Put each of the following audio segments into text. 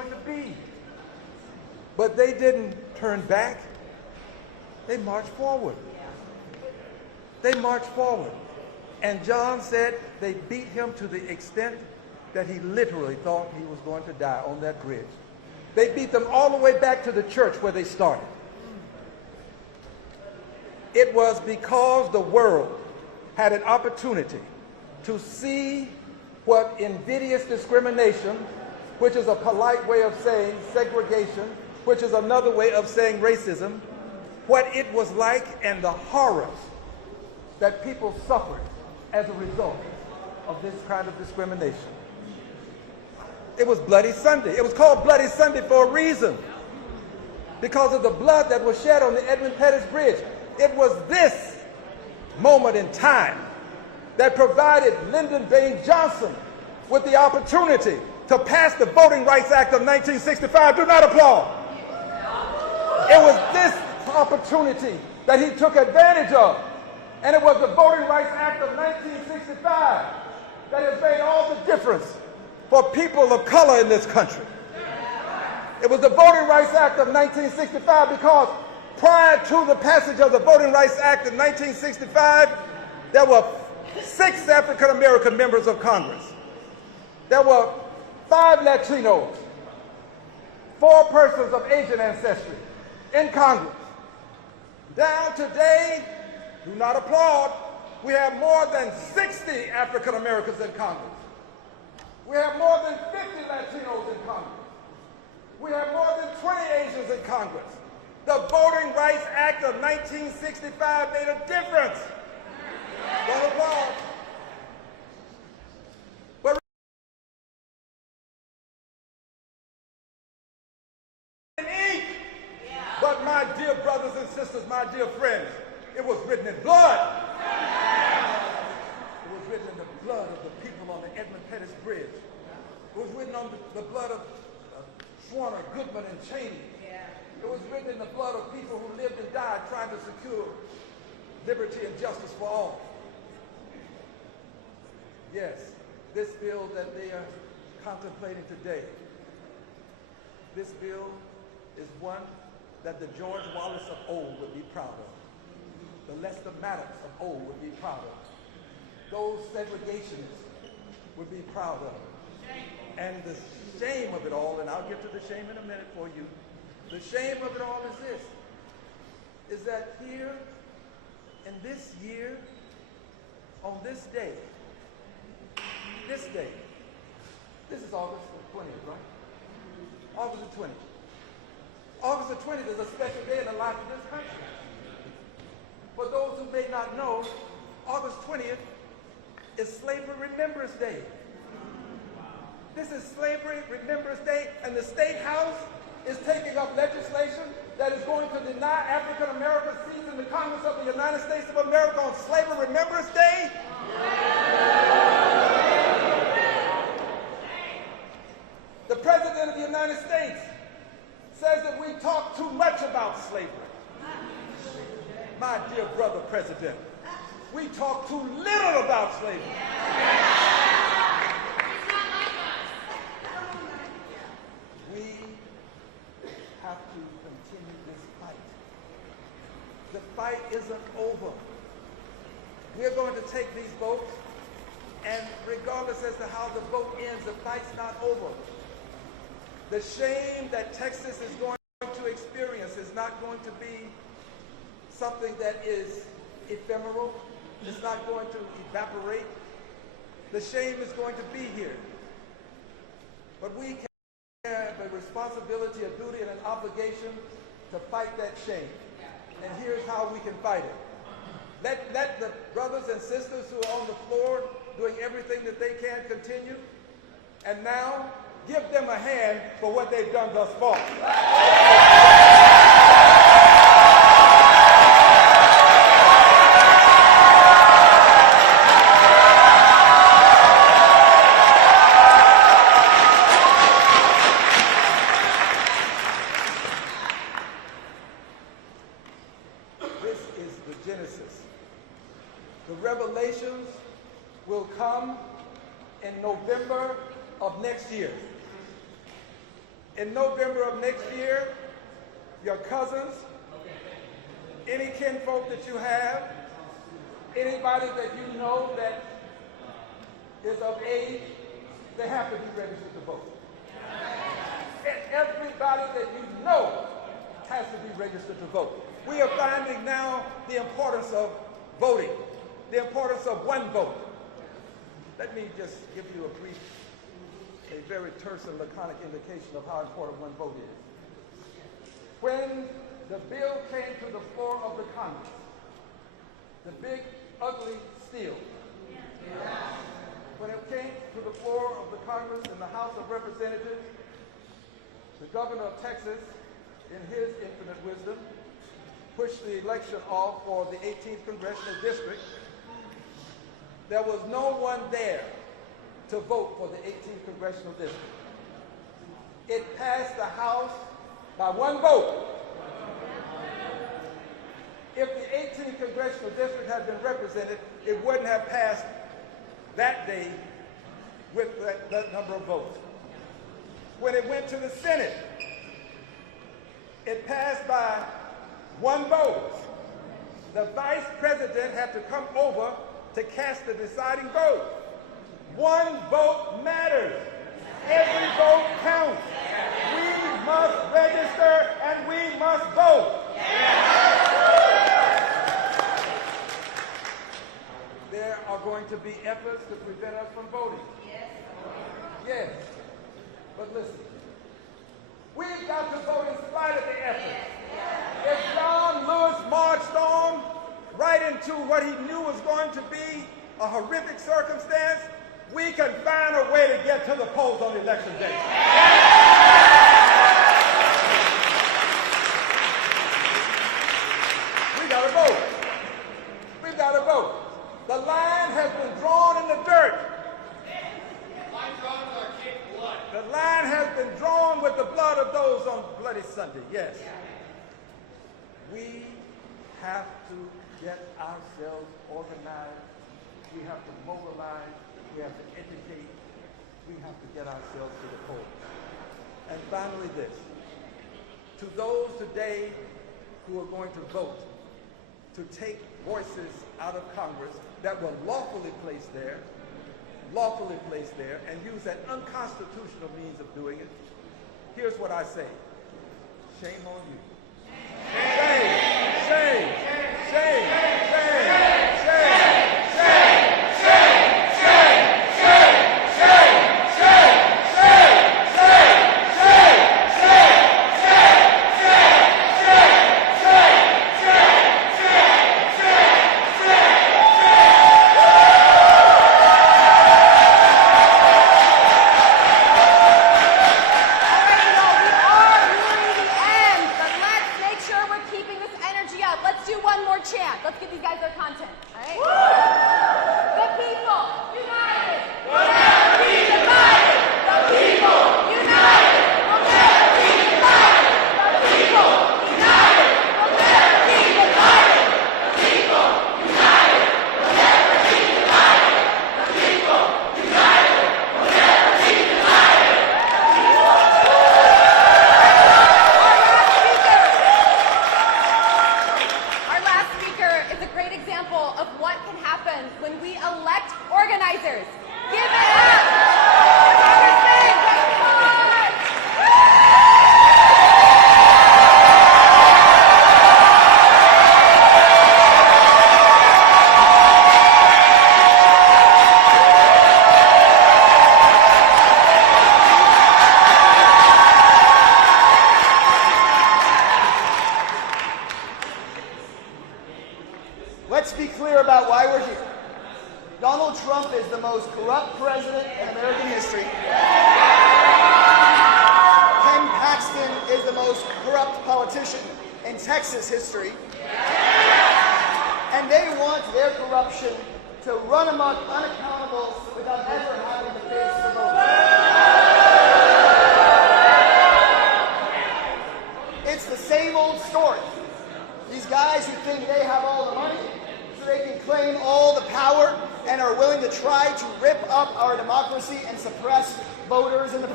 going to be. But they didn't turn back. They marched forward. They marched forward. And John said they beat him to the extent that he literally thought he was going to die on that bridge. They beat them all the way back to the church where they started. It was because the world had an opportunity to see what invidious discrimination, which is a polite way of saying segregation, which is another way of saying racism, what it was like and the horrors that people suffered as a result of this kind of discrimination. It was Bloody Sunday. It was called Bloody Sunday for a reason, because of the blood that was shed on the Edmund Pettus Bridge. It was this moment in time that provided Lyndon Baines Johnson with the opportunity to pass the Voting Rights Act of 1965. Do not applaud. It was this opportunity that he took advantage of. And it was the Voting Rights Act of 1965 that has made all the difference for people of color in this country. It was the Voting Rights Act of 1965 because prior to the passage of the Voting Rights Act of 1965, there were 6 African-American members of Congress. There were 5 Latinos, 4 persons of Asian ancestry in Congress. Down today, do not applaud, we have more than 60 African-Americans in Congress. We have more than 50 Latinos in Congress. We have more than 20 Asians in Congress. The Voting Rights Act of 1965 made a difference. Don't applaud. But my dear brothers and sisters, my dear friends, it was written in blood. It was written in the blood of the people on the Edmund Pettus Bridge. It was written on the blood of Schwerner, Goodman, and Cheney. It was written in the blood of people who lived and died trying to secure liberty and justice for all. Yes, this bill that they are contemplating today, this bill is one that the George Wallace of old would be proud of. The Lester Maddox of old would be proud of. Those segregationists would be proud of. And the shame of it all, and I'll get to the shame in a minute for you, the shame of it all is this, is that here in this year, on this day, this is August the 20th, right? August the 20th. August the 20th is a special day in the life of this country. For those who may not know, August 20th is Slavery Remembrance Day. This is Slavery Remembrance Day, and the State House is taking up legislation that is going to deny African Americans seats in the Congress of the United States of America on Slavery Remembrance Day. The President of the United States says that we talk too much about slavery. My dear brother President, we talk too little about slavery. We have to continue this fight. The fight isn't over. We're going to take these votes, and regardless as to how the vote ends, the fight's not over. The shame that Texas is going to experience is not going to be something that is ephemeral. It's not going to evaporate. The shame is going to be here. But we have a responsibility, a duty, and an obligation to fight that shame. And here's how we can fight it. Let the brothers and sisters who are on the floor doing everything that they can continue. And now, give them a hand for what they've done thus far. This is the genesis. The revelations will come in November of next year. in November of next year, your cousins, any kinfolk that you have, anybody that you know that is of age, they have to be registered to vote. And everybody that you know has to be registered to vote. We are finding now the importance of voting, the importance of one vote. Let me just give you a very terse and laconic indication of how important one vote is. When the bill came to the floor of the Congress, the big, ugly steel, when it came to the floor of the Congress in the House of Representatives, the governor of Texas, in his infinite wisdom, pushed the election off for the 18th Congressional District. There was no one there to vote for the 18th Congressional District. It passed the House by one vote. If the 18th Congressional District had been represented, it wouldn't have passed that day with that number of votes. When it went to the Senate, it passed by one vote. The vice president had to come over to cast the deciding vote. One vote matters. Every vote counts. We must register and we must vote. There are going to be efforts to prevent us from voting. Yes. But listen, we've got to vote in spite of the effort. If John Lewis marched on right into what he knew was going to be a horrific circumstance, we can find a way to get to the polls on election day. We got to vote. We've got to vote. The line has been drawn in the dirt. The line has been drawn with the blood of those on Bloody Sunday, yes. We have to get ourselves organized. We have to mobilize. We have to educate. We have to get ourselves to the polls. And finally this, to those today who are going to vote to take voices out of Congress that were lawfully placed there, and use that unconstitutional means of doing it, here's what I say. Shame on you. Shame, shame, shame, shame, shame, shame, shame, shame, shame, shame, shame, Let's give these guys their content, all right? The people united will never be divided. The people united will never be divided. The people united will never be divided. The people united will never be divided. The people united will never be divided. Our last speaker is a great example of what can happen when we elect organizers. Give it up! Congressman, come on! Let's be clear about why we're here. Donald Trump is the most corrupt president in American history. Ken Paxton is the most corrupt politician in Texas history. And they want their corruption to run amok unaccountable without ever having to face the vote. It's the same old story. These guys who think they have all the money, so they can claim all the power, and are willing to try to rip up our democracy and suppress voters in the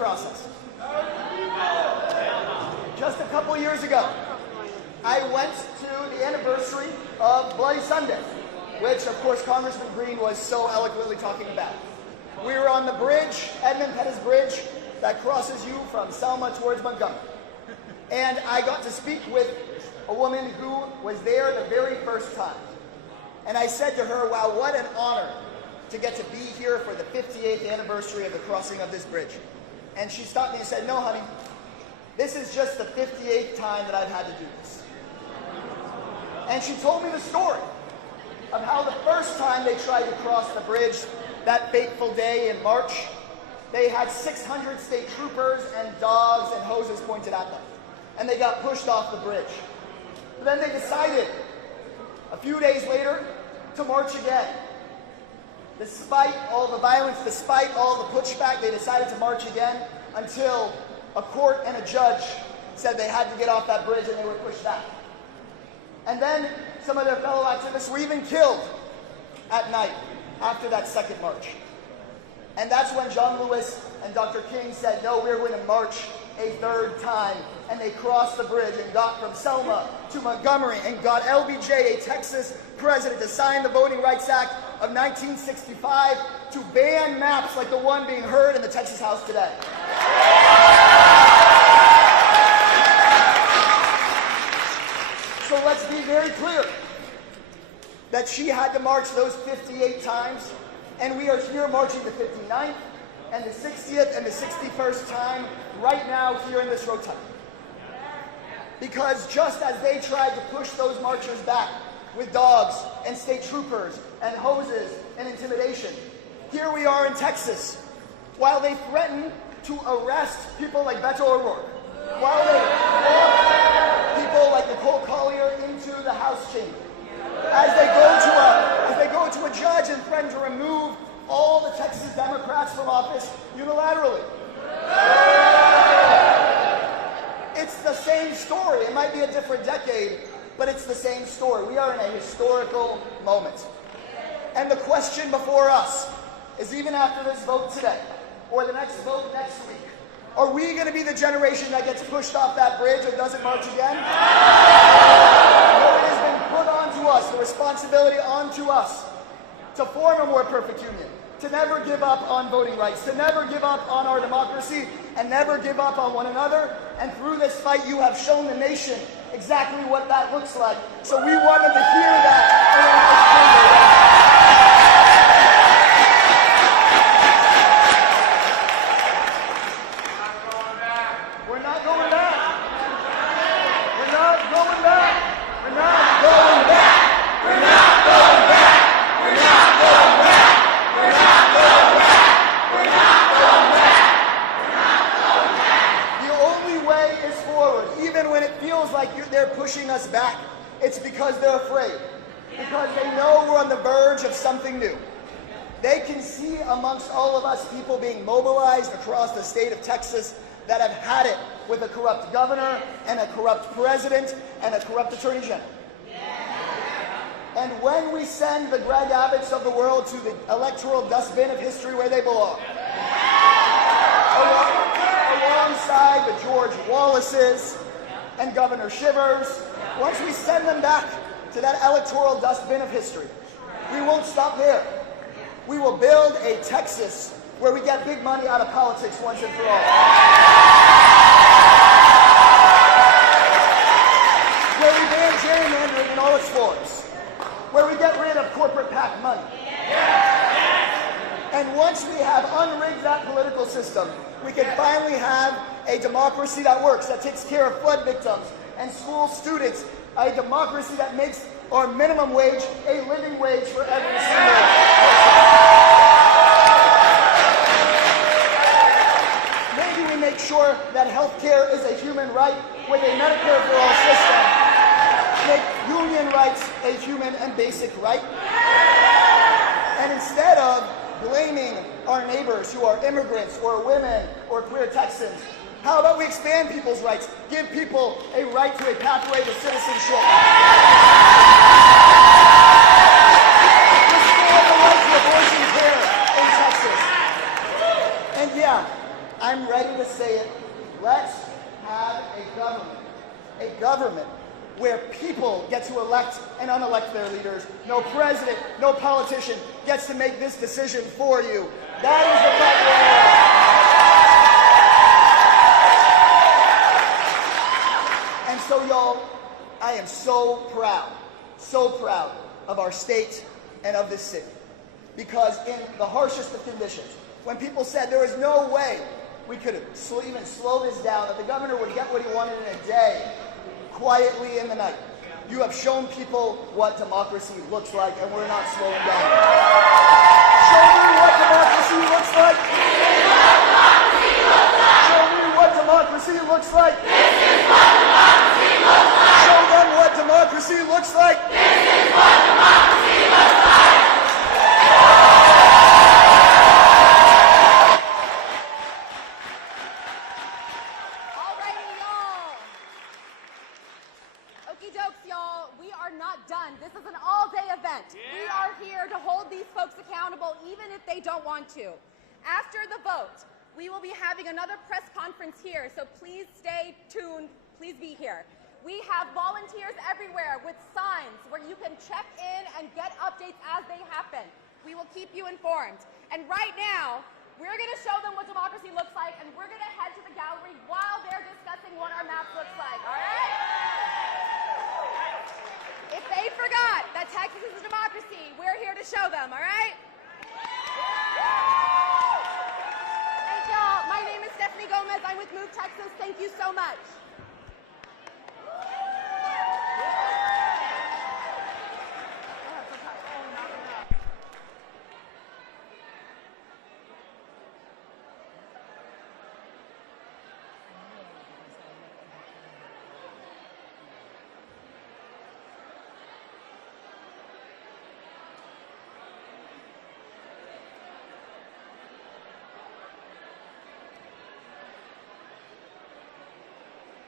process. Just a couple years ago, I went to the anniversary of Bloody Sunday, which of course Congressman Green was so eloquently talking about. We were on the bridge, Edmund Pettus Bridge, that crosses you from Selma towards Montgomery. And I got to speak with a woman who was there the very first time. And I said to her, wow, what an honor to get to be here for the 58th anniversary of the crossing of this bridge. And she stopped me and said, no, honey, this is just the 58th time that I've had to do this. And she told me the story of how the first time they tried to cross the bridge, that fateful day in March, they had 600 state troopers and dogs and hoses pointed at them. And they got pushed off the bridge. But then they decided, a few days later, to march again. Despite all the violence, despite all the pushback, they decided to march again until a court and a judge said they had to get off that bridge and they were pushed back. And then some of their fellow activists were even killed at night after that second march. And that's when John Lewis and Dr. King said, no, we're going to march a third time. And they crossed the bridge and got from Selma to Montgomery and got LBJ, a Texas president, to sign the Voting Rights Act of 1965 to ban maps like the one being heard in the Texas House today. So let's be very clear that she had to march those 58 times, and we are here marching the 59th and the 60th and the 61st time right now here in this rotunda. Because just as they tried to push those marchers back with dogs and state troopers and hoses and intimidation, here we are in Texas, while they threaten to arrest people like Beto O'Rourke, while they walk people like Nicole Collier into the House chamber, as they go to a judge and threaten to remove all the Texas Democrats from office unilaterally. It's the same story. It might be a different decade, but it's the same story. We are in a historical moment. And the question before us is, even after this vote today, or the next vote next week, are we going to be the generation that gets pushed off that bridge and doesn't march again? No, it has been put onto us, the responsibility onto us, to form a more perfect union, to never give up on voting rights, to never give up on our democracy, and never give up on one another. And through this fight, you have shown the nation exactly what that looks like. So we wanted to hear that in our next chamber. We're not going back. We're not going back. We're not going back. We're not going back. We're not going back. We're not going back. We're not going back. We're not going back. The only way is forward, even when it feels like they're pushing us back. It's because they're afraid. Because they know we're on the verge of something new. They can see amongst all of us people being mobilized across the state of Texas that have had it with a corrupt governor and a corrupt president and a corrupt attorney general. And when we send the Greg Abbotts of the world to the electoral dustbin of history where they belong, alongside the George Wallaces and Governor Shivers, once we send them back to that electoral dustbin of history, we won't stop there. We will build a Texas where we get big money out of politics once and for all. Where we ban gerrymandering in all its forms. Where we get rid of corporate PAC money. And once we have unrigged that political system, we can finally have a democracy that works, that takes care of flood victims and school students, a democracy that makes our minimum wage a living wage for every single person. Maybe we make sure that health care is a human right with a Medicare for all system. Make union rights a human and basic right. And instead of blaming our neighbors who are immigrants or women or queer Texans, how about we expand people's rights? Give people a right to a pathway to citizenship. Restore the right to abortion care in Texas. And yeah, I'm ready to say it. Let's have a government where people get to elect and unelect their leaders. No president, no politician gets to make this decision for you. That is the fight we're in. And so, y'all, I am so proud of our state and of this city. Because in the harshest of conditions, when people said there was no way we could even slow this down, that the governor would get what he wanted in a day, quietly in the night, you have shown people what democracy looks like, and we're not slowing down. Show me what democracy looks like. Show me what democracy looks like. This is what democracy looks like. Show them what democracy looks like. This is what democracy looks like. Alrighty, y'all. Okie dokes, y'all. We are not done. This is an all-day event. We are here to hold these folks accountable, even if they don't want to. After the vote, we will be having another press conference here, so please stay tuned. Please be here. We have volunteers everywhere with signs where you can check in and get updates as they happen. We will keep you informed. And right now, we're going to show them what democracy looks like, and we're going to head to the gallery while they're discussing what our maps looks like, all right? If they forgot that Texas is a democracy, we're here to show them, all right? Thank y'all. My name is Stephanie Gomez. I'm with Move Texas. Thank you so much.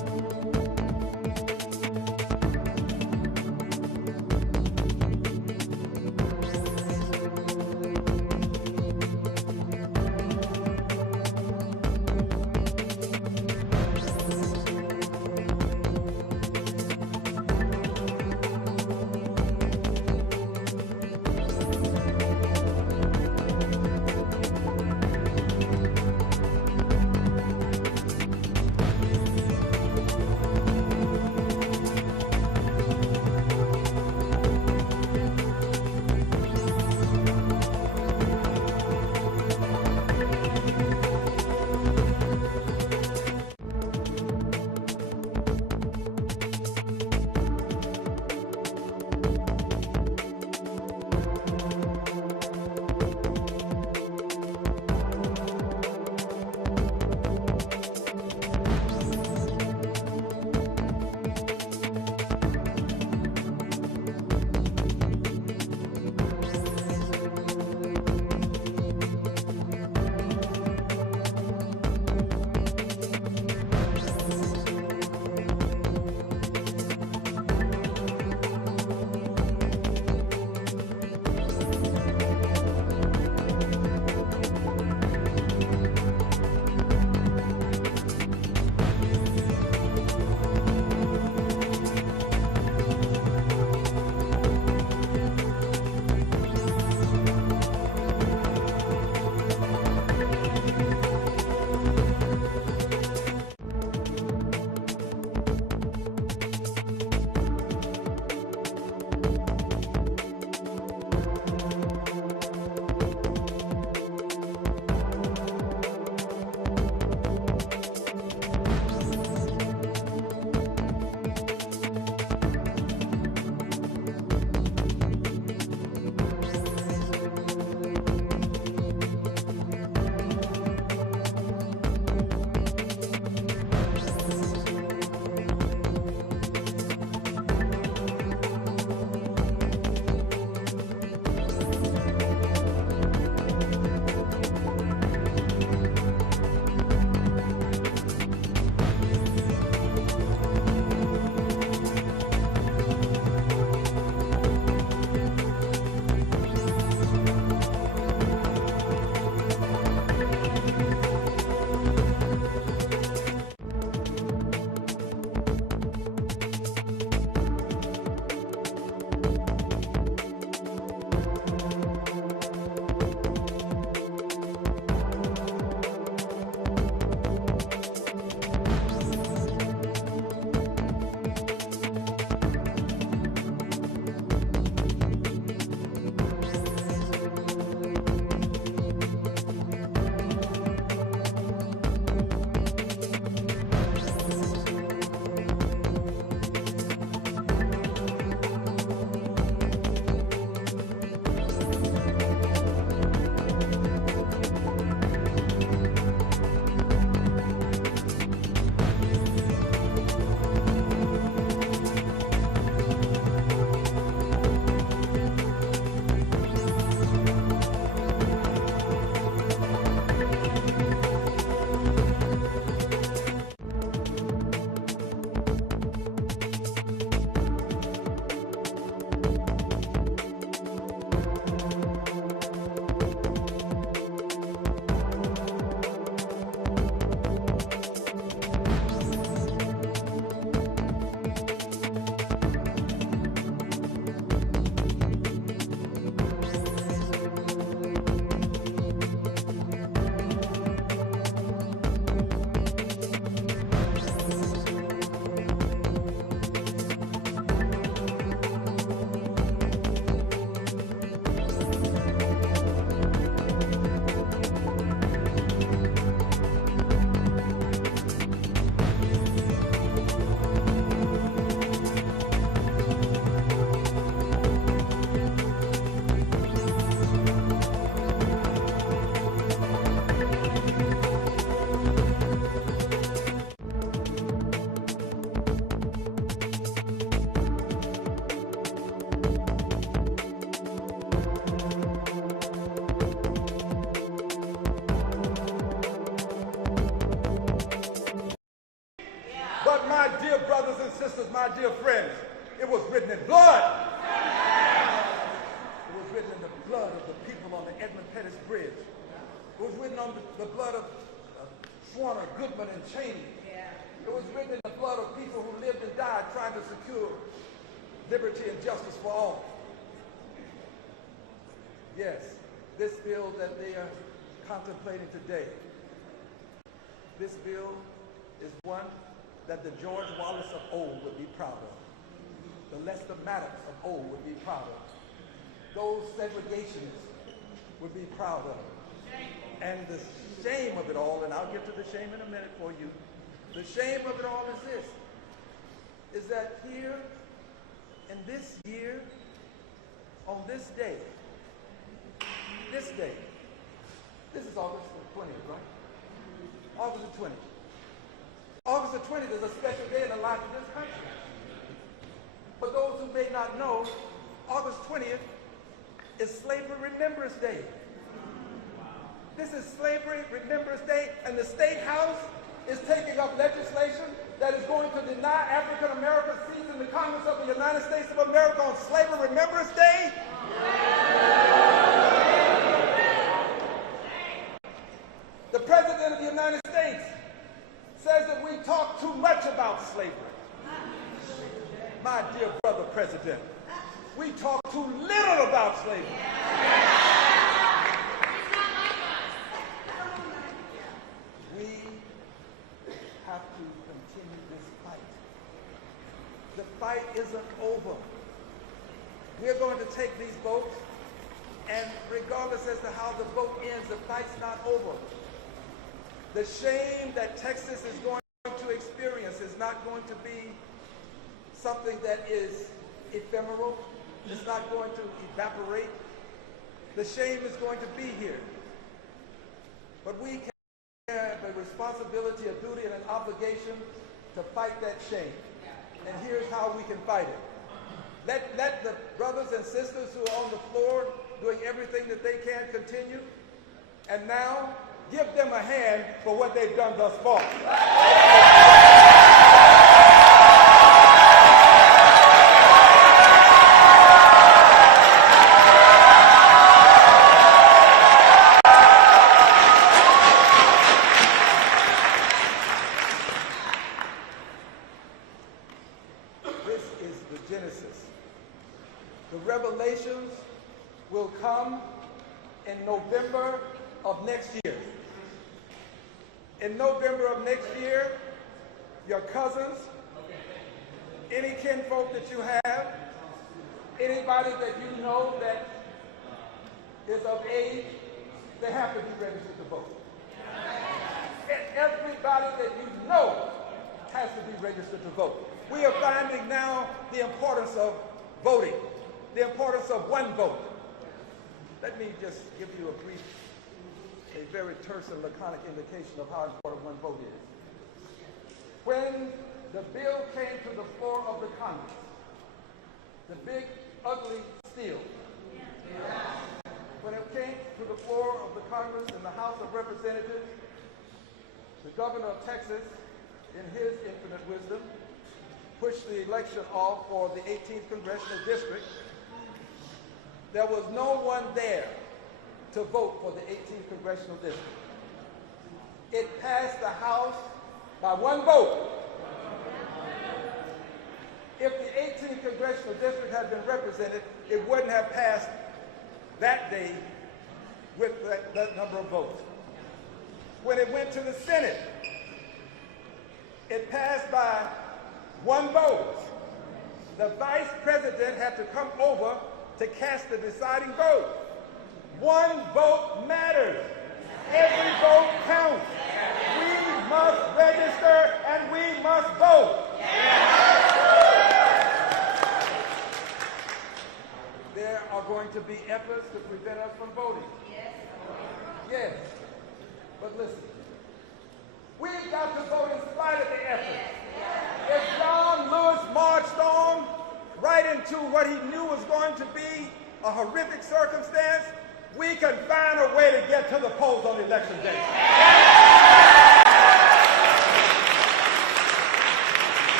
my dear brothers and sisters, my dear friends, it was written in blood. It was written in the blood of the people on the Edmund Pettus Bridge. It was written on the blood of Schwerner, Goodman, and Cheney. It was written in the blood of people who lived and died trying to secure liberty and justice for all. Yes, this bill that they are contemplating today, this bill is one that the George Wallace of old would be proud of. The Lester Maddox of old would be proud of. Those segregationists would be proud of. And the shame of it all, and I'll get to the shame in a minute for you, the shame of it all is this, is that here in this year, on this day, this is August the 20th, right? August the 20th. August the 20th is a special day in the life of this country. For those who may not know, August 20th is Slavery Remembrance Day. This is Slavery Remembrance Day, and the State House is taking up legislation that is going to deny African American seats in the Congress of the United States of America on Slavery Remembrance Day. The President of the United States says that we talk too much about slavery. My dear brother President, we talk too little about slavery. We have to continue this fight. The fight isn't over. We're going to take these votes, and regardless as to how the vote ends, the fight's not over. The shame that Texas is going to experience is not going to be something that is ephemeral. It's not going to evaporate. The shame is going to be here. But we have a responsibility, a duty, and an obligation to fight that shame. And here's how we can fight it. Let the brothers and sisters who are on the floor doing everything that they can continue. And now, give them a hand for what they've done thus far. This is the genesis. The revelations will come in November of next year. In November of next year, your cousins, any kinfolk that you have, anybody that you know that is of age, they have to be registered to vote. And everybody that you know has to be registered to vote. We are finding now the importance of voting, the importance of one vote. Let me just give you a very terse and laconic indication of how important one vote is. When the bill came to the floor of the Congress, the big, ugly steel, when it came to the floor of the Congress in the House of Representatives, the governor of Texas, in his infinite wisdom, pushed the election off for the 18th Congressional District. There was no one there to vote for the 18th Congressional District. It passed the House by one vote. If the 18th Congressional District had been represented, it wouldn't have passed that day with that number of votes. When it went to the Senate, it passed by one vote. The Vice President had to come over to cast the deciding vote. One vote matters. Every vote counts. We must register and we must vote. There are going to be efforts to prevent us from voting. Yes. But listen, we've got to vote in spite of the efforts. If John Lewis marched on right into what he knew was going to be a horrific circumstance, we can find a way to get to the polls on election day.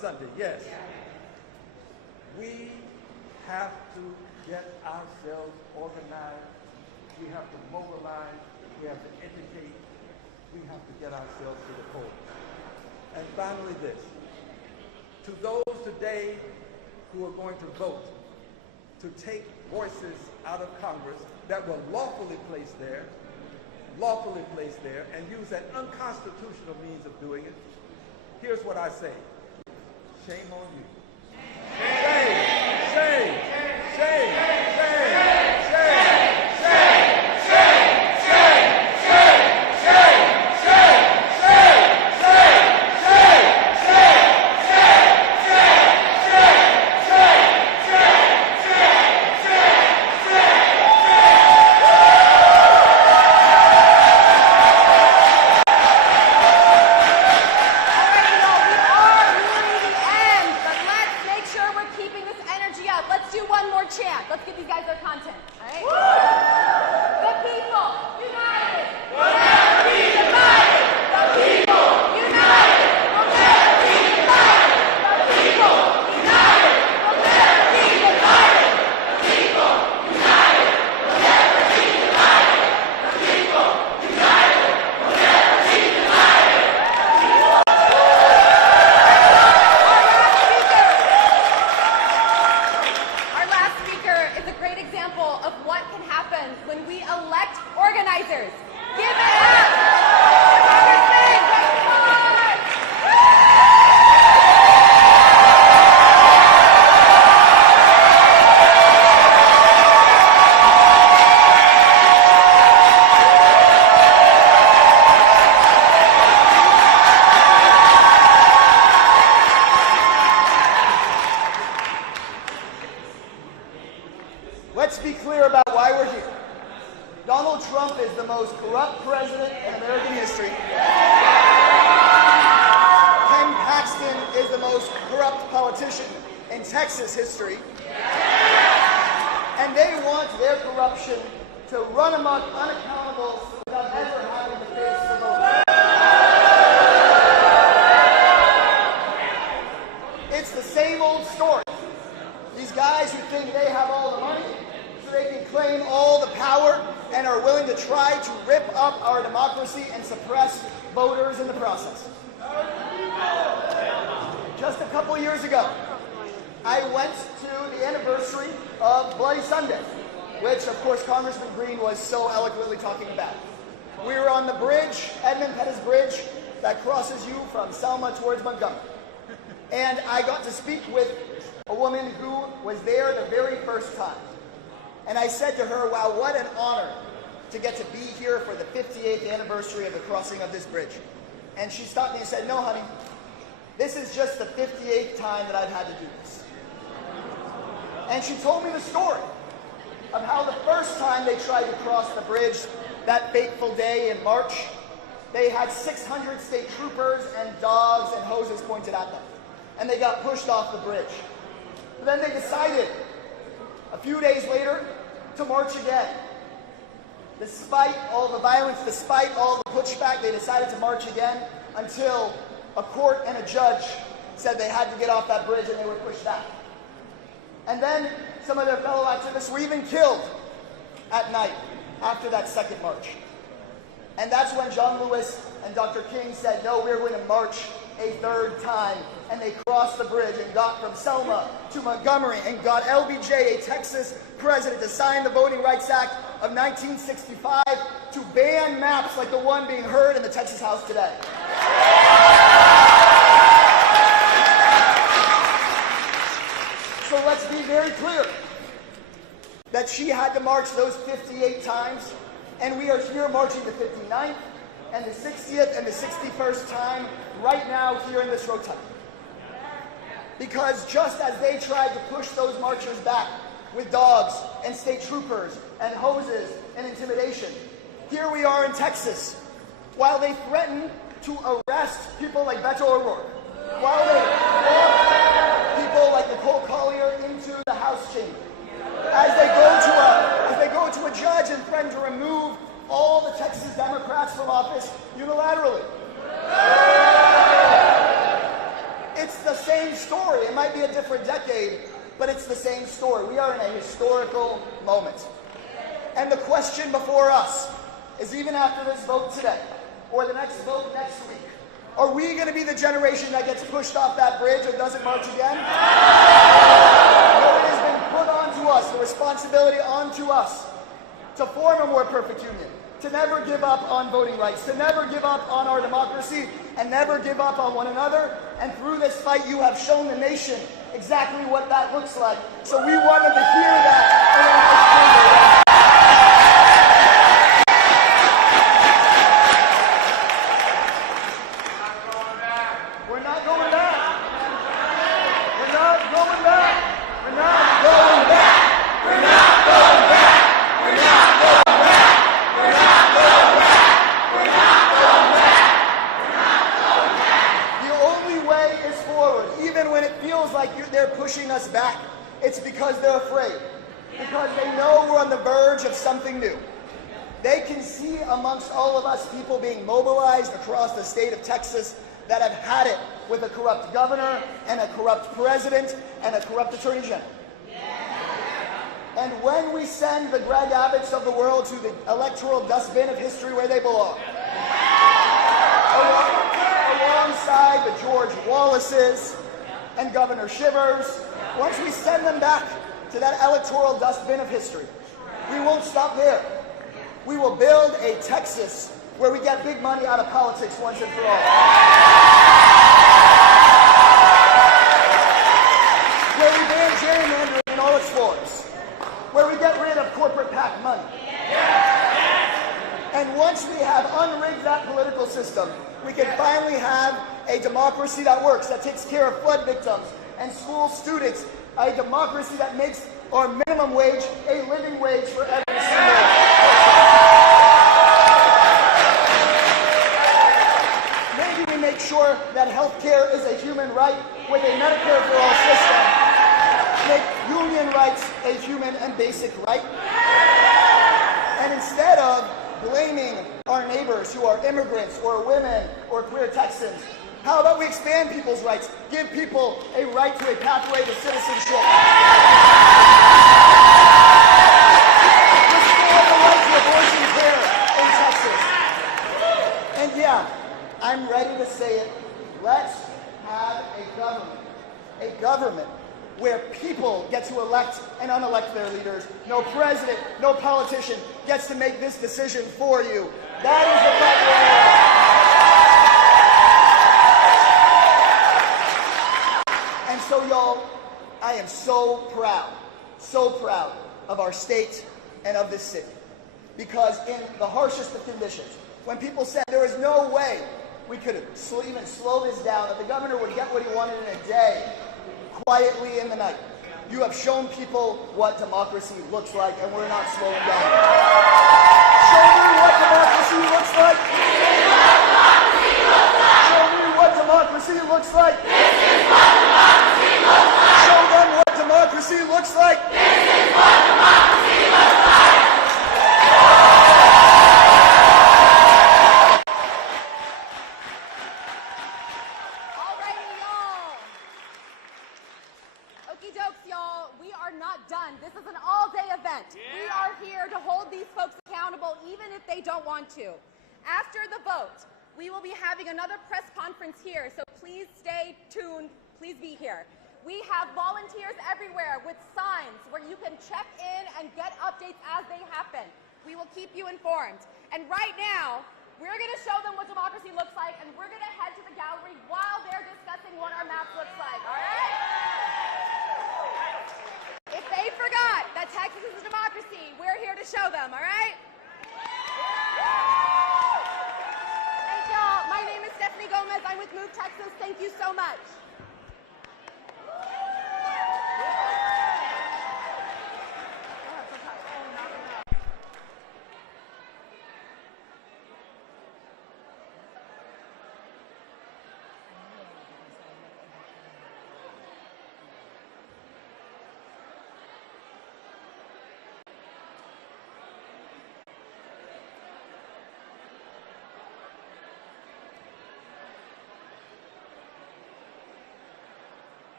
Sunday, yes. We have to get ourselves organized. We have to mobilize. We have to educate. We have to get ourselves to the polls. And finally this, to those today who are going to vote to take voices out of Congress that were lawfully placed there, and use an unconstitutional means of doing it, here's what I say. Shame on you. Shame, shame, shame, shame, shame, shame, shame, shame, shame, shame, shame, chant. Let's give these guys their content. All right? The people united will never be divided. The people united will never be divided. The people united will never be divided. The people united will never be divided. The people united will never be divided. Our last speaker is a great example of what can happen when we elect organizers. Give it up! Congressman Revolt! Let's be clear about why we're here. Donald Trump is the most corrupt president in American history. Ken Paxton is the most corrupt politician in Texas history. And they want their corruption to run amok unaccountable without ever having to face the vote. It's the same old story. These guys who think they have all the money, so they can claim all the power, and are willing to try to rip up our democracy and suppress voters in the process. Just a couple years ago, I went to the anniversary of Bloody Sunday, which of course Congressman Green was so eloquently talking about. We were on the bridge, Edmund Pettus Bridge, that crosses you from Selma towards Montgomery. And I got to speak with a woman who was there the very first time. And I said to her, wow, what an honor to get to be here for the 58th anniversary of the crossing of this bridge. And she stopped me and said, no, honey, this is just the 58th time that I've had to do this. And she told me the story of how the first time they tried to cross the bridge, that fateful day in March, they had 600 state troopers and dogs and hoses pointed at them. And they got pushed off the bridge. But then they decided, a few days later, to march again. Despite all the violence, despite all the pushback, they decided to march again until a court and a judge said they had to get off that bridge and they were pushed out. And then some of their fellow activists were even killed at night after that second march. And that's when John Lewis and Dr. King said, no, we're going to march a third time. And they crossed the bridge and got from Selma to Montgomery and got LBJ, a Texas president, to sign the Voting Rights Act of 1965 to ban maps like the one being heard in the Texas House today. So let's be very clear that she had to march those 58 times, and we are here marching the 59th and the 60th and the 61st time right now here in this rotunda. Because just as they tried to push those marchers back with dogs and state troopers and hoses and intimidation, here we are in Texas, while they threaten to arrest people like Beto O'Rourke, while they walk people like Nicole Collier into the House chamber, as they go to a judge and threaten to remove all the Texas Democrats from office unilaterally. It's the same story. It might be a different decade, but it's the same story. We are in a historical moment. And the question before us is, even after this vote today, or the next vote next week, are we going to be the generation that gets pushed off that bridge and doesn't march again? No, it has been put onto us, the responsibility onto us, to form a more perfect union, to never give up on voting rights, to never give up on our democracy, and never give up on one another. And through this fight, you have shown the nation exactly what that looks like. So we wanted to hear that in our next chamber. We're not going back. We're not going back. We're not going back. We're not going back. We're not going back. We're not going back. We're not going back. We're not going back. The only way is forward, even when it feels like they're pushing us back. It's because they're afraid. Because they know we're on the verge of something new. They can see amongst all of us people being mobilized across the state of Texas that have had it with a corrupt governor and a corrupt president and a corrupt attorney general. And when we send the Greg Abbotts of the world to the electoral dustbin of history where they belong, alongside the George Wallaces and Governor Shivers, once we send them back to that electoral dustbin of history, we won't stop there. We will build a Texas where we get big money out of politics once and for all. Where we ban gerrymandering in all its forms. Where we get rid of corporate PAC money. And once we have unrigged that political system, we can finally have a democracy that works, that takes care of flood victims and school students, a democracy that makes our minimum wage a living wage for every single person. Maybe we make sure that healthcare is a human right with a Medicare for all system. Make union rights a human and basic right. And instead of blaming our neighbors who are immigrants or women or queer Texans, how about we expand people's rights, give people a right to a pathway to citizenship. Restore the right to abortion care in Texas. And yeah, I'm ready to say it. Let's have a government where people get to elect and unelect their leaders. No president, no politician gets to make this decision for you. That is the fight we're on. And so, y'all, I am so proud of our state and of this city. Because in the harshest of conditions, when people said there was no way we could even slow this down, that the governor would get what he wanted in a day, quietly in the night, you have shown people what democracy looks like, and we're not slowing down. Show me what democracy looks like. Show me what democracy looks like. This is what democracy looks like. Show them what democracy looks like. This is what democracy looks like. This is an all-day event. Yeah. We are here to hold these folks accountable even if they don't want to. After the vote, we will be having another press conference here, so please stay tuned. Please be here. We have volunteers everywhere with signs where you can check in and get updates as they happen. We will keep you informed. And right now, we're going to show them what democracy looks like, and we're going to head to the gallery while they're discussing what our map looks like. All right? If they forgot that Texas is a democracy, we're here to show them, all right? Thank y'all. My name is Stephanie Gomez. I'm with Move Texas. Thank you so much.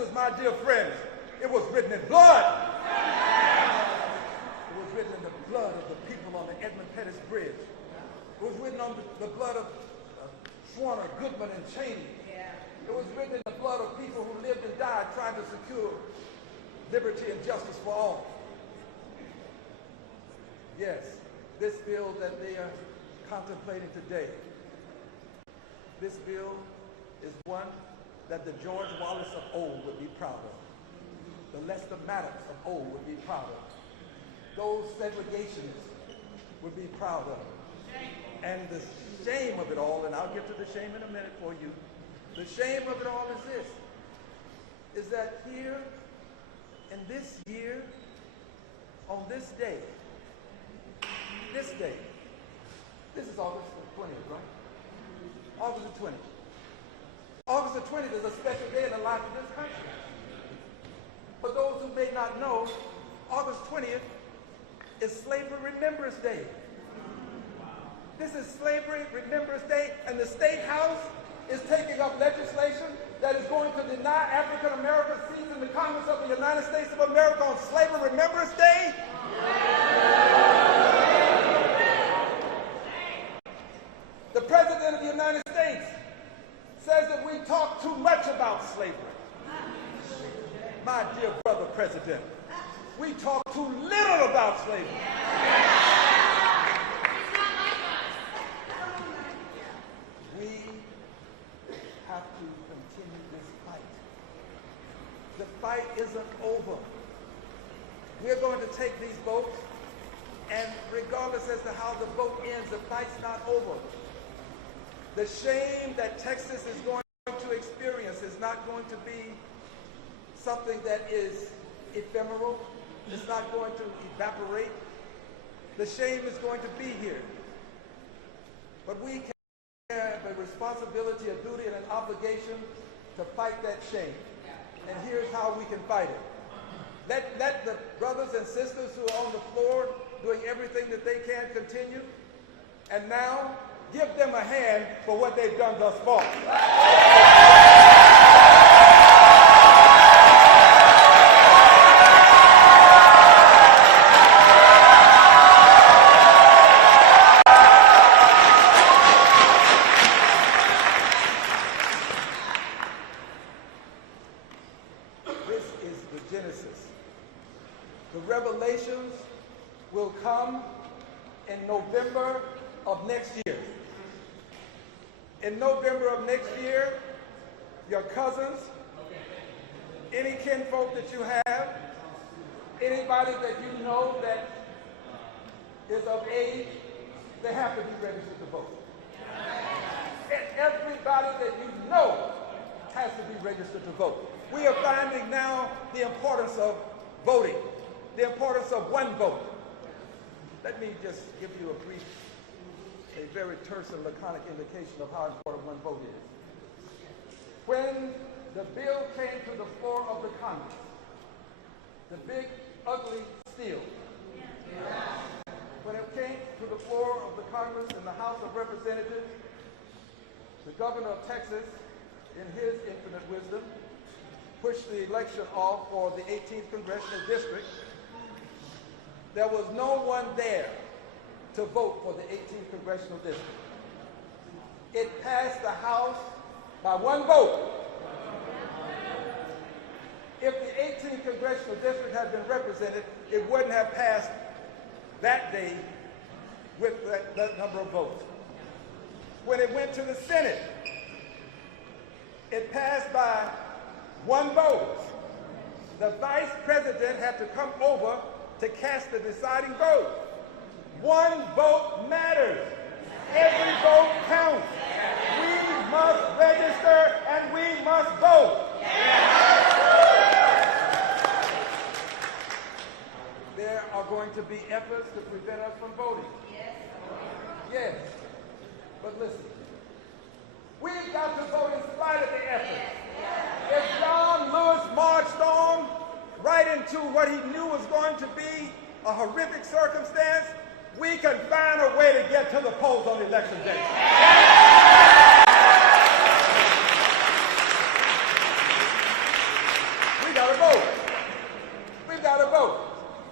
sisters, my dear friends, it was written in blood. It was written in the blood of the people on the Edmund Pettus Bridge. It was written on the blood of Schwerner, Goodman, and Cheney. It was written in the blood of people who lived and died trying to secure liberty and justice for all. Yes, this bill that they are contemplating today, this bill is one that the George Wallace of old would be proud of. The Lester Maddox of old would be proud of. Those segregationists would be proud of. And the shame of it all, and I'll get to the shame in a minute for you, the shame of it all is this, is that here in this year, on this day, this is August the 20th, right? August the 20th. August the 20th is a special day in the life of this country. For those who may not know, August 20th is Slavery Remembrance Day. This is Slavery Remembrance Day, and the State House is taking up legislation that is going to deny African Americans seats in the Congress of the United States of America on Slavery Remembrance Day. The President of the United States says that we talk too much about slavery. My dear brother President, we talk too little about slavery. We have to continue this fight. The fight isn't over. We're going to take these votes, and regardless as to how the vote ends, the fight's not over. The shame that Texas is going to experience is not going to be something that is ephemeral. It's not going to evaporate. The shame is going to be here. But we have a responsibility, a duty, and an obligation to fight that shame. And here's how we can fight it. Let the brothers and sisters who are on the floor doing everything that they can continue. And now, give them a hand for what they've done thus far. This is the Genesis. The revelations will come in November of next year. In November of next year, your cousins, any kinfolk that you have, anybody that you know that is of age, they have to be registered to vote. And everybody that you know has to be registered to vote. We are finding now the importance of voting, the importance of one vote. Let me just give you a very terse and laconic indication of how important one vote is. When the bill came to the floor of the Congress, the big, ugly steel, when it came to the floor of the Congress in the House of Representatives, the governor of Texas, in his infinite wisdom, pushed the election off for the 18th Congressional District. There was no one there to vote for the 18th Congressional District. It passed the House by one vote. If the 18th Congressional District had been represented, it wouldn't have passed that day with that number of votes. When it went to the Senate, it passed by one vote. The Vice President had to come over to cast the deciding vote. One vote matters. Every vote counts. We must register and we must vote. There are going to be efforts to prevent us from voting. Yes. But listen, we've got to vote in spite of the efforts. If John Lewis marched on right into what he knew was going to be a horrific circumstance, we can find a way to get to the polls on election day.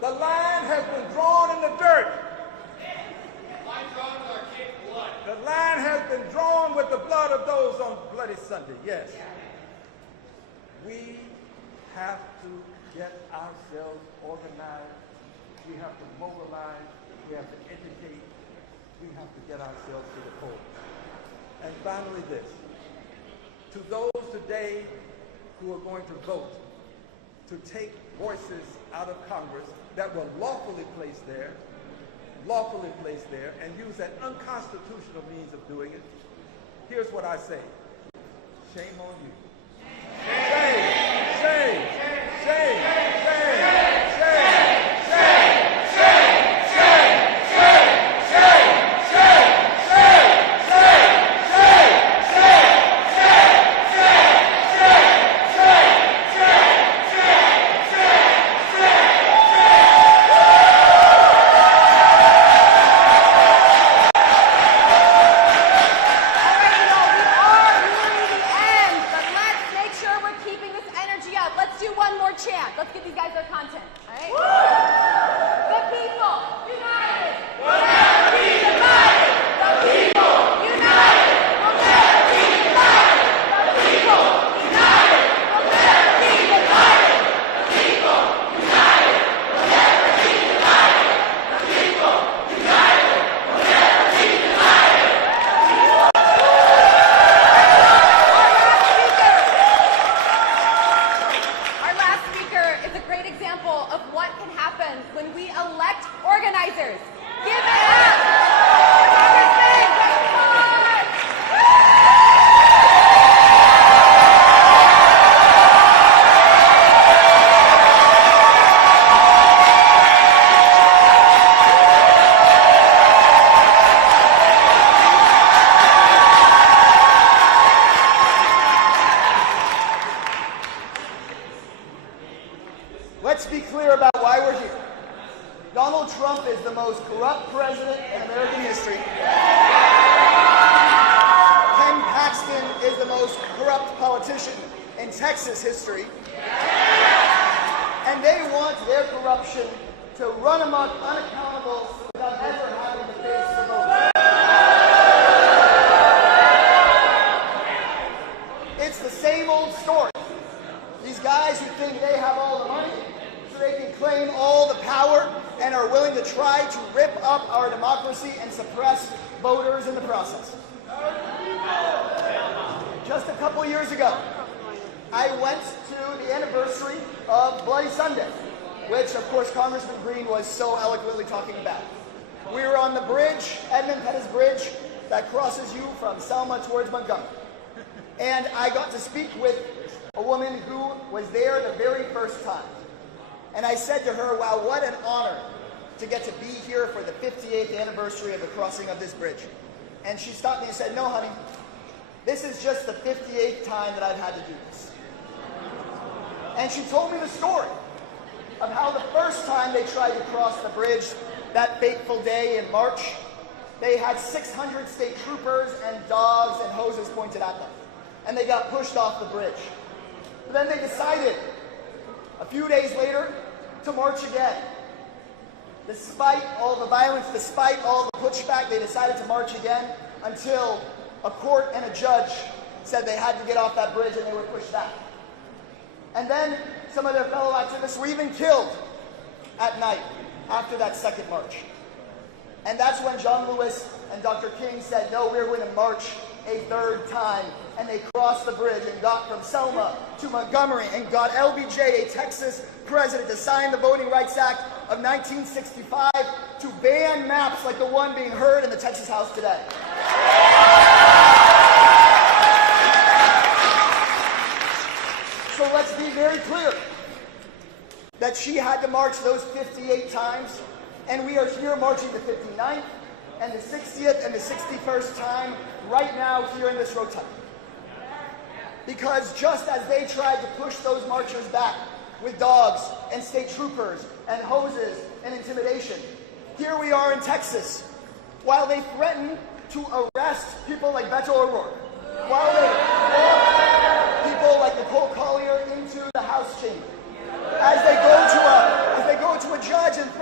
The line has been drawn in the dirt. The line has been drawn with the blood of those on Bloody Sunday, yes. We have to get ourselves organized. We have to mobilize. We have to educate. We have to get ourselves to the polls. And finally this, to those today who are going to vote to take voices out of Congress that were lawfully placed there, and use that unconstitutional means of doing it, here's what I say. Shame on you. Shame, shame, shame, shame, Let's give these guys their content, all right? The people united will never be divided. The people united will never be divided. The people united will never be divided. The people united will never be divided. The people united will never be divided. Our last speaker is a great example of what can happen when we elect organizers. Give it up! Congressman Revolt! Let's be clear about why we're here. Donald Trump is the most corrupt president in American history. Ken Paxton is the most corrupt politician in Texas history. And they want their corruption to run amok unaccountable without ever having to face the vote. It's the same old story. These guys who think they have all the money, so they can claim all the power and are willing to try to rip up our democracy and suppress voters in the process. Just a couple years ago, I went to the anniversary of Bloody Sunday, which of course Congressman Green was so eloquently talking about. We were on the bridge, Edmund Pettus Bridge, that crosses you from Selma towards Montgomery. And I got to speak with a woman who was there the very first time. And I said to her, wow, what an honor to get to be here for the 58th anniversary of the crossing of this bridge. And she stopped me and said, no, honey, this is just the 58th time that I've had to do this. And she told me the story of how the first time they tried to cross the bridge, that fateful day in March, they had 600 state troopers and dogs and hoses pointed at them. And they got pushed off the bridge. But then they decided, a few days later, to march again. Despite all the violence, despite all the pushback, they decided to march again until a court and a judge said they had to get off that bridge and they were pushed back. And then some of their fellow activists were even killed at night after that second march. And that's when John Lewis and Dr. King said, no, we're going to march a third time. And they crossed the bridge and got from Selma to Montgomery and got LBJ, a Texas president, to sign the Voting Rights Act of 1965 to ban maps like the one being heard in the Texas House today. So let's be very clear that she had to march those 58 times, and we are here marching the 59th and the 60th and the 61st time right now here in this rotunda. Because just as they tried to push those marchers back with dogs and state troopers and hoses and intimidation, here we are in Texas, while they threaten to arrest people like Beto O'Rourke, while they walk people like Nicole Collier into the House chamber, as they go to a judge and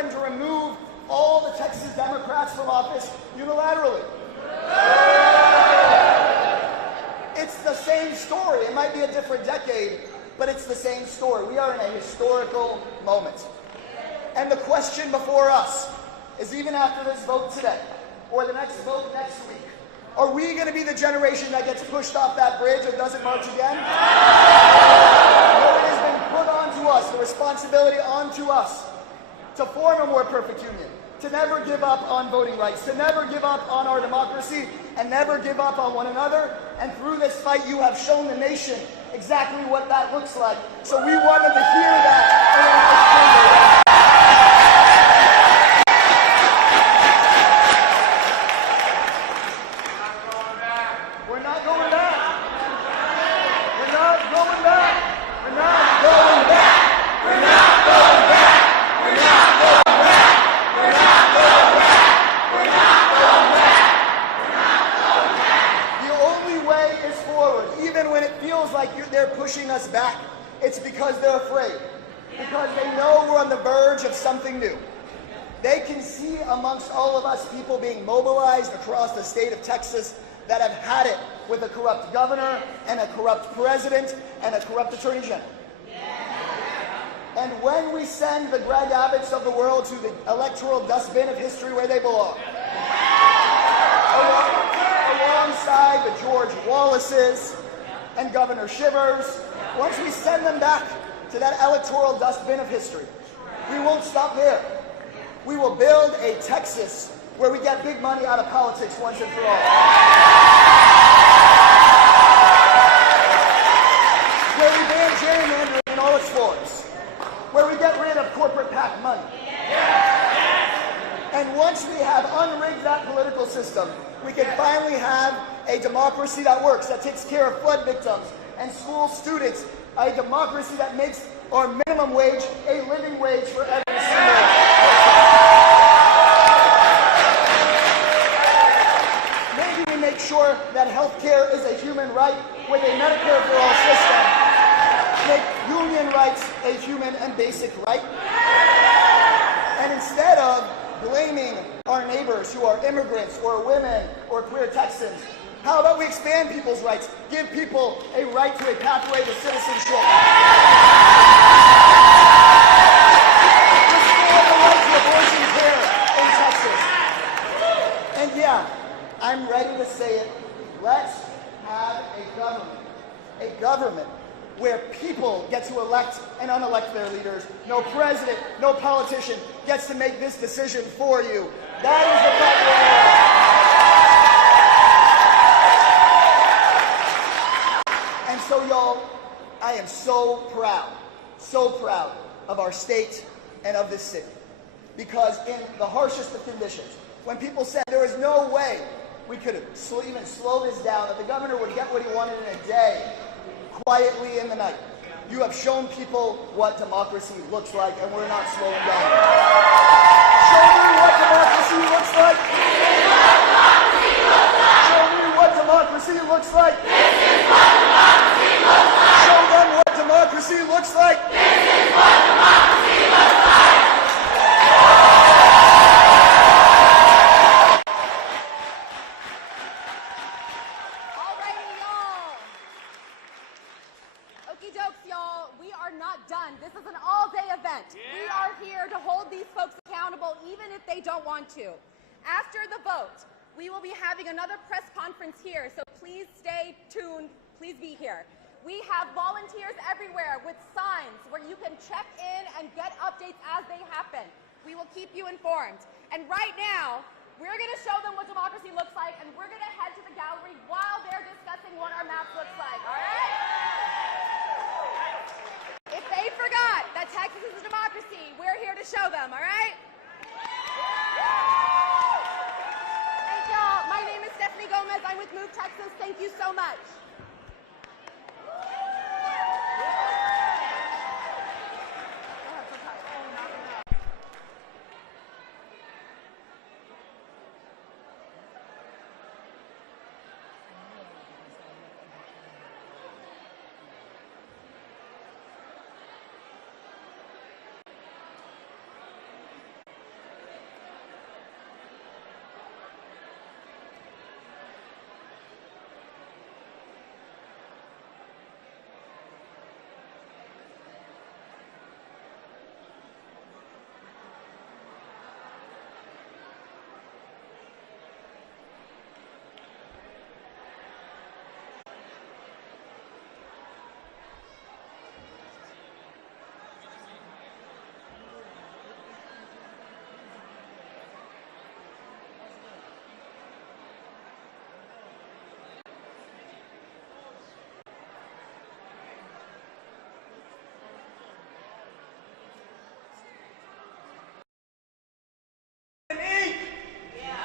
threaten to remove all the Texas Democrats from office unilaterally. It's the same story. It might be a different decade, but it's the same story. We are in a historical moment. And the question before us is, even after this vote today, or the next vote next week, are we going to be the generation that gets pushed off that bridge and doesn't march again? No, it has been put onto us, the responsibility onto us, to form a more perfect union, to never give up on voting rights, to never give up on our democracy, and never give up on one another. And through this fight, you have shown the nation exactly what that looks like. So we wanted to hear that in our chamber. We're not going back. We're not going back. We're not going back. We're not going back. We're not going back. We're not going back. We're not going back. We're not going back. The only way is forward, even when it feels like they're pushing us back. It's because they're afraid. Because they know we're on the verge of something new. They can see amongst all of us people being mobilized across the state of Texas that have had it with a corrupt governor and a corrupt president and a corrupt attorney general. And when we send the Greg Abbotts of the world to the electoral dustbin of history where they belong, alongside the George Wallaces and Governor Shivers, once we send them back to that electoral dustbin of history, we won't stop there. We will build a Texas where we get big money out of politics once and for all. Where we ban gerrymandering in all its forms. Where we get rid of corporate PAC money. And once we have unrigged that political system, we can finally have a democracy that works, that takes care of flood victims and school students, a democracy that makes our minimum wage a living wage for every single one. Make sure that healthcare is a human right with a Medicare for all system. Make union rights a human and basic right. And instead of blaming our neighbors who are immigrants or women or queer Texans, how about we expand people's rights, give people a right to a pathway to citizenship. Restore the right to abortion care in Texas. And yeah, I'm ready to say it. Let's have a government where people get to elect and unelect their leaders. No president, no politician gets to make this decision for you. That is the fight we're in. And so, y'all, I am so proud of our state and of this city. Because in the harshest of conditions, when people said there is no way we could even slow this down, that the governor would get what he wanted in a day, quietly in the night. You have shown people what democracy looks like, and we're not slowing down. Show me what democracy looks like. Show me what democracy looks like. This is what democracy looks like. Show them what democracy looks like. This is what democracy looks like. To. After the vote, we will be having another press conference here, so please stay tuned. Please be here. We have volunteers everywhere with signs where you can check in and get updates as they happen. We will keep you informed. And right now, we're going to show them what democracy looks like, and we're going to head to the gallery while they're discussing what our maps looks like, all right? If they forgot that Texas is a democracy, we're here to show them, all right? Thank y'all. My name is Stephanie Gomez. I'm with Move Texas. Thank you so much.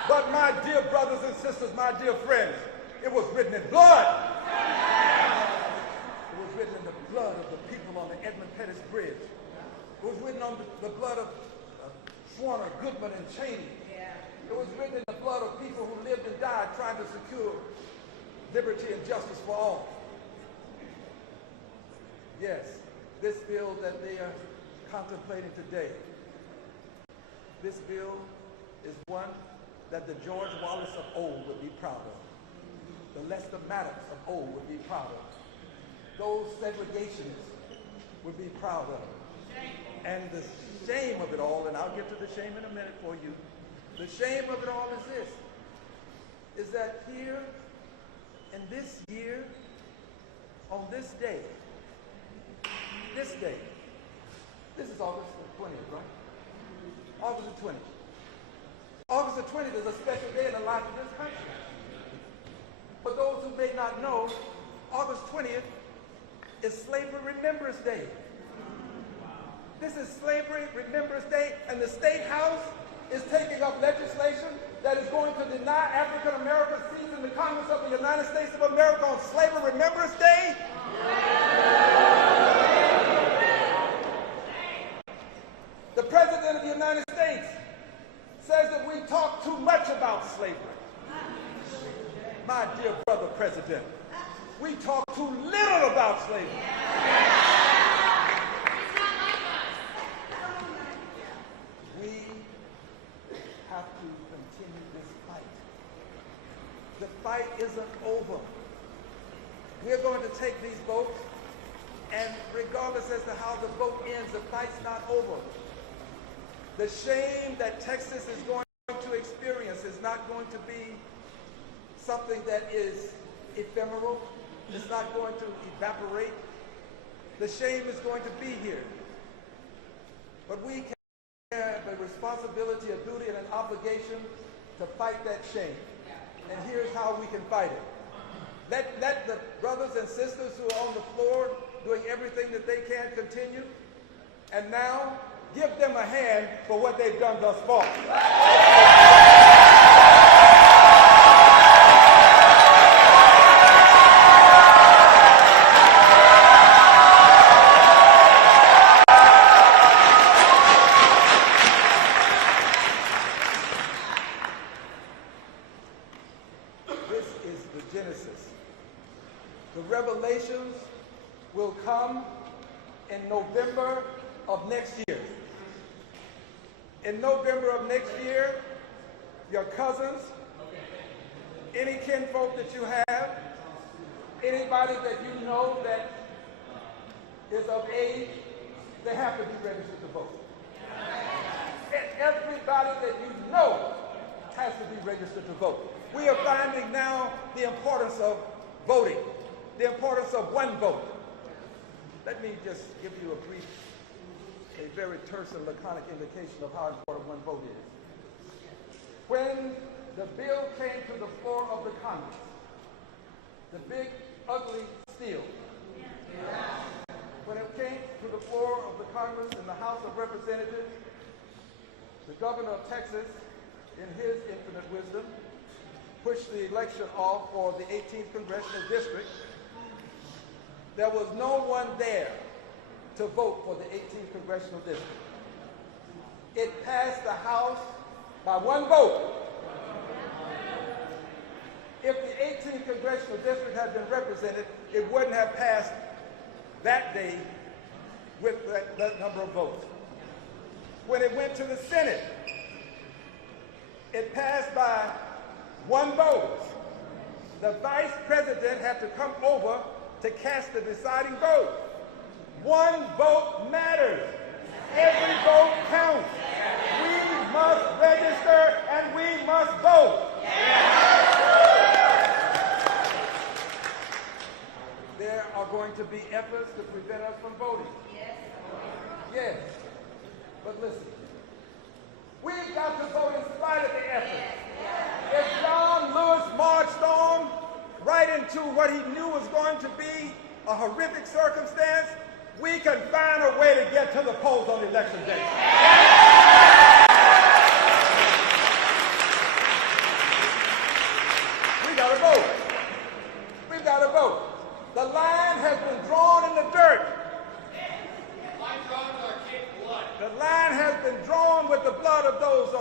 But my dear brothers and sisters, my dear friends, it was written in blood. It was written in the blood of the people on the Edmund Pettus Bridge. It was written on the blood of Schwerner, Goodman, and Cheney. It was written in the blood of people who lived and died trying to secure liberty and justice for all. Yes, this bill that they are contemplating today, this bill is one that the George Wallace of old would be proud of. The Lester Maddox of old would be proud of. Those segregationists would be proud of. And the shame of it all, and I'll get to the shame in a minute for you, the shame of it all is this, is that here in this year, on this day, this is August the 20th, right? August the 20th. August the 20th is a special day in the life of this country. For those who may not know, August 20th is Slavery Remembrance Day. This is Slavery Remembrance Day, and the State House is taking up legislation that is going to deny African Americans seats in the Congress of the United States of America on Slavery Remembrance Day. The President of the United States says that we talk too much about slavery. My dear brother President, we talk too little about slavery. We have to continue this fight. The fight isn't over. We're going to take these votes, and regardless as to how the vote ends, the fight's not over. The shame that Texas is going to experience is not going to be something that is ephemeral. It's not going to evaporate. The shame is going to be here. But we have a responsibility, a duty, and an obligation to fight that shame. And here's how we can fight it. Let the brothers and sisters who are on the floor doing everything that they can continue. And now, give them a hand for what they've done thus far. This is the Genesis. The revelations will come in November of next year. In November of next year, your cousins, any kinfolk that you have, anybody that you know that is of age, they have to be registered to vote. And everybody that you know has to be registered to vote. We are finding now the importance of voting, the importance of one vote. Let me just give you a very terse and laconic indication of how important one vote is. When the bill came to the floor of the Congress, the big, ugly steel, when it came to the floor of the Congress in the House of Representatives, the governor of Texas, in his infinite wisdom, pushed the election off for the 18th Congressional District. There was no one there to vote for the 18th Congressional District. It passed the House by one vote. If the 18th Congressional District had been represented, it wouldn't have passed that day with that number of votes. When it went to the Senate, it passed by one vote. The Vice President had to come over to cast the deciding vote. One vote matters. Every vote counts. We must register and we must vote. There are going to be efforts to prevent us from voting. Yes. But listen, we've got to vote in spite of the effort. If John Lewis marched on right into what he knew was going to be a horrific circumstance, we can find a way to get to the polls on election day.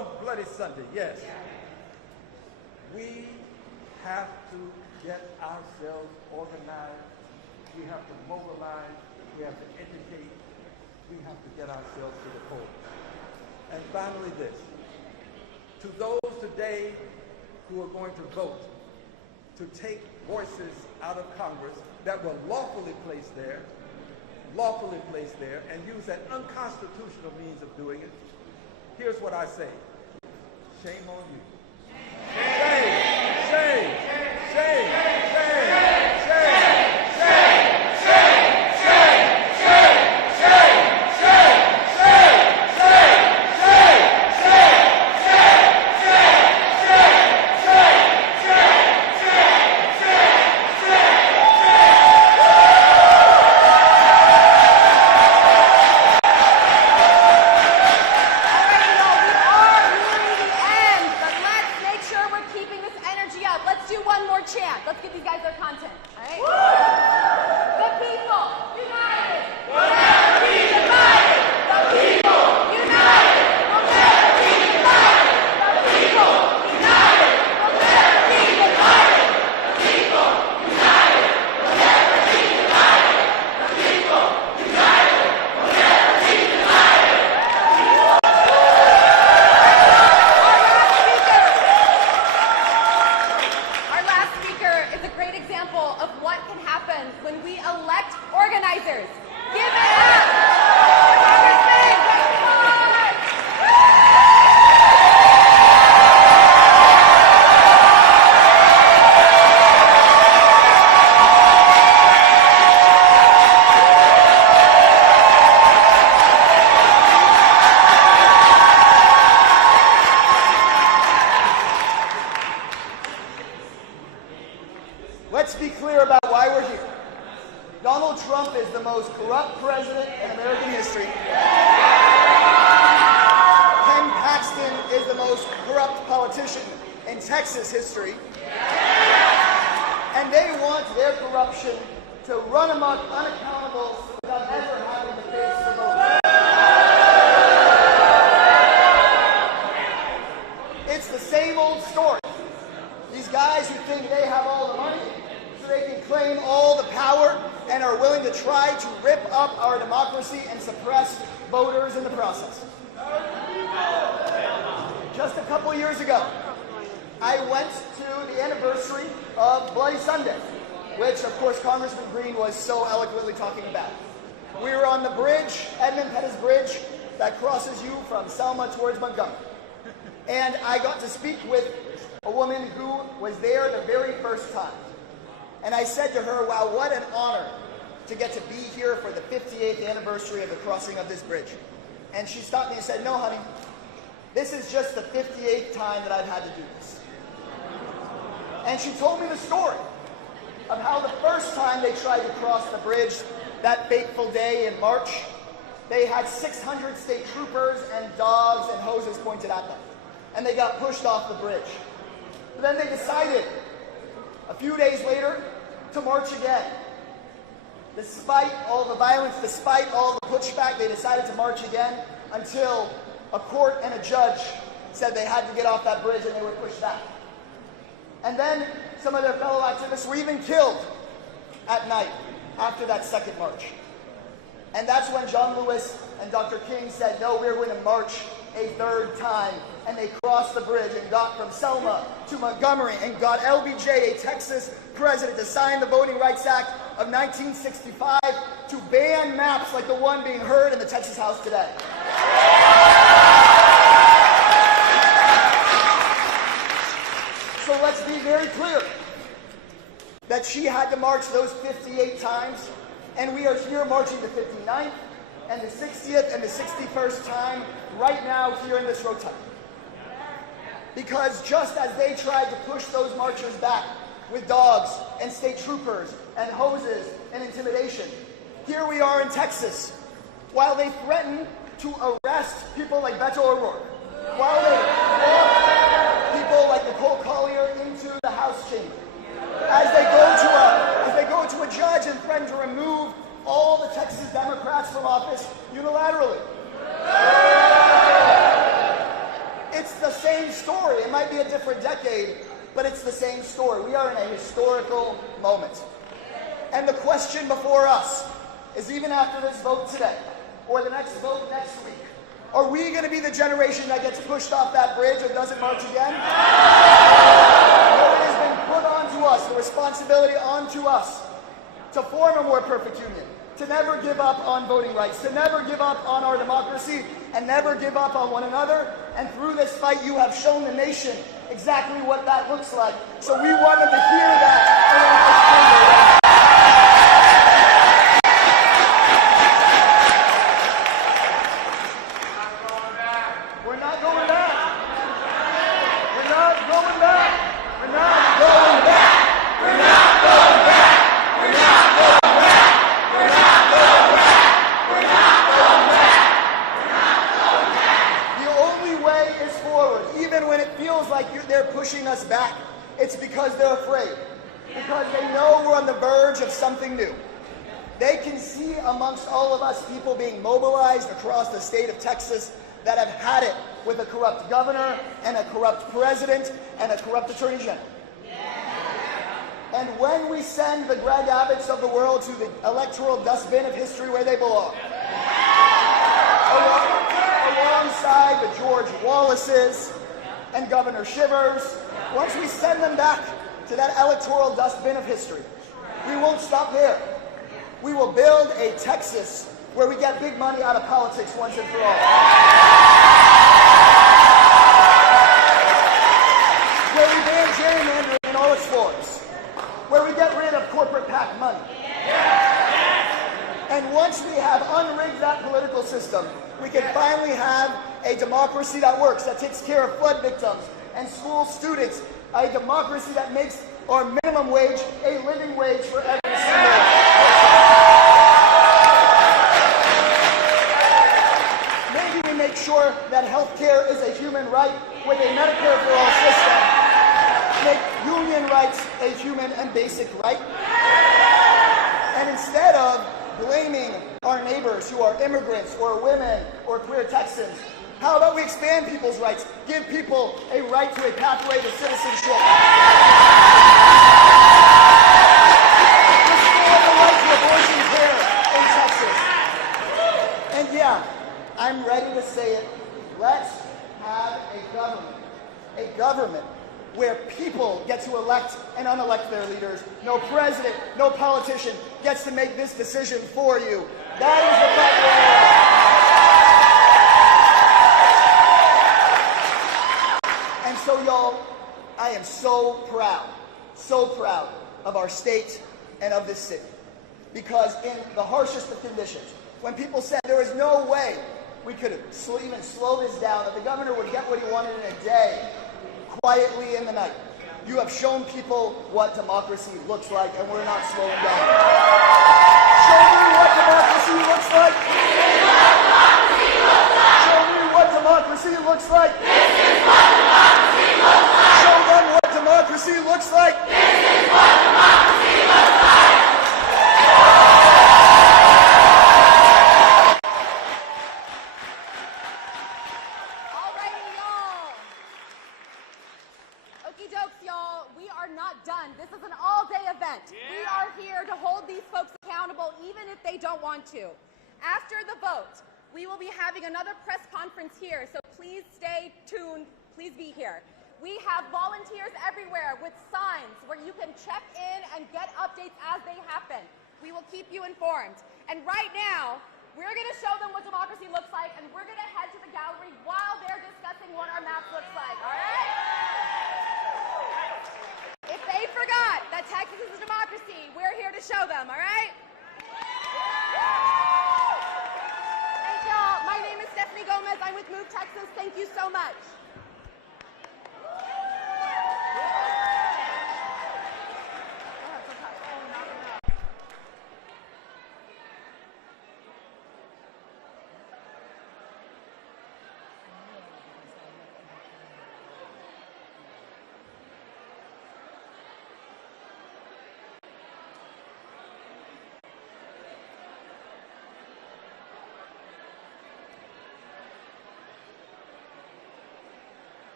on Bloody Sunday, yes. We have to get ourselves organized. We have to mobilize. We have to educate. We have to get ourselves to the polls. And finally this, to those today who are going to vote to take voices out of Congress that were lawfully placed there, and use that unconstitutional means of doing it, here's what I say. Shame on you. Shame, shame, shame, shame, shame, shame, shame, shame, shame, shame, shame, shame, chant. Let's give these guys their content. All right? The people united will never be divided. The people united will never be divided. The people united will never be divided. The people united will never be divided. The people united will never be divided. Our last speaker is a great example of what can happen when we elect organizers. Give it up for Congressman Revolt! Let's be clear about why we're here. Donald Trump is the most corrupt president in American history. Ken Paxton is the most corrupt politician in Texas history. And they want their corruption to run amok unaccountable without ever having to face the vote. It's the same old story. These guys who think they have all the money, so they can claim all the power, and are willing to try to rip up our democracy and suppress voters in the process. Just a couple years ago, I went to the anniversary of Bloody Sunday, which of course Congressman Green was so eloquently talking about. We were on the bridge, Edmund Pettus Bridge, that crosses you from Selma towards Montgomery. And I got to speak with a woman who was there the very first time. And I said to her, wow, what an honor to get to be here for the 58th anniversary of the crossing of this bridge. And she stopped me and said, no, honey, this is just the 58th time that I've had to do this. And she told me the story of how the first time they tried to cross the bridge, that fateful day in March, they had 600 state troopers and dogs and hoses pointed at them. And they got pushed off the bridge. But then they decided, a few days later, to march again. Despite all the violence, despite all the pushback, they decided to march again until a court and a judge said they had to get off that bridge and they were pushed back. And then some of their fellow activists were even killed at night after that second march. And that's when John Lewis and Dr. King said, no, we're going to march a third time. And they crossed the bridge and got from Selma to Montgomery and got LBJ, a Texas president, to sign the Voting Rights Act of 1965 to ban maps like the one being heard in the Texas House today. So let's be very clear that she had to march those 58 times, and we are here marching the 59th and the 60th and the 61st time right now here in this rotunda. Because just as they tried to push those marchers back with dogs and state troopers and hoses and intimidation, here we are in Texas, while they threaten to arrest people like Beto O'Rourke, while they walk people like Nicole Collier into the House chamber, as they go to a judge and threaten to remove all the Texas Democrats from office unilaterally. It's same story. It might be a different decade, but it's the same story. We are in a historical moment. And the question before us is, even after this vote today, or the next vote next week, are we going to be the generation that gets pushed off that bridge or doesn't march again? No, it has been put onto us, the responsibility onto us, to form a more perfect union, to never give up on voting rights, to never give up on our democracy, and never give up on one another. And through this fight, you have shown the nation exactly what that looks like. So we wanted to hear that in our chamber. We're not going back. We're not going back. We're not going back. We're not going back. We're not going back. We're not going back. We're not going back. We're not going back. The only way is forward. Even when it feels like they're pushing us back, it's because they're afraid. Because they know we're on the verge of something new. They can see amongst all of us people being mobilized across the state of Texas that have had it with a corrupt governor and a corrupt president and a corrupt attorney general. And when we send the Greg Abbotts of the world to the electoral dustbin of history where they belong, alongside the George Wallaces and Governor Shivers, once we send them back to that electoral dustbin of history, we won't stop there. We will build a Texas where we get big money out of politics once and for all. Where we ban gerrymandering in all its forms. Where we get rid of corporate PAC money. And once we have unrigged that political system, we can finally have a democracy that works, that takes care of flood victims and school students, a democracy that makes our minimum wage a living wage for every single one. Maybe we make sure that health care is a human right with a Medicare for all system. Make union rights a human and basic right. And instead of blaming our neighbors who are immigrants or women or queer Texans, how about we expand people's rights? Give people a right to a pathway to citizenship. Restore the right to abortion care in Texas. And yeah, I'm ready to say it. Let's have a government where people get to elect and unelect their leaders. No president, no politician gets to make this decision for you. That is the fight we're in. And so, y'all, I am so proud of our state and of this city. Because in the harshest of conditions, when people said there was no way we could even slow this down, that the governor would get what he wanted in a day, quietly in the night, you have shown people what democracy looks like, and we're not slowing down. Show me what democracy looks like. This is what democracy looks like. Show me what democracy looks like. This is what democracy looks like. Show them what democracy looks like. This is what democracy looks like. Alrighty, y'all. Okie dokes, y'all. We are not done. This is an all-day event. We are here to hold these folks accountable, even if they don't want to. After the vote, we will be having another press conference here, so please stay tuned. Please be here. We have volunteers everywhere with signs where you can check in and get updates as they happen. We will keep you informed. And right now, we're going to show them what democracy looks like, and we're going to head to the gallery while they're discussing what our map looks like, all right? If they forgot that Texas is a democracy, we're here to show them, all right? Thank y'all. My name is Stephanie Gomez. I'm with Move Texas. Thank you so much.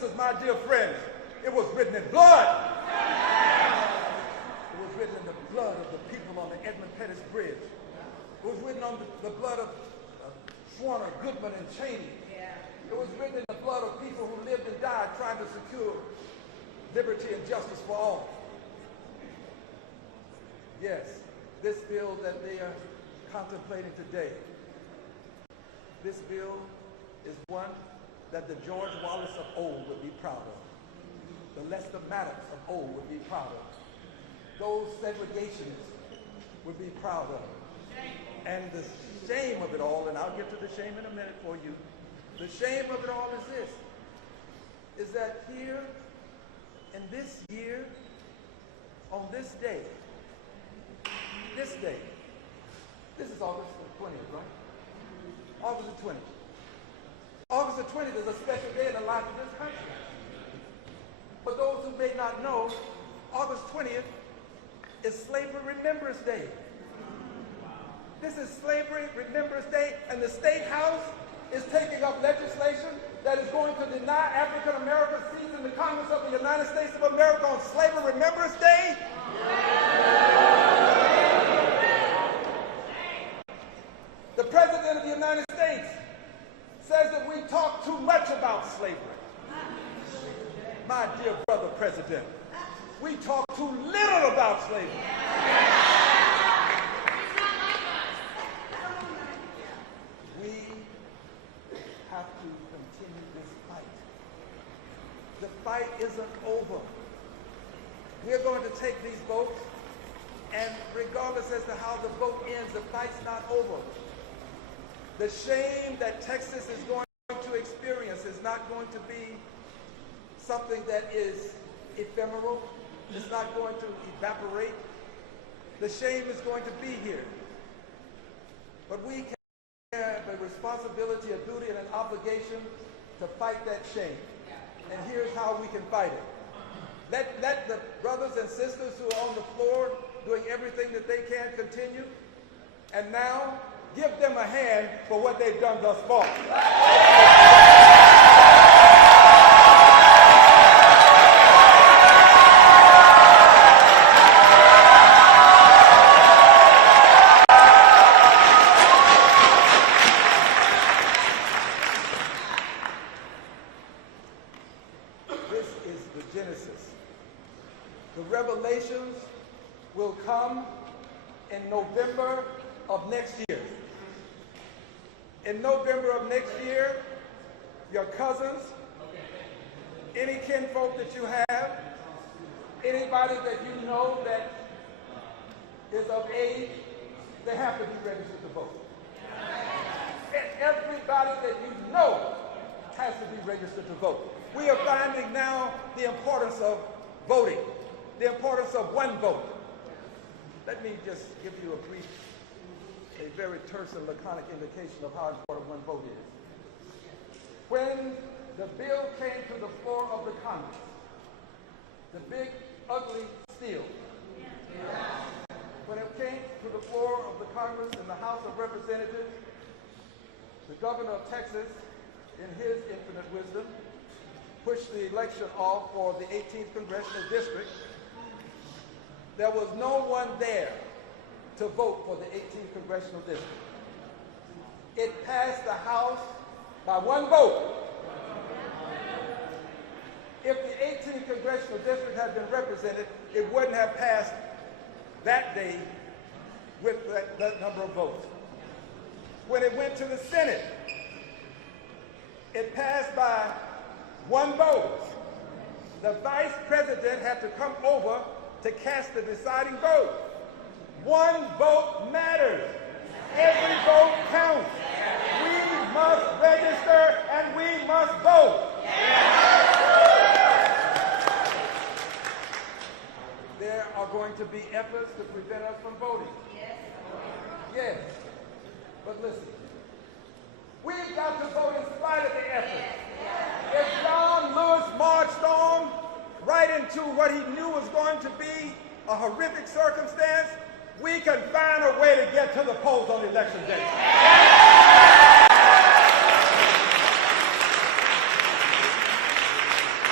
sisters, my dear friends, it was written in blood. It was written in the blood of the people on the Edmund Pettus Bridge. It was written on the blood of Schwerner, Goodman, and Cheney. It was written in the blood of people who lived and died trying to secure liberty and justice for all. Yes, this bill that they are contemplating today, this bill is one that the George Wallace of old would be proud of. The Lester Maddox of old would be proud of. Those segregationists would be proud of. And the shame of it all, and I'll get to the shame in a minute for you, the shame of it all is this, is that here in this year, on this day, this is August the 20th, right? August the 20th. August the 20th is a special day in the life of this country. For those who may not know, August 20th is Slavery Remembrance Day. This is Slavery Remembrance Day, and the State House is taking up legislation that is going to deny African American seats in the Congress of the United States of America on Slavery Remembrance Day. The President of the United States says that we talk too much about slavery. My dear brother President, we talk too little about slavery. We have to continue this fight. The fight isn't over. We're going to take these votes, and regardless as to how the vote ends, the fight's not over. The shame that Texas is going to experience is not going to be something that is ephemeral. It's not going to evaporate. The shame is going to be here. But we have a responsibility, a duty, and an obligation to fight that shame. And here's how we can fight it. Let the brothers and sisters who are on the floor doing everything that they can continue. And now, give them a hand for what they've done thus far. This is the Genesis. The revelations will come in November of next year. In November of next year, your cousins, any kinfolk that you have, anybody that you know that is of age, they have to be registered to vote. And everybody that you know has to be registered to vote. We are finding now the importance of voting, the importance of one vote. Let me just give you a very terse and laconic indication of how important one vote is. When the bill came to the floor of the Congress, the big, ugly steel, when it came to the floor of the Congress in the House of Representatives, the governor of Texas, in his infinite wisdom, pushed the election off for the 18th Congressional District. There was no one there to vote for the 18th Congressional District. It passed the House by one vote. If the 18th Congressional District had been represented, it wouldn't have passed that day with that number of votes. When it went to the Senate, it passed by one vote. The Vice President had to come over to cast the deciding vote. One vote matters. Every vote counts. We must register and we must vote. There are going to be efforts to prevent us from voting. Yes. But listen, we've got to vote in spite of the effort. If John Lewis marched on right into what he knew was going to be a horrific circumstance, we can find a way to get to the polls on election day.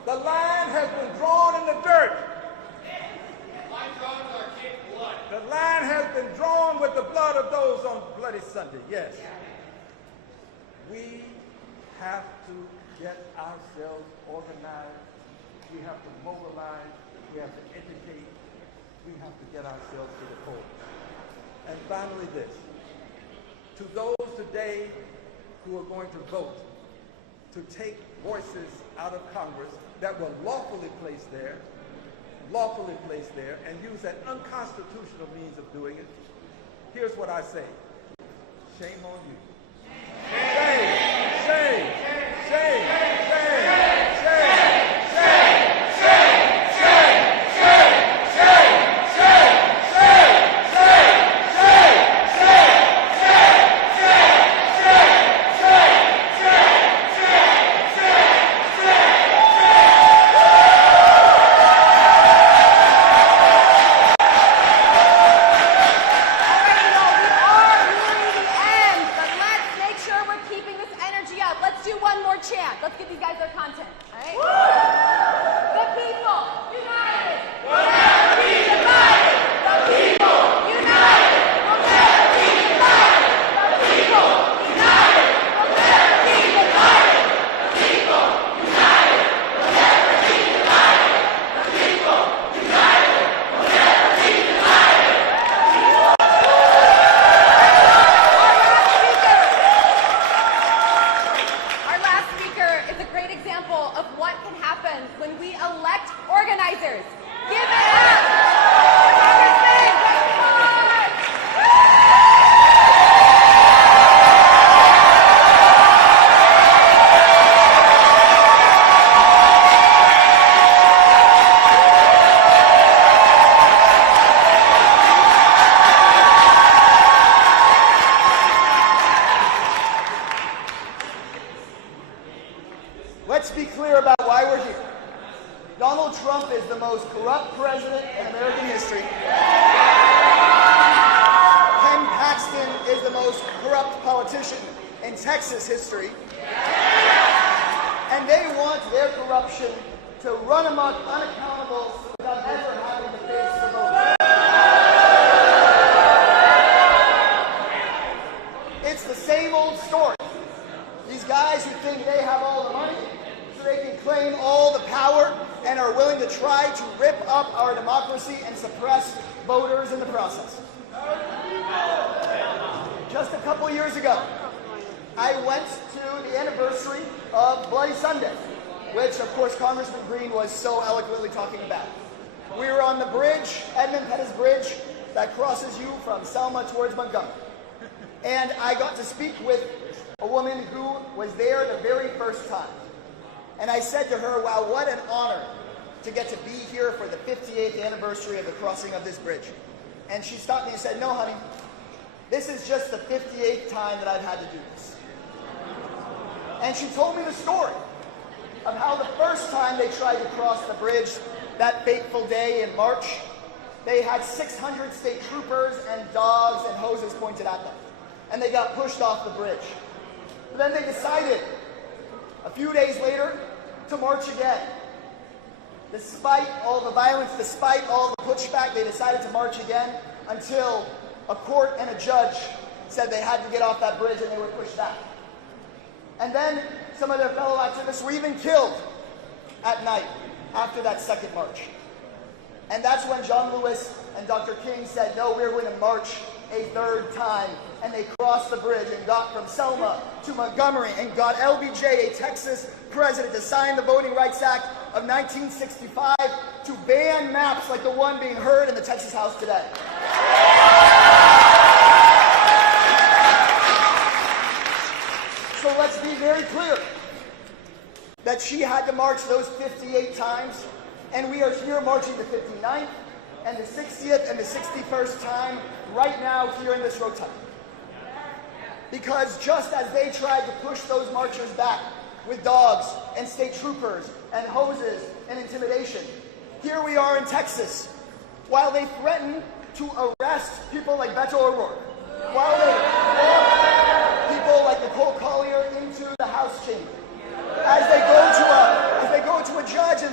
The line has been drawn in the dirt. The line has been drawn with the blood of those on Bloody Sunday, yes. We have to get ourselves organized. We have to mobilize. We have to educate. We have to get ourselves to the polls. And finally this, to those today who are going to vote to take voices out of Congress that were lawfully placed there, and use that unconstitutional means of doing it, here's what I say. Shame on you. Shame, shame, shame, shame, shame, shame, shame, shame, shame, shame, shame, shame, shame, shame, shame, Let's do one more chant. Let's give these guys their content. All right? The people united will never be divided. The people united will never be divided. The people united will never be divided. The people united will never be divided. The people united will never be divided. Our last speaker is a great example of what can happen when we elect organizers. Give it up! Congressman Revolt! Let's be clear about why we're here. Donald Trump is the most corrupt president in American history. Ken Paxton is the most corrupt politician in Texas history. And they want their corruption to run amok unaccountable without ever having to face the vote. It's the same old story. These guys who think they have all the money, so they can claim all the power and are willing to try to rip up our democracy and suppress voters in the process. Just a couple years ago, I went to the anniversary of Bloody Sunday, which of course Congressman Green was so eloquently talking about. We were on the bridge, Edmund Pettus Bridge, that crosses you from Selma towards Montgomery. And I got to speak with a woman who was there the very first time. And I said to her, wow, what an honor to get to be here for the 58th anniversary of the crossing of this bridge. And she stopped me and said, no, honey, this is just the 58th time that I've had to do this. And she told me the story of how the first time they tried to cross the bridge, that fateful day in March, they had 600 state troopers and dogs and hoses pointed at them. And they got pushed off the bridge. But then they decided, a few days later, to march again. Despite all the violence, despite all the pushback, they decided to march again until a court and a judge said they had to get off that bridge and they were pushed back. And then some of their fellow activists were even killed at night after that second march. And that's when John Lewis and Dr. King said, no, we're going to march a third time. And they crossed the bridge and got from Selma to Montgomery and got LBJ, a Texas president, to sign the Voting Rights Act of 1965 to ban maps like the one being heard in the Texas House today. So let's be very clear that she had to march those 58 times, and we are here marching the 59th and the 60th and the 61st time right now here in this rotunda. Because just as they tried to push those marchers back with dogs and state troopers and hoses and intimidation, here we are in Texas, while they threaten to arrest people like Beto O'Rourke, while they walk people like Nicole Collier into the House chamber, as they go to a judge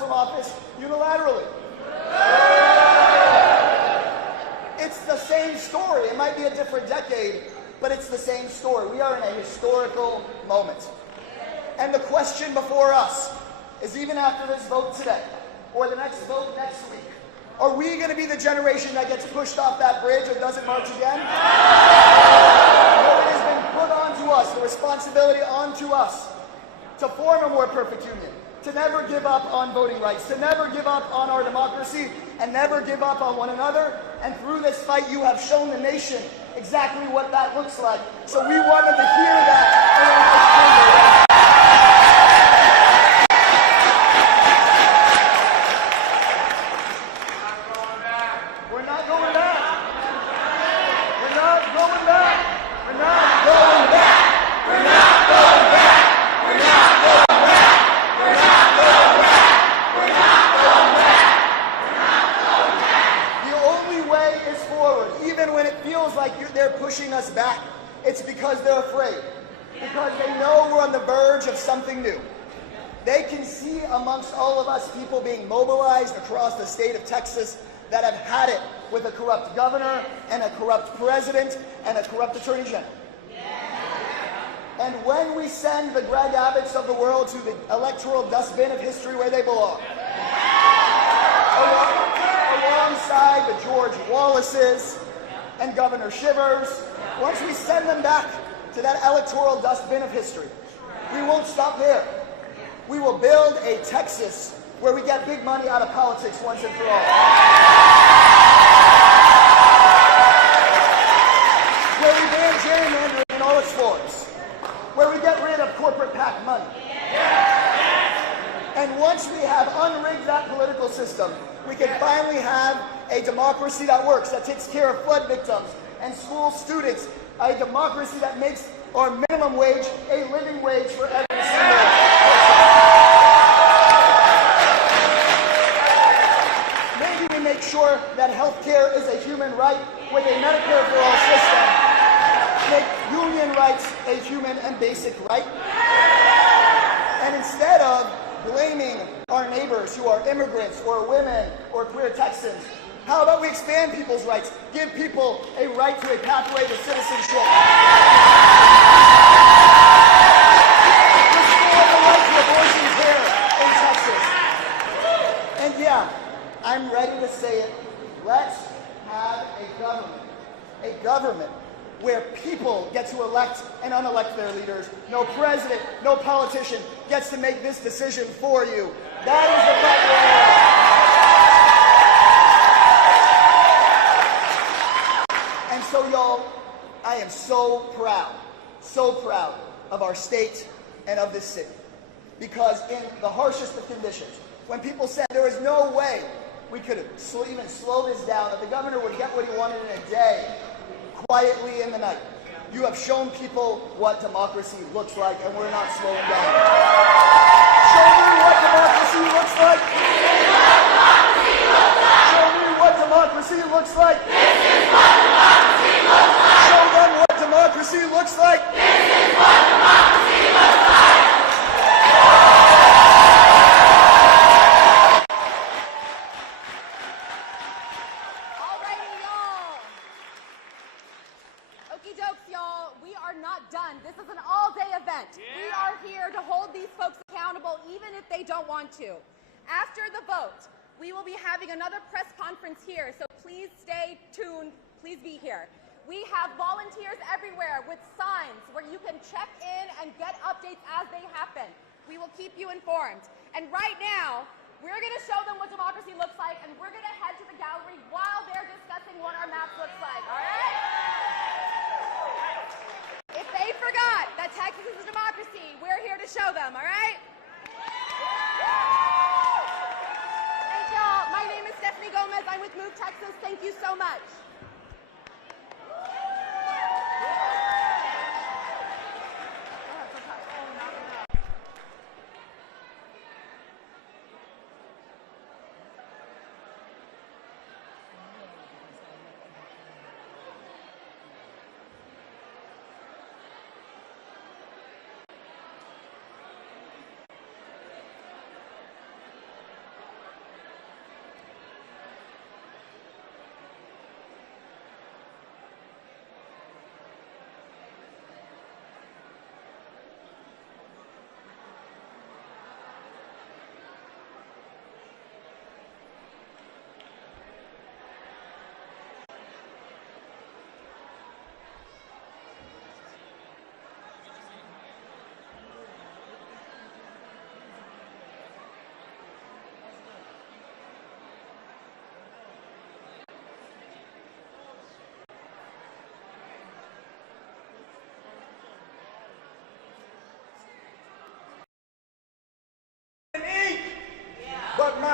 from office unilaterally. It's the same story. It might be a different decade, but it's the same story. We are in a historical moment. And the question before us is, even after this vote today, or the next vote next week, are we going to be the generation that gets pushed off that bridge or doesn't march again? No, it has been put onto us, the responsibility onto us, to form a more perfect union, to never give up on voting rights, to never give up on our democracy, and never give up on one another. And through this fight, you have shown the nation exactly what that looks like. So we wanted to hear that in our next chamber. We're not going back. We're not going back. We're not going back. We're not going back. We're not going back. We're not going back. We're not going back. We're not going back. The only way is forward, even when it feels like they're pushing us back. It's because they're afraid. Because they know we're on the verge of something new. They can see amongst all of us people being mobilized across the state of Texas that have had it with a corrupt governor and a corrupt president and a corrupt attorney general. And when we send the Greg Abbotts of the world to the electoral dustbin of history where they belong, alongside the George Wallaces and Governor Shivers, once we send them back to that electoral dustbin of history, we won't stop there. We will build a Texas where we get big money out of politics once and for all. Where we ban gerrymandering in all its forms. Where we get rid of corporate PAC money. And once we have unrigged that political system, we can finally have a democracy that works, that takes care of flood victims and school students, a democracy that makes our minimum wage a living wage for every single person. Maybe we make sure that healthcare is a human right with a Medicare for all system. Make union rights a human and basic right. And instead of blaming our neighbors who are immigrants or women or queer Texans, how about we expand people's rights? Give people a right to a pathway to citizenship. Restore the right to abortion care in Texas. And yeah, I'm ready to say it. Let's have a government where people get to elect and unelect their leaders. No president, no politician gets to make this decision for you. That is the fight we're on. And so, y'all, I am so proud of our state and of this city. Because in the harshest of conditions, when people said there was no way we could even slow this down, that the governor would get what he wanted in a day, quietly in the night, you have shown people what democracy looks like, and we're not slowing down. Show me what democracy looks like. Show me what democracy looks like. This is what democracy looks like. Show them what democracy looks like. This is what democracy looks like. To. After the vote, we will be having another press conference here, so please stay tuned. Please be here. We have volunteers everywhere with signs where you can check in and get updates as they happen. We will keep you informed. And right now, we're going to show them what democracy looks like, and we're going to head to the gallery while they're discussing what our maps looks like, all right? If they forgot that Texas is a democracy, we're here to show them, all right? Thank y'all. My name is Stephanie Gomez. I'm with Move Texas. Thank you so much.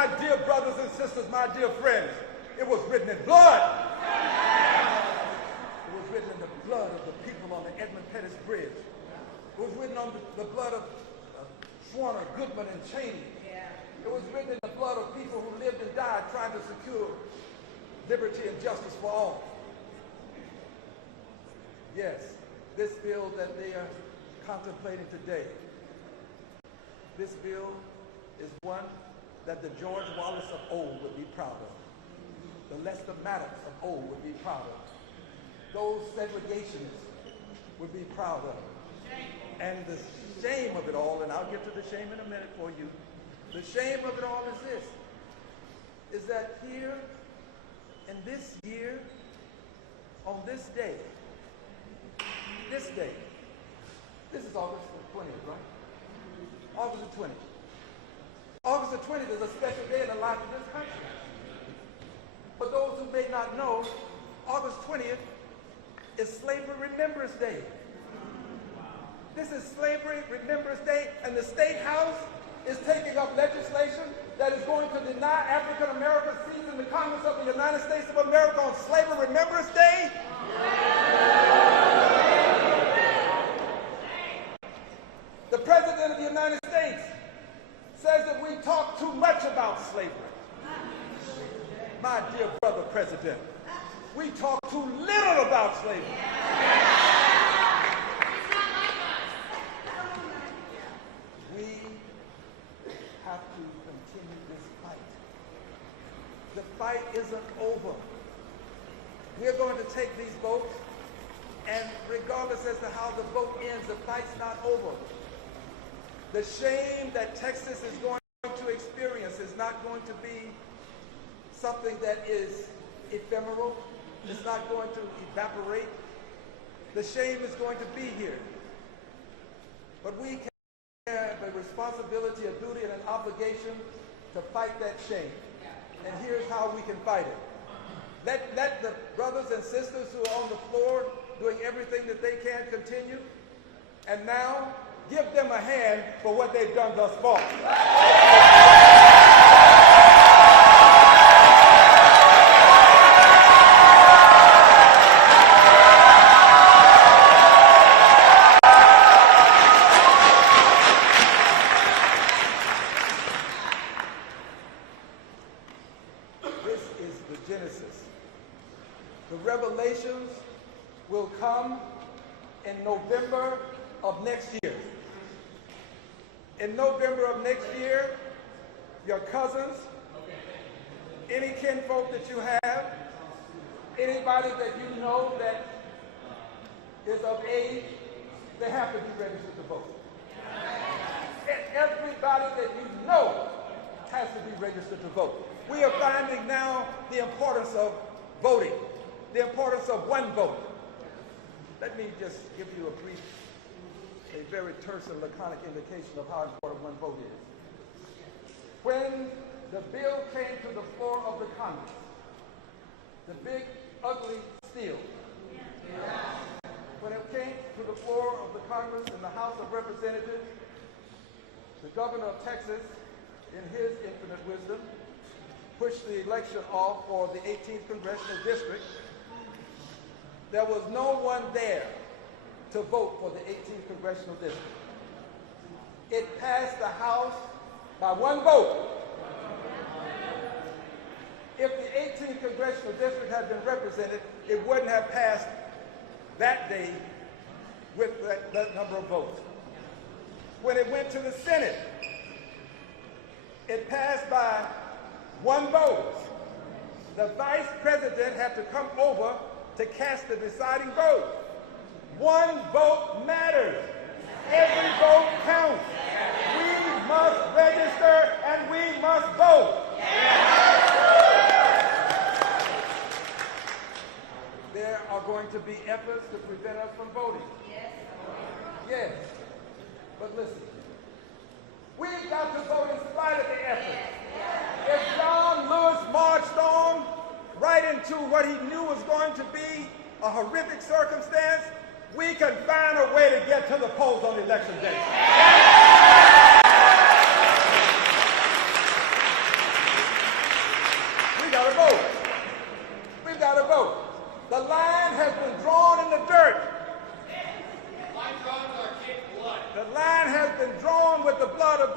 my dear brothers and sisters, my dear friends, it was written in blood. It was written in the blood of the people on the Edmund Pettus Bridge. It was written on the blood of Schwerner, Goodman, and Cheney. It was written in the blood of people who lived and died trying to secure liberty and justice for all. Yes, this bill that they are contemplating today, this bill is one that the George Wallace of old would be proud of. The Lester Maddox of old would be proud of. Those segregationists would be proud of. And the shame of it all, and I'll get to the shame in a minute for you, the shame of it all is this, is that here in this year, on this day, this is August the 20th, right? August the 20th. August the 20th is a special day in the life of this country. For those who may not know, August 20th is Slavery Remembrance Day. This is Slavery Remembrance Day, and the State House is taking up legislation that is going to deny African Americans seats in the Congress of the United States of America on Slavery Remembrance Day. The President of the United States says that we talk too much about slavery. My dear brother President, we talk too little about slavery. We have to continue this fight. The fight isn't over. We're going to take these votes, and regardless as to how the vote ends, the fight's not over. The shame that Texas is going to experience is not going to be something that is ephemeral. It's not going to evaporate. The shame is going to be here. But we have a responsibility, a duty, and an obligation to fight that shame. And here's how we can fight it. Let the brothers and sisters who are on the floor doing everything that they can continue. And now, give them a hand for what they've done thus far. This is the Genesis. The revelations will come in November of next year. In November of next year, your cousins, any kinfolk that you have, anybody that you know that is of age, they have to be registered to vote. And everybody that you know has to be registered to vote. We are finding now the importance of voting, the importance of one vote. Let me just give you a very terse and laconic indication of how important one vote is. When the bill came to the floor of the Congress, the big, ugly steel, when it came to the floor of the Congress in the House of Representatives, the governor of Texas, in his infinite wisdom, pushed the election off for the 18th Congressional District. There was no one there to vote for the 18th Congressional District. It passed the House by one vote. If the 18th Congressional District had been represented, it wouldn't have passed that day with that number of votes. When it went to the Senate, it passed by one vote. The Vice President had to come over to cast the deciding vote. One vote matters. Every vote counts. We must register and we must vote. There are going to be efforts to prevent us from voting. Yes. But listen, we've got to vote in spite of the effort. If John Lewis marched on right into what he knew was going to be a horrific circumstance, we can find a way to get to the polls on election day.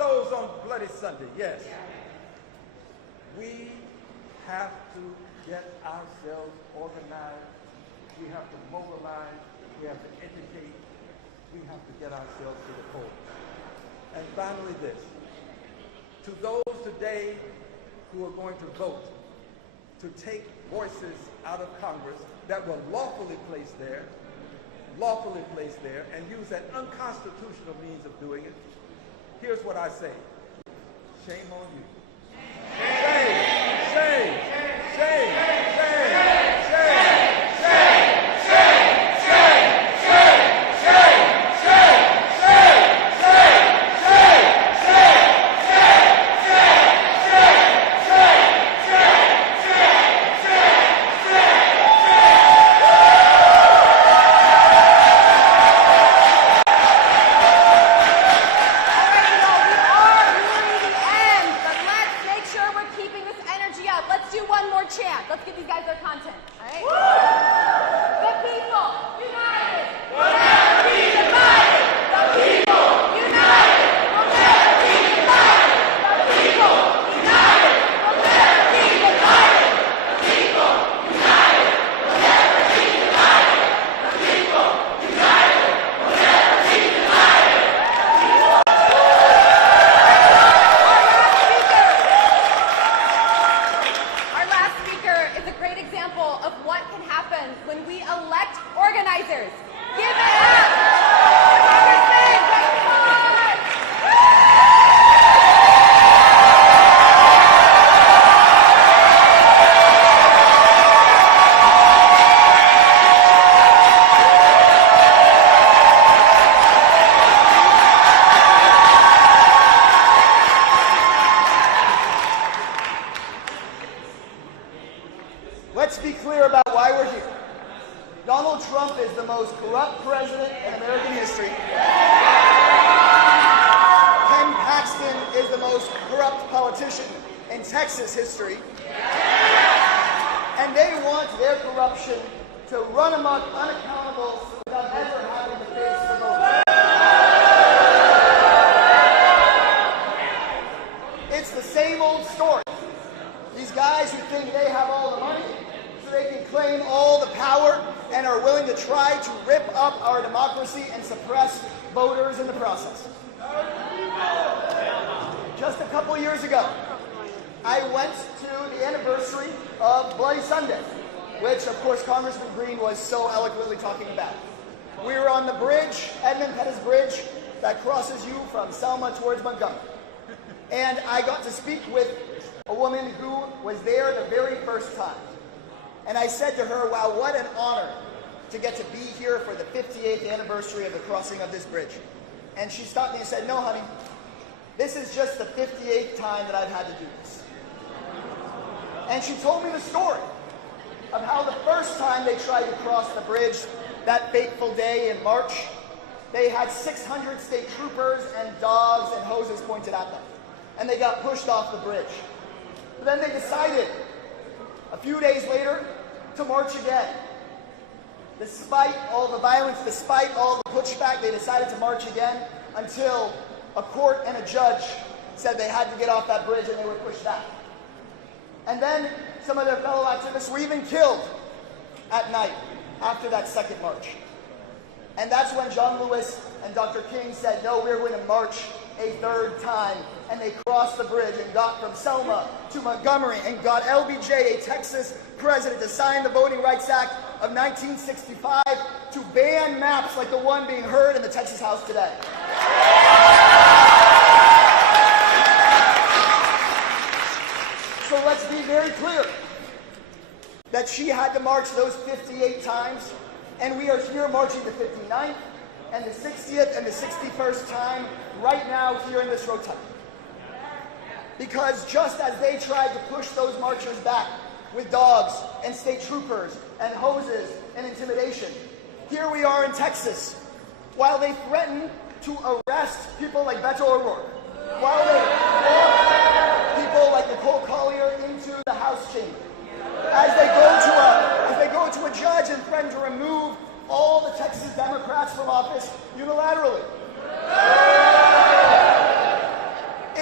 close on Bloody Sunday, yes. We have to get ourselves organized. We have to mobilize. We have to educate. We have to get ourselves to the polls. And finally this, to those today who are going to vote to take voices out of Congress that were lawfully placed there, and use that unconstitutional means of doing it, here's what I say. Shame on you. Shame, shame, shame, shame, shame, shame, shame, shame, shame, shame, shame, shame, shame, chant. Let's give these guys their content. All right? The people united will never be divided. The people united will never be divided. The people united will never be divided. The people united will never be divided. The people united will never be divided. Our last speaker is a great example of what can happen when we elect organizers. Give it up! Congressman Revolt! Let's be clear about why we're here. Donald Trump is the most corrupt president in American history. Ken Paxton is the most corrupt politician in Texas history. And they want their corruption to run amok unaccountable without ever having to face the vote. It's the same old story. These guys who think they have all the money, so they can claim all the power and are willing to try to rip up our democracy and suppress voters in the process. Just a couple years ago, I went to the anniversary of Bloody Sunday, which of course Congressman Green was so eloquently talking about. We were on the bridge, Edmund Pettus Bridge, that crosses you from Selma towards Montgomery. And I got to speak with a woman who was there the very first time. And I said to her, wow, what an honor to get to be here for the 58th anniversary of the crossing of this bridge. And she stopped me and said, no, honey, this is just the 58th time that I've had to do this. And she told me the story of how the first time they tried to cross the bridge, that fateful day in March, they had 600 state troopers and dogs and hoses pointed at them. And they got pushed off the bridge. But then they decided, a few days later, to march again. Despite all the violence, despite all the pushback, they decided to march again until a court and a judge said they had to get off that bridge and they were pushed back. And then some of their fellow activists were even killed at night after that second march. And that's when John Lewis and Dr. King said, no, we're going to march a third time. And they crossed the bridge and got from Selma to Montgomery and got LBJ, a Texas president, to sign the Voting Rights Act of 1965 to ban maps like the one being heard in the Texas House today. So let's be very clear that she had to march those 58 times, and we are here marching the 59th and the 60th and the 61st time right now here in this rotunda. Because just as they tried to push those marchers back with dogs and state troopers and hoses and intimidation, here we are in Texas, while they threaten to arrest people like Beto O'Rourke, while they walk people like Nicole Collier into the House chamber, as they go to a judge and threaten to remove all the Texas Democrats from office unilaterally.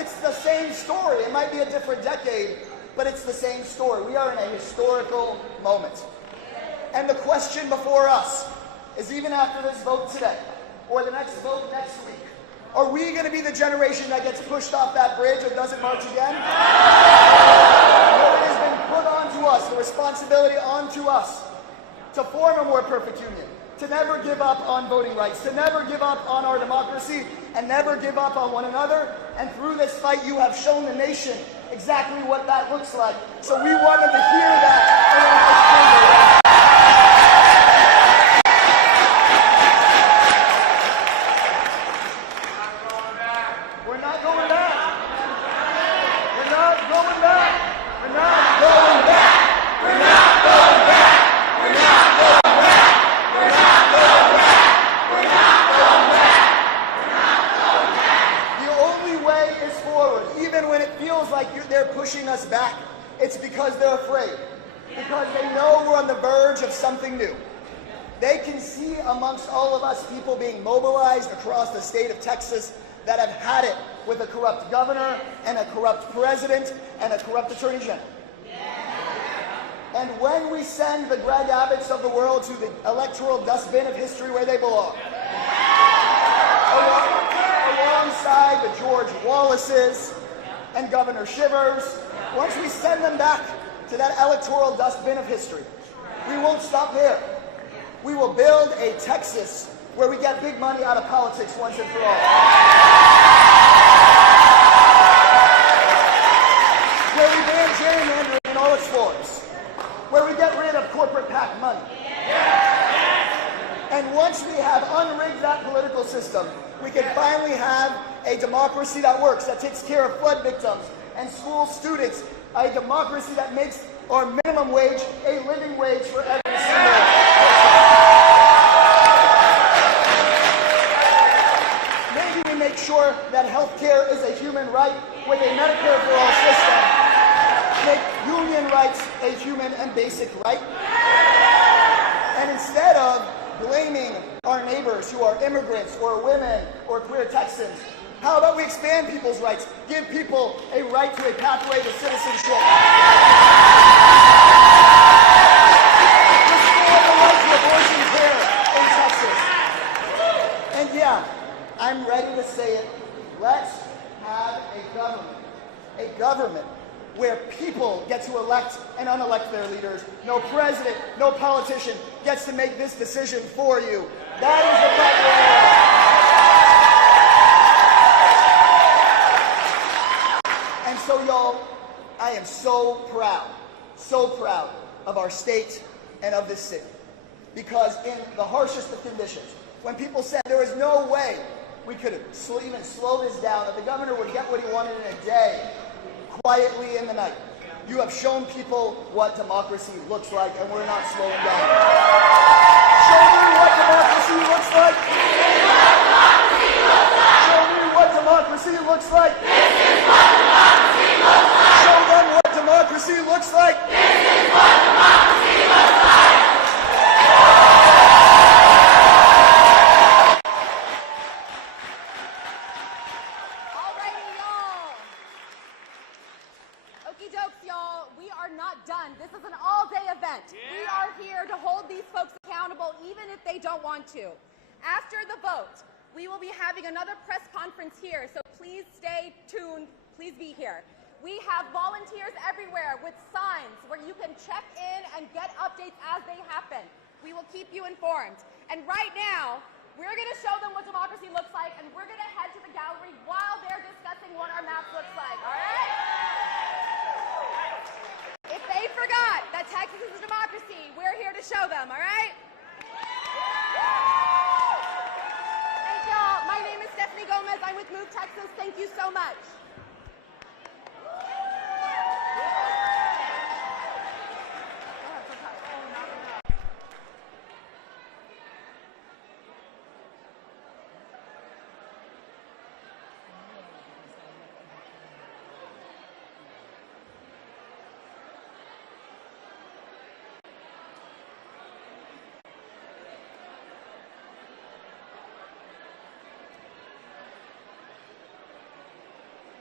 same story. It might be a different decade, but it's the same story. We are in a historical moment. And the question before us is, even after this vote today, or the next vote next week, are we going to be the generation that gets pushed off that bridge and doesn't march again? No, it has been put onto us, the responsibility onto us, to form a more perfect union, to never give up on voting rights, to never give up on our democracy, and never give up on one another. And through this fight, you have shown the nation exactly what that looks like. So we wanted to hear that in our next chamber. We're not going back. We're not going back. We're not going back. We're not going back. We're not going back. We're not going back. We're not going back. We're not going back. The only way is forward, even when it feels like they're pushing us back. It's because they're afraid, because they know we're on the verge of something new. They can see amongst all of us people being mobilized across the state of Texas that have had it with a corrupt governor and a corrupt president and a corrupt attorney general. And when we send the Greg Abbotts of the world to the electoral dustbin of history where they belong, alongside the George Wallaces and Governor Shivers, once we send them back to that electoral dustbin of history, we won't stop there. We will build a Texas where we get big money out of politics once and for all. Where we ban gerrymandering in all its forms. Where we get rid of corporate PAC money. And once we have unrigged that political system, we can finally have a democracy that works, that takes care of flood victims and school students, a democracy that makes our minimum wage a living wage for every single person. Maybe we make sure that healthcare is a human right with a Medicare for all system. Make union rights a human and basic right. And instead of blaming our neighbors who are immigrants or women or queer Texans, how about we expand people's rights, give people a right to a pathway to citizenship. Restore the right to abortion care in Texas. And yeah, I'm ready to say it. Let's have a government where people get to elect and unelect their leaders. No president, no politician gets to make this decision for you. That is the fight we're on. And so, y'all, I am so proud of our state and of this city. Because in the harshest of conditions, when people said there was no way we could even slow this down, that the governor would get what he wanted in a day, quietly in the night, you have shown people what democracy looks like, and we're not slowing down. Show me what democracy looks like. Show me what democracy looks like. This is what democracy looks like. Show them what democracy looks like. This is what democracy looks like. To. After the vote, we will be having another press conference here, so please stay tuned. Please be here. We have volunteers everywhere with signs where you can check in and get updates as they happen. We will keep you informed. And right now, we're going to show them what democracy looks like, and we're going to head to the gallery while they're discussing what our map looks like, all right? If they forgot that Texas is a democracy, we're here to show them, all right? Thank y'all. My name is Stephanie Gomez. I'm with Move Texas. Thank you so much.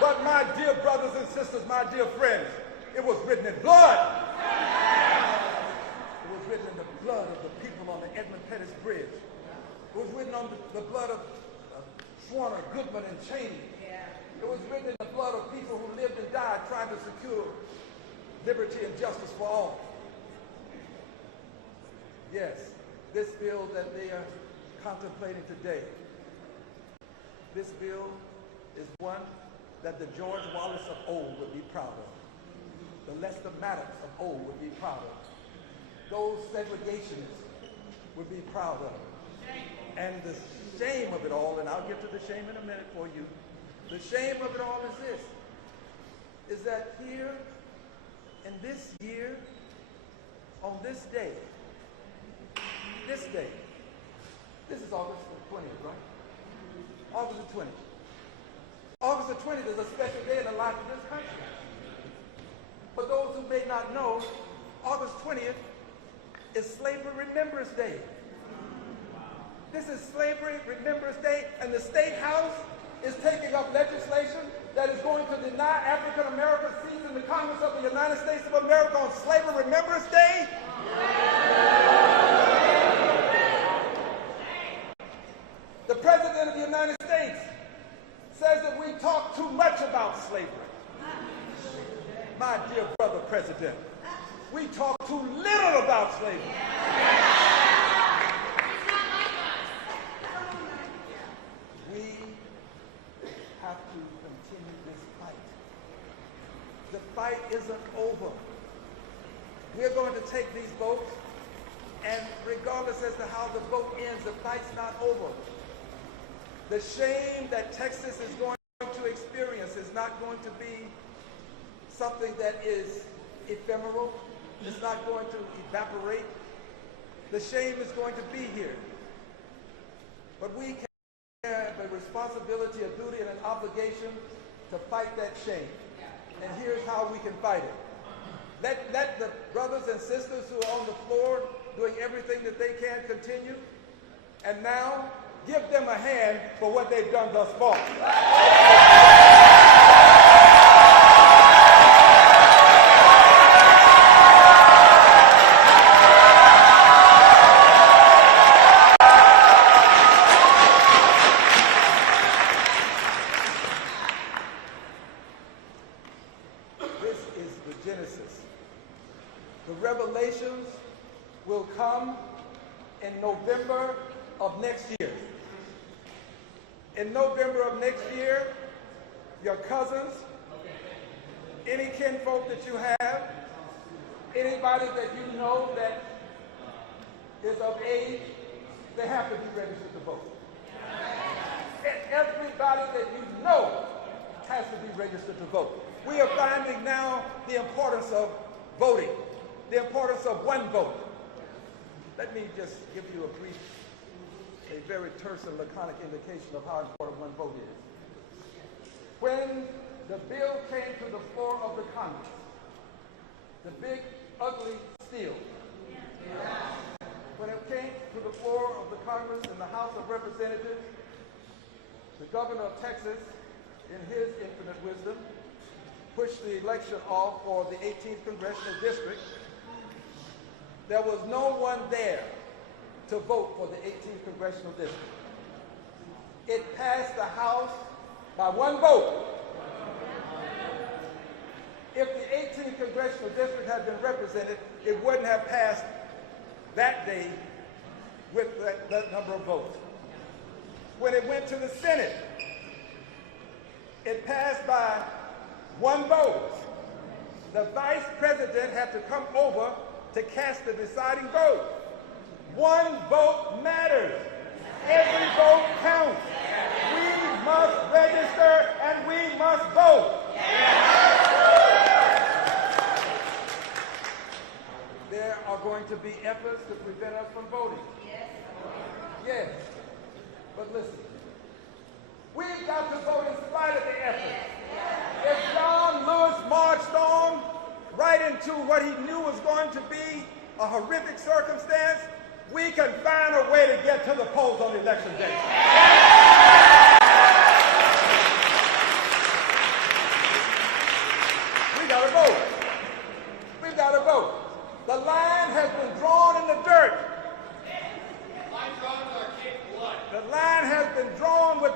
But my dear brothers and sisters, my dear friends, it was written in blood. It was written in the blood of the people on the Edmund Pettus Bridge. It was written on the blood of Schwerner, Goodman, and Cheney. It was written in the blood of people who lived and died trying to secure liberty and justice for all. Yes, this bill that they are contemplating today, this bill is one that the George Wallace of old would be proud of. The Lester Maddox of old would be proud of. Those segregationists would be proud of. And the shame of it all, and I'll get to the shame in a minute for you, the shame of it all is this, is that here in this year, on this day, this is August the 20th, right? August the 20th. August the 20th is a special day in the life of this country. For those who may not know, August 20th is Slavery Remembrance Day. This is Slavery Remembrance Day, and the State House is taking up legislation that is going to deny African Americans seats in the Congress of the United States of America on Slavery Remembrance Day. The President of the United States says that we talk too much about slavery. My dear brother President, we talk too little about slavery. We have to continue this fight. The fight isn't over. We're going to take these votes, and regardless as to how the vote ends, the fight's not over. The shame that Texas is going to experience is not going to be something that is ephemeral. It's not going to evaporate. The shame is going to be here. But we have a responsibility, a duty, and an obligation to fight that shame. And here's how we can fight it. Let the brothers and sisters who are on the floor doing everything that they can continue. And now, give them a hand for what they've done thus far. This is the Genesis. The revelations will come in November of next year. In November of next year, your cousins, any kinfolk that you have, anybody that you know that is of age, they have to be registered to vote. And everybody that you know has to be registered to vote. We are finding now the importance of voting, the importance of one vote. Let me just give you a very terse and laconic indication of how important one vote is. When the bill came to the floor of the Congress, the big, ugly steel, when it came to the floor of the Congress in the House of Representatives, the governor of Texas, in his infinite wisdom, pushed the election off for the 18th Congressional District. There was no one there to vote for the 18th Congressional District. It passed the House by one vote. If the 18th Congressional District had been represented, it wouldn't have passed that day with that number of votes. When it went to the Senate, it passed by one vote. The Vice President had to come over to cast the deciding vote. One vote matters. Every vote counts. We must register and we must vote. There are going to be efforts to prevent us from voting. Yes. But listen, we've got to vote in spite of the effort. If John Lewis marched on right into what he knew was going to be a horrific circumstance, we can find a way to get to the polls on election day.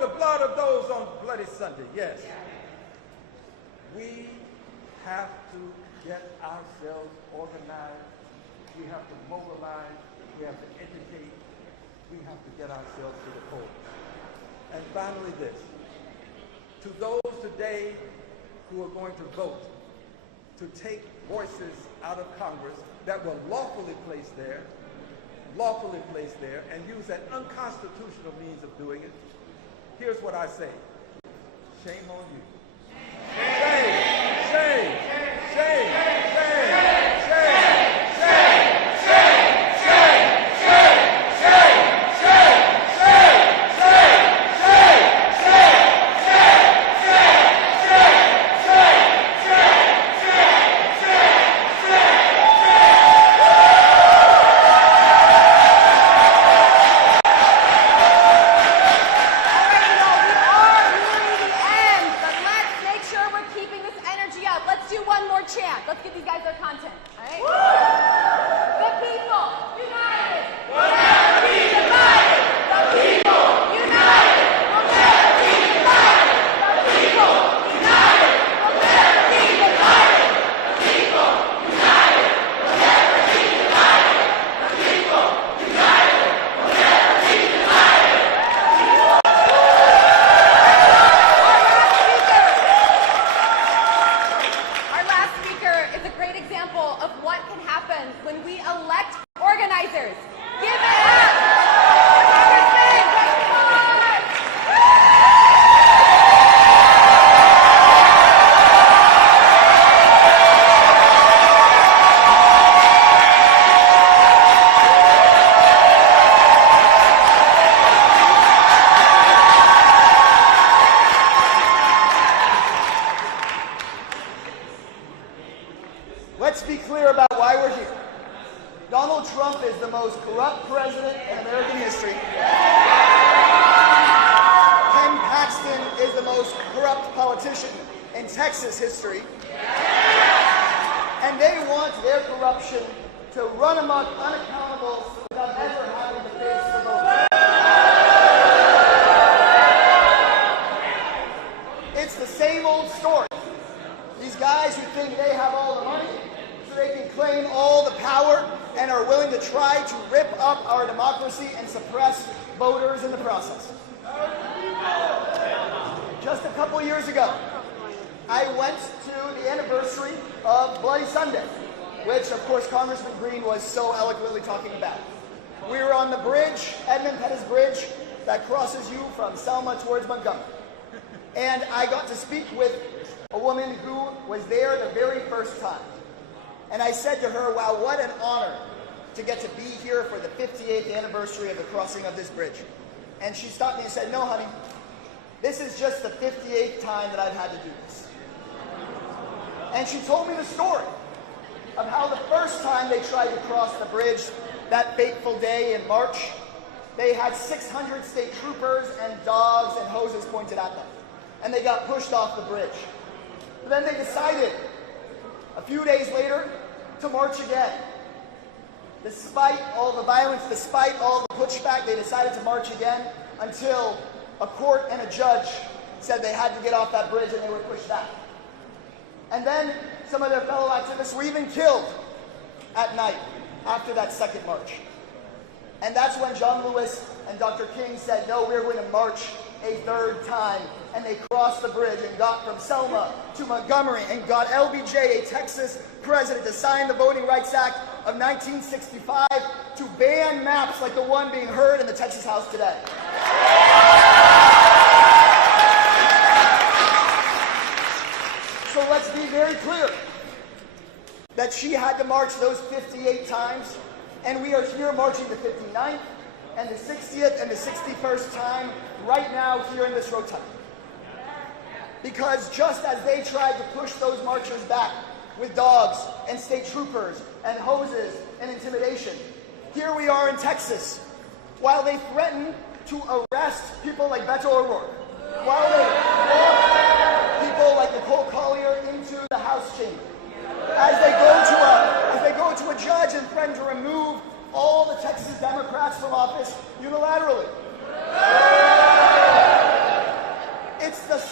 the blood of those on Bloody Sunday, yes. We have to get ourselves organized. We have to mobilize. We have to educate. We have to get ourselves to the polls. And finally this, to those today who are going to vote to take voices out of Congress that were lawfully placed there, and use that unconstitutional means of doing it, here's what I say. Shame on you. Shame, shame, shame, shame, shame, shame, shame, shame, shame, shame, shame, shame, shame, Let's do one more chant. Let's give these guys their content. All right? The people united will never be divided. The people united will never be divided. The people united will never be divided. The people united will never be divided. The people united will never be divided. Our last speaker is a great example of what can happen when we elect organizers. Give it up! Congressman Revolt! Let's be clear about why we're here. Donald Trump is the most corrupt president in American history. Ken Paxton is the most corrupt politician in Texas history. And they want their corruption to run amok unaccountable without ever having to face the vote. It's the same old story. These guys who think they have all the money, so they can claim all the power, and are willing to try to rip up our democracy and suppress voters in the process. Just a couple years ago, I went to the anniversary of Bloody Sunday, which of course Congressman Green was so eloquently talking about. We were on the bridge, Edmund Pettus Bridge, that crosses you from Selma towards Montgomery. And I got to speak with a woman who was there the very first time. And I said to her, wow, what an honor to get to be here for the 58th anniversary of the crossing of this bridge. And she stopped me and said, no, honey, this is just the 58th time that I've had to do this. And she told me the story of how the first time they tried to cross the bridge, that fateful day in March, they had 600 state troopers and dogs and hoses pointed at them. And they got pushed off the bridge. But then they decided, a few days later, to march again. Despite all the violence, despite all the pushback, they decided to march again until a court and a judge said they had to get off that bridge and they were pushed back. And then some of their fellow activists were even killed at night after that second march. And that's when John Lewis and Dr. King said, no, we're going to march a third time. And they crossed the bridge and got from Selma to Montgomery and got LBJ, a Texas president, to sign the Voting Rights Act of 1965 to ban maps like the one being heard in the Texas House today. So let's be very clear that she had to march those 58 times, and we are here marching the 59th and the 60th and the 61st time right now here in this rotunda. Because just as they tried to push those marchers back with dogs and state troopers and hoses and intimidation, here we are in Texas, while they threaten to arrest people like Beto O'Rourke, while they walk people like Nicole Collier into the House chamber, as they go to a judge and threaten to remove all the Texas Democrats from office unilaterally.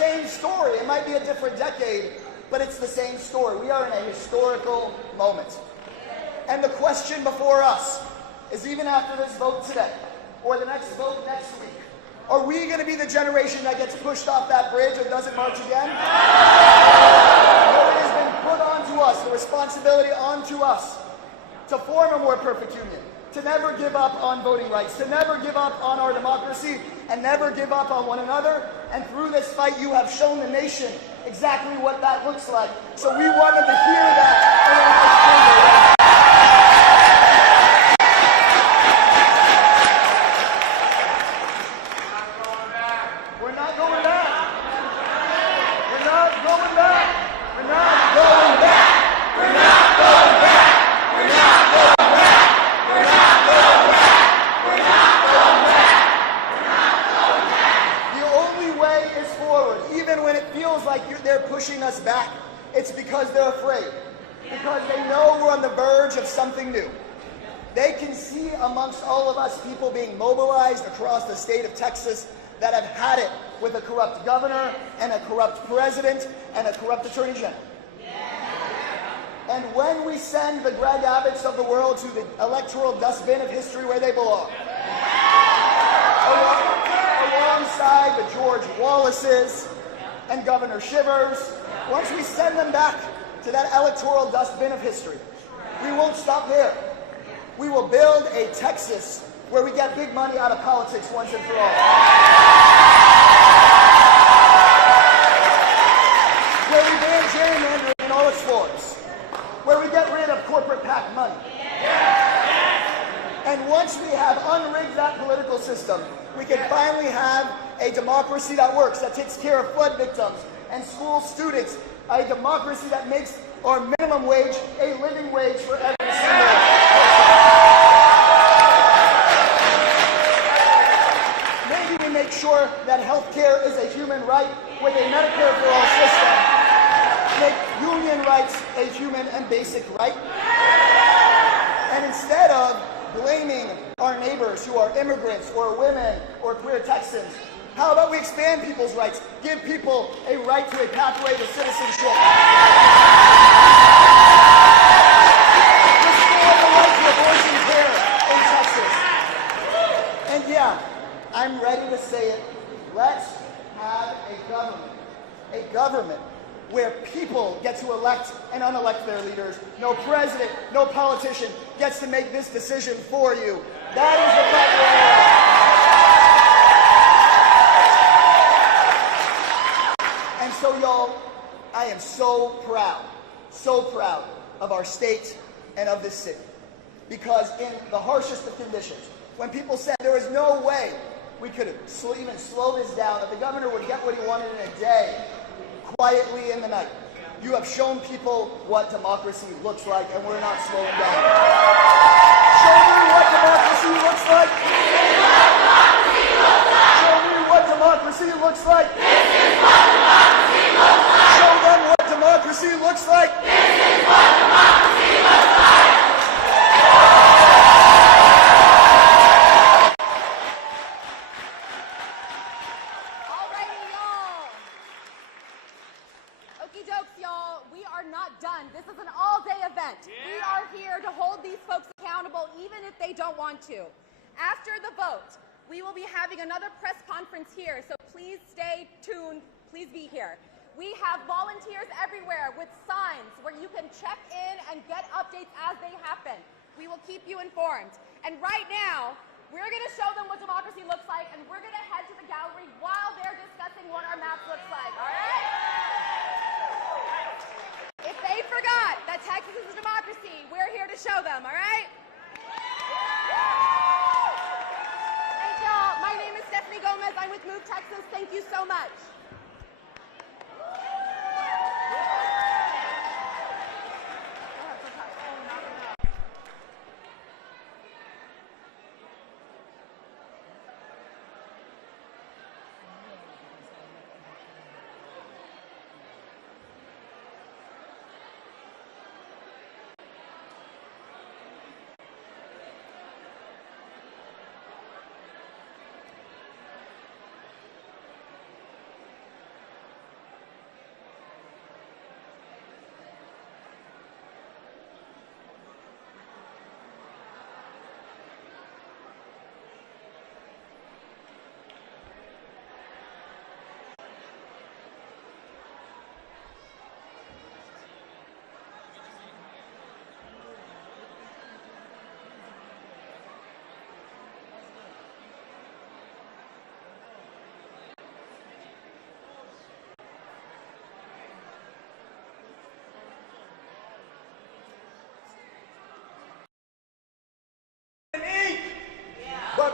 same story. It might be a different decade, but it's the same story. We are in a historical moment. And the question before us is, even after this vote today, or the next vote next week, are we going to be the generation that gets pushed off that bridge and doesn't march again? No, it has been put onto us, the responsibility onto us, to form a more perfect union, to never give up on voting rights, to never give up on our democracy, and never give up on one another. And through this fight, you have shown the nation exactly what that looks like. So we wanted to hear that. We're not going back. We're not going back. We're not going back. We're not going back. We're not going back. We're not going back. We're not going back. We're not going back. The only way is forward, even when it feels like they're pushing us back. It's because they're afraid. Because they know we're on the verge of something new. They can see amongst all of us people being mobilized across the state of Texas that have had it with a corrupt governor and a corrupt president and a corrupt attorney general. And when we send the Greg Abbotts of the world to the electoral dustbin of history where they belong, alongside the George Wallaces and Governor Shivers, once we send them back to that electoral dustbin of history, we won't stop there. We will build a Texas where we get big money out of politics once and for all. Where we ban gerrymandering in all its forms. Where we get rid of corporate PAC money. And once we have unrigged that political system, we can finally have a democracy that works, that takes care of flood victims and school students, a democracy that makes our minimum wage a living wage for every single person. Maybe we make sure that healthcare is a human right with a Medicare for all system. Make union rights a human and basic right. And instead of blaming our neighbors who are immigrants or women or queer Texans, how about we expand people's rights, give people a right to a pathway to citizenship. Restore the right to abortion care in Texas. And yeah, I'm ready to say it. Let's have a government where people get to elect and unelect their leaders. No president, no politician gets to make this decision for you. That is the fight we're in. And so, y'all, I am so proud of our state and of this city. Because in the harshest of conditions, when people said there was no way we could even slow this down, that the governor would get what he wanted in a day, quietly in the night, you have shown people what democracy looks like, and we're not slowing down. Show me what democracy looks like. Show me what democracy looks like. This is what democracy looks like. Show them what democracy looks like. This is what democracy looks like. To. After the vote, we will be having another press conference here, so please stay tuned. Please be here. We have volunteers everywhere with signs where you can check in and get updates as they happen. We will keep you informed. And right now, we're going to show them what democracy looks like, and we're going to head to the gallery while they're discussing what our maps looks like. All right? If they forgot that Texas is a democracy, we're here to show them. All right? Thank y'all. My name is Stephanie Gomez. I'm with Move Texas. Thank you so much.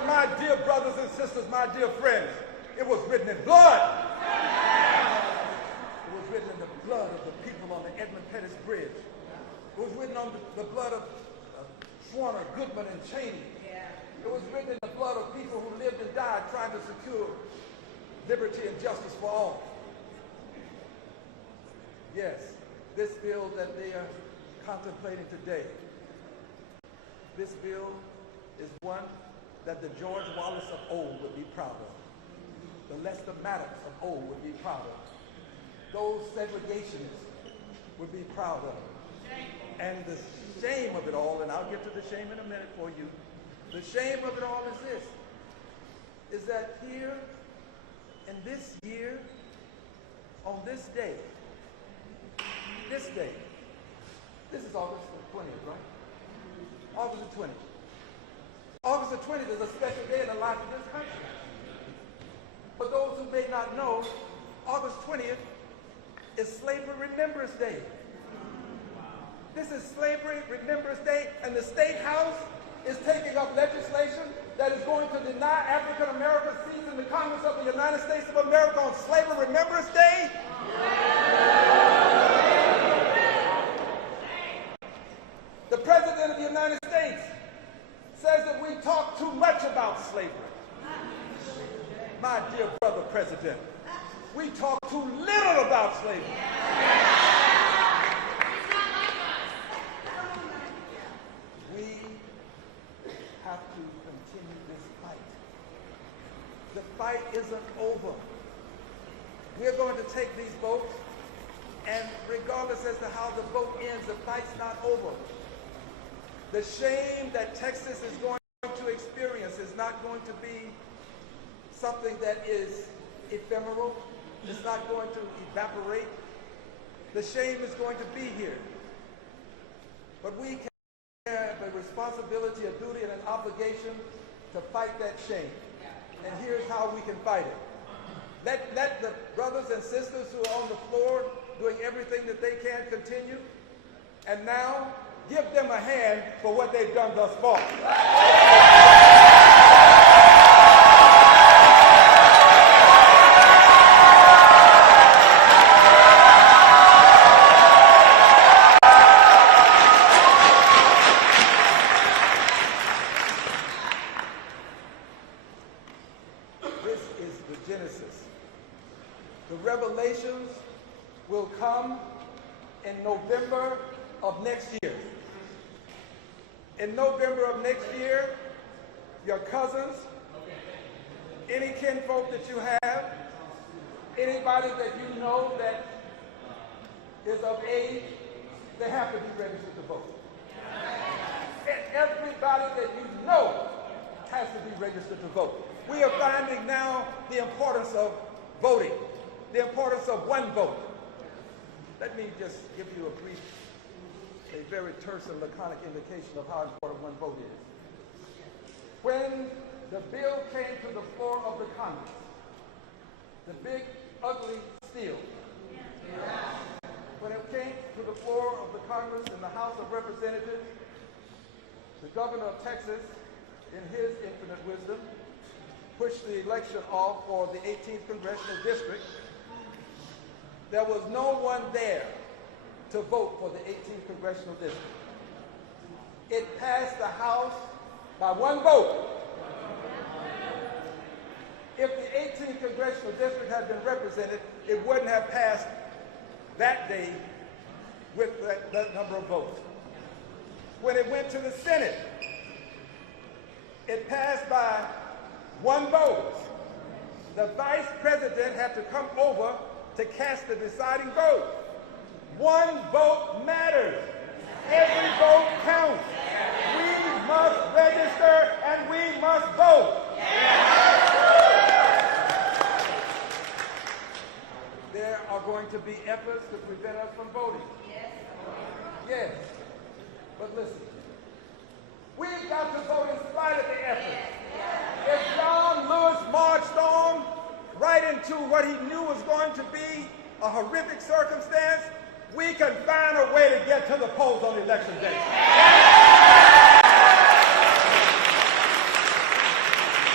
my dear brothers and sisters, my dear friends, it was written in blood. It was written in the blood of the people on the Edmund Pettus Bridge. It was written on the blood of Schwerner, Goodman, and Cheney. It was written in the blood of people who lived and died trying to secure liberty and justice for all. Yes, this bill that they are contemplating today, this bill is one that the George Wallace of old would be proud of. The Lester Maddox of old would be proud of. Those segregationists would be proud of. And the shame of it all, and I'll get to the shame in a minute for you, the shame of it all is this, is that here in this year, on this day, this is August the 20th, right? August the 20th. August the 20th is a special day in the life of this country. For those who may not know, August 20th is Slavery Remembrance Day. This is Slavery Remembrance Day, and the State House is taking up legislation that is going to deny African Americans seats in the Congress of the United States of America on Slavery Remembrance Day. The President of the United States says that we talk too much about slavery. My dear brother President, we talk too little about slavery. We have to continue this fight. The fight isn't over. We're going to take these votes, and regardless as to how the vote ends, the fight's not over. The shame that Texas is going to experience is not going to be something that is ephemeral. It's not going to evaporate. The shame is going to be here. But we have a responsibility, a duty, and an obligation to fight that shame. And here's how we can fight it. Let the brothers and sisters who are on the floor doing everything that they can continue. And now, give them a hand for what they've done thus far. This is the genesis. The revelations will come in November of next year. In November of next year, your cousins, any kinfolk that you have, anybody that you know that is of age, they have to be registered to vote. And everybody that you know has to be registered to vote. We are finding now the importance of voting, the importance of one vote. Let me just give you a very terse and laconic indication of how important one vote is. When the bill came to the floor of the Congress, the big, ugly steel, when it came to the floor of the Congress in the House of Representatives, the governor of Texas, in his infinite wisdom, pushed the election off for the 18th Congressional District. There was no one there to vote for the 18th Congressional District. It passed the House by one vote. If the 18th Congressional District had been represented, it wouldn't have passed that day with that number of votes. When it went to the Senate, it passed by one vote. The vice president had to come over to cast the deciding vote. One vote matters. Every vote counts. We must register and we must vote. There are going to be efforts to prevent us from voting. Yes. But listen, we've got to vote in spite of the efforts. If John Lewis marched on right into what he knew was going to be a horrific circumstance, we can find a way to get to the polls on election day.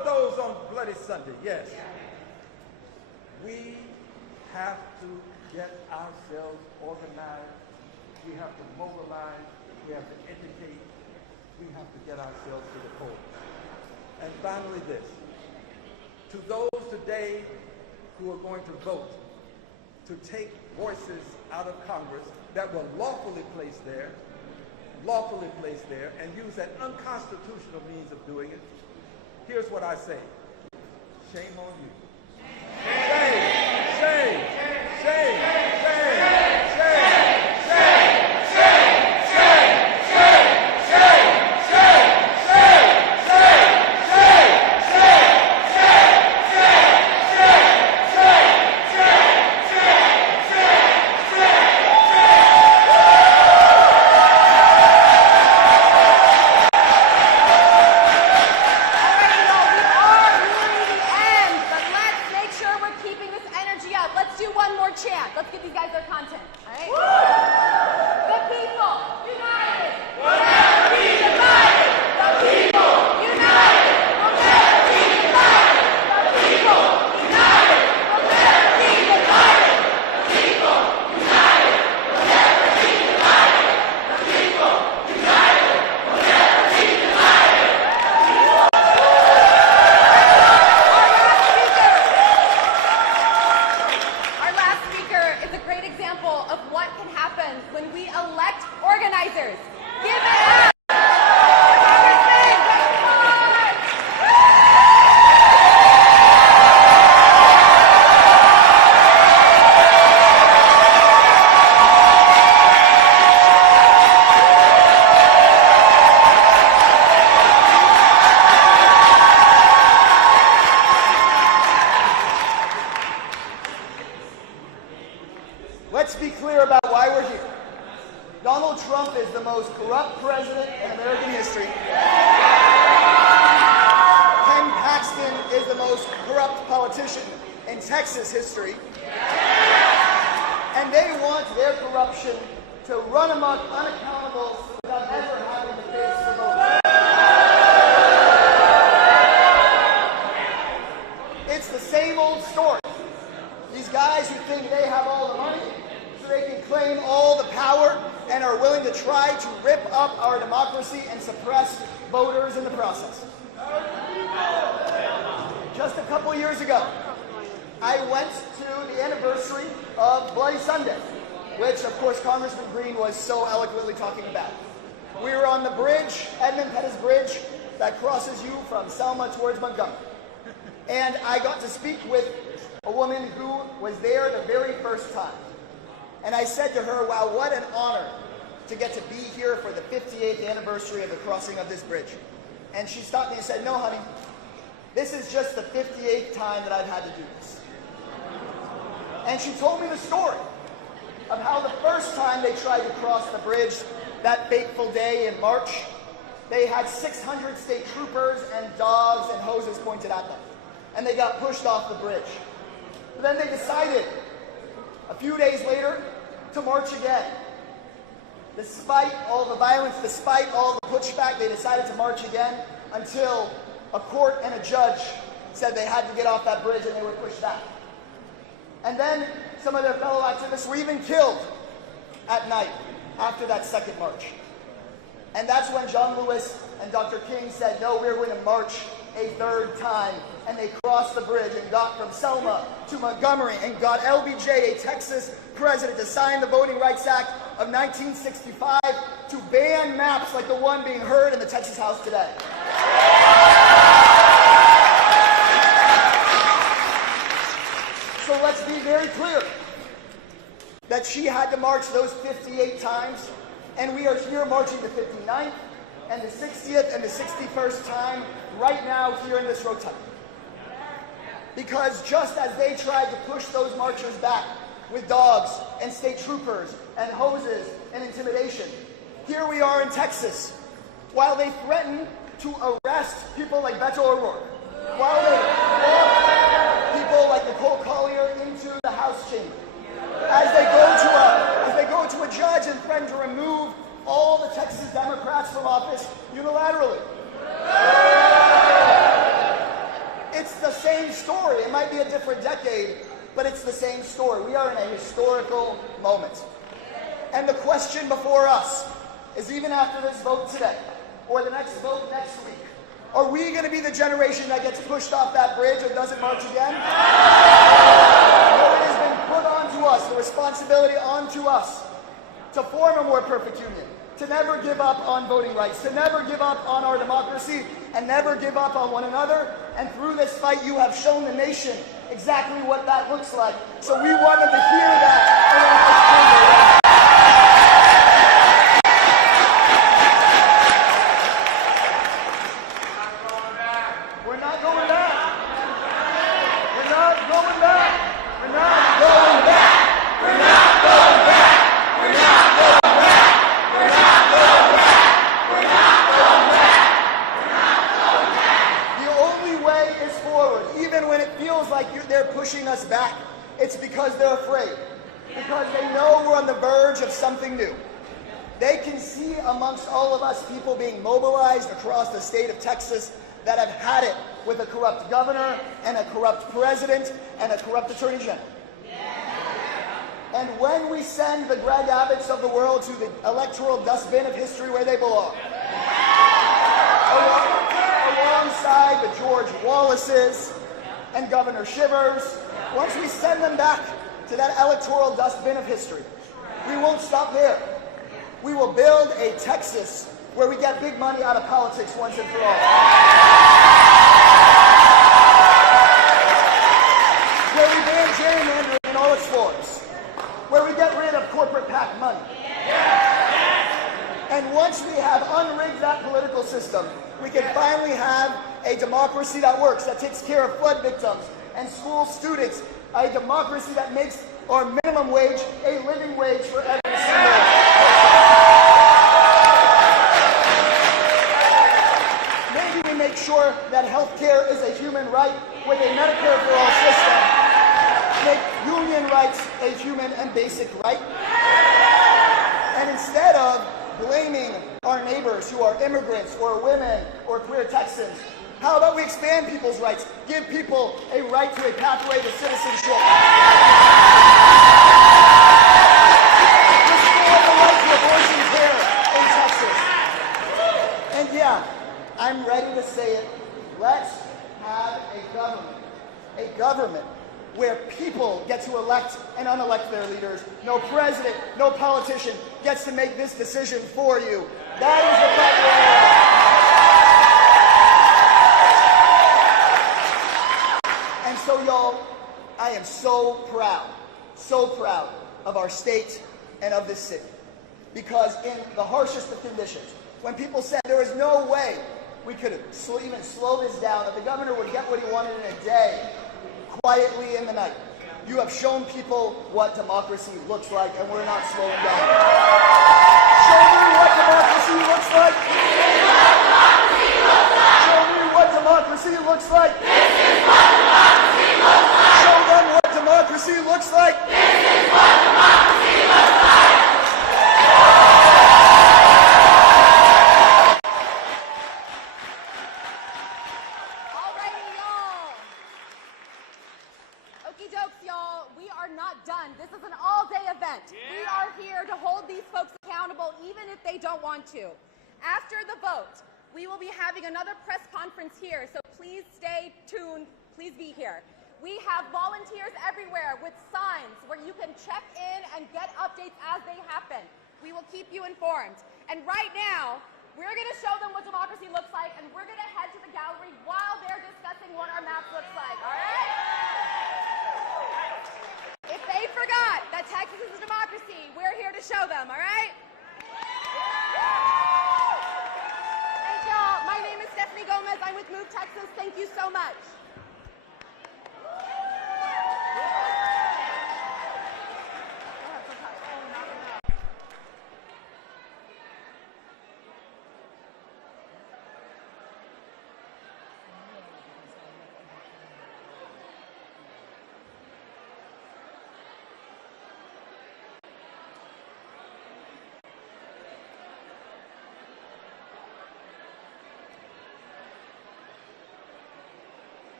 those on Bloody Sunday, yes. We have to get ourselves organized. We have to mobilize. We have to educate. We have to get ourselves to the polls. And finally this, to those today who are going to vote to take voices out of Congress that were lawfully placed there, and use that unconstitutional means of doing it, here's what I say. Shame on you. Shame, shame, shame, shame, shame, shame, shame, shame, shame, shame, chant. Let's give these guys their content. All right? The people united will never be divided. The people united will never be divided. The people united will never be divided. The people united will never be divided. The people united will never be divided. Our last speaker is a great example of what can happen when we elect organizers. Give it up! Congressman, come on! Let's be clear about why we're here. Donald Trump is the most corrupt president in American history. Ken Paxton is the most corrupt politician in Texas history. And they want their corruption to run amok unaccountable without ever having to face the vote. It's the same old story. These guys who think they have all the money, so they can claim all the power and are willing to try to rip up our democracy and suppress voters in the process. Just a couple years ago, I went to the anniversary of Bloody Sunday, which of course Congressman Green was so eloquently talking about. We were on the bridge, Edmund Pettus Bridge, that crosses you from Selma towards Montgomery. And I got to speak with a woman who was there the very first time. And I said to her, wow, what an honor to get to be here for the 58th anniversary of the crossing of this bridge. And she stopped me and said, no, honey, this is just the 58th time that I've had to do this. And she told me the story of how the first time they tried to cross the bridge, that fateful day in March, they had 600 state troopers and dogs and hoses pointed at them. And they got pushed off the bridge. But then they decided, a few days later, to march again. Despite all the violence, despite all the pushback, they decided to march again until a court and a judge said they had to get off that bridge and they were pushed back. And then some of their fellow activists were even killed at night after that second march. And that's when John Lewis and Dr. King said, no, we're going to march a third time. And they crossed the bridge and got from Selma to Montgomery and got LBJ, a Texas president, to sign the Voting Rights Act of 1965 to ban maps like the one being heard in the Texas House today. So let's be very clear that she had to march those 58 times, and we are here marching the 59th and the 60th and the 61st time right now here in this rotunda. Because just as they tried to push those marchers back with dogs and state troopers and hoses and intimidation, here we are in Texas, while they threaten to arrest people like Beto O'Rourke, while they walk people like Nicole Collier into the House chamber, as they go to a judge and threaten to remove all the Texas Democrats from office unilaterally. it's the same story. It might be a different decade, but it's the same story. We are in a historical moment. And the question before us is, even after this vote today, or the next vote next week, are we going to be the generation that gets pushed off that bridge or doesn't march again? No, it has been put onto us, the responsibility onto us, to form a more perfect union, to never give up on voting rights, to never give up on our democracy, and never give up on one another. And through this fight, you have shown the nation exactly what that looks like. So we wanted to hear that in our chamber. We're not going back. We're not going back. We're not going back. We're not going back. We're not going back. We're not going back. We're not going back. We're not going back. The only way is forward, even when it feels like they're pushing us back. It's because they're afraid. Because they know we're on the verge of something new. They can see amongst all of us people being mobilized across the state of Texas that have had it with a corrupt governor and a corrupt president and a corrupt attorney general. And when we send the Greg Abbotts of the world to the electoral dustbin of history where they belong, alongside the George Wallaces and Governor Shivers, once we send them back to that electoral dustbin of history, we won't stop there. We will build a Texas where we get big money out of politics once and for all. Where we ban gerrymandering in all its forms. Where we get rid of corporate PAC money. And once we have unrigged that political system, we can finally have a democracy that works, that takes care of flood victims and school students, a democracy that makes our minimum wage a living wage for every single person. Make sure that healthcare is a human right with a Medicare for all system. Make union rights a human and basic right. And instead of blaming our neighbors who are immigrants or women or queer Texans, how about we expand people's rights? Give people a right to a pathway to citizenship. Restore the right to abortion care in Texas. And yeah, I'm ready to say it. Let's have a government where people get to elect and unelect their leaders. No president, no politician gets to make this decision for you. That is the fight we're in. And so, y'all, I am so proud of our state and of this city. Because in the harshest of conditions, when people said there is no way we could even slow this down, that the governor would get what he wanted in a day, quietly in the night. You have shown people what democracy looks like, and we're not slowing down. Show me what democracy looks like. Show me what democracy looks like. This is what democracy looks like. Show them what democracy looks like. This is what democracy looks like. To. After the vote, we will be having another press conference here, so please stay tuned. Please be here. We have volunteers everywhere with signs where you can check in and get updates as they happen. We will keep you informed. And right now, we're going to show them what democracy looks like, and we're going to head to the gallery while they're discussing what our map looks like, all right? If they forgot that Texas is a democracy, we're here to show them, all right? Hey y'all, my name is Stephanie Gomez. I'm with Move Texas. Thank you so much.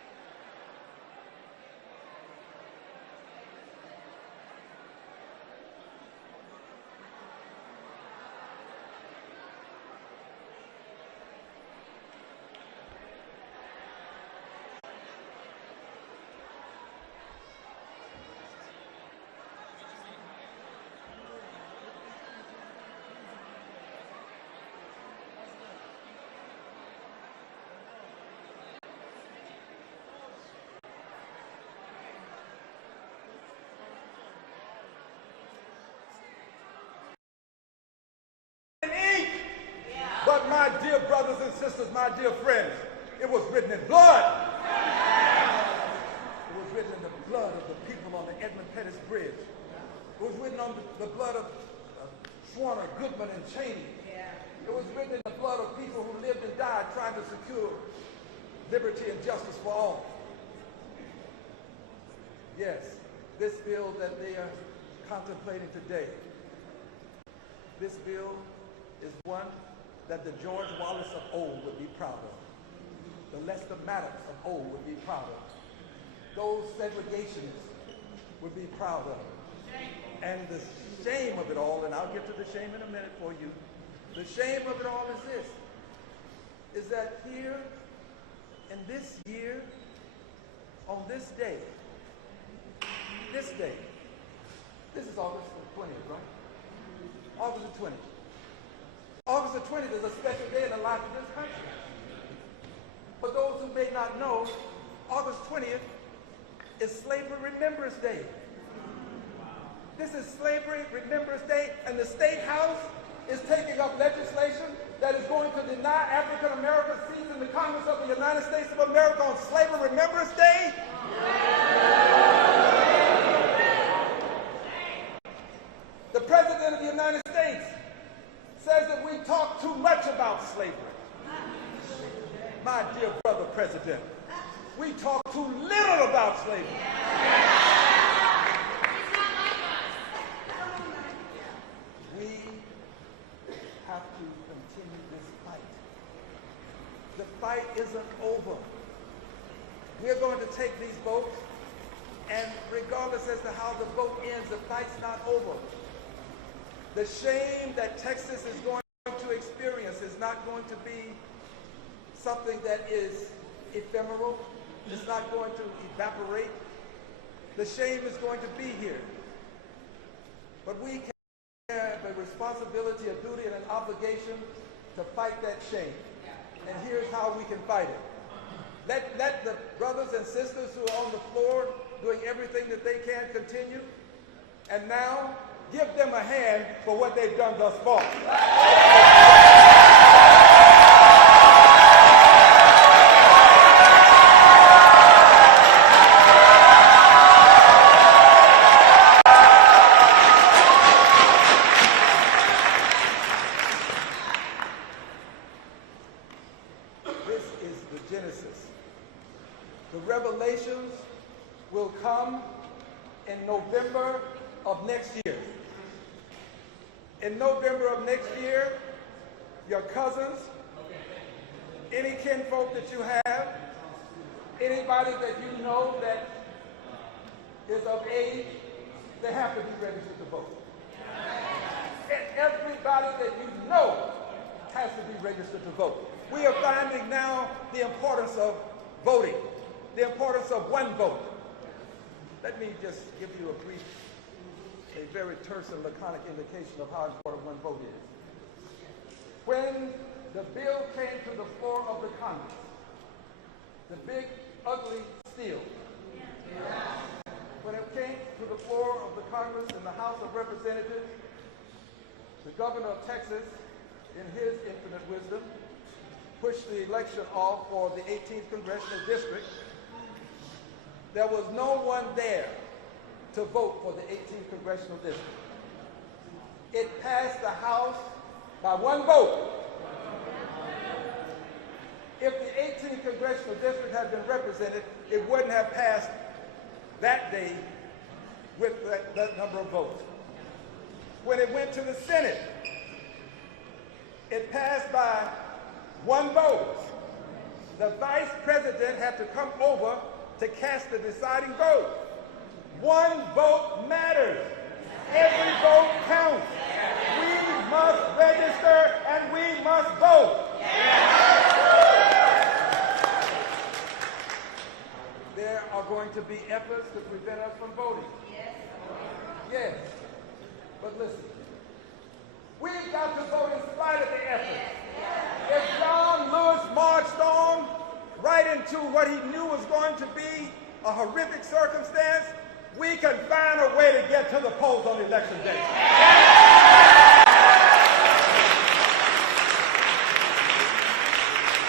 sisters, my dear friends, it was written in blood. It was written in the blood of the people on the Edmund Pettus Bridge. It was written on the blood of Schwerner, Goodman, and Cheney. It was written in the blood of people who lived and died trying to secure liberty and justice for all. Yes, this bill that they are contemplating today, this bill is one that the George Wallace of old would be proud of. The Lester Maddox of old would be proud of. Those segregationists would be proud of. And the shame of it all, and I'll get to the shame in a minute for you, the shame of it all is this, is that here in this year, on this day, this is August the 20th, right? August the 20th. August the 20th is a special day in the life of this country. For those who may not know, August 20th is Slavery Remembrance Day. This is Slavery Remembrance Day, and the State House is taking up legislation that is going to deny African Americans seats in the Congress of the United States of America on Slavery Remembrance Day. The President of the United States says that we talk too much about slavery. My dear brother President, we talk too little about slavery. We have to continue this fight. The fight isn't over. We're going to take these votes, and regardless as to how the vote ends, the fight's not over. The shame that Texas is going to experience is not going to be something that is ephemeral. It's not going to evaporate. The shame is going to be here. But we have a responsibility, a duty, and an obligation to fight that shame. And here's how we can fight it. Let the brothers and sisters who are on the floor doing everything that they can continue. And now, give them a hand for what they've done thus far. This is the Genesis. The revelations will come in November of next year. In November of next year, your cousins, any kinfolk that you have, anybody that you know that is of age, they have to be registered to vote. And everybody that you know has to be registered to vote. We are finding now the importance of voting, the importance of one vote. Let me just give you a very terse and laconic indication of how important one vote is. When the bill came to the floor of the Congress, the big, ugly steel, when it came to the floor of the Congress in the House of Representatives, the governor of Texas, in his infinite wisdom, pushed the election off for the 18th Congressional District. There was no one there to vote for the 18th Congressional District. It passed the House by one vote. If the 18th Congressional District had been represented, it wouldn't have passed that day with that number of votes. When it went to the Senate, it passed by one vote. The Vice President had to come over to cast the deciding vote. One vote matters. Every vote counts. We must register and we must vote. There are going to be efforts to prevent us from voting. Yes. But listen, we've got to vote in spite of the efforts. If John Lewis marched on right into what he knew was going to be a horrific circumstance, we can find a way to get to the polls on election day.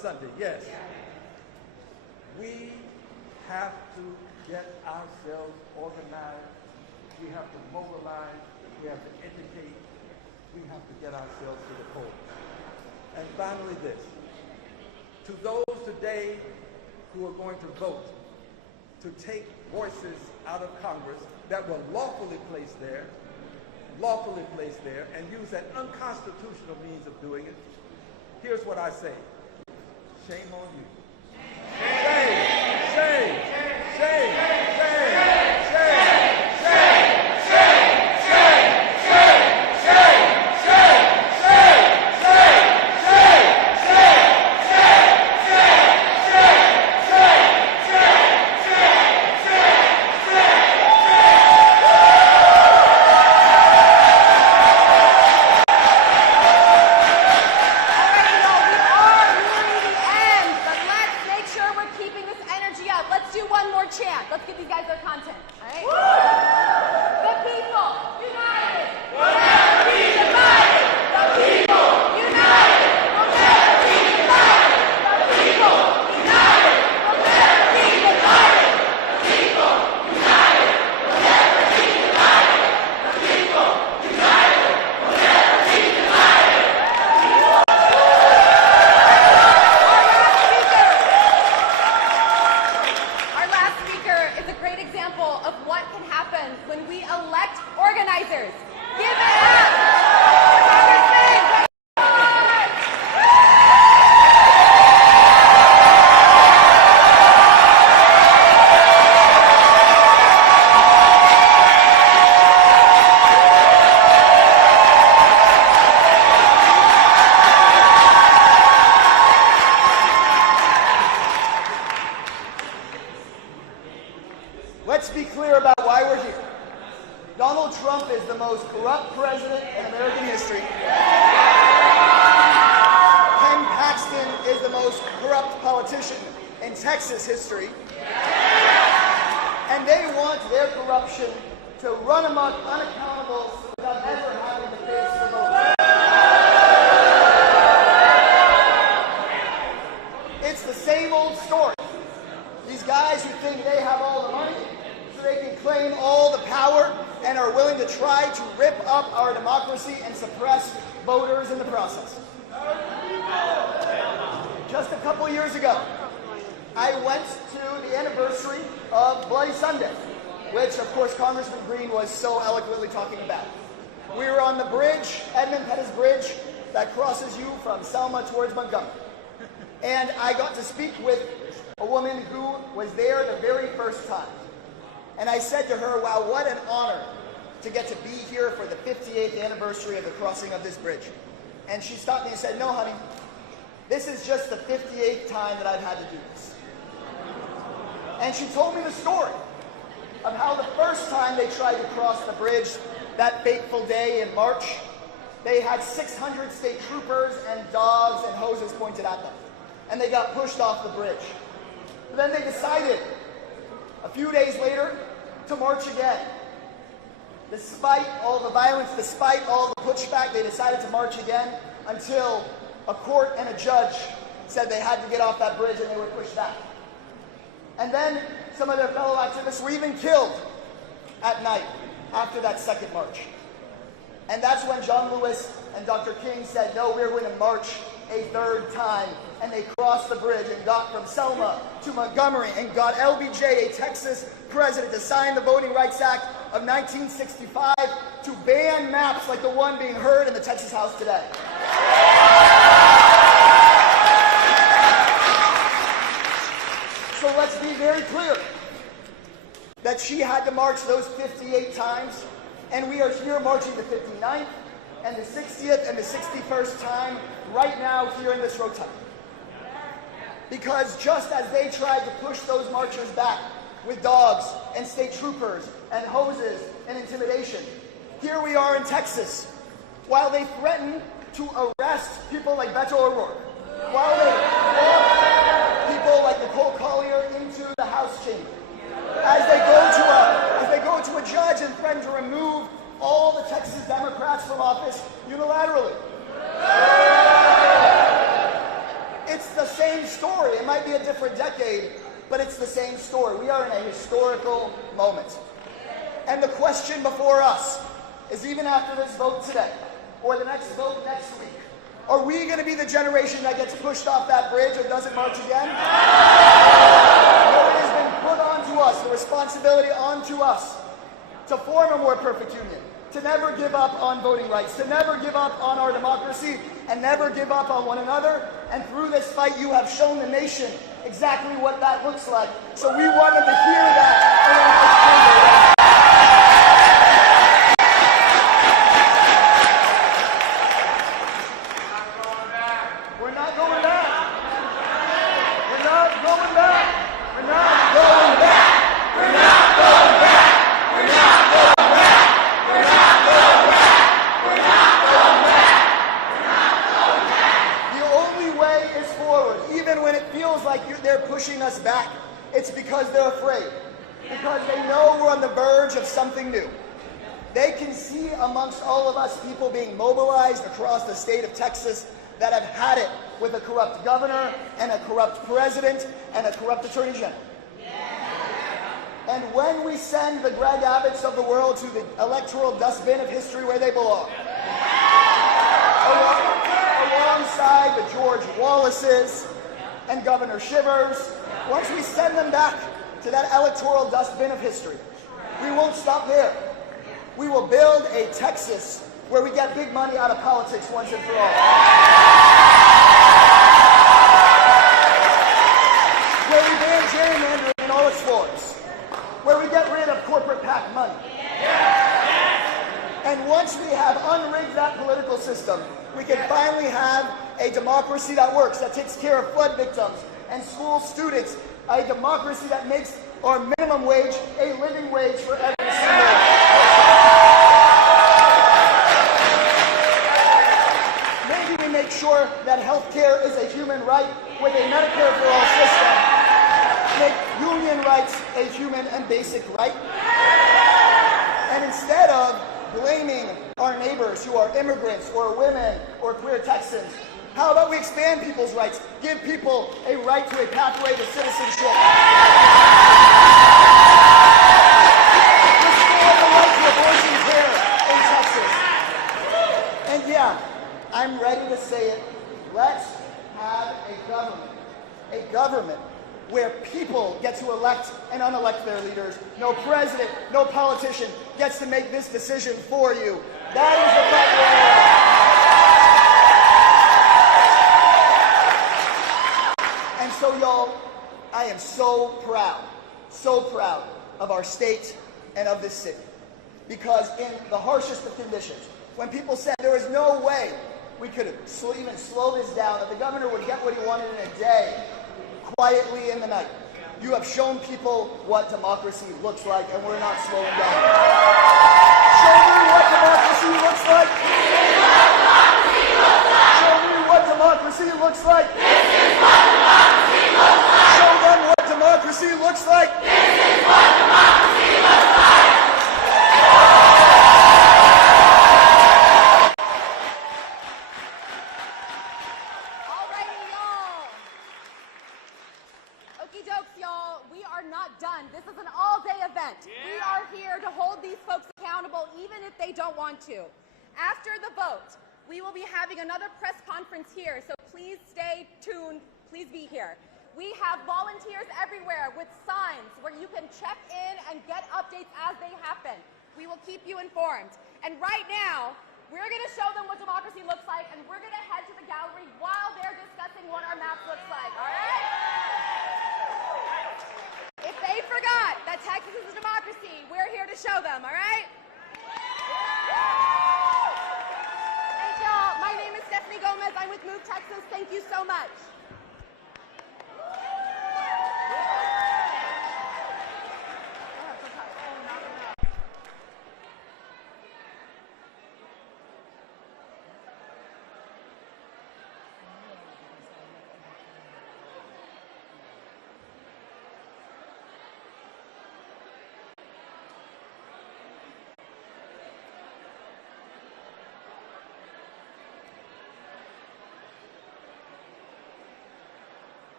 Sunday, yes. We have to get ourselves organized. We have to mobilize. We have to educate. We have to get ourselves to the polls. And finally this, to those today who are going to vote to take voices out of Congress that were lawfully placed there, and use that unconstitutional means of doing it, here's what I say. Shame on you. Shame, shame, shame, shame, shame, shame, shame, shame, shame, shame, shame, shame, shame, chant. Let's give these guys their content. All right? The people united will never be divided. The people united will never be divided. The people united will never be divided. The people united will never be divided. The people united will never be divided. Our last speaker is a great example of what can happen when we elect organizers. Give it up! Congressman Let's be clear about why we're here. Donald Trump is the most corrupt president in American history. Ken Paxton is the most corrupt politician in Texas history. And they want their corruption to run amok unaccountable without ever having to face the vote. It's the same old story. These guys who think they have all the money, so they can claim all the power and are willing to try to rip up our democracy and suppress voters in the process. Just a couple years ago, I went to the anniversary of Bloody Sunday, which of course Congressman Green was so eloquently talking about. We were on the bridge, Edmund Pettus Bridge, that crosses you from Selma towards Montgomery. And I got to speak with a woman who was there the very first time. And I said to her, wow, what an honor to get to be here for the 58th anniversary of the crossing of this bridge. And she stopped me and said, no, honey, this is just the 58th time that I've had to do this. And she told me the story of how the first time they tried to cross the bridge, that fateful day in March, they had 600 state troopers and dogs and hoses pointed at them. And they got pushed off the bridge. But then they decided, a few days later, to march again. Despite all the violence, despite all the pushback, they decided to march again until a court and a judge said they had to get off that bridge and they were pushed back. And then some of their fellow activists were even killed at night after that second march. And that's when John Lewis and Dr. King said, no, we're going to march a third time. And they crossed the bridge and got from Selma to Montgomery and got LBJ, a Texas president, to sign the Voting Rights Act of 1965 to ban maps like the one being heard in the Texas House today. So let's be very clear that she had to march those 58 times, and we are here marching the 59th and the 60th and the 61st time right now here in this rotunda. Because just as they tried to push those marchers back with dogs and state troopers and hoses and intimidation, here we are in Texas, while they threaten to arrest people like Beto O'Rourke, while they walk people like Nicole Collier into the House chamber, as they go to a judge and threaten to remove all the Texas Democrats from office unilaterally. It's the same story. It might be a different decade, but it's the same story. We are in a historical moment. And the question before us is, even after this vote today, or the next vote next week, are we going to be the generation that gets pushed off that bridge or doesn't march again? No, it has been put onto us, the responsibility onto us, to form a more perfect union, to never give up on voting rights, to never give up on our democracy, and never give up on one another. And through this fight, you have shown the nation exactly what that looks like. So we wanted to hear that in our next chamber. We're not going back. We're not going back. We're not going back. We're not going back. We're not going back. We're not going back. We're not going back. We're not going back. The only way is forward, even when it feels like they're pushing us back. It's because they're afraid. Because they know we're on the verge of something new. They can see amongst all of us people being mobilized across the state of Texas that have had it with a corrupt governor and a corrupt president and a corrupt attorney general. And when we send the Greg Abbotts of the world to the electoral dustbin of history where they belong, alongside the George Wallaces and Governor Shivers, once we send them back to that electoral dustbin of history, we won't stop there. We will build a Texas where we get big money out of politics once and for all. Where we ban gerrymandering in all its forms. Where we get rid of corporate PAC money. And once we have unrigged that political system, we can finally have a democracy that works, that takes care of flood victims and school students, a democracy that makes our minimum wage a living wage for every single one. Maybe we make sure that healthcare is a human right with a Medicare for all system. Make union rights a human and basic right. And instead of blaming our neighbors who are immigrants or women or queer Texans, how about we expand people's rights? Give people a right to a pathway to citizenship. Restore the right to abortion care in Texas. And yeah, I'm ready to say it. Let's have a government where people get to elect and unelect their leaders. No president, no politician gets to make this decision for you. That is the fight we're in. And so, y'all, I am so proud of our state and of this city. Because in the harshest of conditions, when people said there was no way we could even slow this down, that the governor would get what he wanted in a day, quietly in the night, you have shown people what democracy looks like, and we're not slowing down. Show me what democracy looks like. Show me what democracy looks like. This is what democracy looks like. Show them what democracy looks like. This is what democracy looks like. To. After the vote, we will be having another press conference here, so please stay tuned. Please be here. We have volunteers everywhere with signs where you can check in and get updates as they happen. We will keep you informed. And right now, we're going to show them what democracy looks like, and we're going to head to the gallery while they're discussing what our map looks like, all right? If they forgot that Texas is a democracy, we're here to show them, all right? Thank y'all. My name is Stephanie Gomez. I'm with Move Texas. Thank you so much.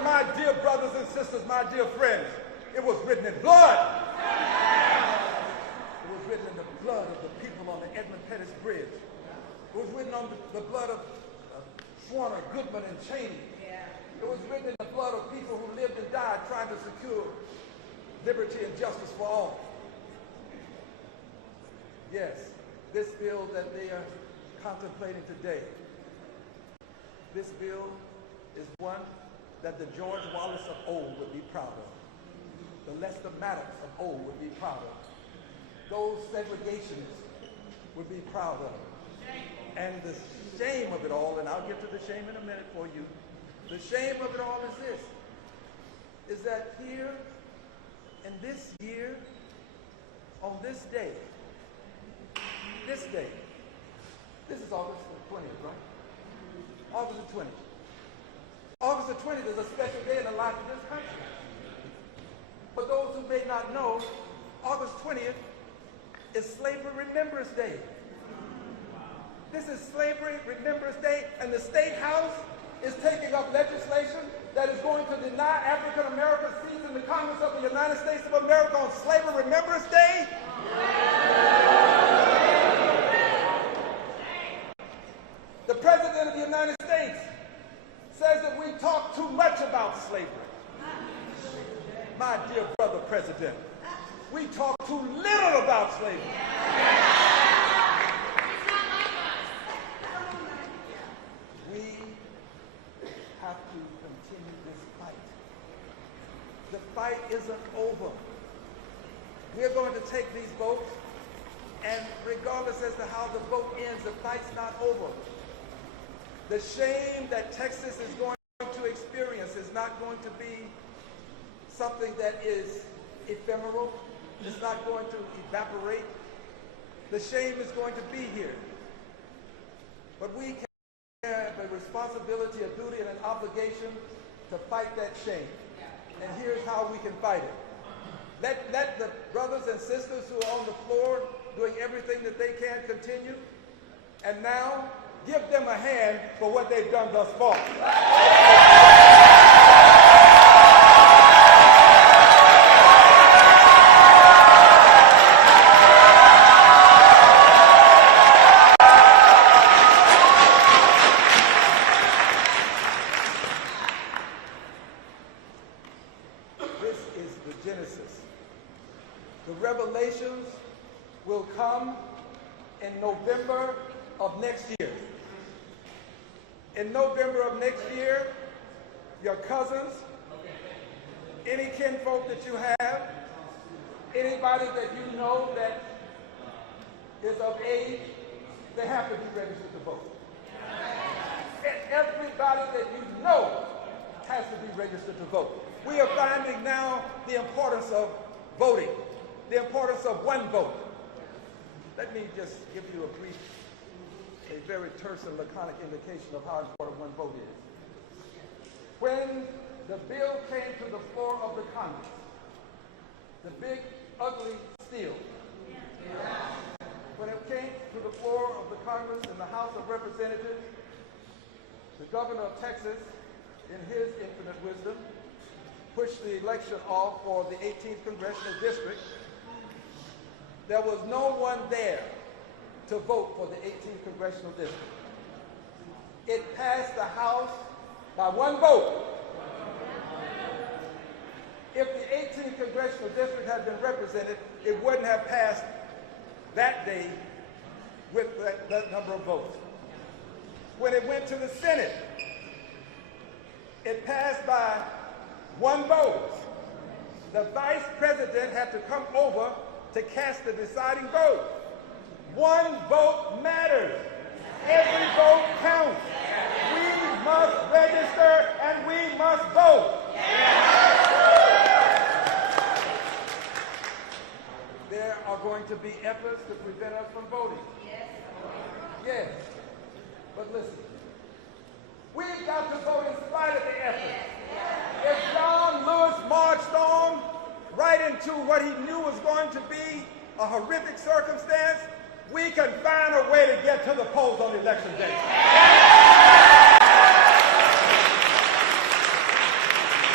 But my dear brothers and sisters, my dear friends, it was written in blood. It was written in the blood of the people on the Edmund Pettus Bridge. It was written on the blood of Schwerner, Goodman, and Cheney. It was written in the blood of people who lived and died trying to secure liberty and justice for all. Yes, this bill that they are contemplating today, this bill is one that the George Wallace of old would be proud of. The Lester Maddox of old would be proud of. Those segregationists would be proud of. And the shame of it all, and I'll get to the shame in a minute for you, the shame of it all is this, is that here in this year, on this day, this is August the 20th, right? August the 20th. August the 20th is a special day in the life of this country. For those who may not know, August 20th is Slavery Remembrance Day. This is Slavery Remembrance Day, and the State House is taking up legislation that is going to deny African Americans seats in the Congress of the United States of America on Slavery Remembrance Day. The President of the United States says that we talk too much about slavery. My dear brother President, we talk too little about slavery. We have to continue this fight. The fight isn't over. We're going to take these votes, and regardless as to how the vote ends, the fight's not over. The shame that Texas is going to experience is not going to be something that is ephemeral. It's not going to evaporate. The shame is going to be here. But we have a responsibility, a duty, and an obligation to fight that shame. And here's how we can fight it. Let the brothers and sisters who are on the floor doing everything that they can continue. And now, give them a hand for what they've done thus far. This is the Genesis. The revelations will come in November of next year. In November of next year, your cousins, any kinfolk that you have, anybody that you know that is of age, they have to be registered to vote. And everybody that you know has to be registered to vote. We are finding now the importance of voting, the importance of one vote. Let me just give you a very terse and laconic indication of how important one vote is. When the bill came to the floor of the Congress, the big, ugly steel, when it came to the floor of the Congress in the House of Representatives, the governor of Texas, in his infinite wisdom, pushed the election off for the 18th Congressional District. There was no one there to vote for the 18th Congressional District. It passed the House by one vote. If the 18th Congressional District had been represented, it wouldn't have passed that day with that number of votes. When it went to the Senate, it passed by one vote. The Vice President had to come over to cast the deciding vote. One vote matters. Every vote counts. We must register and we must vote. There are going to be efforts to prevent us from voting. Yes. But listen, we've got to vote in spite of the effort. If John Lewis marched on right into what he knew was going to be a horrific circumstance, we can find a way to get to the polls on election day.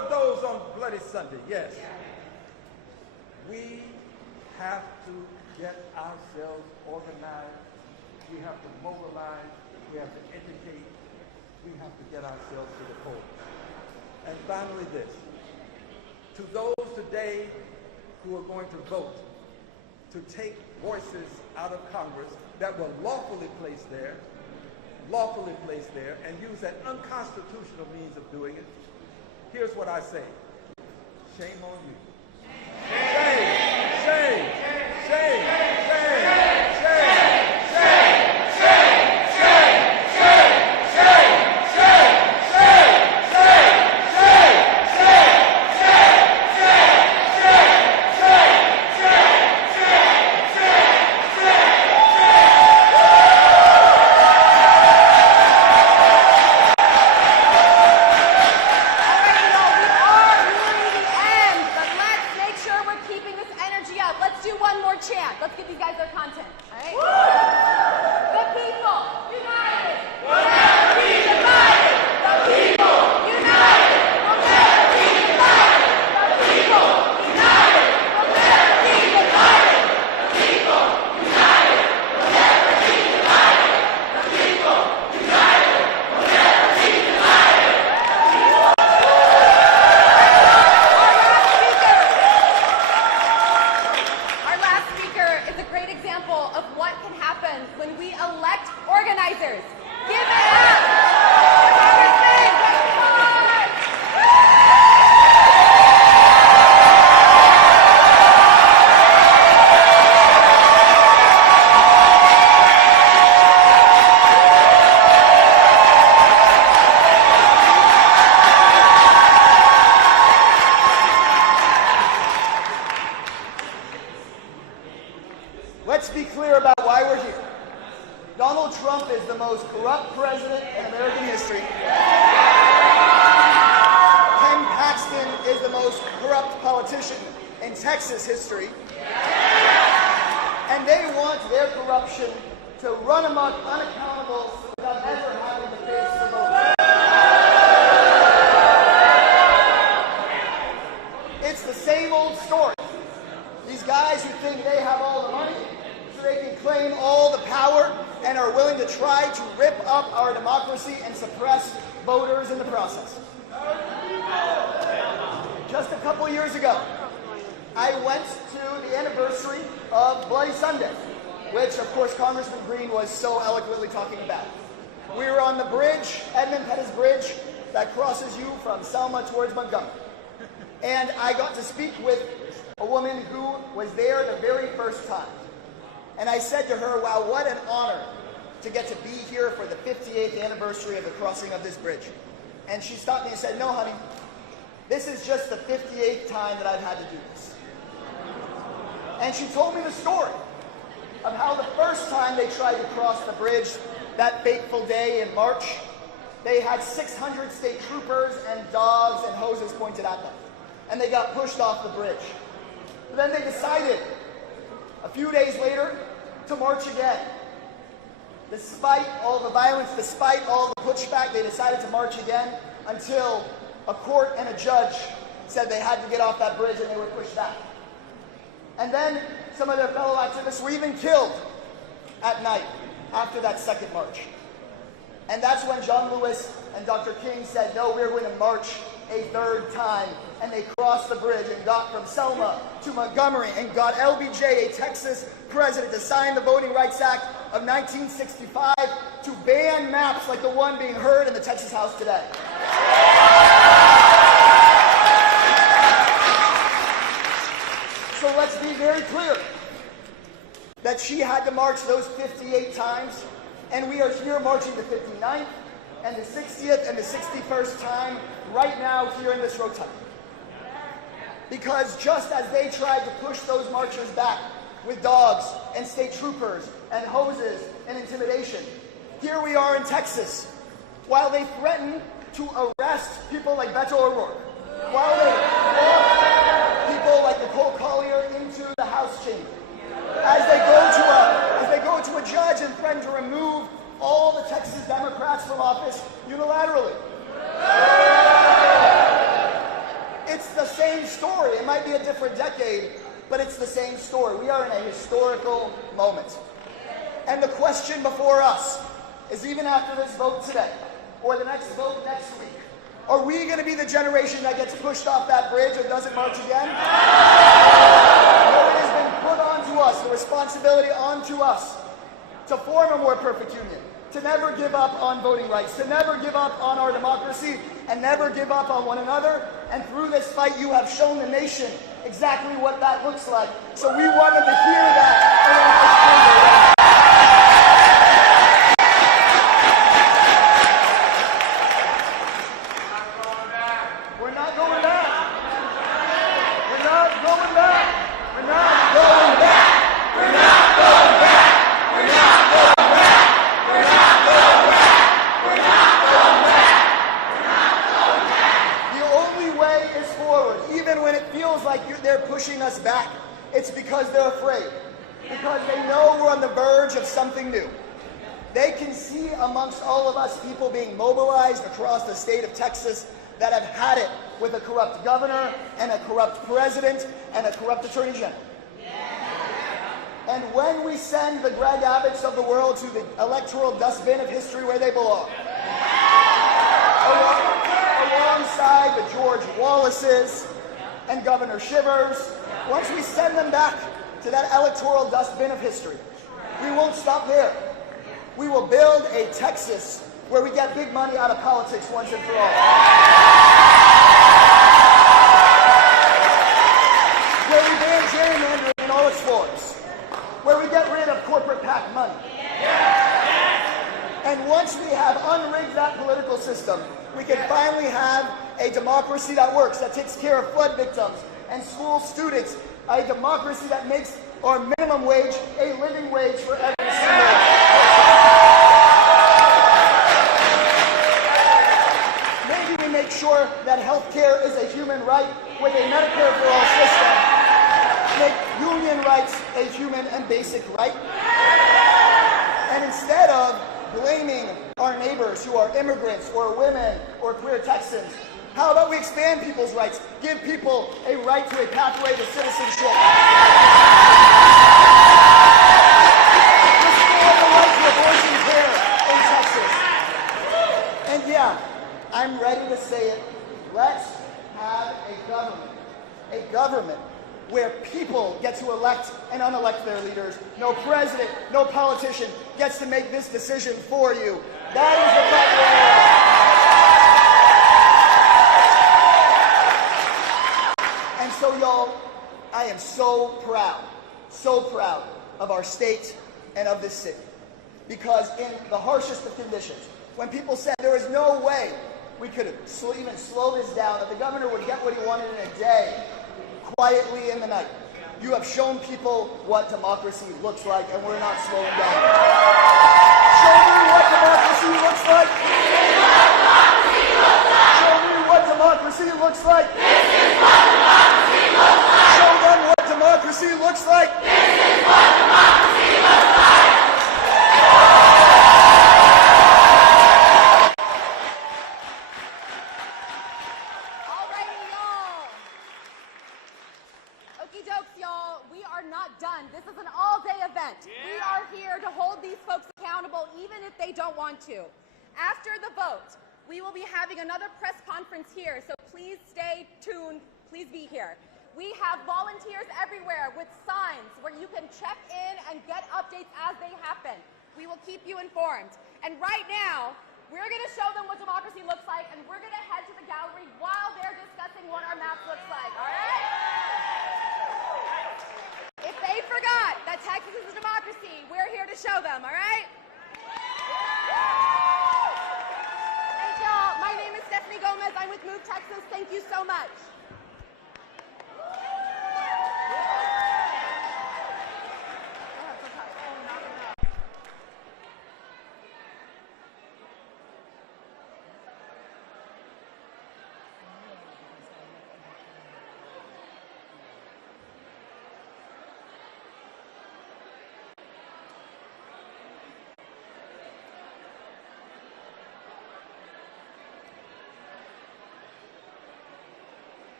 those on Bloody Sunday, yes. We have to get ourselves organized. We have to mobilize. We have to educate. We have to get ourselves to the polls. And finally this, to those today who are going to vote to take voices out of Congress that were lawfully placed there, and use that unconstitutional means of doing it, here's what I say. Shame on you. Shame, shame, shame, shame, shame, shame, shame, shame, shame, shame, shame, shame, chant. Let's give these guys their content. All right? The people united will never be divided. The people united will never be divided. The people united will never be divided. The people united will never be divided. The people united will never be divided. Our last speaker is a great example of what can happen when we elect organizers. Give it up! Congressman Revolt! Let's be clear about why we're here. Donald Trump is the most corrupt president in American history. Ken Paxton is the most corrupt politician in Texas history. And they want their corruption to run amok unaccountable without ever having to face the vote. It's the same old story. These guys who think they have all the money, so they can claim all the power and are willing to try to rip up our democracy and suppress voters in the process. Just a couple years ago, I went to the anniversary of Bloody Sunday, which of course Congressman Green was so eloquently talking about. We were on the bridge, Edmund Pettus Bridge, that crosses you from Selma towards Montgomery. And I got to speak with a woman who was there the very first time. And I said to her, wow, what an honor to get to be here for the 58th anniversary of the crossing of this bridge. And she stopped me and said, no, honey, this is just the 58th time that I've had to do this. And she told me the story of how the first time they tried to cross the bridge, that fateful day in March, they had 600 state troopers and dogs and hoses pointed at them. And they got pushed off the bridge. But then they decided, a few days later, to march again. Despite all the violence, despite all the pushback, they decided to march again until a court and a judge said they had to get off that bridge and they were pushed back. And then some of their fellow activists were even killed at night after that second march. And that's when John Lewis and Dr. King said, no, we're going to march a third time. And they crossed the bridge and got from Selma to Montgomery and got LBJ, a Texas president, to sign the Voting Rights Act of 1965 to ban maps like the one being heard in the Texas House today. So let's be very clear that she had to march those 58 times, and we are here marching the 59th and the 60th and the 61st time right now here in this rotunda. Because just as they tried to push those marchers back with dogs and state troopers and hoses and intimidation, here we are in Texas, while they threaten to arrest people like Beto O'Rourke, while they walk people like Nicole Collier into the House chamber, as they go to a judge and threaten to remove all the Texas Democrats from office unilaterally. it's the same story. It might be a different decade, but it's the same story. We are in a historical moment. And the question before us is, even after this vote today, or the next vote next week, are we going to be the generation that gets pushed off that bridge or doesn't march again? No, it has been put onto us, the responsibility onto us, to form a more perfect union, to never give up on voting rights, to never give up on our democracy, and never give up on one another. And through this fight, you have shown the nation exactly what that looks like. So we wanted to hear that. We're not going back. We're not going back. We're not going back. We're not going back. We're not going back. We're not going back. We're not going back. We're not going back. The only way is forward, even when it feels like they're pushing us back. It's because they're afraid, because they know we're on the verge of something new. They can see amongst all of us people being mobilized across the state of Texas that have had it with a corrupt governor and a corrupt president and a corrupt attorney general. And when we send the Greg Abbotts of the world to the electoral dustbin of history where they belong, alongside the George Wallaces and Governor Shivers, once we send them back to that electoral dustbin of history, we won't stop there. We will build a Texas where we get big money out of politics once and for all. Where we ban gerrymandering in all its forms. Where we get rid of corporate PAC money. And once we have unrigged that political system, we can finally have a democracy that works, that takes care of flood victims and school students, a democracy that makes our minimum wage a living wage for every single one. Maybe we make sure that health care is a human right with a Medicare for all system. Make union rights a human and basic right. And instead of blaming our neighbors who are immigrants or women or queer Texans, how about we expand people's rights? Give people a right to a pathway to citizenship. Restore the right to abortion care in Texas. And yeah, I'm ready to say it. Let's have a government where people get to elect and unelect their leaders. No president, no politician gets to make this decision for you. That is the fight we're in. And so, y'all, I am so proud of our state and of this city. Because in the harshest of conditions, when people said there was no way we could even slow this down, that the governor would get what he wanted in a day, quietly in the night, you have shown people what democracy looks like, and we're not slowing down. Show me what democracy looks like. Show me what democracy looks like. This is what democracy looks like. Show them what democracy looks like. This is what democracy looks like. After the vote, we will be having another press conference here, so please stay tuned. Please be here. We have volunteers everywhere with signs where you can check in and get updates as they happen. We will keep you informed. And right now, we're going to show them what democracy looks like, and we're going to head to the gallery while they're discussing what our maps looks like, all right? If they forgot that Texas is a democracy, we're here to show them, all right? Thank y'all. My name is Stephanie Gomez. I'm with Move Texas. Thank you so much.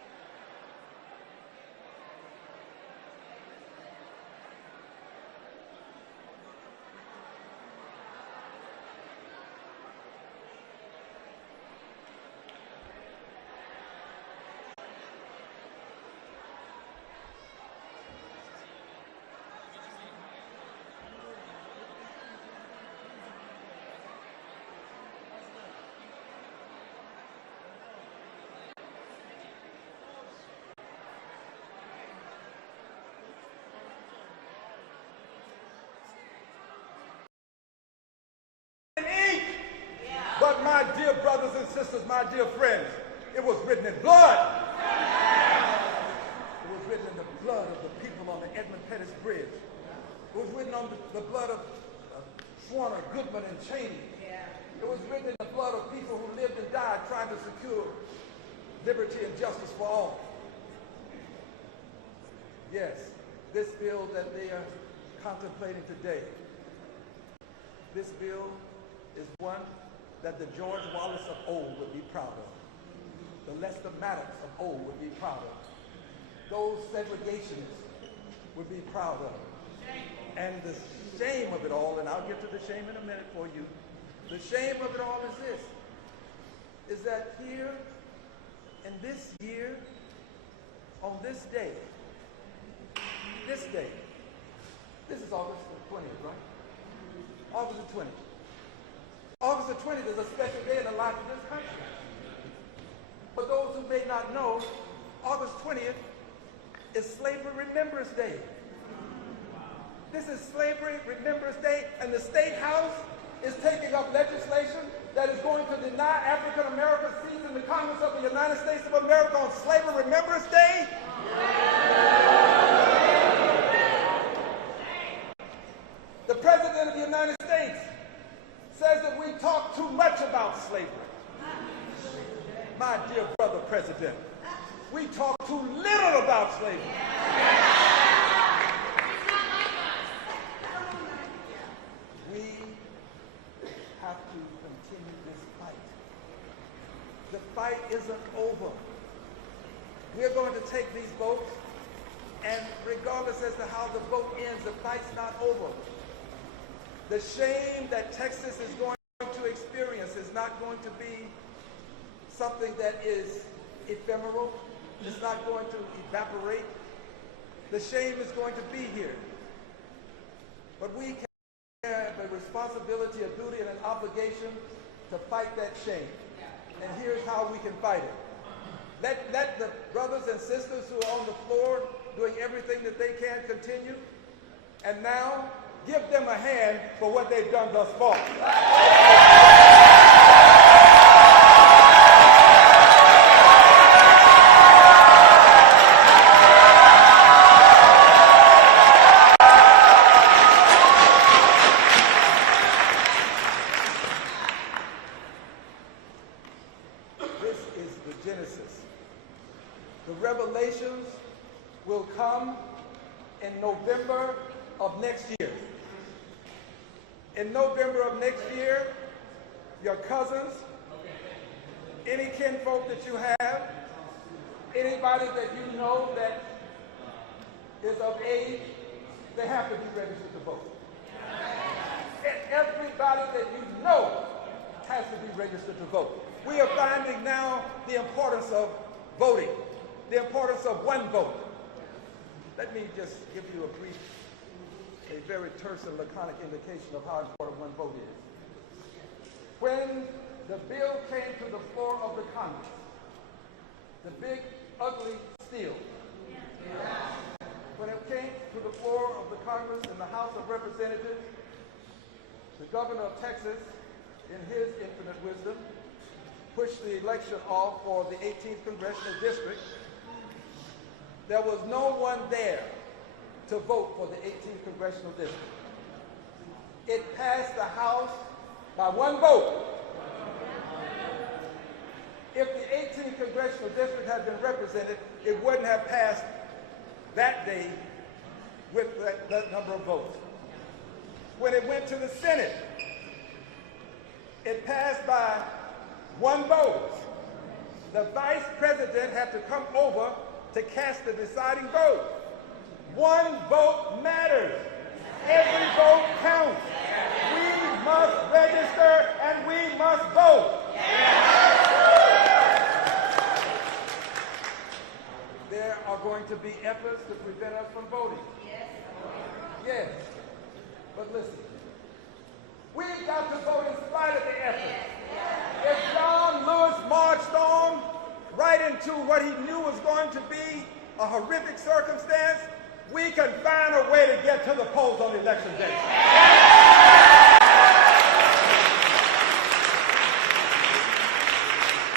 sisters, my dear friends, it was written in blood. It was written in the blood of the people on the Edmund Pettus Bridge. It was written on the blood of Schwerner, Goodman, and Cheney. It was written in the blood of people who lived and died trying to secure liberty and justice for all. Yes, this bill that they are contemplating today, this bill is one that the George Wallace of old would be proud of. The Lester Maddox of old would be proud of. Those segregationists would be proud of. And the shame of it all, and I'll get to the shame in a minute for you, the shame of it all is this, is that here in this year, on this day, this is August the 20th, right? August the 20th. August the 20th is a special day in the life of this country. For those who may not know, August 20th is Slavery Remembrance Day. This is Slavery Remembrance Day, and the State House is taking up legislation that is going to deny African Americans seats in the Congress of the United States of America on Slavery Remembrance Day. The President of the United States says that we talk too much about slavery. My dear brother President, we talk too little about slavery. We have to continue this fight. The fight isn't over. We're going to take these votes, and regardless as to how the vote ends, the fight's not over. The shame that Texas is going to experience is not going to be something that is ephemeral. It's not going to evaporate. The shame is going to be here. But we have a responsibility, a duty, and an obligation to fight that shame. And here's how we can fight it. Let the brothers and sisters who are on the floor doing everything that they can continue. And now, give them a hand for what they've done thus far. This is the Genesis. The revelations will come in November of next year. In November of next year, your cousins, any kinfolk that you have, anybody that you know that is of age, they have to be registered to vote. And everybody that you know has to be registered to vote. We are finding now the importance of voting, the importance of one vote. Let me just give you a very terse and laconic indication of how important one vote is. When the bill came to the floor of the Congress, the big, ugly steel, when it came to the floor of the Congress in the House of Representatives, the governor of Texas, in his infinite wisdom, pushed the election off for the 18th Congressional District. There was no one there to vote for the 18th Congressional District. It passed the House by one vote. If the 18th Congressional District had been represented, it wouldn't have passed that day with that number of votes. When it went to the Senate, it passed by one vote. The vice president had to come over to cast the deciding vote. One vote matters. Every vote counts. We must register and we must vote. There are going to be efforts to prevent us from voting. Yes. But listen, we've got to vote in spite of the effort. If John Lewis marched on right into what he knew was going to be a horrific circumstance, we can find a way to get to the polls on election day.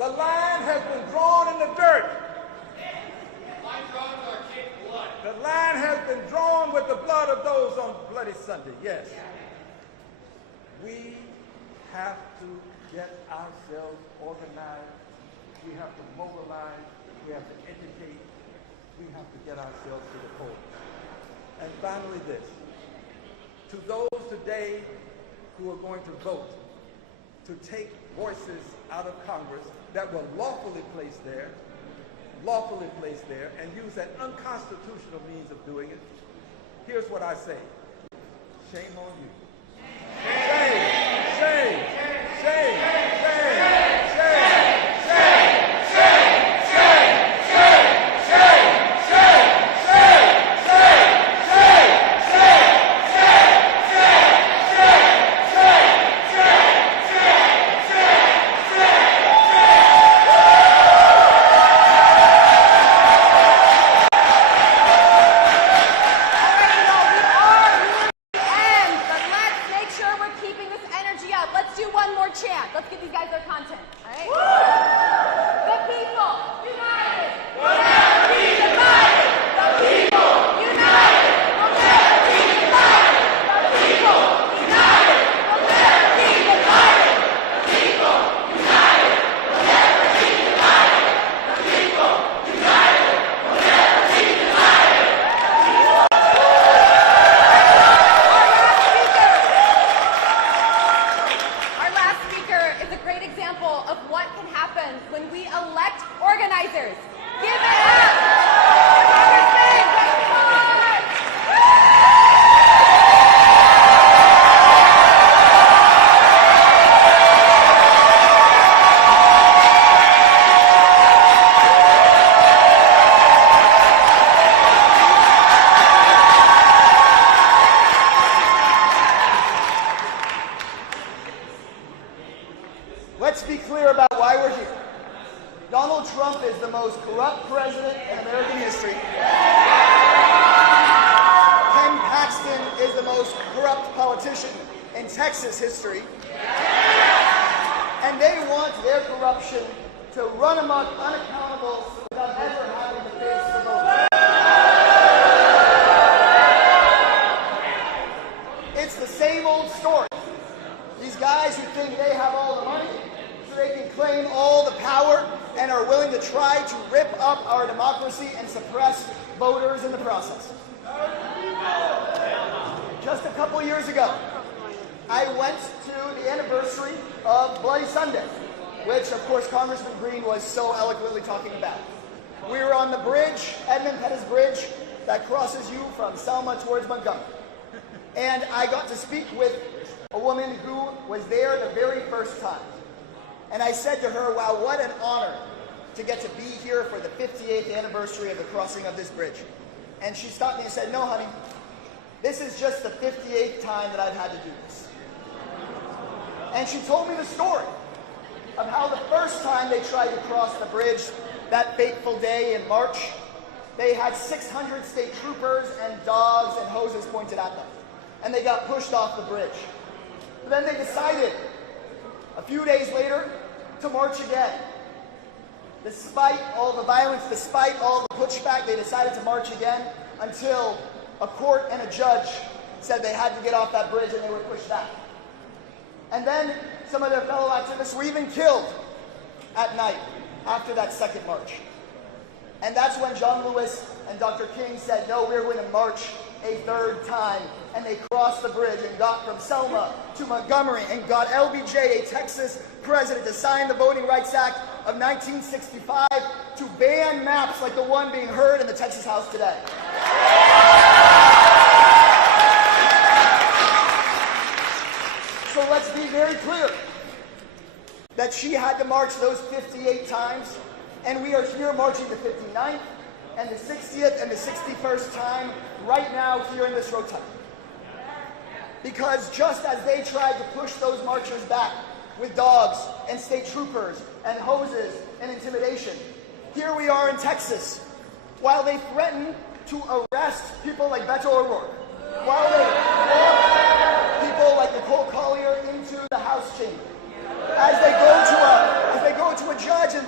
The line has been drawn in the dirt. The line has been drawn with the blood of those on Bloody Sunday, yes. We have to get ourselves organized. We have to mobilize. We have to educate. We have to get ourselves to the polls. And finally this, to those today who are going to vote to take voices out of Congress that were lawfully placed there, and use that unconstitutional means of doing it, here's what I say. Shame on you. Shame, shame, shame, shame, Let's give these guys their content, all right? The people united will never be divided. The people united will never be divided. The people united will never be divided. The people united will never be divided. The people united will never be divided. Our last speaker is a great example of what can happen when we elect organizers. Give it up! Congressman Revolt! Let's be clear about why we're here. Donald Trump is the most corrupt president in American history. Ken Paxton is the most corrupt politician in Texas history. And they want their corruption to run amok unaccountable without ever having to face the vote. It's the same old story. These guys who think they have all the money, so they can claim all the power and are willing to try to rip up our democracy and suppress voters in the process. Just a couple years ago, I went to the anniversary of Bloody Sunday, which of course Congressman Green was so eloquently talking about. We were on the bridge, Edmund Pettus Bridge, that crosses you from Selma towards Montgomery. And I got to speak with a woman who was there the very first time. And I said to her, wow, what an honor to get to be here for the 58th anniversary of the crossing of this bridge. And she stopped me and said, no, honey, this is just the 58th time that I've had to do this. And she told me the story of how the first time they tried to cross the bridge, that fateful day in March, they had 600 state troopers and dogs and hoses pointed at them. And they got pushed off the bridge. But then they decided, a few days later, to march again. Despite all the violence, despite all the pushback, they decided to march again until a court and a judge said they had to get off that bridge and they were pushed back. And then some of their fellow activists were even killed at night after that second march. And that's when John Lewis and Dr. King said, no, we're going to march a third time. And they crossed the bridge and got from Selma to Montgomery and got LBJ, a Texas president, to sign the Voting Rights Act of 1965 to ban maps like the one being heard in the Texas House today. So let's be very clear that she had to march those 58 times, and we are here marching the 59th and the 60th and the 61st time right now here in this rotunda. Because just as they tried to push those marchers back with dogs and state troopers and hoses and intimidation, here we are in Texas, while they threaten to arrest people like Beto O'Rourke, while they walk people like Nicole Collier into the House chamber, as they go to a judge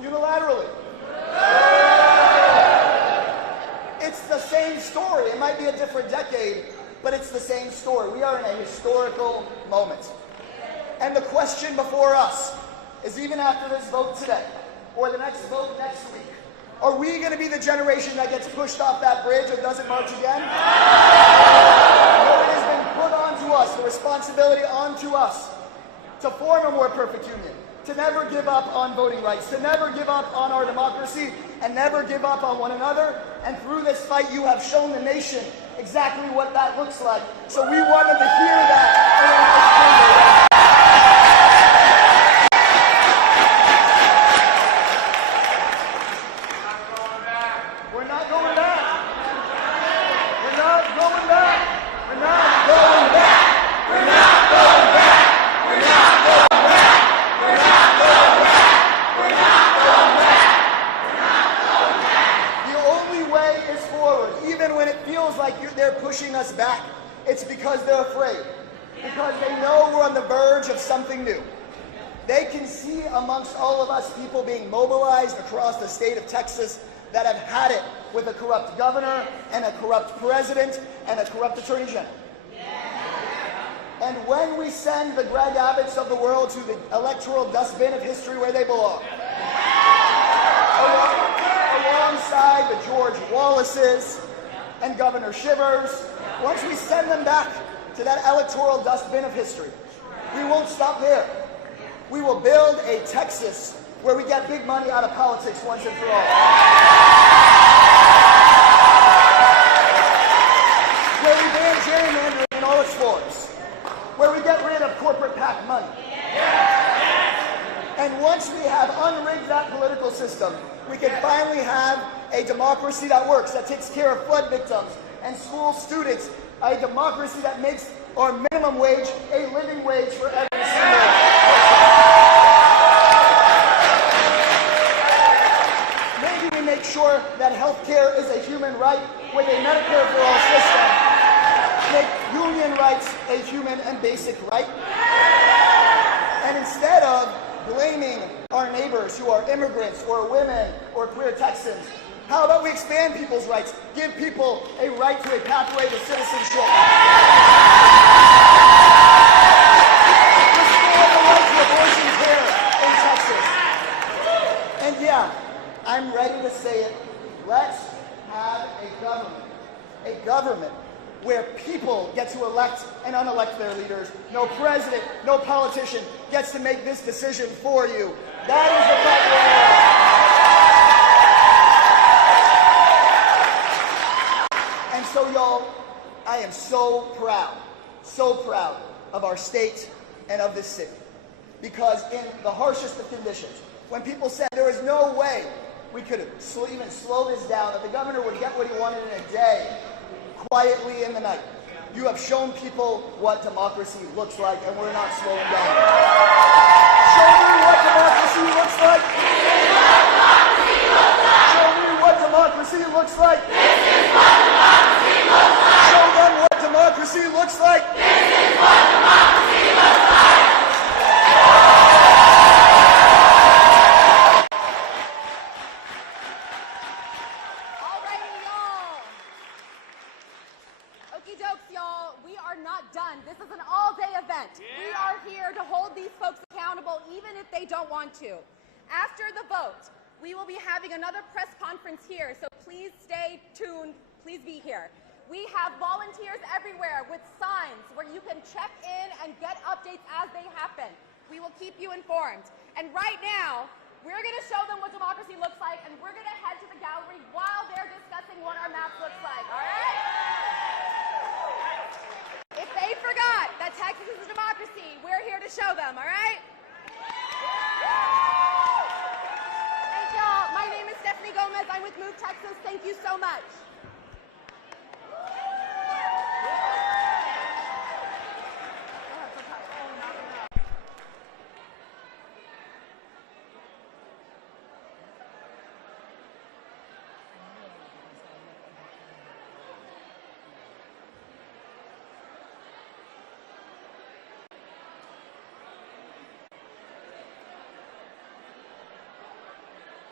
Unilaterally. It's the same story. It might be a different decade, but it's the same story. We are in a historical moment. And the question before us is, even after this vote today, or the next vote next week, are we going to be the generation that gets pushed off that bridge and doesn't march again? No, it has been put onto us, the responsibility onto us, to form a more perfect union, to never give up on voting rights, to never give up on our democracy, and never give up on one another. And through this fight, you have shown the nation exactly what that looks like. So we wanted to hear that in our next chamber. We're not going back. We're not going back. We're not going back. We're not going back. We're not going back. We're not going back. We're not going back. We're not going back. The only way is forward, even when it feels like they're pushing us back. It's because they're afraid. Because they know we're on the verge of something new. They can see amongst all of us people being mobilized across the state of Texas that have had it with a corrupt governor and a corrupt president and a corrupt attorney general. And when we send the Greg Abbotts of the world to the electoral dustbin of history where they belong, alongside the George Wallaces and Governor Shivers, once we send them back to that electoral dustbin of history, we won't stop there. We will build a Texas where we get big money out of politics once and for all. Where we ban gerrymandering in all its forms. Where we get rid of corporate PAC money. And once we have unrigged that political system, we can finally have a democracy that works, that takes care of flood victims and school students, a democracy that makes our minimum wage a living wage for every single person. Make sure that healthcare is a human right with a Medicare for all system. Make union rights a human and basic right. And instead of blaming our neighbors who are immigrants or women or queer Texans, how about we expand people's rights? Give people a right to a pathway to citizenship. Restore the right to abortion care in Texas. And yeah, I'm ready to say it. Let's have a government where people get to elect and unelect their leaders. No president, no politician gets to make this decision for you. That is the fight we're in. And so, y'all, I am so proud of our state and of this city. Because in the harshest of conditions, when people said there was no way we could even slow this down, that the governor would get what he wanted in a day, quietly in the night. You have shown people what democracy looks like, and we're not slowing down. Show me what democracy looks like. Show me what democracy looks like. Show them what democracy looks like. This is what democracy looks like. After the vote, we will be having another press conference here, so please stay tuned. Please be here. We have volunteers everywhere with signs where you can check in and get updates as they happen. We will keep you informed. And right now, we're going to show them what democracy looks like, and we're going to head to the gallery while they're discussing what our maps looks like, all right? If they forgot that Texas is a democracy, we're here to show them, all right? Thank y'all. My name is Stephanie Gomez. I'm with Move Texas. Thank you so much.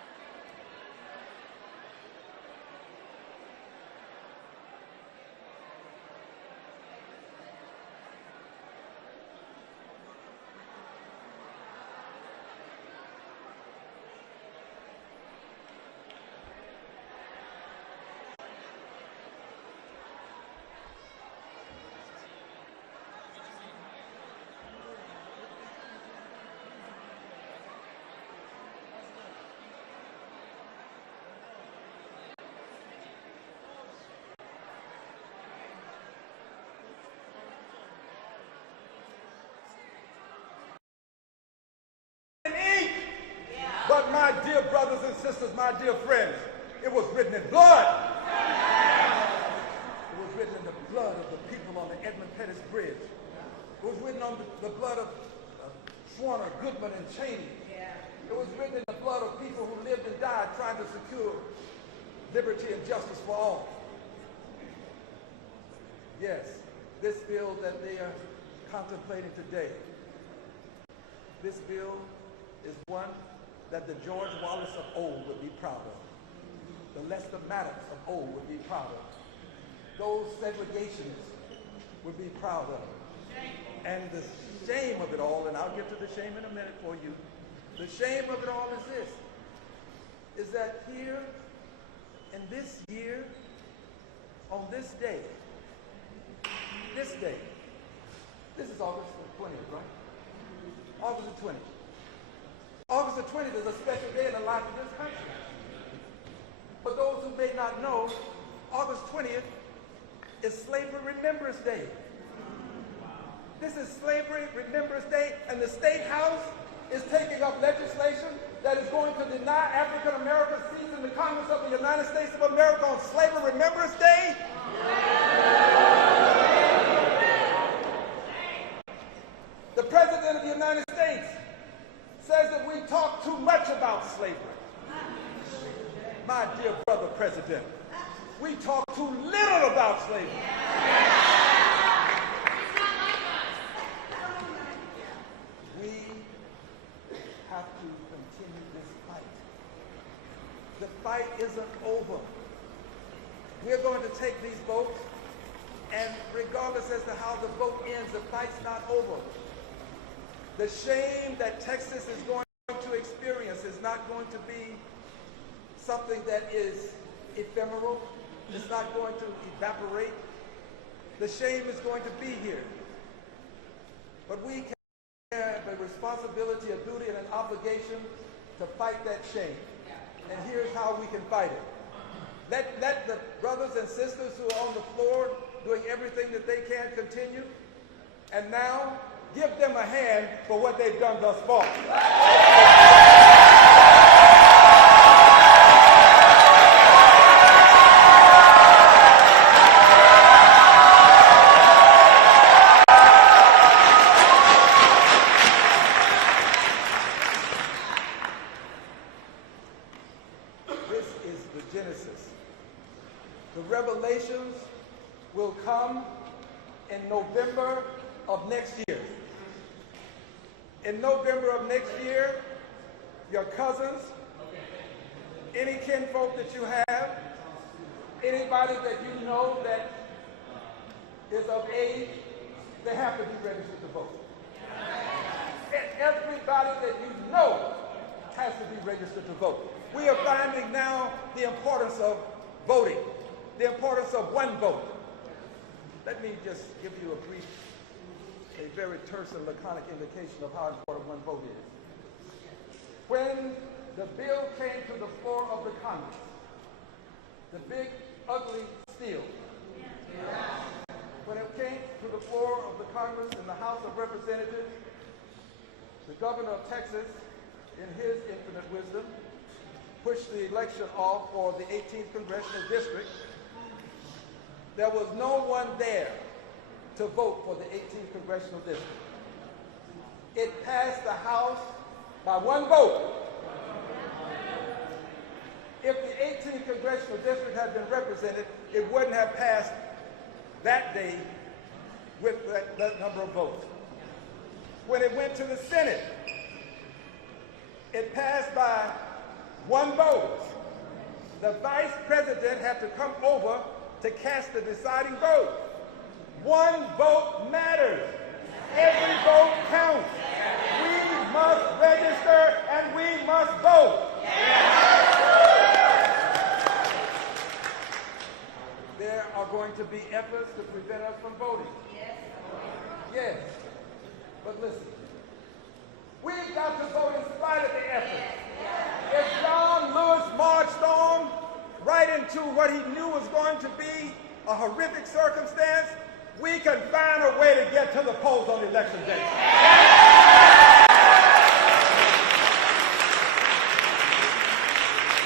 sisters, my dear friends, it was written in blood. It was written in the blood of the people on the Edmund Pettus Bridge. It was written on the blood of Schwerner, Goodman, and Cheney. It was written in the blood of people who lived and died trying to secure liberty and justice for all. Yes, this bill that they are contemplating today, this bill is one that the George Wallace of old would be proud of. The Lester Maddox of old would be proud of. Those segregationists would be proud of. And the shame of it all, and I'll get to the shame in a minute for you, the shame of it all is this, is that here in this year, on this day, this is August the 20th, right? August the 20th. August the 20th is a special day in the life of this country. For those who may not know, August 20th is Slavery Remembrance Day. This is Slavery Remembrance Day, and the State House is taking up legislation that is going to deny African Americans seats in the Congress of the United States of America on Slavery Remembrance Day. The President of the United States says that we talk too much about slavery. My dear brother President, we talk too little about slavery. We have to continue this fight. The fight isn't over. We're going to take these votes, and regardless as to how the vote ends, the fight's not over. The shame that Texas is going to experience is not going to be something that is ephemeral. It's not going to evaporate. The shame is going to be here. But we have a responsibility, a duty, and an obligation to fight that shame. And here's how we can fight it. Let the brothers and sisters who are on the floor doing everything that they can continue. And now, give them a hand for what they've done thus far. This is the genesis. The revelations will come in November of next year. In November of next year, your cousins, any kinfolk that you have, anybody that you know that is of age, they have to be registered to vote. And everybody that you know has to be registered to vote. We are finding now the importance of voting, the importance of one vote. Let me just give you a very terse and laconic indication of how important one vote is. When the bill came to the floor of the Congress, the big, ugly steel, when it came to the floor of the Congress in the House of Representatives, the governor of Texas, in his infinite wisdom, pushed the election off for the 18th Congressional District. There was no one there to vote for the 18th Congressional District. It passed the House by one vote. If the 18th Congressional District had been represented, it wouldn't have passed that day with that number of votes. When it went to the Senate, it passed by one vote. The Vice President had to come over to cast the deciding vote. One vote matters. Every vote counts. We must register and we must vote. There are going to be efforts to prevent us from voting. Yes. But listen, we've got to vote in spite of the effort. If John Lewis marched on right into what he knew was going to be a horrific circumstance, we can find a way to get to the polls on election day.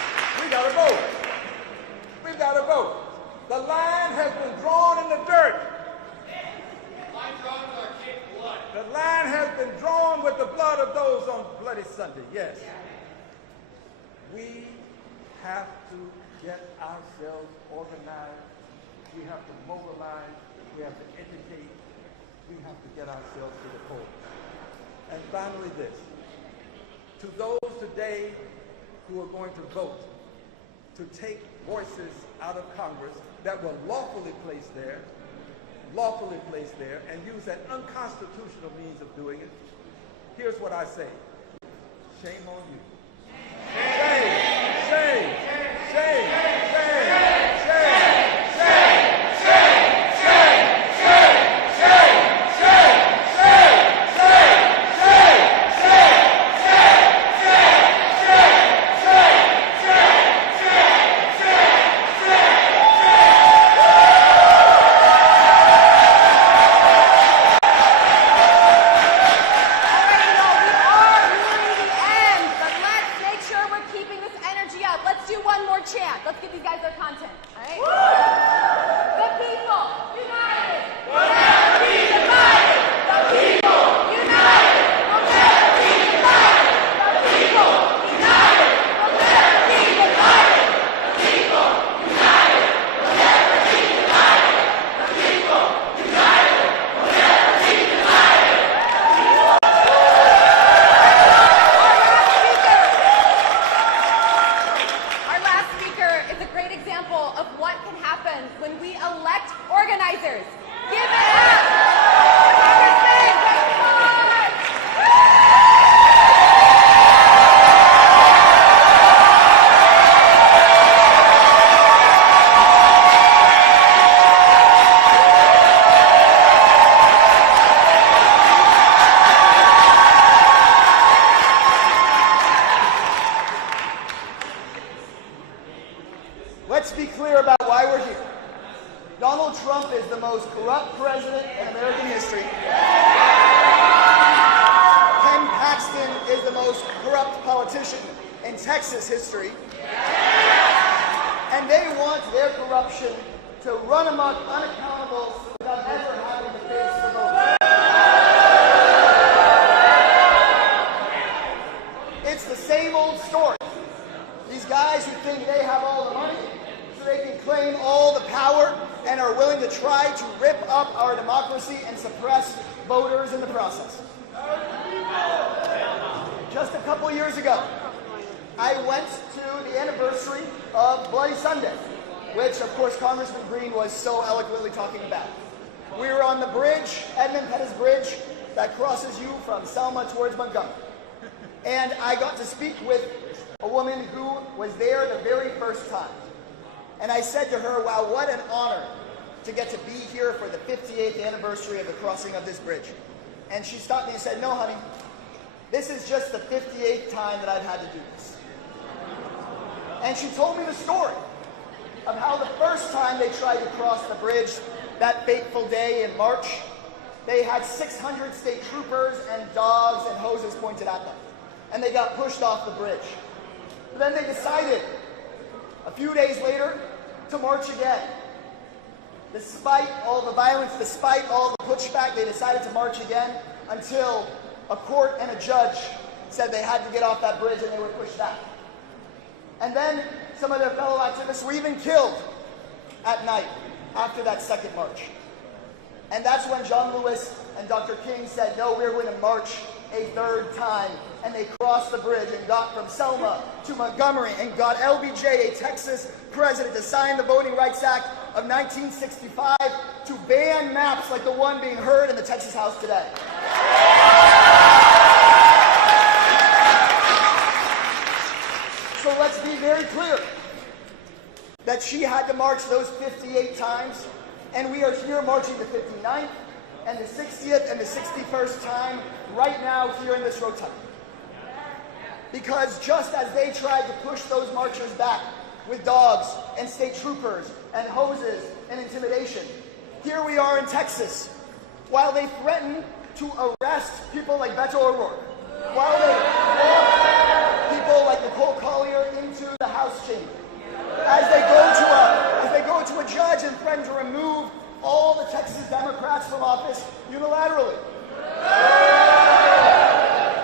with the blood of those on Bloody Sunday, yes. We have to get ourselves organized. We have to mobilize. We have to educate. We have to get ourselves to the polls. And finally this, to those today who are going to vote to take voices out of Congress that were lawfully placed there, and use that unconstitutional means of doing it, here's what I say. Shame on you. Shame, shame, shame, shame, shame, shame, shame, shame, shame, shame, shame, shame, Let's do one more chant. Let's give these guys their content. All right? The people united will never be divided. The people united will never be divided. The people united will never be divided. The people united will never be divided. The people united will never be divided. Our last speaker is a great example of what can happen when we elect organizers. Give it up! Congressman Revolt! Let's be clear about why we're here. Donald Trump is the most corrupt president in American history. Ken Paxton is the most corrupt politician in Texas history. And they want their corruption to run amok unaccountable without ever having to face the vote. It's the same old story. These guys who think they have all the money, so they can claim all the power and are willing to try to rip up our democracy and suppress voters in the process. Just a couple years ago, I went to the anniversary of Bloody Sunday, which of course Congressman Green was so eloquently talking about. We were on the bridge, Edmund Pettus Bridge, that crosses you from Selma towards Montgomery. And I got to speak with a woman who was there the very first time. And I said to her, wow, what an honor to get to be here for the 58th anniversary of the crossing of this bridge. And she stopped me and said, no, honey, this is just the 58th time that I've had to do this. And she told me the story of how the first time they tried to cross the bridge, that fateful day in March, they had 600 state troopers and dogs and hoses pointed at them. And they got pushed off the bridge. But then they decided, a few days later, to march again. Despite all the violence, despite all the pushback, they decided to march again until a court and a judge said they had to get off that bridge and they were pushed back. And then some of their fellow activists were even killed at night after that second march. And that's when John Lewis and Dr. King said, no, we're going to march a third time. And they crossed the bridge and got from Selma to Montgomery and got LBJ, a Texas president, to sign the Voting Rights Act of 1965 to ban maps like the one being heard in the Texas House today. So let's be very clear that she had to march those 58 times, and we are here marching the 59th and the 60th and the 61st time right now here in this rotunda. Because just as they tried to push those marchers back with dogs and state troopers and hoses and intimidation, here we are in Texas, while they threaten to arrest people like Beto O'Rourke, while they walk people like Nicole Collier into the House chamber, as they go to a judge and threaten to remove all the Texas Democrats from office unilaterally.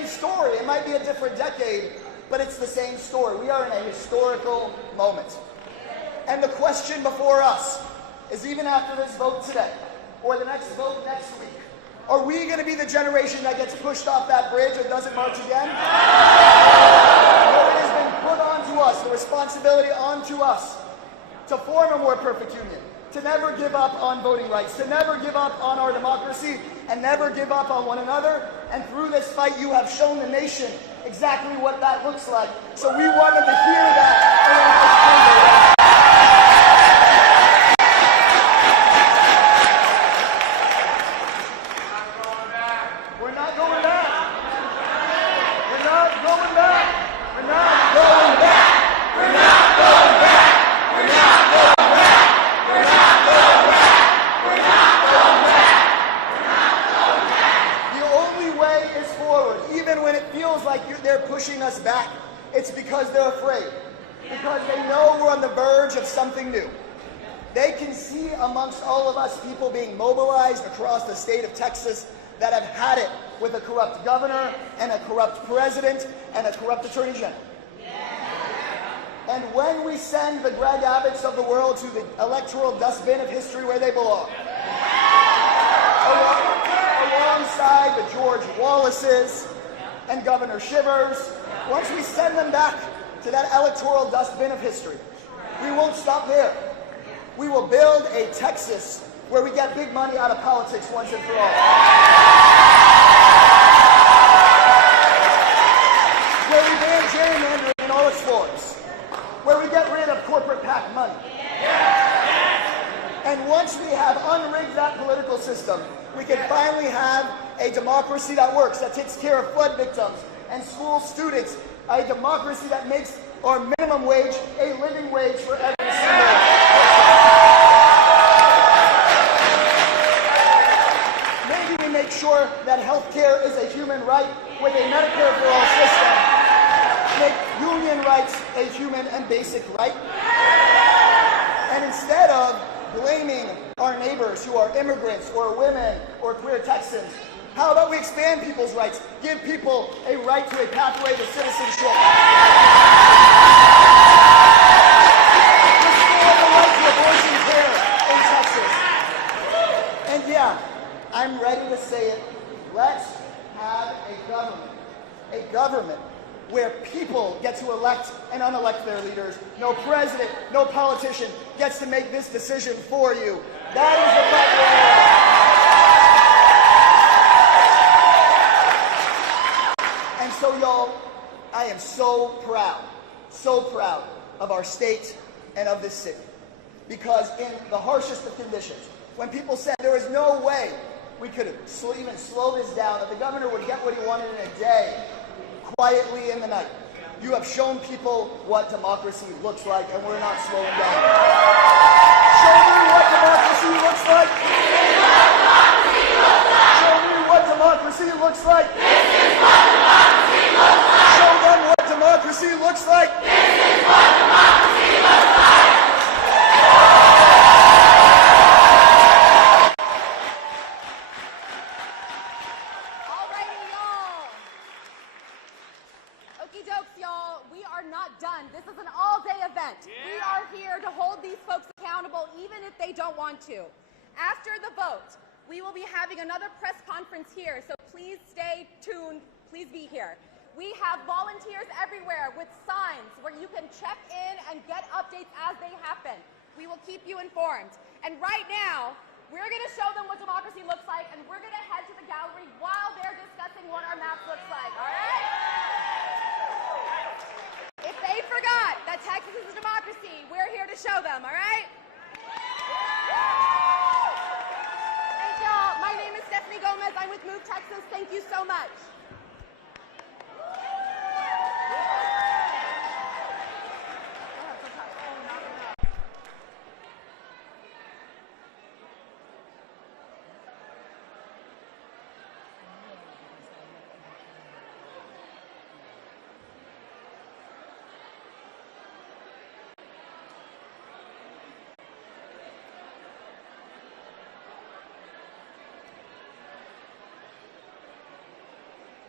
same story. It might be a different decade, but it's the same story. We are in a historical moment. And the question before us is, even after this vote today, or the next vote next week, are we going to be the generation that gets pushed off that bridge and doesn't march again? No, it has been put onto us, the responsibility onto us, to form a more perfect union, to never give up on voting rights, to never give up on our democracy, and never give up on one another. And through this fight, you have shown the nation exactly what that looks like. So we wanted to hear that in our next chamber. We're not going back. We're not going back. We're not going back. We're not going back. We're not going back. We're not going back. We're not going back. We're not going back. The only way is forward, even when it feels like they're pushing us back. It's because they're afraid. Because they know we're on the verge of something new. They can see amongst all of us people being mobilized across the state of Texas that have had it with a corrupt governor and a corrupt president and a corrupt attorney general. And when we send the Greg Abbotts of the world to the electoral dustbin of history where they belong, alongside the George Wallaces and Governor Shivers, once we send them back to that electoral dustbin of history, we won't stop there. We will build a Texas where we get big money out of politics once and for all. Where we ban gerrymandering in all its forms. Where we get rid of corporate PAC money. And once we have unrigged that political system, we can finally have a democracy that works, that takes care of flood victims and school students, a democracy that makes our minimum wage a living wage for every single one. Make sure that healthcare is a human right with a Medicare for all system. Make union rights a human and basic right. And instead of blaming our neighbors who are immigrants or women or queer Texans, how about we expand people's rights? Give people a right to a pathway to citizenship. Restore the right to abortion care in Texas. And yeah, I'm ready to say it. Let's have a government where people get to elect and unelect their leaders. No president, no politician gets to make this decision for you. That is the fight we're in. And so, y'all, I am so proud of our state and of this city. Because in the harshest of conditions, when people said there was no way we could even slow this down, that the governor would get what he wanted in a day, quietly in the night. You have shown people what democracy looks like, and we're not slowing down. Show me what democracy looks like. Show me what democracy looks like. This is what democracy looks like. Show them what democracy looks like. This is what democracy looks like. After the vote, we will be having another press conference here, so please stay tuned. Please be here. We have volunteers everywhere with signs where you can check in and get updates as they happen. We will keep you informed. And right now, we're going to show them what democracy looks like, and we're going to head to the gallery while they're discussing what our maps looks like, all right? If they forgot that Texas is a democracy, we're here to show them, all right? Thank y'all. My name is Stephanie Gomez. I'm with Move Texas. Thank you so much.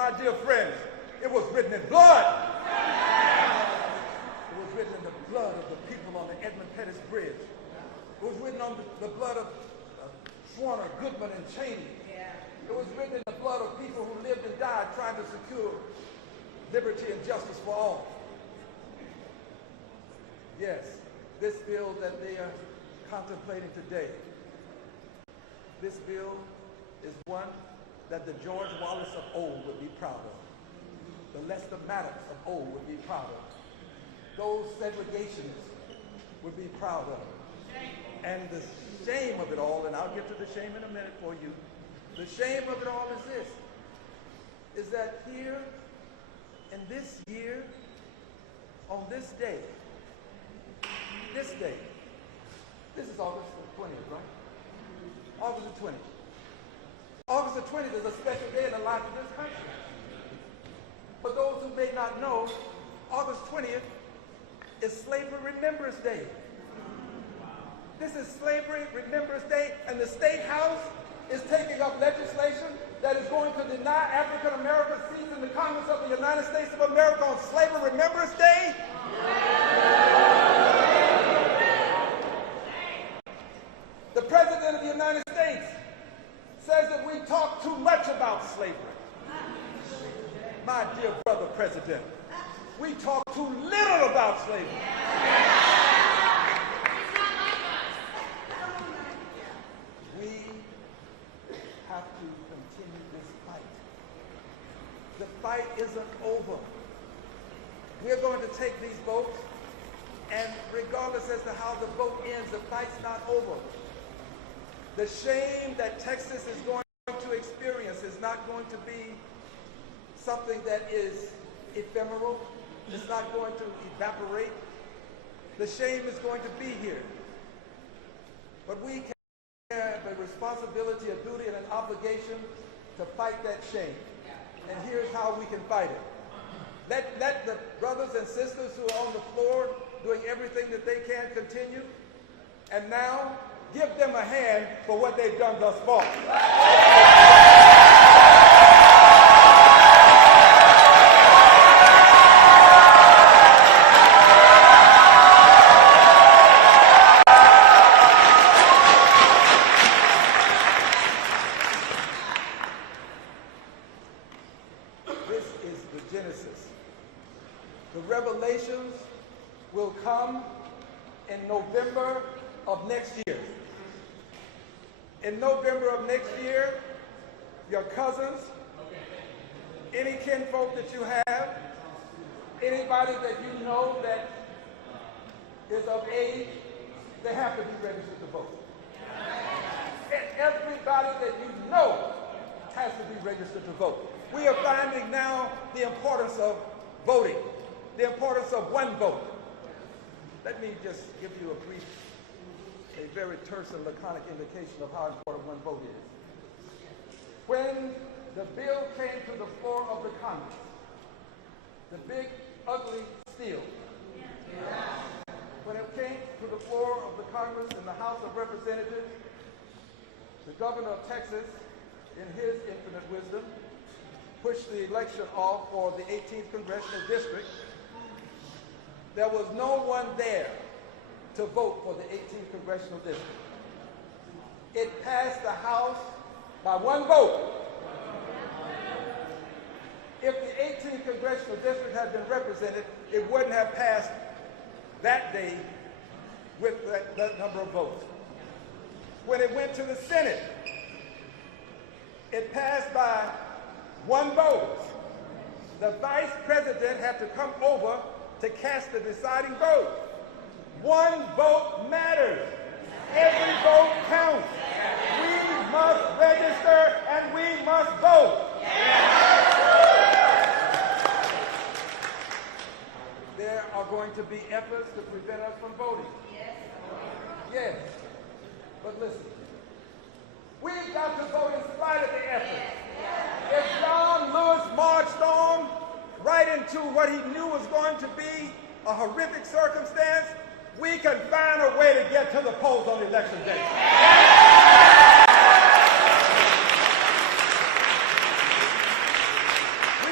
my dear friends, it was written in blood. It was written in the blood of the people on the Edmund Pettus Bridge. It was written on the blood of Schwerner, Goodman, and Cheney. It was written in the blood of people who lived and died trying to secure liberty and justice for all. Yes, this bill that they are contemplating today, this bill is one that the George Wallace of old would be proud of. The Lester Maddox of old would be proud of. Those segregationists would be proud of. And the shame of it all, and I'll get to the shame in a minute for you, the shame of it all is this, is that here in this year, on this day, this is August the 20th, right? August the 20th. August the 20th is a special day in the life of this country. For those who may not know, August 20th is Slavery Remembrance Day. This is Slavery Remembrance Day, and the State House is taking up legislation that is going to deny African American seats in the Congress of the United States of America on Slavery Remembrance Day. The President of the United States says that we talk too much about slavery. My dear brother President, we talk too little about slavery. We have to continue this fight. The fight isn't over. We're going to take these votes, and regardless as to how the vote ends, the fight's not over. The shame that Texas is going to experience is not going to be something that is ephemeral. It's not going to evaporate. The shame is going to be here. But we have a responsibility, a duty, and an obligation to fight that shame. And here's how we can fight it. Let the brothers and sisters who are on the floor doing everything that they can continue. And now, give them a hand for what they've done thus far. This is the Genesis. The revelations will come in November of next year. In November of next year, your cousins, any kinfolk that you have, anybody that you know that is of age, they have to be registered to vote. And everybody that you know has to be registered to vote. We are finding now the importance of voting, the importance of one vote. Let me just give you a very terse and laconic indication of how important one vote is. When the bill came to the floor of the Congress, the big, ugly steel, when it came to the floor of the Congress in the House of Representatives, the governor of Texas, in his infinite wisdom, pushed the election off for the 18th Congressional District. There was no one there to vote for the 18th Congressional District. It passed the House by one vote. If the 18th Congressional District had been represented, it wouldn't have passed that day with that number of votes. When it went to the Senate, it passed by one vote. The Vice President had to come over to cast the deciding vote. One vote matters. Every vote counts. We must register and we must vote. There are going to be efforts to prevent us from voting. Yes. But listen, we've got to vote in spite of the effort. If John Lewis marched on right into what he knew was going to be a horrific circumstance, we can find a way to get to the polls on election day.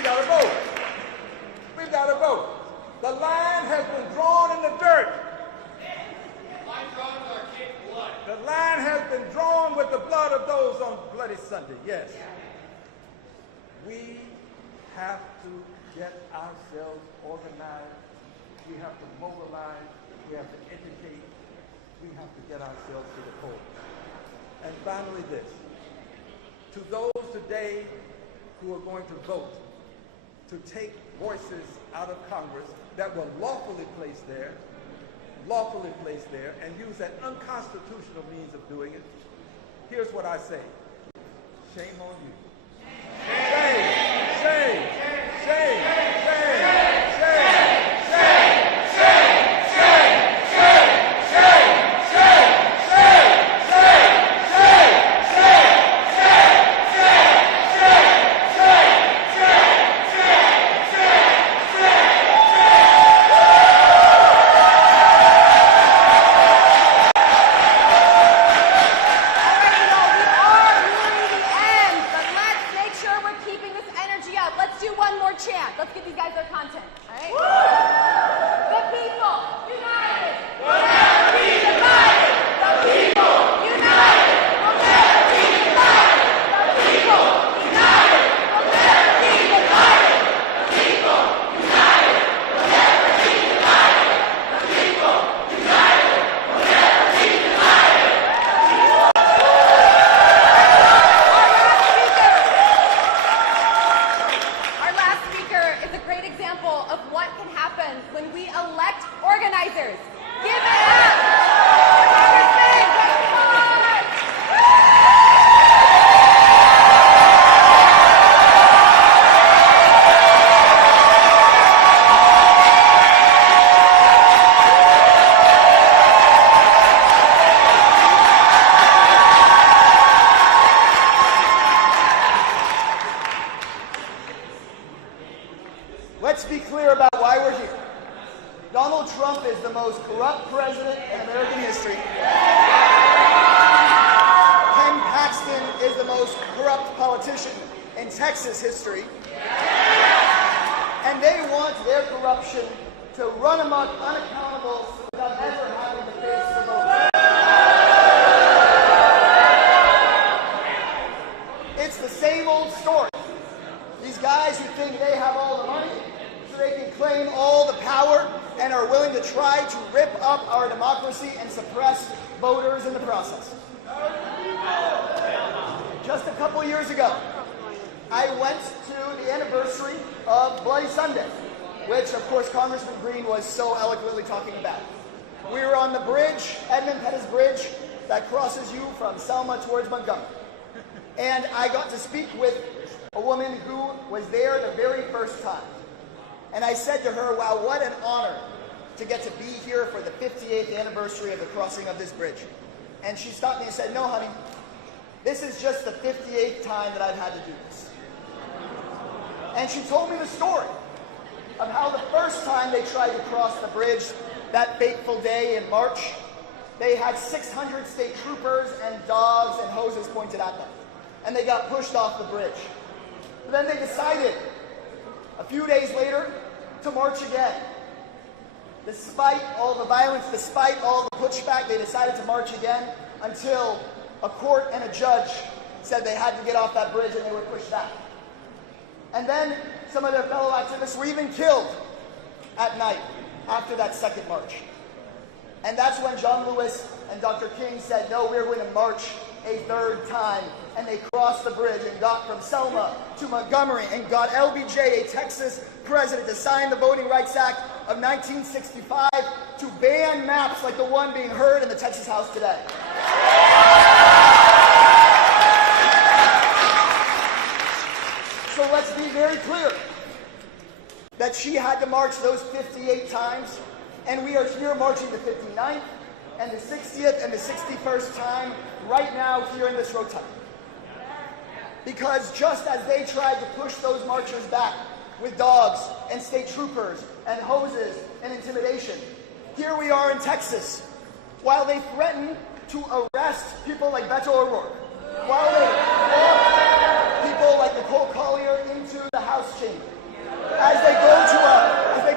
to vote. The line has been drawn in the dirt. The line has been drawn with the blood of those on Bloody Sunday, yes. We have to get ourselves organized. We have to mobilize. We have to educate. We have to get ourselves to the polls. And finally this, to those today who are going to vote to take voices out of Congress that were lawfully placed there, and use that unconstitutional means of doing it, here's what I say. Shame on you. Shame, shame, shame, shame, shame, shame, shame, shame, shame, shame, shame, shame, shame, chant. Let's give these guys their content. All right? The people united will never be divided. The people united will never be divided. The people united will never be divided. The people united will never be divided. The people united will never be divided. Our last speaker is a great example of what can happen when we elect organizers. Give it up! Congressman, come on! Let's be clear about why we're here. Donald Trump is the most corrupt president in American history. Ken Paxton is the most corrupt politician in Texas history. And they want their corruption to run amok unaccountable without ever having to face the vote. It's the same old story. These guys who think they have all the money, so they can claim all the power, and are willing to try to rip up our democracy and suppress voters in the process. Just a couple years ago, I went to the anniversary of Bloody Sunday, which of course Congressman Green was so eloquently talking about. We were on the bridge, Edmund Pettus Bridge, that crosses you from Selma towards Montgomery. And I got to speak with a woman who was there the very first time. And I said to her, wow, what an honor to get to be here for the 58th anniversary of the crossing of this bridge. And she stopped me and said, no, honey, this is just the 58th time that I've had to do this. And she told me the story of how the first time they tried to cross the bridge, that fateful day in March, they had 600 state troopers and dogs and hoses pointed at them. And they got pushed off the bridge. But then they decided, a few days later, to march again. Despite all the violence, despite all the pushback, they decided to march again until a court and a judge said they had to get off that bridge and they were pushed back. And then some of their fellow activists were even killed at night after that second march. And that's when John Lewis and Dr. King said, no, we're going to march a third time. And they crossed the bridge and got from Selma to Montgomery and got LBJ, a Texas president, to sign the Voting Rights Act of 1965 to ban maps like the one being heard in the Texas House today. So let's be very clear that she had to march those 58 times, and we are here marching the 59th and the 60th and the 61st time right now here in this rotunda. Because just as they tried to push those marchers back with dogs and state troopers and hoses and intimidation, here we are in Texas, while they threaten to arrest people like Beto O'Rourke, while they walk people like Nicole Collier into the House chamber, as they go to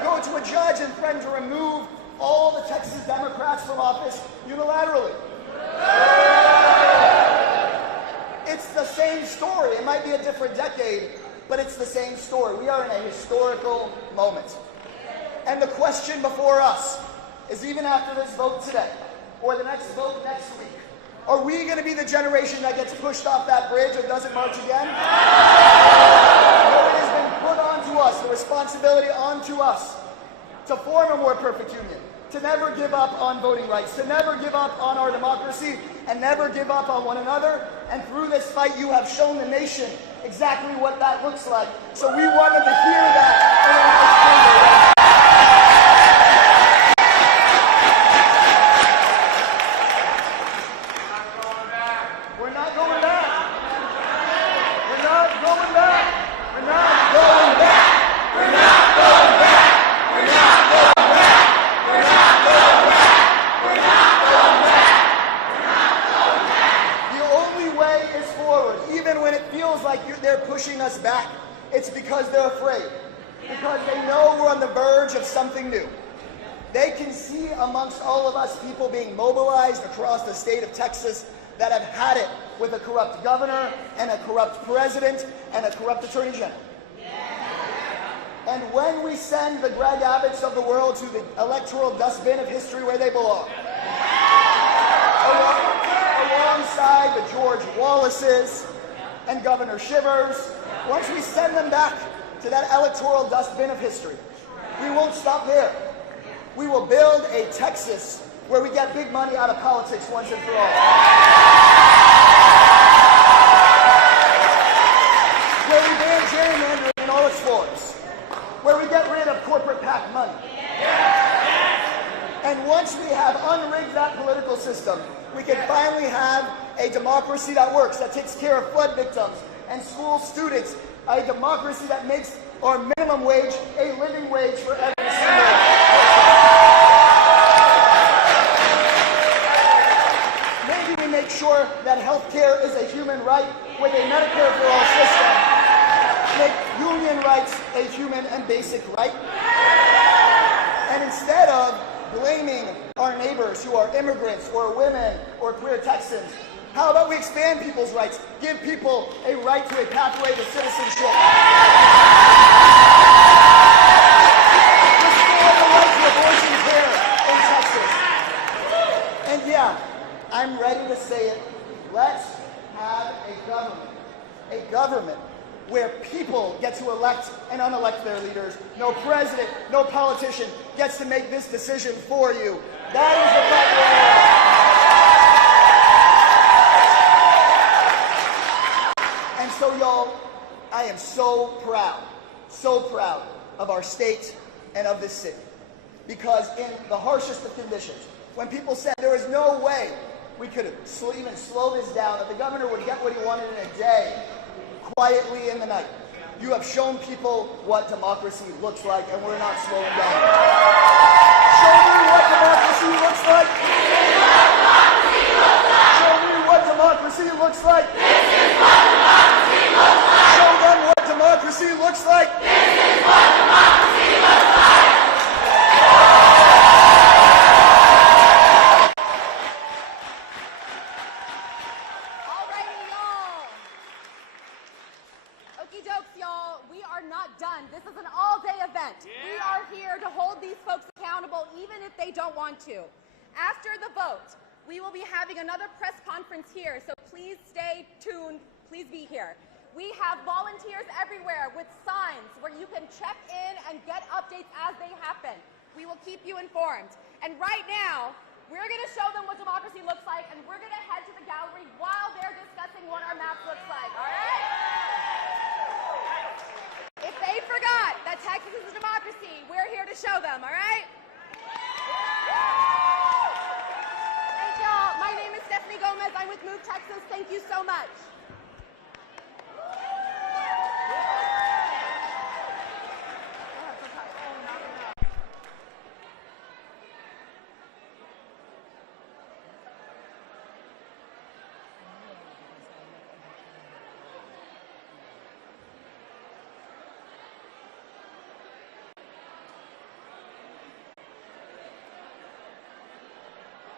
from office unilaterally. It's the same story. It might be a different decade, but it's the same story. We are in a historical moment. And the question before us is, even after this vote today, or the next vote next week, are we going to be the generation that gets pushed off that bridge and doesn't march again? No, it has been put onto us, the responsibility onto us, to form a more perfect union, to never give up on voting rights, to never give up on our democracy, and never give up on one another. And through this fight, you have shown the nation exactly what that looks like. So we wanted to hear that in our chamber. Pushing us back, it's because they're afraid, because they know we're on the verge of something new. They can see amongst all of us people being mobilized across the state of Texas that have had it with a corrupt governor and a corrupt president and a corrupt attorney general. And when we send the Greg Abbotts of the world to the electoral dustbin of history where they belong, alongside the George Wallaces and Governor Shivers, once we send them back to that electoral dustbin of history, we won't stop there. We will build a Texas where we get big money out of politics once and for all. Where we ban gerrymandering in all its forms. Where we get rid of corporate PAC money. And once we have unrigged that political system, we can finally have a democracy that works, that takes care of flood victims and school students, a democracy that makes our minimum wage a living wage for every single one. Maybe we make sure that health care is a human right with a Medicare for all system. Make union rights a human and basic right. And instead of blaming our neighbors who are immigrants or women or queer Texans, how about we expand people's rights? Give people a right to a pathway to citizenship. Restore the right to abortion care in Texas. And yeah, I'm ready to say it. Let's have a government where people get to elect and unelect their leaders. No president, no politician gets to make this decision for you. That is the fight we're on. And so, y'all, I am so proud of our state and of this city. Because in the harshest of conditions, when people said there was no way we could even slow this down, that the governor would get what he wanted in a day, quietly in the night, you have shown people what democracy looks like, and we're not slowing down. Show me what democracy looks like. Show me what democracy looks like. This is what democracy looks like. Show them what democracy looks like. This is what democracy looks like. Alrighty, y'all. Okie dokes, y'all. We are not done. This is an all-day event. We are here to hold these folks accountable, even if they don't want to. After the vote, we will be having another press conference here, so please stay tuned. Please be here. We have volunteers everywhere with signs where you can check in and get updates as they happen. We will keep you informed. And right now, we're going to show them what democracy looks like, and we're going to head to the gallery while they're discussing what our maps looks like, all right? If they forgot that Texas is a democracy, we're here to show them, all right? Thank y'all. My name is Stephanie Gomez. I'm with Move Texas. Thank you so much.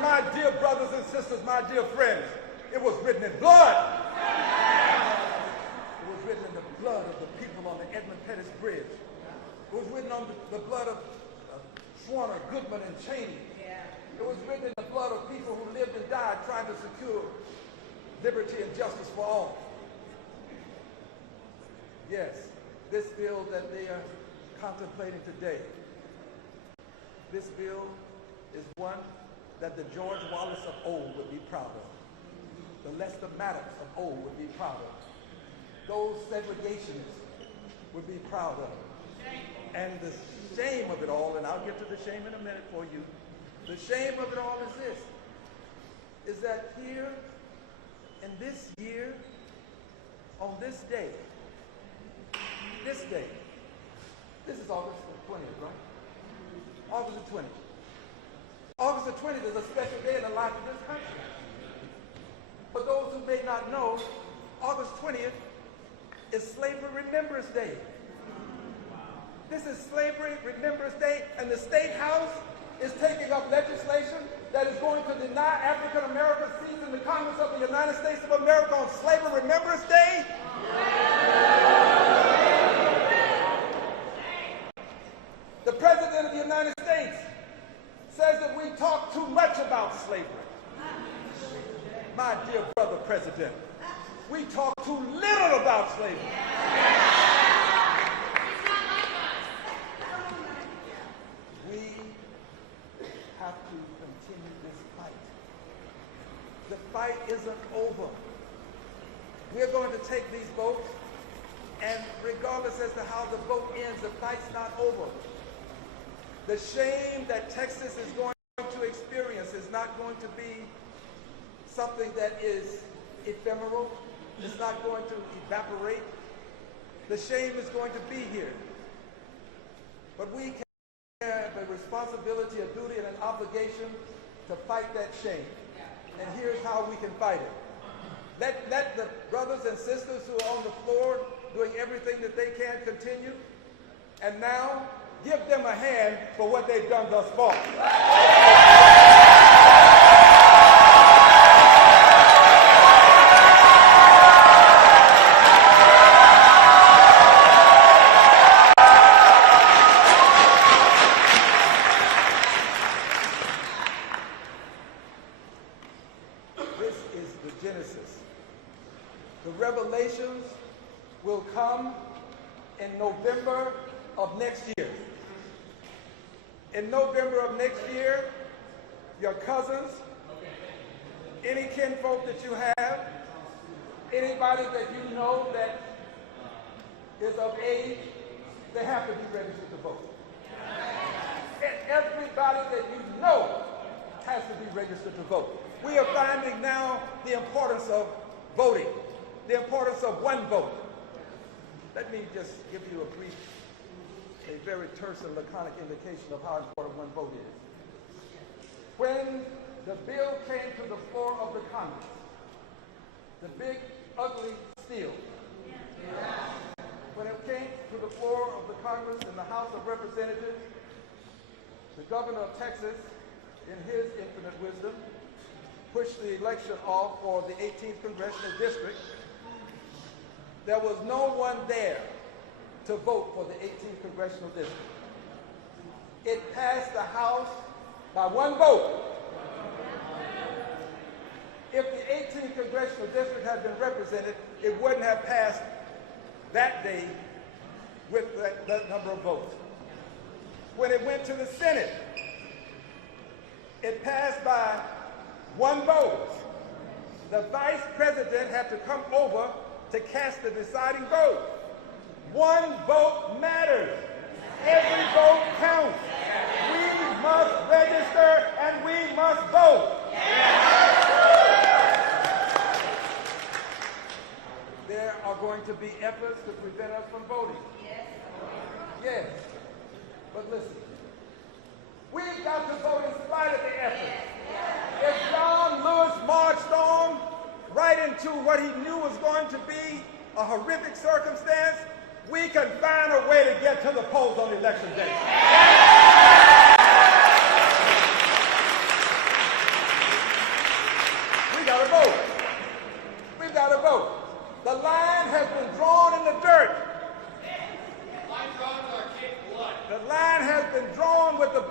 my dear brothers and sisters, my dear friends, it was written in blood. It was written in the blood of the people on the Edmund Pettus Bridge. It was written on the blood of Schwerner, Goodman, and Cheney. It was written in the blood of people who lived and died trying to secure liberty and justice for all. Yes, this bill that they are contemplating today, this bill is one that the George Wallace of old would be proud of. The Lester Maddox of old would be proud of. Those segregationists would be proud of. And the shame of it all, and I'll get to the shame in a minute for you, the shame of it all is this, is that here in this year, on this day, this is August the 20th, right? August the 20th. August the 20th is a special day in the life of this country. For those who may not know, August 20th is Slavery Remembrance Day. This is Slavery Remembrance Day, and the State House is taking up legislation that is going to deny African American seats in the Congress of the United States of America on Slavery Remembrance Day. The President of the United States says that we talk too much about slavery. My dear brother President, we talk too little about slavery. We have to continue this fight. The fight isn't over. We're going to take these votes, and regardless as to how the vote ends, the fight's not over. The shame that Texas is going to experience is not going to be something that is ephemeral. It's not going to evaporate. The shame is going to be here. But we have a responsibility, a duty, and an obligation to fight that shame. And here's how we can fight it. Let the brothers and sisters who are on the floor doing everything that they can continue. And now, give them a hand for what they've done thus far. This is the Genesis. The revelations will come in November of next year. In November of next year, your cousins, any kinfolk that you have, anybody that you know that is of age, they have to be registered to vote. And everybody that you know has to be registered to vote. We are finding now the importance of voting, the importance of one vote. Let me just give you a very terse and laconic indication of how important one vote is. When the bill came to the floor of the Congress, the big, ugly steel, when it came to the floor of the Congress in the House of Representatives, the governor of Texas, in his infinite wisdom, pushed the election off for the 18th Congressional District. There was no one there to vote for the 18th Congressional District. It passed the House by one vote. If the 18th Congressional District had been represented, it wouldn't have passed that day with that number of votes. When it went to the Senate, it passed by one vote. The Vice President had to come over to cast the deciding vote. One vote matters. Every vote counts. We must register and we must vote. There are going to be efforts to prevent us from voting. Yes. But listen, we've got to vote in spite of the efforts. If John Lewis marched on right into what he knew was going to be a horrific circumstance, we can find a way to get to the polls on election day.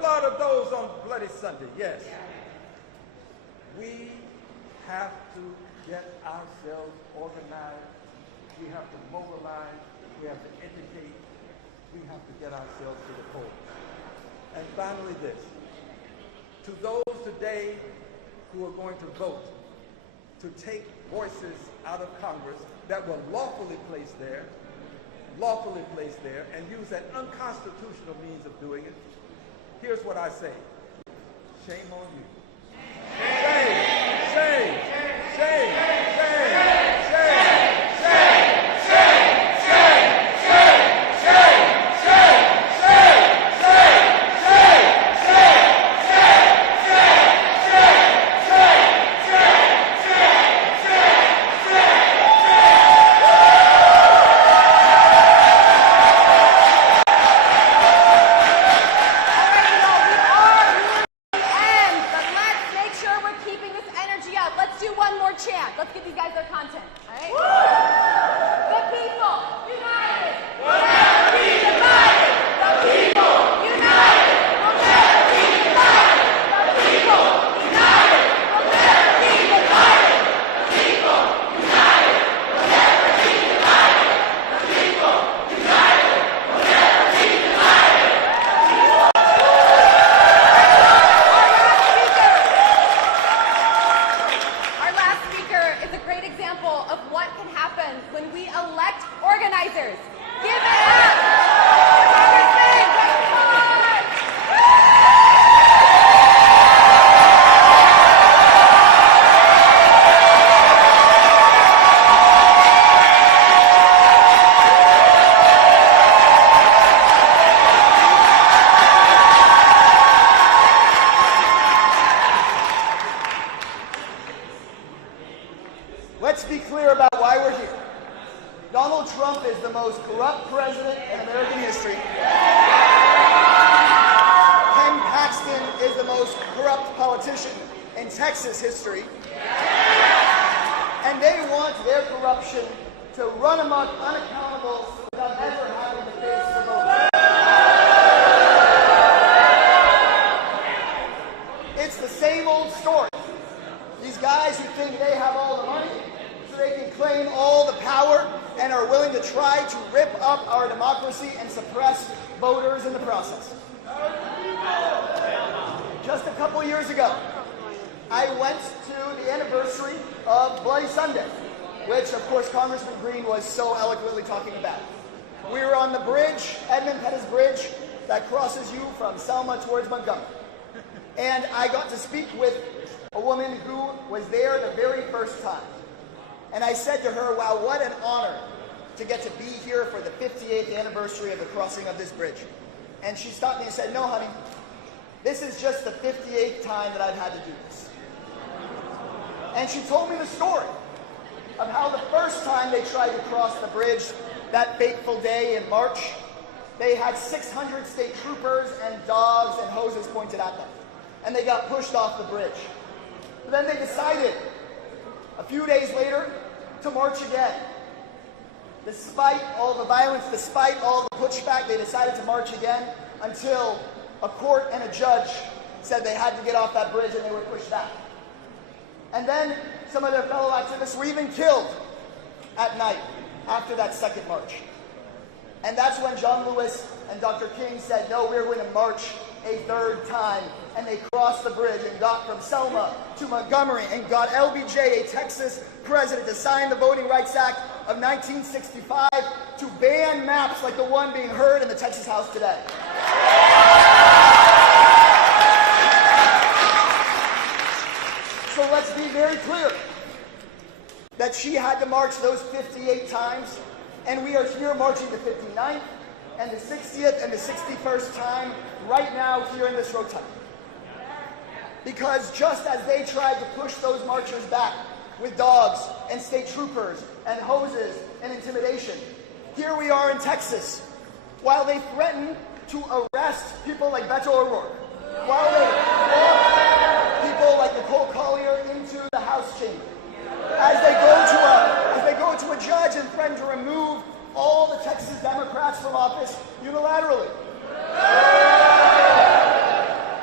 thought of those on Bloody Sunday, yes. We have to get ourselves organized. We have to mobilize. We have to educate. We have to get ourselves to the polls. And finally this, to those today who are going to vote to take voices out of Congress that were lawfully placed there, and use that unconstitutional means of doing it, here's what I say. Shame on you. Shame, shame, shame, shame, shame, shame, shame, shame, shame, shame, shame, shame, chant. Let's give these guys their content. All right? The people united will never be divided. The people united will never be divided. The people united will never be divided. The people united will never be divided. The people united will never be divided. Our last speaker is a great example of what can happen when we elect organizers. Give it up! Congressman Revolt! Let's be clear about why we're here. Donald Trump is the most corrupt president in American history. Ken Paxton is the most corrupt politician in Texas history. And they want their corruption to run amok unaccountable without ever having to face the vote. It's the same old story. These guys who think they have all the money, so they can claim all the power, and are willing to try to rip up our democracy and suppress voters in the process. Just a couple years ago, I went to the anniversary of Bloody Sunday, which of course Congressman Green was so eloquently talking about. We were on the bridge, Edmund Pettus Bridge, that crosses you from Selma towards Montgomery. And I got to speak with a woman who was there the very first time. And I said to her, wow, what an honor to get to be here for the 58th anniversary of the crossing of this bridge. And she stopped me and said, no, honey, this is just the 58th time that I've had to do this. And she told me the story of how the first time they tried to cross the bridge, that fateful day in March, they had 600 state troopers and dogs and hoses pointed at them. And they got pushed off the bridge. But then they decided, a few days later, to march again. Despite all the violence, despite all the pushback, they decided to march again until a court and a judge said they had to get off that bridge and they were pushed back. And then some of their fellow activists were even killed at night after that second march. And that's when John Lewis and Dr. King said, no, we're going to march a third time. And they crossed the bridge and got from Selma to Montgomery and got LBJ, a Texas president, to sign the Voting Rights Act of 1965 to ban maps like the one being heard in the Texas House today. So let's be very clear that she had to march those 58 times, and we are here marching the 59th and the 60th and the 61st time right now here in this rotunda. Because just as they tried to push those marchers back with dogs and state troopers and hoses and intimidation, here we are in Texas, while they threaten to arrest people like Beto O'Rourke, while they walk people like Nicole Collier into the House chamber, as they go to a judge and threaten to remove all the Texas Democrats from office unilaterally.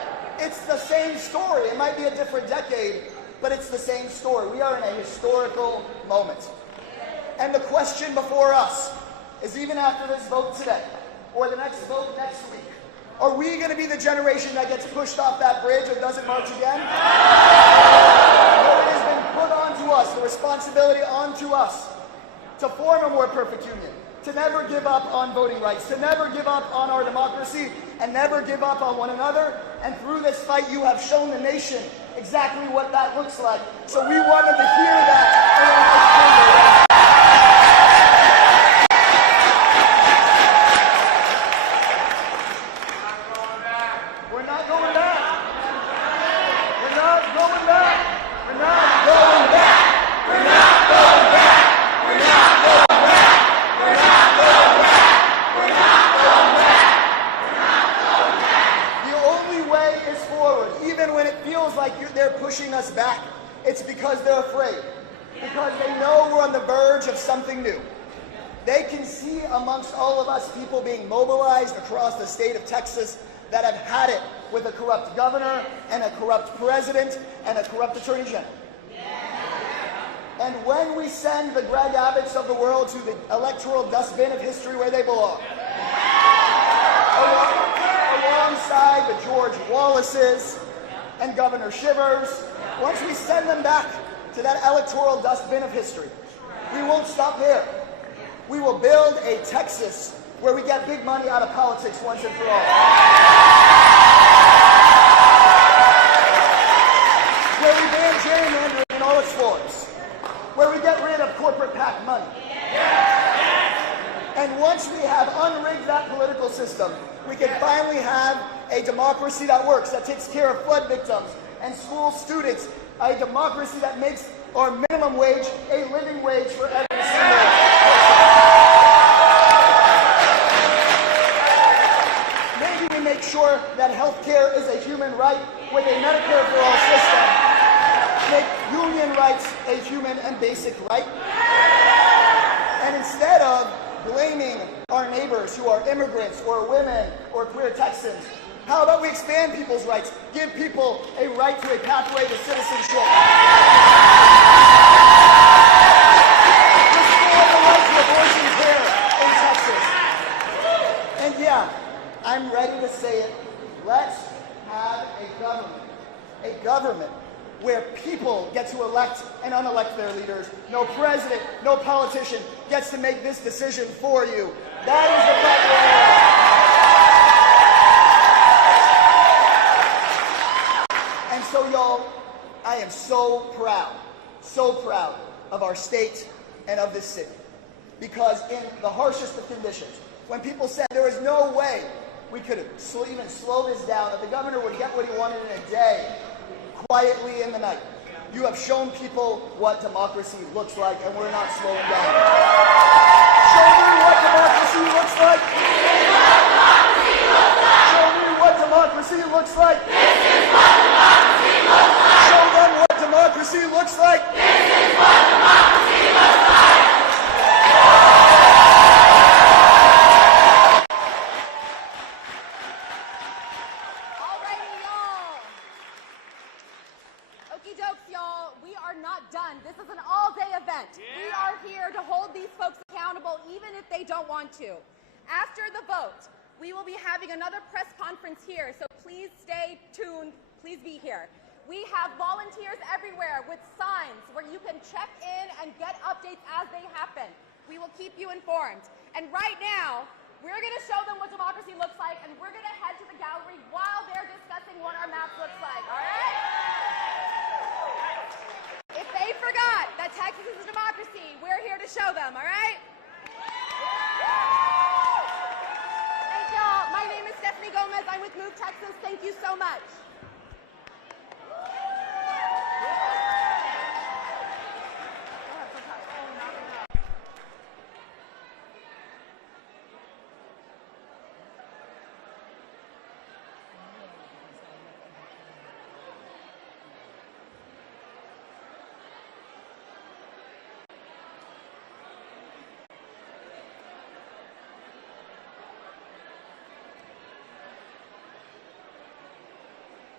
a different decade, but it's the same story. We are in a historical moment. And the question before us is, even after this vote today, or the next vote next week, are we going to be the generation that gets pushed off that bridge and doesn't march again? No, it has been put onto us, the responsibility onto us, to form a more perfect union, to never give up on voting rights, to never give up on our democracy, and never give up on one another. And through this fight, you have shown the nation exactly what that looks like. So we wanted to hear that in our next chamber. We're not going back. We're not going back. We're not going back. We're not going back. We're not going back. We're not going back. We're not going back. We're not going back. The only way is forward. Even when it feels like they're pushing us back, it's because they're afraid. Because they know we're on the verge of something new. They can see amongst all of us people being mobilized across the state of Texas that have had it with a corrupt governor and a corrupt president and a corrupt attorney general. And when we send the Greg Abbotts of the world to the electoral dustbin of history where they belong, alongside the George Wallaces and Governor Shivers, once we send them back to that electoral dustbin of history, we won't stop there. We will build a Texas where we get big money out of politics once and for all. Where we ban gerrymandering in all its forms. Where we get rid of corporate PAC money. And once we have unrigged that political system, we can finally have a democracy that works, that takes care of flood victims and school students, a democracy that makes our minimum wage a living wage for every single person. Maybe we make sure that health care is a human right with a Medicare for all system. Make union rights a human and basic right. And instead of blaming our neighbors who are immigrants or women or queer Texans, how about we expand people's rights? Give people a right to a pathway to citizenship. Restore the right to abortion care in Texas. And yeah, I'm ready to say it. Let's have a government where people get to elect and unelect their leaders. No president, no politician gets to make this decision for you. That is the fight we're at. And so, y'all, I am so proud of our state and of this city. Because in the harshest of conditions, when people said there was no way we could even slow this down, that the governor would get what he wanted in a day, quietly in the night, you have shown people what democracy looks like, and we're not slowing down. Show me what democracy looks like. Show me what democracy looks like. This is what democracy looks like. Show them what democracy looks like. This is what democracy looks like. Alrighty, y'all. Okie dokes, y'all. We are not done. This is an all-day event. We are here to hold these folks accountable, even if they don't want to. After the vote, we will be having another press conference here, so please stay tuned. Please be here. We have volunteers everywhere with signs where you can check in and get updates as they happen. We will keep you informed. And right now, we're going to show them what democracy looks like, and we're going to head to the gallery while they're discussing what our maps looks like, all right? If they forgot that Texas is a democracy, we're here to show them, all right? Thank y'all. My name is Stephanie Gomez. I'm with Move Texas. Thank you so much.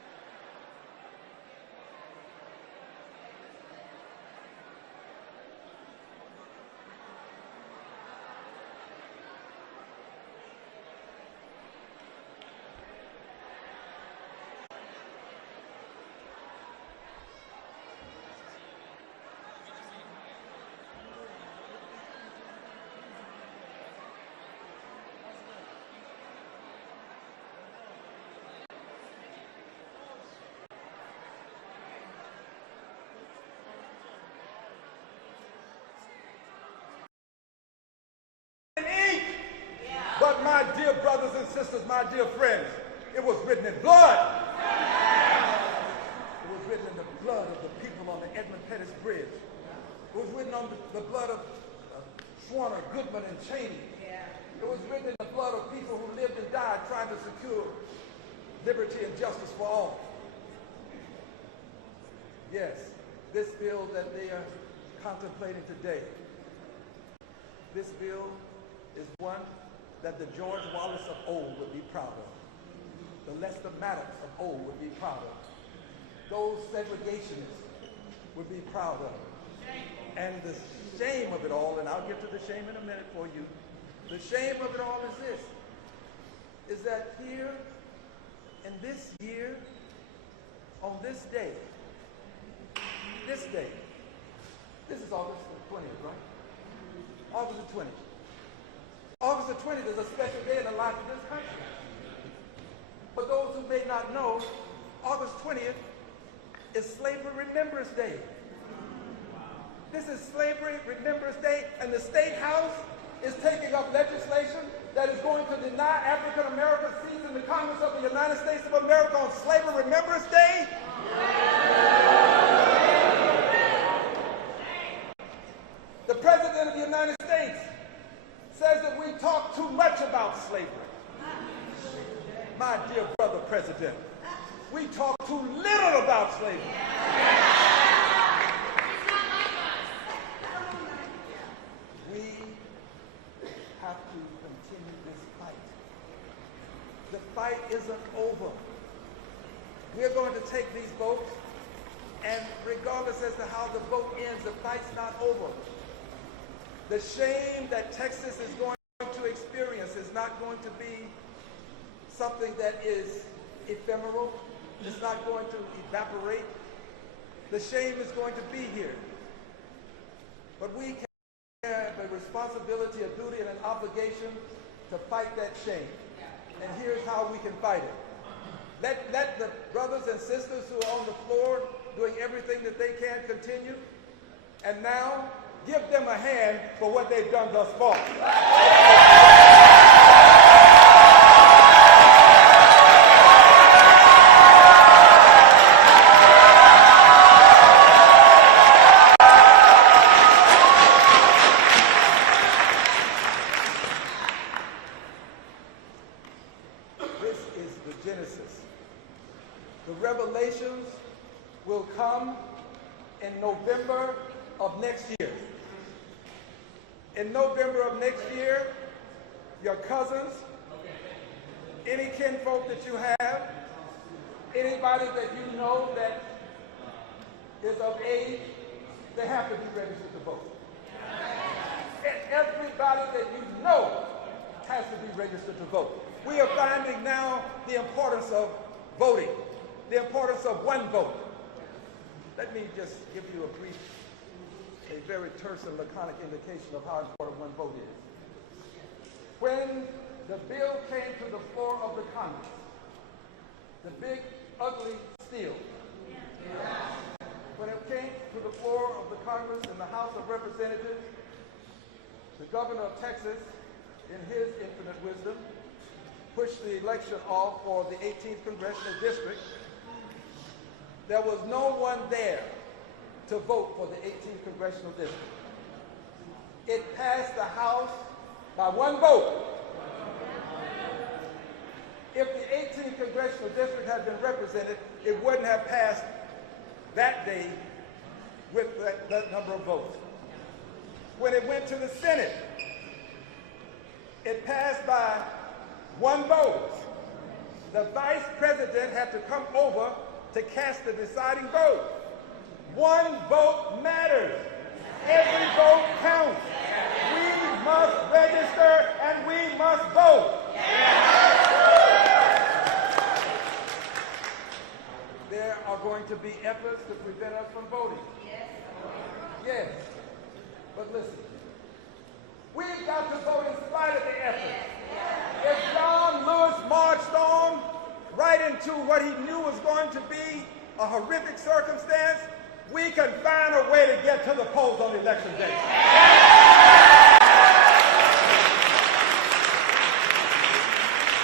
brothers and sisters, my dear friends, it was written in blood. It was written in the blood of the people on the Edmund Pettus Bridge. It was written on the blood of Schwerner, Goodman, and Cheney. It was written in the blood of people who lived and died trying to secure liberty and justice for all. Yes, this bill that they are contemplating today, this bill is one that the George Wallace of old would be proud of. The Lester Maddox of old would be proud of. Those segregationists would be proud of. And the shame of it all, and I'll get to the shame in a minute for you, the shame of it all is this, is that here in this year, on this day, this is August the 20th, right? August the 20th. August the 20th is a special day in the life of this country. For those who may not know, August 20th is Slavery Remembrance Day. This is Slavery Remembrance Day, and the State House is taking up legislation that is going to deny African Americans seats in the Congress of the United States of America on Slavery Remembrance Day. The President of the United States says that we talk too much about slavery. My dear brother President, we talk too little about slavery. We have to continue this fight. The fight isn't over. We're going to take these votes, and regardless as to how the vote ends, the fight's not over. The shame that Texas is going to experience is not going to be something that is ephemeral. It's not going to evaporate. The shame is going to be here. But we have a responsibility, a duty, and an obligation to fight that shame. And here's how we can fight it. Let the brothers and sisters who are on the floor doing everything that they can continue. And now, give them a hand for what they've done thus far. This is the Genesis. The revelations will come in November of next year. In November of next year, your cousins, any kinfolk that you have, anybody that you know that is of age, they have to be registered to vote. And everybody that you know has to be registered to vote. We are finding now the importance of voting, the importance of one vote. Let me just give you a very terse and laconic indication of how important one vote is. When the bill came to the floor of the Congress, the big, ugly steel, when it came to the floor of the Congress in the House of Representatives, the governor of Texas, in his infinite wisdom, pushed the election off for the 18th Congressional District. There was no one there to vote for the 18th Congressional District. It passed the House by one vote. If the 18th Congressional District had been represented, it wouldn't have passed that day with that number of votes. When it went to the Senate, it passed by one vote. The Vice President had to come over to cast the deciding vote. One vote matters. Every vote counts. We must register and we must vote. There are going to be efforts to prevent us from voting. Yes. But listen, we've got to vote in spite of the effort. If John Lewis marched on right into what he knew was going to be a horrific circumstance, we can find a way to get to the polls on election day.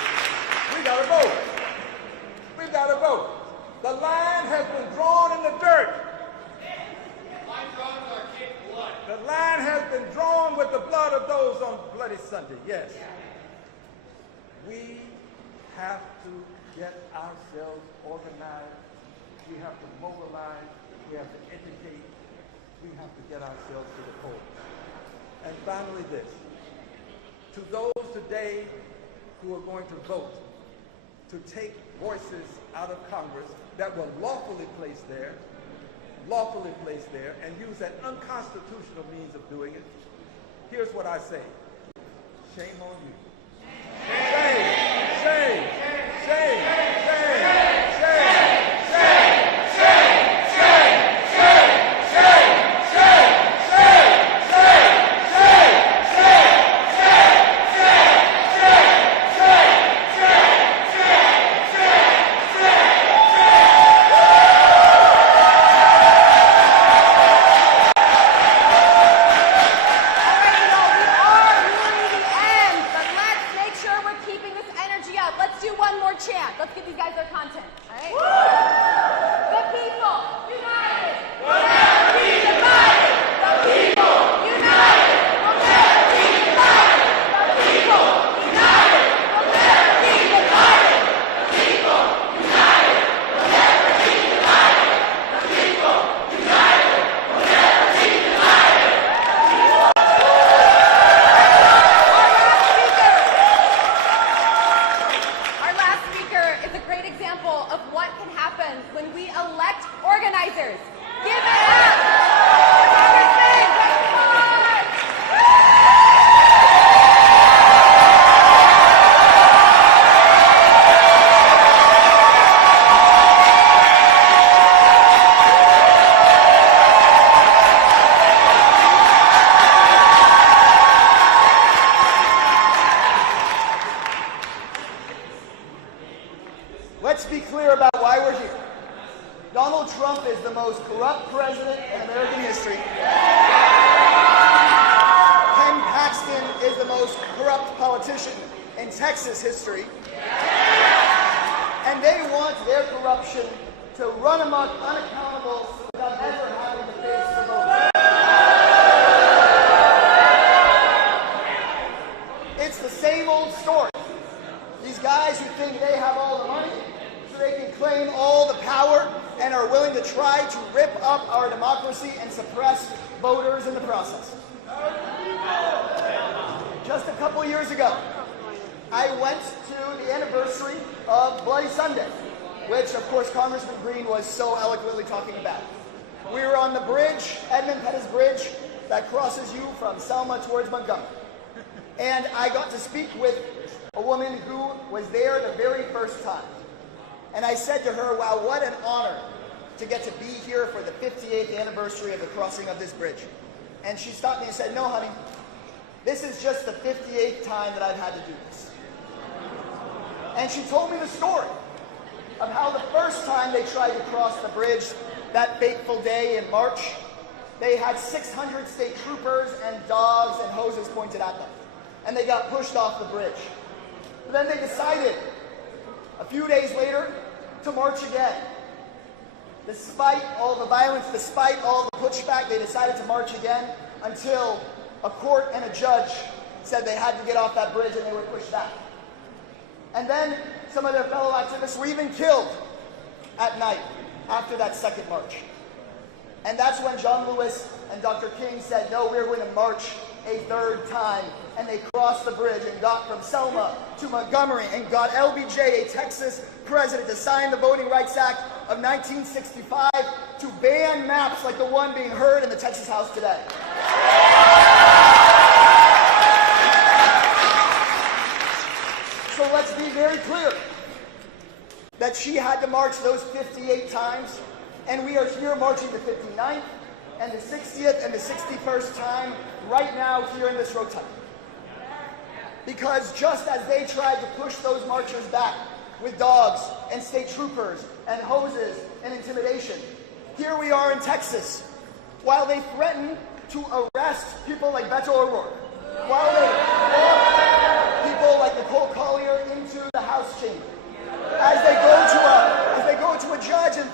The line has been drawn in the dirt. The line has been drawn with the blood of those on Bloody Sunday, yes. We have to get ourselves organized. We have to mobilize. We have to educate. We have to get ourselves to the polls. And finally this, to those today who are going to vote to take voices out of Congress that were lawfully placed there, and use that unconstitutional means of doing it, here's what I say. Shame on you. Shame, shame, shame, shame, shame, shame, shame, shame, shame, chant. Let's give these guys their content. All right? The people united will never be divided. The people united will never be divided. The people united will never be divided. The people united will never be divided. The people united will never be divided. Our last speaker is a great example of what can happen when we elect organizers. Give it up! Congressman Revolt! Let's be clear about why we're here. Donald Trump is the most corrupt president in American history. Ken Paxton is the most corrupt politician in Texas history. And they want their corruption to run amok unaccountable without ever having to face the vote. It's the same old story. These guys who think they have all the money, so they can claim all the power and are willing to try to rip up our democracy and suppress voters in the process. Just a couple years ago, I went to the anniversary of Bloody Sunday, which of course Congressman Green was so eloquently talking about. We were on the bridge, Edmund Pettus Bridge, that crosses you from Selma towards Montgomery. And I got to speak with a woman who was there the very first time. And I said to her, wow, what an honor to get to be here for the 58th anniversary of the crossing of this bridge. And she stopped me and said, no, honey, this is just the 58th time that I've had to do this. And she told me the story of how the first time they tried to cross the bridge, that fateful day in March, they had 600 state troopers and dogs and hoses pointed at them. And they got pushed off the bridge. But then they decided, a few days later, to march again. Despite all the violence, despite all the pushback, they decided to march again until a court and a judge said they had to get off that bridge and they were pushed back. And then some of their fellow activists were even killed at night after that second march. And that's when John Lewis and Dr. King said, no, we're going to march a third time. And they crossed the bridge and got from Selma to Montgomery and got LBJ, a Texas president, to sign the Voting Rights Act of 1965 to ban maps like the one being heard in the Texas House today. So let's be very clear that she had to march those 58 times, and we are here marching the 59th and the 60th and the 61st time right now here in this rotunda. Because just as they tried to push those marchers back with dogs and state troopers and hoses and intimidation, here we are in Texas, while they threaten to arrest people like Beto O'Rourke, while they walk people like Nicole Collier into the House chamber, as they go to a judge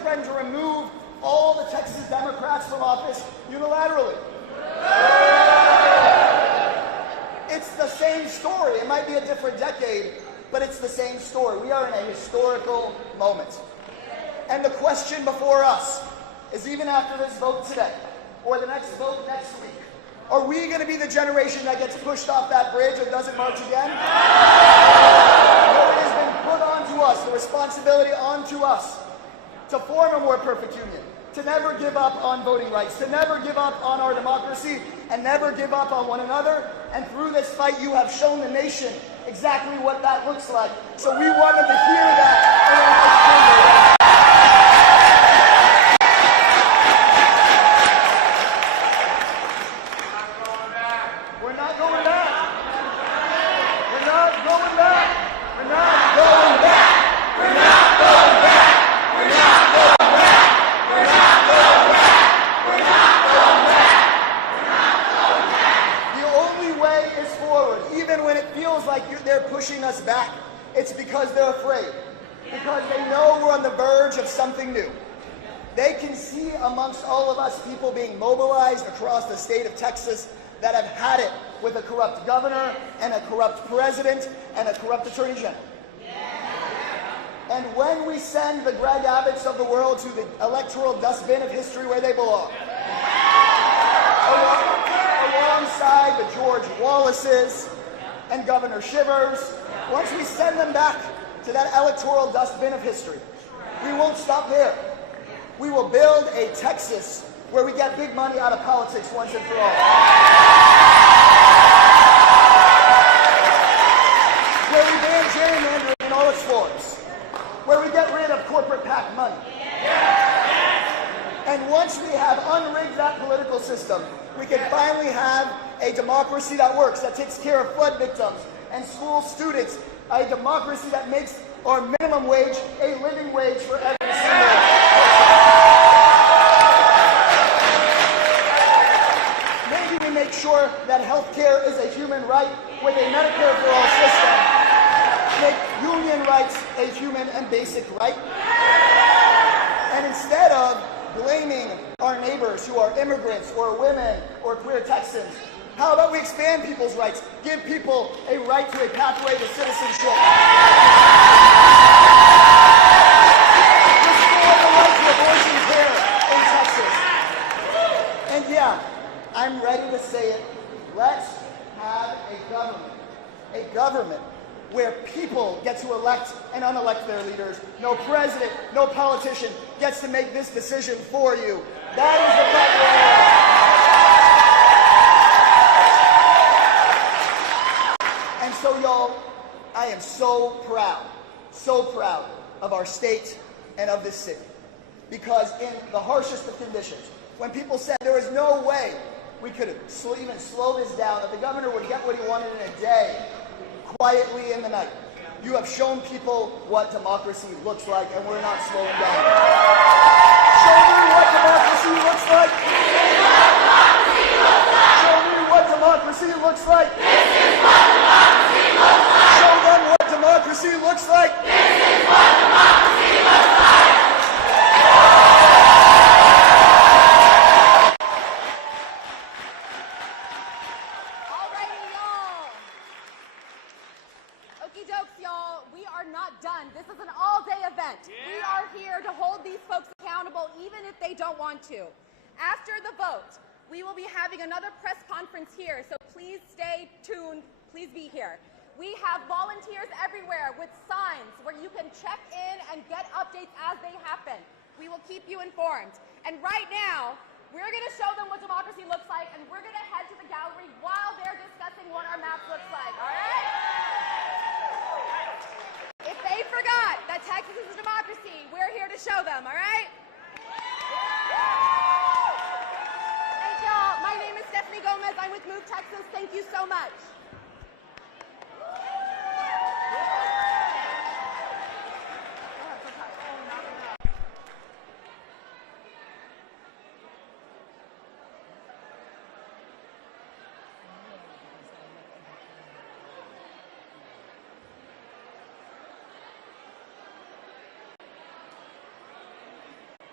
threatened to remove all the Texas Democrats from office unilaterally. It's the same story. It might be a different decade, but it's the same story. We are in a historical moment. And the question before us is, even after this vote today, or the next vote next week, are we going to be the generation that gets pushed off that bridge and doesn't march again? No, it has been put onto us, the responsibility onto us, to form a more perfect union, to never give up on voting rights, to never give up on our democracy, and never give up on one another. And through this fight, you have shown the nation exactly what that looks like. So we wanted to hear that in the next chamber. We're not going back. We're not going back. We're not going back. We're not going back. We're not going back. We're not going back. We're not going back. We're not going back. The only way is forward, even when it feels like they're pushing us back. It's because they're afraid. Because they know we're on the verge of something new. They can see amongst all of us people being mobilized across the state of Texas that have had it with a corrupt governor and a corrupt president and a corrupt attorney general. And when we send the Greg Abbotts of the world to the electoral dustbin of history where they belong, alongside the George Wallaces and Governor Shivers, once we send them back to that electoral dustbin of history, we won't stop there. We will build a Texas where we get big money out of politics once and for all. Where we ban gerrymandering in all its forms. Where we get rid of corporate PAC money. And once we have unrigged that political system, we can finally have a democracy that works, that takes care of flood victims and school students, a democracy that makes our minimum wage a living wage for every single person. Maybe we make sure that health care is a human right with a Medicare for all system. Make union rights a human and basic right. And instead of blaming our neighbors who are immigrants or women or queer Texans, how about we expand people's rights? Give people a right to a pathway to citizenship. Restore the right to abortion care in Texas. And yeah, I'm ready to say it. Let's have a government where people get to elect and unelect their leaders. No president, no politician gets to make this decision for you. That is the fight we're in. And so, y'all, I am so proud of our state and of this city. Because in the harshest of conditions, when people said there was no way we could even slow this down, that the governor would get what he wanted in a day, quietly in the night, you have shown people what democracy looks like, and we're not slowing down. Show me what democracy looks like. Show me what democracy looks like. This is what democracy looks like. Show them what democracy looks like. This is what democracy looks like. After the vote, we will be having another press conference here, so please stay tuned. Please be here. We have volunteers everywhere with signs where you can check in and get updates as they happen. We will keep you informed. And right now, we're going to show them what democracy looks like, and we're going to head to the gallery while they're discussing what our maps looks like, all right? If they forgot that Texas is a democracy, we're here to show them, all right? Thank y'all. My name is Stephanie Gomez. I'm with Move Texas. Thank you so much.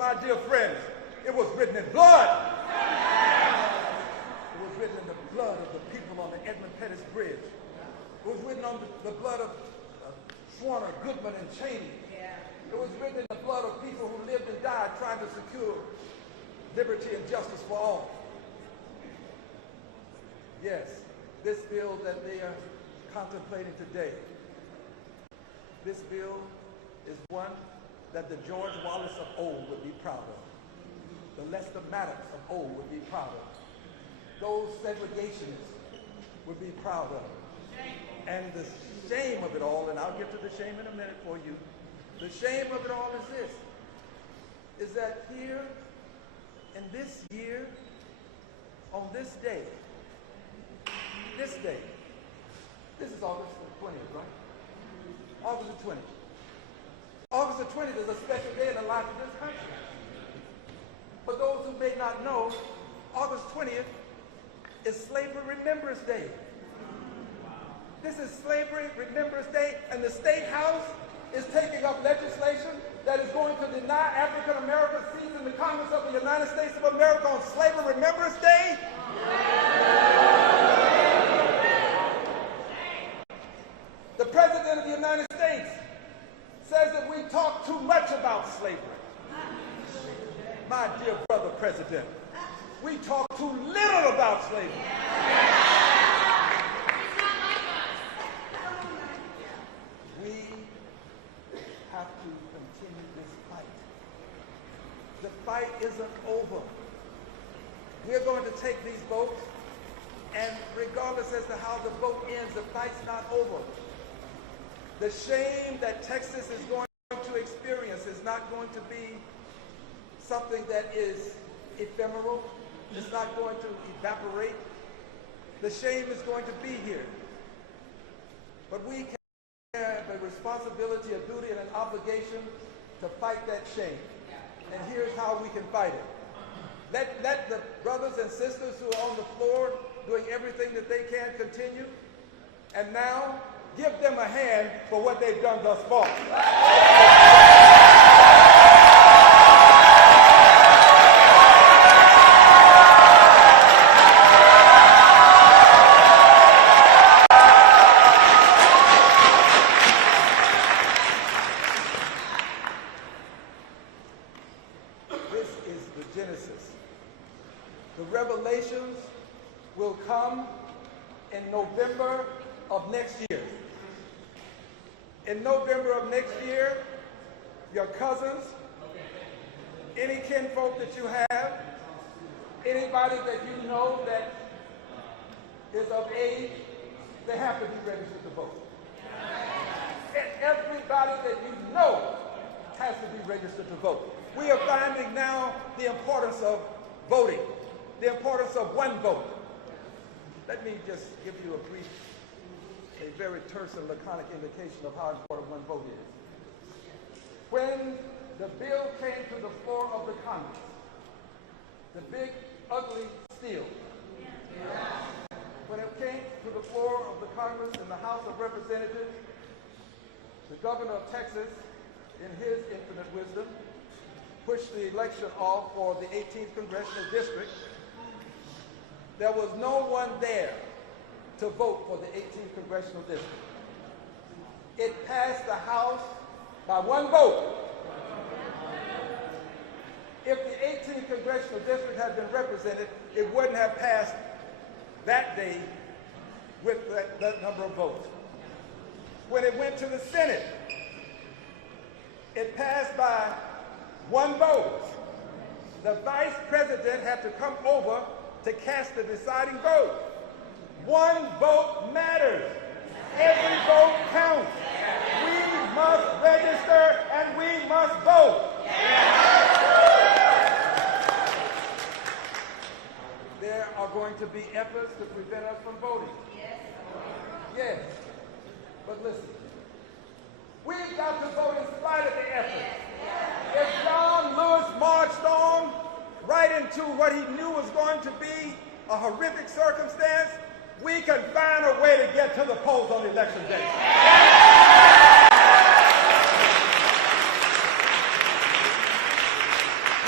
my dear friends, it was written in blood. It was written in the blood of the people on the Edmund Pettus Bridge. It was written on the blood of Schwerner, Goodman, and Cheney. It was written in the blood of people who lived and died trying to secure liberty and justice for all. Yes, this bill that they are contemplating today, this bill is one that the George Wallace of old would be proud of. The Lester Maddox of old would be proud of. Those segregationists would be proud of. And the shame of it all, and I'll get to the shame in a minute for you, the shame of it all is this, is that here in this year, on this day, this is August the 20th, right? August the 20th. August the 20th is a special day in the life of this country. For those who may not know, August 20th is Slavery Remembrance Day. This is Slavery Remembrance Day, and the State House is taking up legislation that is going to deny African Americans seats in the Congress of the United States of America on Slavery Remembrance Day. The President of the United States says that we talk too much about slavery. My dear brother President, we talk too little about slavery. We have to continue this fight. The fight isn't over. We're going to take these votes, and regardless as to how the vote ends, the fight's not over. The shame that Texas is going to experience is not going to be something that is ephemeral. It's not going to evaporate. The shame is going to be here. But we have a responsibility, a duty, and an obligation to fight that shame. And here's how we can fight it. Let the brothers and sisters who are on the floor doing everything that they can continue. And now, give them a hand for what they've done thus far. This is the genesis. The revelations will come in November of next year. In November of next year, your cousins, any kinfolk that you have, anybody that you know that is of age, they have to be registered to vote. And everybody that you know has to be registered to vote. We are finding now the importance of voting, the importance of one vote. Let me just give you a very terse and laconic indication of how important one vote is. When the bill came to the floor of the Congress, the big, ugly steel, when it came to the floor of the Congress in the House of Representatives, the governor of Texas, in his infinite wisdom, pushed the election off for the 18th Congressional District. There was no one there to vote for the 18th Congressional District. It passed the House by one vote. If the 18th Congressional District had been represented, it wouldn't have passed that day with that number of votes. When it went to the Senate, it passed by one vote. The Vice President had to come over to cast the deciding vote. One vote matters. Every vote counts. We must register and we must vote. There are going to be efforts to prevent us from voting. Yes. But listen, we've got to vote in spite of the effort. If John Lewis marched on right into what he knew was going to be a horrific circumstance, we can find a way to get to the polls on election day.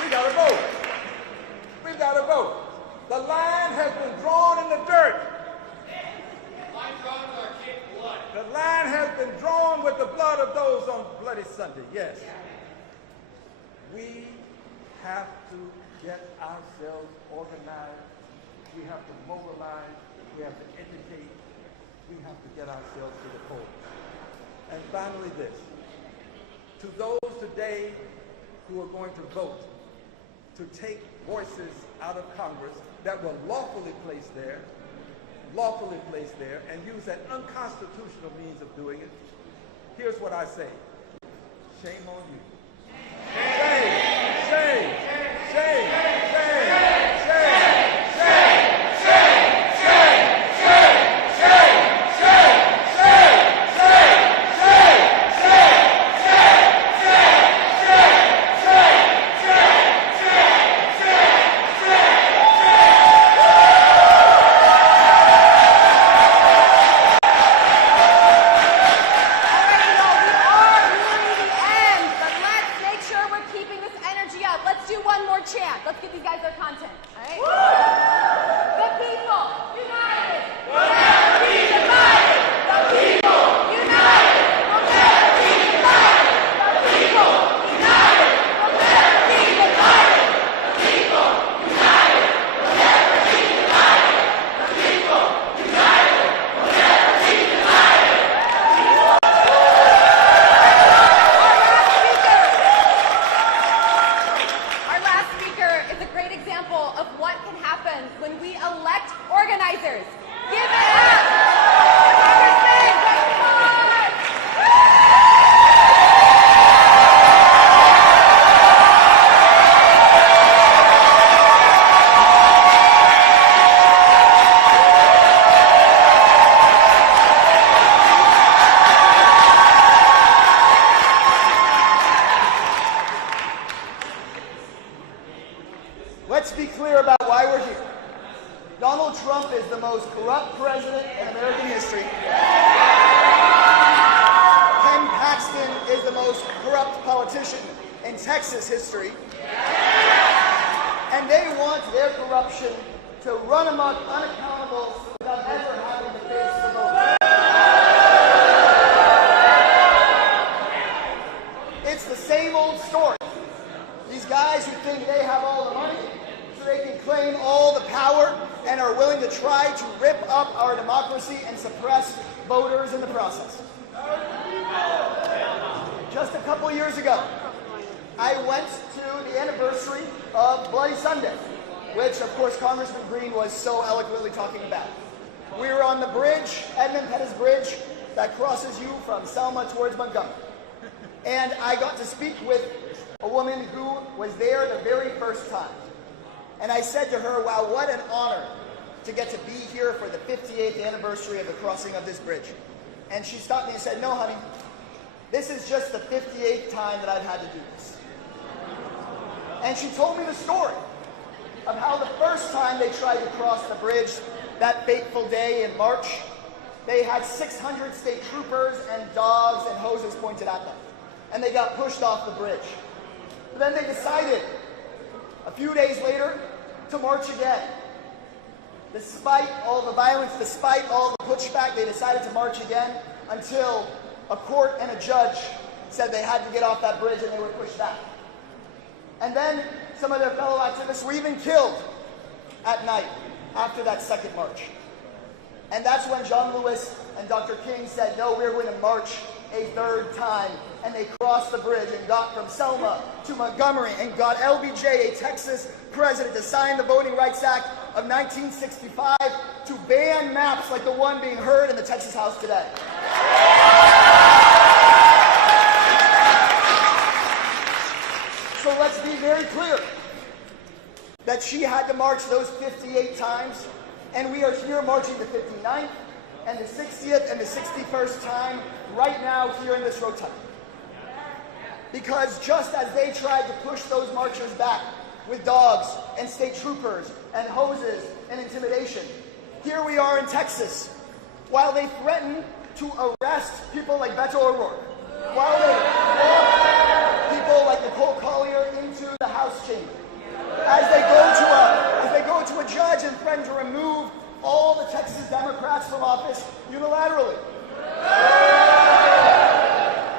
blood of those on Bloody Sunday, yes. We have to get ourselves organized. We have to mobilize. We have to educate. We have to get ourselves to the polls. And finally this, to those today who are going to vote to take voices out of Congress that were lawfully placed there, and use that unconstitutional means of doing it, here's what I say. Shame on you. Shame, shame, shame, shame, shame, shame, shame, shame, shame, shame, shame, shame, Let's do one more chant. Let's give these guys their content. All right? The people united will never be divided. The people united will never be divided. The people united will never be divided. The people united will never be divided. The people united will never be divided. Our last speaker is a great example of what can happen when we elect organizers. Give it up! Congressman Revolt! Let's be clear about why we're here. Donald Trump is the most corrupt president in American history. Ken Paxton is the most corrupt politician in Texas history. And they want their corruption to run amok unaccountable without ever having to face the vote. It's the same old story. These guys who think they have all the money, so they can claim all the power and are willing to try to rip up our democracy and suppress voters in the process. Just a couple years ago, I went to the anniversary of Bloody Sunday, which of course Congressman Green was so eloquently talking about. We were on the bridge, Edmund Pettus Bridge, that crosses you from Selma towards Montgomery. And I got to speak with a woman who was there the very first time. And I said to her, wow, what an honor to get to be here for the 58th anniversary of the crossing of this bridge. And she stopped me and said, no, honey, this is just the 58th time that I've had to do this. And she told me the story of how the first time they tried to cross the bridge, that fateful day in March, they had 600 state troopers and dogs and hoses pointed at them. And they got pushed off the bridge. But then they decided, a few days later, to march again. Despite all the violence, despite all the pushback, they decided to march again until a court and a judge said they had to get off that bridge and they were pushed back. And then some of their fellow activists were even killed at night after that second march. And that's when John Lewis and Dr. King said, no, we're going to march a third time. And they crossed the bridge and got from Selma to Montgomery and got LBJ, a Texas president, to sign the Voting Rights Act of 1965 to ban maps like the one being heard in the Texas House today. So let's be very clear that she had to march those 58 times, and we are here marching the 59th and the 60th and the 61st time right now here in this rotunda. Because just as they tried to push those marchers back with dogs and state troopers and hoses and intimidation, here we are in Texas, while they threaten to arrest people like Beto O'Rourke, while they walk people like Nicole Collier into the House chamber, as they go to a judge and threaten to remove all the Texas Democrats from office unilaterally.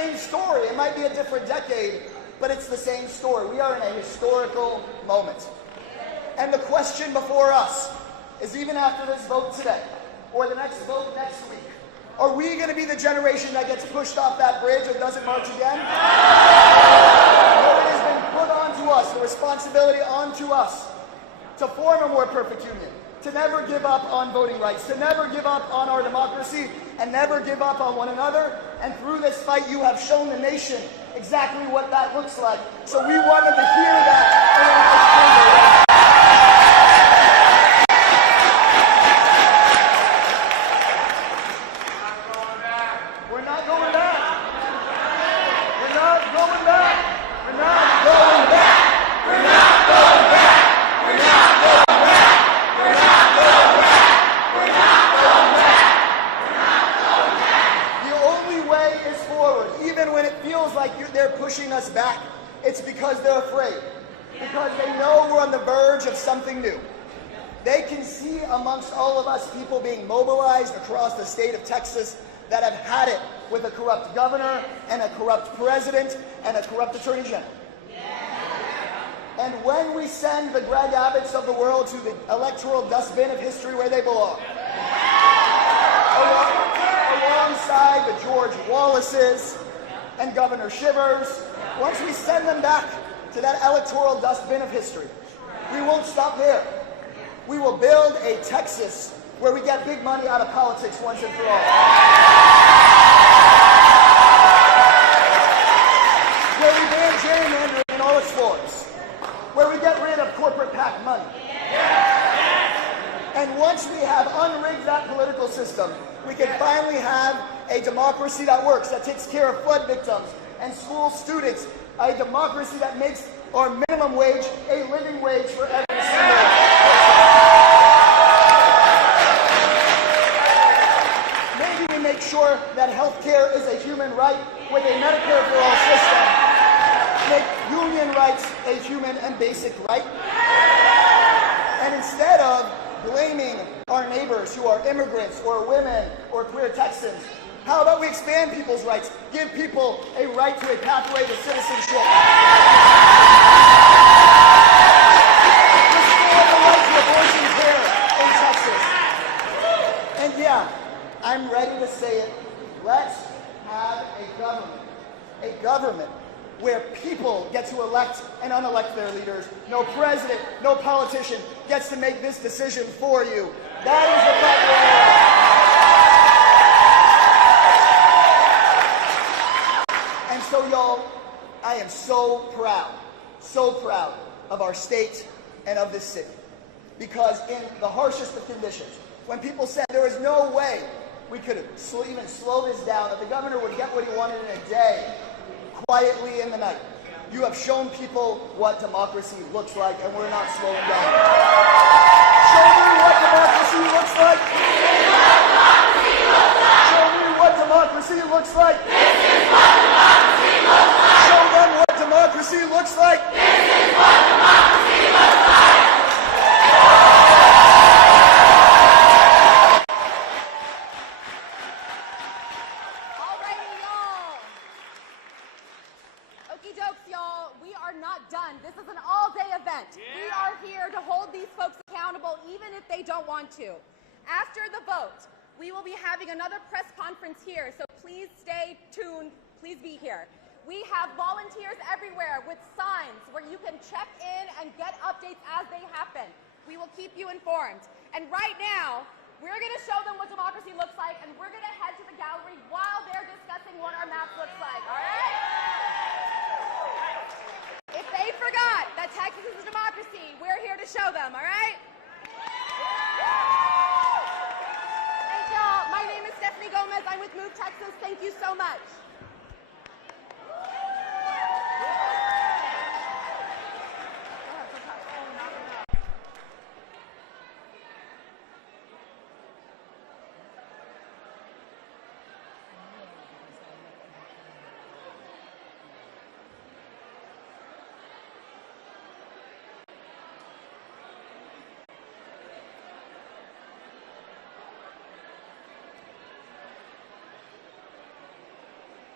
same story. It might be a different decade, but it's the same story. We are in a historical moment. And the question before us is, even after this vote today, or the next vote next week, are we going to be the generation that gets pushed off that bridge and doesn't march again? No, it has been put onto us, the responsibility onto us, to form a more perfect union, to never give up on voting rights, to never give up on our democracy, and never give up on one another. And through this fight, you have shown the nation exactly what that looks like. So we wanted to hear that in our next chamber. We're not going back. We're not going back. We're not going back. We're not going back. We're not going back. We're not going back. We're not going back. We're not going back. The only way is forward, even when it feels like they're pushing us back. It's because they're afraid, because they know we're on the verge of something new. They can see amongst all of us people being mobilized across the state of Texas that have had it with a corrupt governor and a corrupt president and a corrupt attorney general. And when we send the Greg Abbotts of the world to the electoral dustbin of history where they belong, alongside the George Wallaces and Governor Shivers, once we send them back to that electoral dustbin of history, we won't stop there. We will build a Texas where we get big money out of politics once and for all. Where we ban gerrymandering in all its forms. Where we get rid of corporate PAC money. And once we have unrigged that political system, we can finally have a democracy that works, that takes care of flood victims and school students, a democracy that makes our minimum wage a living wage for every single one. Make sure that healthcare is a human right with a Medicare for all system. Make union rights a human and basic right. And instead of blaming our neighbors who are immigrants or women or queer Texans, how about we expand people's rights? Give people a right to a pathway to citizenship. Restore the right to abortion care in Texas. And yeah, I'm ready to say it. Let's have a government where people get to elect and unelect their leaders. No president, no politician gets to make this decision for you. That is the fight we're in. And so, y'all, I am so proud of our state and of this city. Because in the harshest of conditions, when people said there was no way we could even slow this down, that the governor would get what he wanted in a day, quietly in the night. You have shown people what democracy looks like, and we're not slowing down. Show me what democracy looks like. Show me what democracy looks like. This is what democracy looks like. Show them what democracy looks like. This is what democracy looks like. After the vote, we will be having another press conference here, so please stay tuned. Please be here. We have volunteers everywhere with signs where you can check in and get updates as they happen. We will keep you informed. And right now, we're going to show them what democracy looks like, and we're going to head to the gallery while they're discussing what our map looks like, all right? If they forgot that Texas is a democracy, we're here to show them, all right? Thank y'all. My name is Stephanie Gomez. I'm with Move Texas. Thank you so much.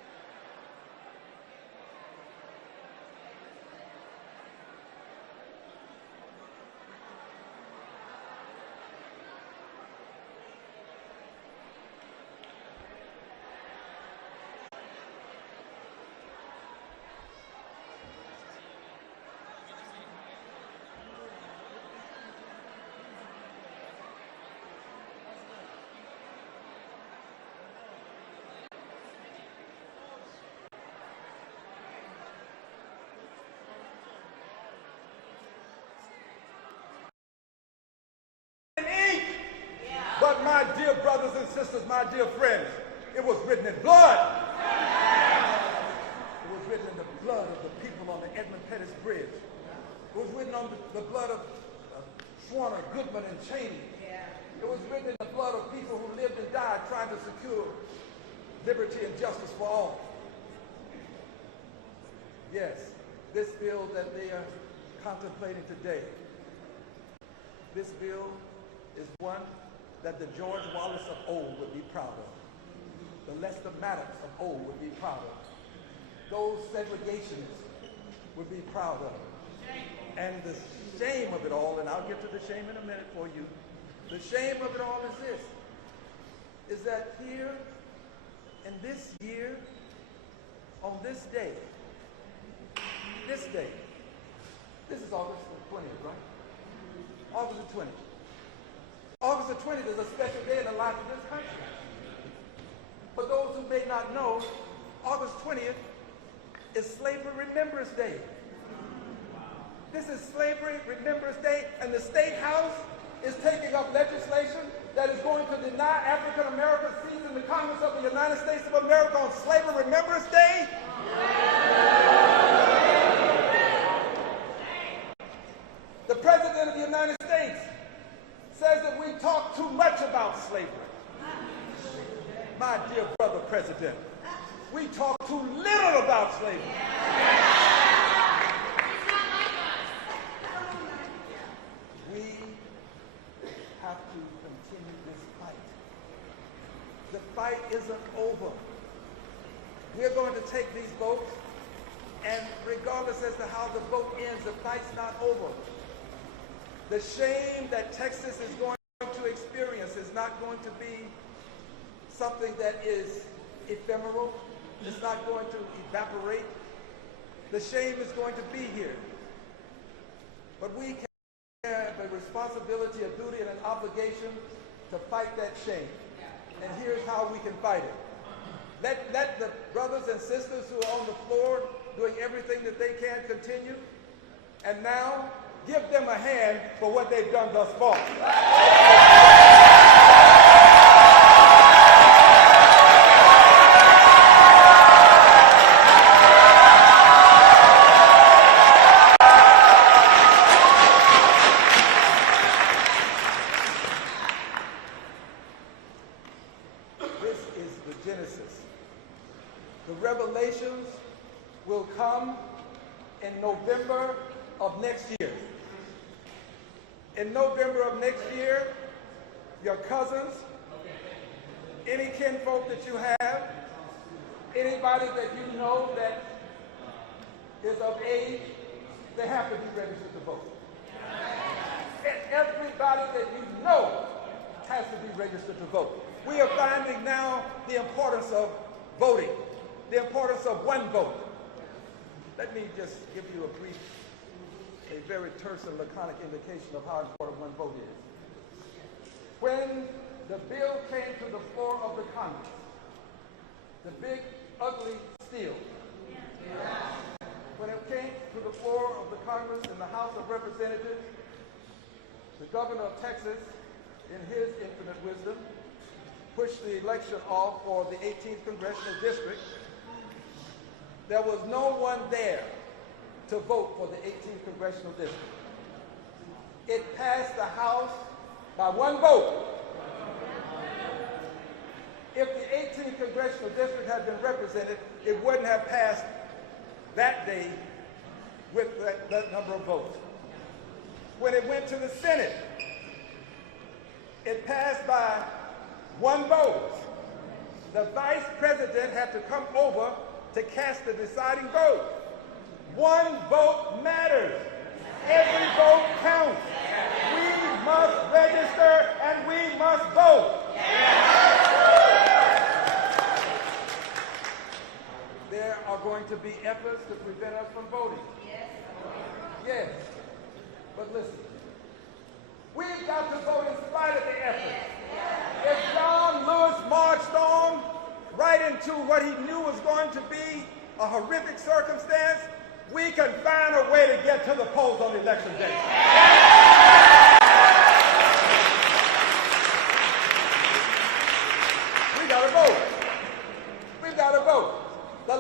But my dear brothers and sisters, my dear friends, it was written in blood. It was written in the blood of the people on the Edmund Pettus Bridge. It was written on the blood of Schwerner, Goodman, and Cheney. It was written in the blood of people who lived and died trying to secure liberty and justice for all. Yes, this bill that they are contemplating today, this bill is one that the George Wallace of old would be proud of. The Lester Maddox of old would be proud of. Those segregationists would be proud of. And the shame of it all, and I'll get to the shame in a minute for you, the shame of it all is this, is that here in this year, on this day, this is August the 20th, right? August the 20th. August the 20th is a special day in the life of this country. For those who may not know, August 20th is Slavery Remembrance Day. This is Slavery Remembrance Day, and the State House is taking up legislation that is going to deny African Americans seats in the Congress of the United States of America on Slavery Remembrance Day. The President of the United States says that we talk too much about slavery. My dear brother President, we talk too little about slavery. We have to continue this fight. The fight isn't over. We're going to take these votes, and regardless as to how the vote ends, the fight's not over. The shame that Texas is going to experience is not going to be something that is ephemeral. It's not going to evaporate. The shame is going to be here. But we have a responsibility, a duty, and an obligation to fight that shame. And here's how we can fight it. Let the brothers and sisters who are on the floor doing everything that they can continue. And now, give them a hand for what they've done thus far. This is the Genesis. The revelations will come in November of next year. In November of next year, your cousins, any kinfolk that you have, anybody that you know that is of age, they have to be registered to vote. And everybody that you know has to be registered to vote. We are finding now the importance of voting, the importance of one vote. Let me just give you a very terse and laconic indication of how important one vote is. When the bill came to the floor of the Congress, the big, ugly steel, when it came to the floor of the Congress in the House of Representatives, the governor of Texas, in his infinite wisdom, pushed the election off for the 18th Congressional District. There was no one there to vote for the 18th Congressional District. It passed the House by one vote. If the 18th Congressional District had been represented, it wouldn't have passed that day with that number of votes. When it went to the Senate, it passed by one vote. The Vice President had to come over to cast the deciding vote. One vote matters. Every vote counts. We must register and we must vote. There are going to be efforts to prevent us from voting. Yes. But listen, we've got to vote in spite of the efforts. If John Lewis marched on right into what he knew was going to be a horrific circumstance, we can find a way to get to the polls on election day.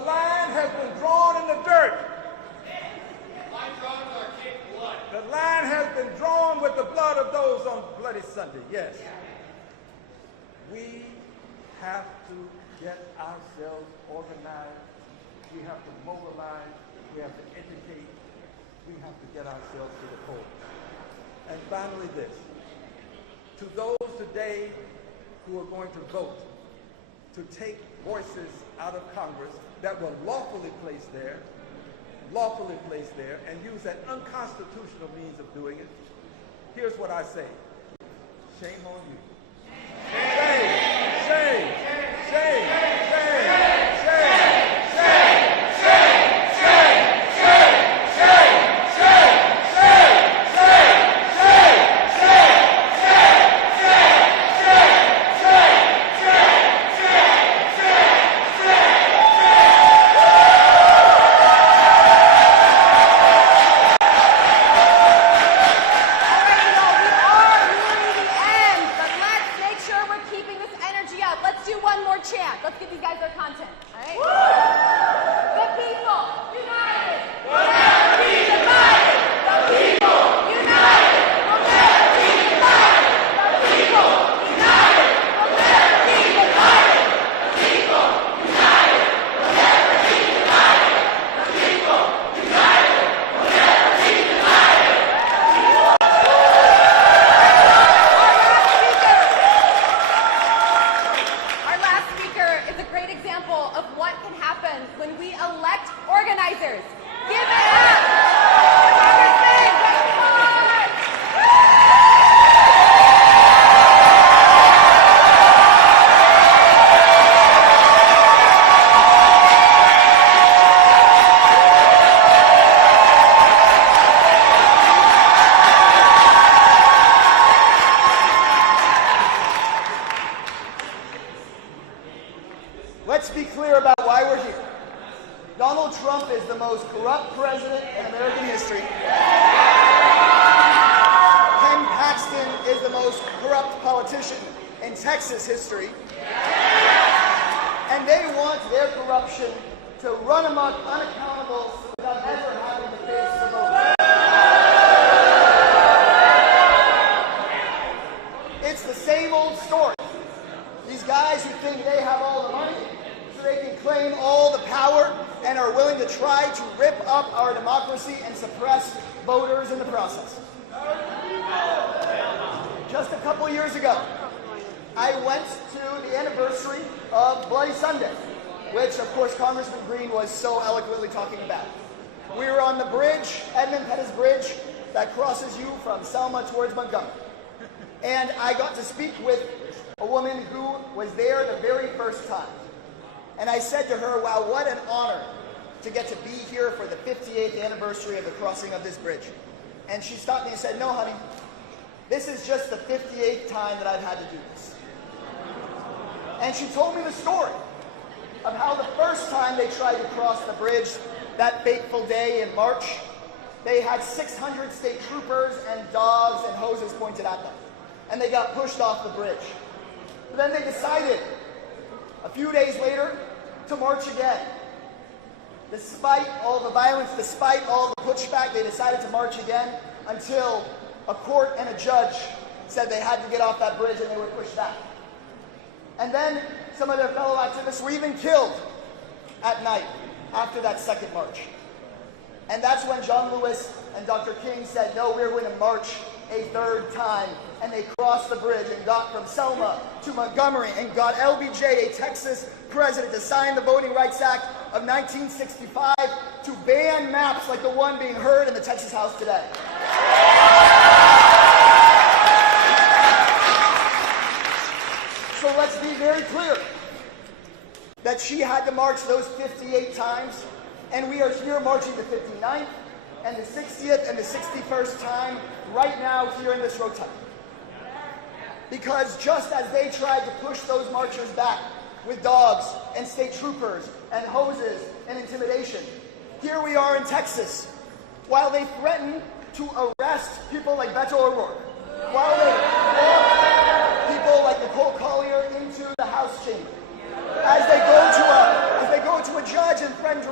line has been drawn in the dirt. The line has been drawn with the blood of those on Bloody Sunday, yes. We have to get ourselves organized. We have to mobilize. We have to educate. We have to get ourselves to the polls. And finally this, to those today who are going to vote to take voices out of Congress that were lawfully placed there, and use that unconstitutional means of doing it, here's what I say. Shame on you. Shame, shame, shame, shame, shame, shame, shame, shame, shame, chant. Let's give these guys their content. All right? The people united will never be divided. The people united will never be divided. The people united will never be divided. The people united will never be divided. The people united will never be divided. Our last speaker is a great example of what can happen when we elect organizers. Give it up! Congressman, come on! Let's be clear about why we're here. Donald Trump is the most corrupt president in American history. Ken Paxton is the most corrupt politician in Texas history. And they want their corruption to run amok unaccountable without ever having to face the vote. It's the same old story. These guys who think they have all the money, so they can claim all the power, and are willing to try to rip up our democracy and suppress voters in the process. Just a couple years ago, I went to the anniversary of Bloody Sunday, which of course Congressman Green was so eloquently talking about. We were on the bridge, Edmund Pettus Bridge, that crosses you from Selma towards Montgomery. And I got to speak with a woman who was there the very first time. And I said to her, wow, what an honor to get to be here for the 58th anniversary of the crossing of this bridge. And she stopped me and said, no, honey, this is just the 58th time that I've had to do this. And she told me the story of how the first time they tried to cross the bridge, that fateful day in March, they had 600 state troopers and dogs and hoses pointed at them. And they got pushed off the bridge. But then they decided, a few days later, to march again. Despite all the violence, despite all the pushback, they decided to march again until a court and a judge said they had to get off that bridge and they were pushed back. And then some of their fellow activists were even killed at night after that second march. And that's when John Lewis and Dr. King said, no, we're going to march a third time. And they crossed the bridge and got from Selma to Montgomery and got LBJ, a Texas president, to sign the Voting Rights Act of 1965 to ban maps like the one being heard in the Texas House today. So let's be very clear that she had to march those 58 times, and we are here marching the 59th and the 60th and the 61st time right now here in this rotunda. Because just as they tried to push those marchers back with dogs and state troopers and hoses and intimidation, here we are in Texas, while they threaten to arrest people like Beto O'Rourke, while they walk people like Nicole Collier into the House chamber, as they go to a judge and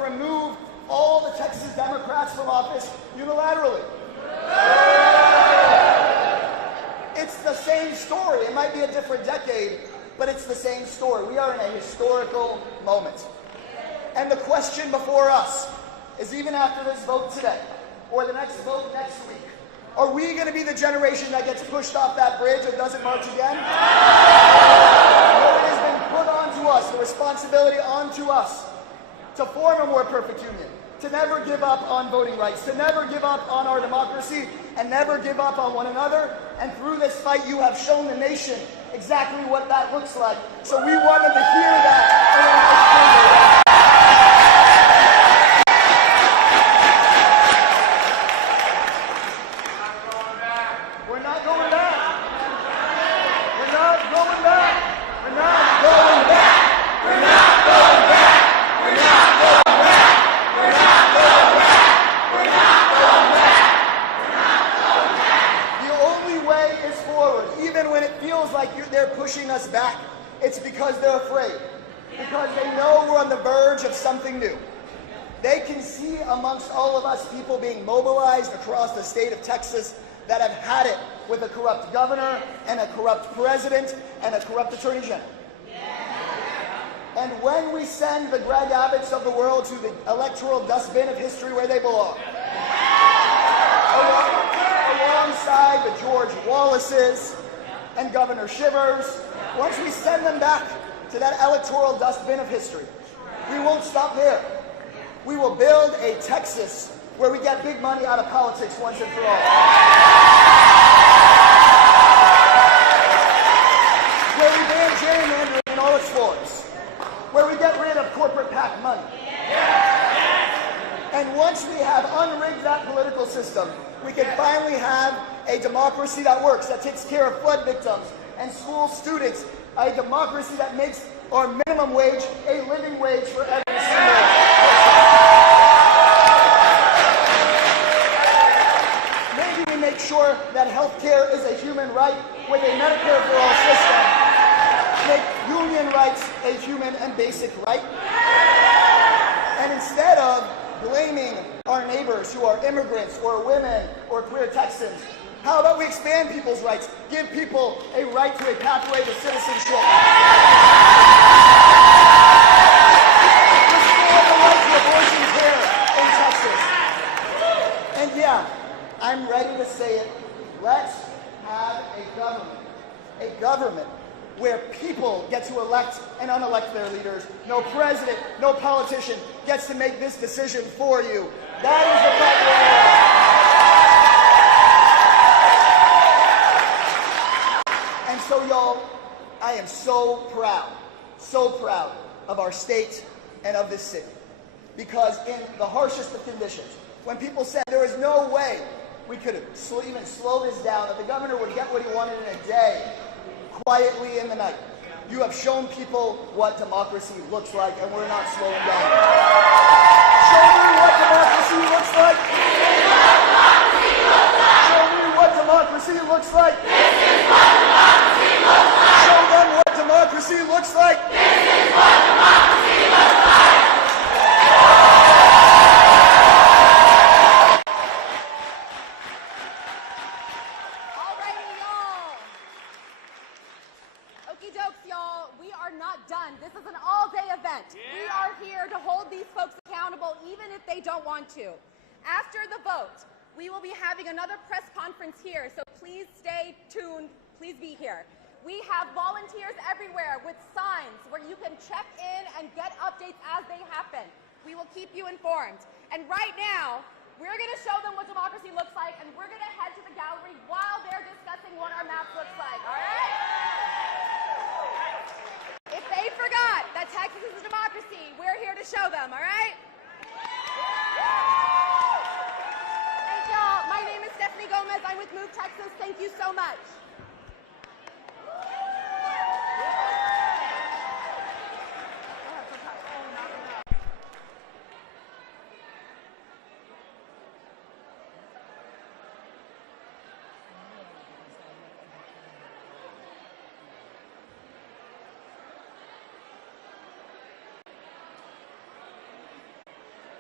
remove all the Texas Democrats from office unilaterally. It's the same story. It might be a different decade, but it's the same story. We are in a historical moment. And the question before us is, even after this vote today, or the next vote next week, are we going to be the generation that gets pushed off that bridge and doesn't march again? No, it has been put onto us, the responsibility onto us, to form a more perfect union, to never give up on voting rights, to never give up on our democracy, and never give up on one another. And through this fight, you have shown the nation exactly what that looks like. So we wanted to hear that. We're not going back. We're not going back. We're not going back. We're not going back. We're not going back. We're not going back. We're not going back. We're not going back. The only way is forward, even when it feels like they're pushing us back. It's because they're afraid, because they know we're on the verge of something new. They can see amongst all of us people being mobilized across the state of Texas that have had it with a corrupt governor and a corrupt president and a corrupt attorney general. And when we send the Greg Abbotts of the world to the electoral dustbin of history where they belong, alongside the George Wallaces and Governor Shivers, once we send them back to that electoral dustbin of history, we won't stop there. We will build a Texas where we get big money out of politics once and for all. Where we ban gerrymandering in all its forms. Where we get rid of corporate PAC money. And once we have unrigged that political system, we can finally have a democracy that works, that takes care of flood victims and school students, a democracy that makes our minimum wage a living wage for every single person. Maybe we make sure that health care is a human right with a Medicare for all system. Make union rights a human and basic right. And instead of blaming our neighbors who are immigrants or women or queer Texans, how about we expand people's rights? Give people a right to a pathway to citizenship. Restore the right to abortion care in Texas. And yeah, I'm ready to say it. Let's have a government where people get to elect and unelect their leaders. No president, no politician gets to make this decision for you. That is the fight we're in. And so, y'all, I am so proud of our state and of this city. Because in the harshest of conditions, when people said there was no way we could even slow this down, that the governor would get what he wanted in a day, quietly in the night, you have shown people what democracy looks like, and we're not slowing down. Show me what democracy looks like. Show me what democracy looks like. This is what democracy looks like. Show them what democracy looks like. This is what democracy looks like. Alrighty, y'all. Okie dokes, y'all. We are not done. This is an all-day event. We are here to hold these folks accountable, even if they don't want to. After the vote, we will be having another press conference here, so please stay tuned. Please be here. We have volunteers everywhere with signs where you can check in and get updates as they happen. We will keep you informed. And right now, we're going to show them what democracy looks like, and we're going to head to the gallery while they're discussing what our maps looks like, all right? If they forgot that Texas is a democracy, we're here to show them, all right? Thank y'all. My name is Stephanie Gomez. I'm with Move Texas. Thank you so much.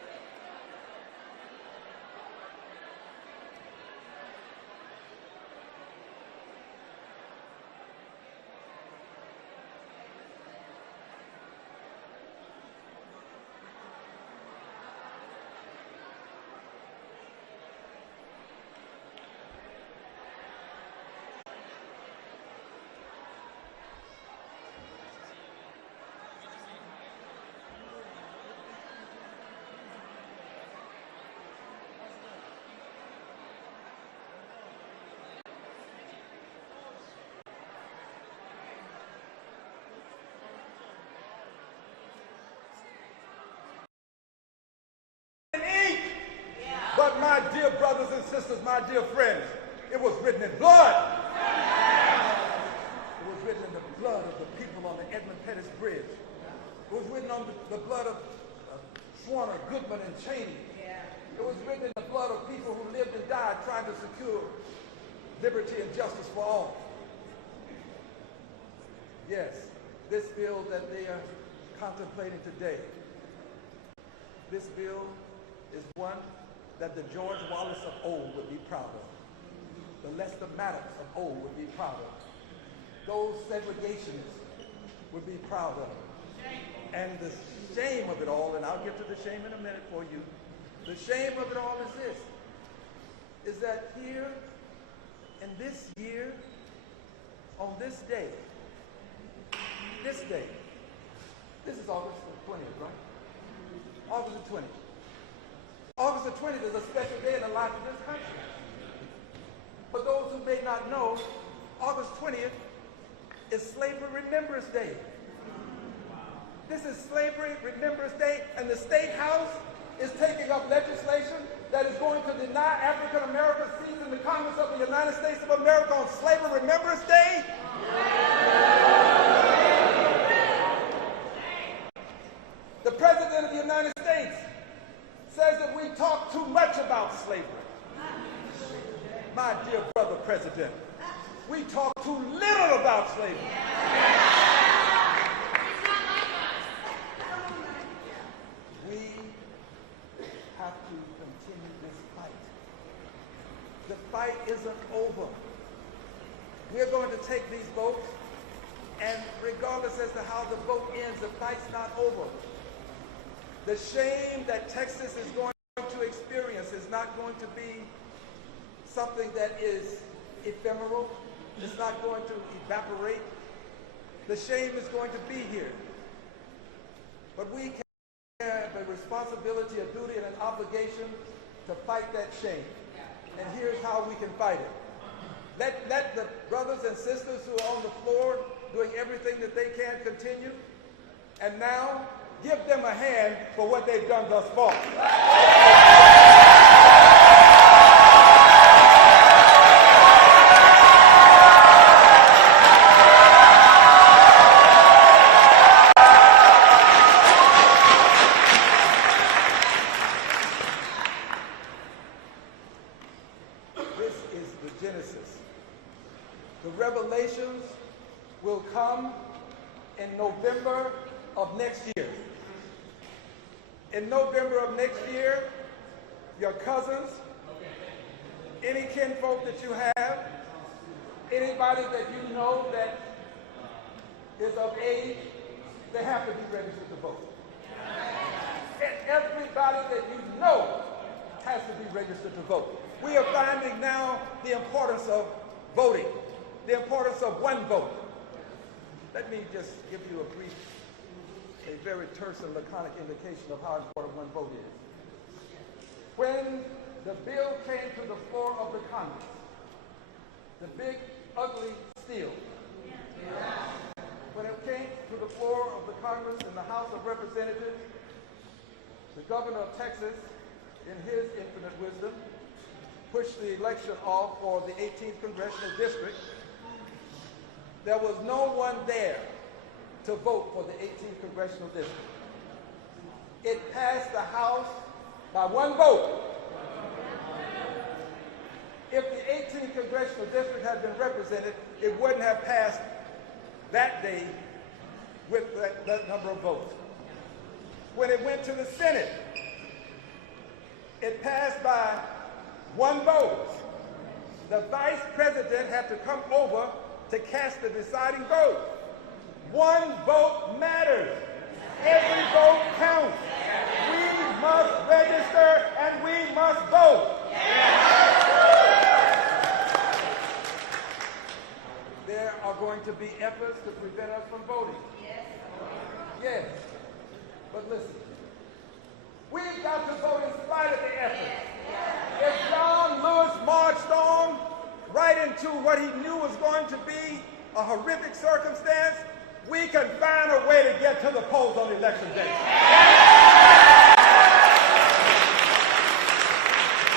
But my dear brothers and sisters, my dear friends, it was written in blood. It was written in the blood of the people on the Edmund Pettus Bridge. It was written on the blood of Schwerner, Goodman, and Cheney. It was written in the blood of people who lived and died trying to secure liberty and justice for all. Yes, this bill that they are contemplating today, this bill is one that the George Wallace of old would be proud of. The Lester Maddox of old would be proud of. Those segregationists would be proud of. And the shame of it all, and I'll get to the shame in a minute for you, the shame of it all is this, is that here in this year, on this day, this is August the 20th, right? August the 20th. August the 20th is a special day in the life of this country. For those who may not know, August 20th is Slavery Remembrance Day. This is Slavery Remembrance Day, and the State House is taking up legislation that is going to deny African Americans seats in the Congress of the United States of America on Slavery Remembrance Day. The President of the United States says that we talk too much about slavery. My dear brother President, we talk too little about slavery. We have to continue this fight. The fight isn't over. We're going to take these votes, and regardless as to how the vote ends, the fight's not over. The shame that Texas is going to experience is not going to be something that is ephemeral. It's not going to evaporate. The shame is going to be here. But we have a responsibility, a duty, and an obligation to fight that shame. And here's how we can fight it. Let the brothers and sisters who are on the floor doing everything that they can continue. And now, give them a hand for what they've done thus far. This is the genesis. The revelations will come in November of next year. In November of next year, your cousins, any kinfolk that you have, anybody that you know that is of age, they have to be registered to vote. And everybody that you know has to be registered to vote. We are finding now the importance of voting, the importance of one vote. Let me just give you a very terse and laconic indication of how important one vote is. When the bill came to the floor of the Congress, the big, ugly steel, when it came to the floor of the Congress in the House of Representatives, the governor of Texas, in his infinite wisdom, pushed the election off for the 18th Congressional District. There was no one there to vote for the 18th Congressional District. It passed the House by one vote. If the 18th Congressional District had been represented, it wouldn't have passed that day with that number of votes. When it went to the Senate, it passed by one vote. The vice president had to come over to cast the deciding vote. One vote matters. Every vote counts. We must register and we must vote. There are going to be efforts to prevent us from voting. Yes. But listen, we've got to vote in spite of the efforts. If John Lewis marched on right into what he knew was going to be a horrific circumstance, we can find a way to get to the polls on election day.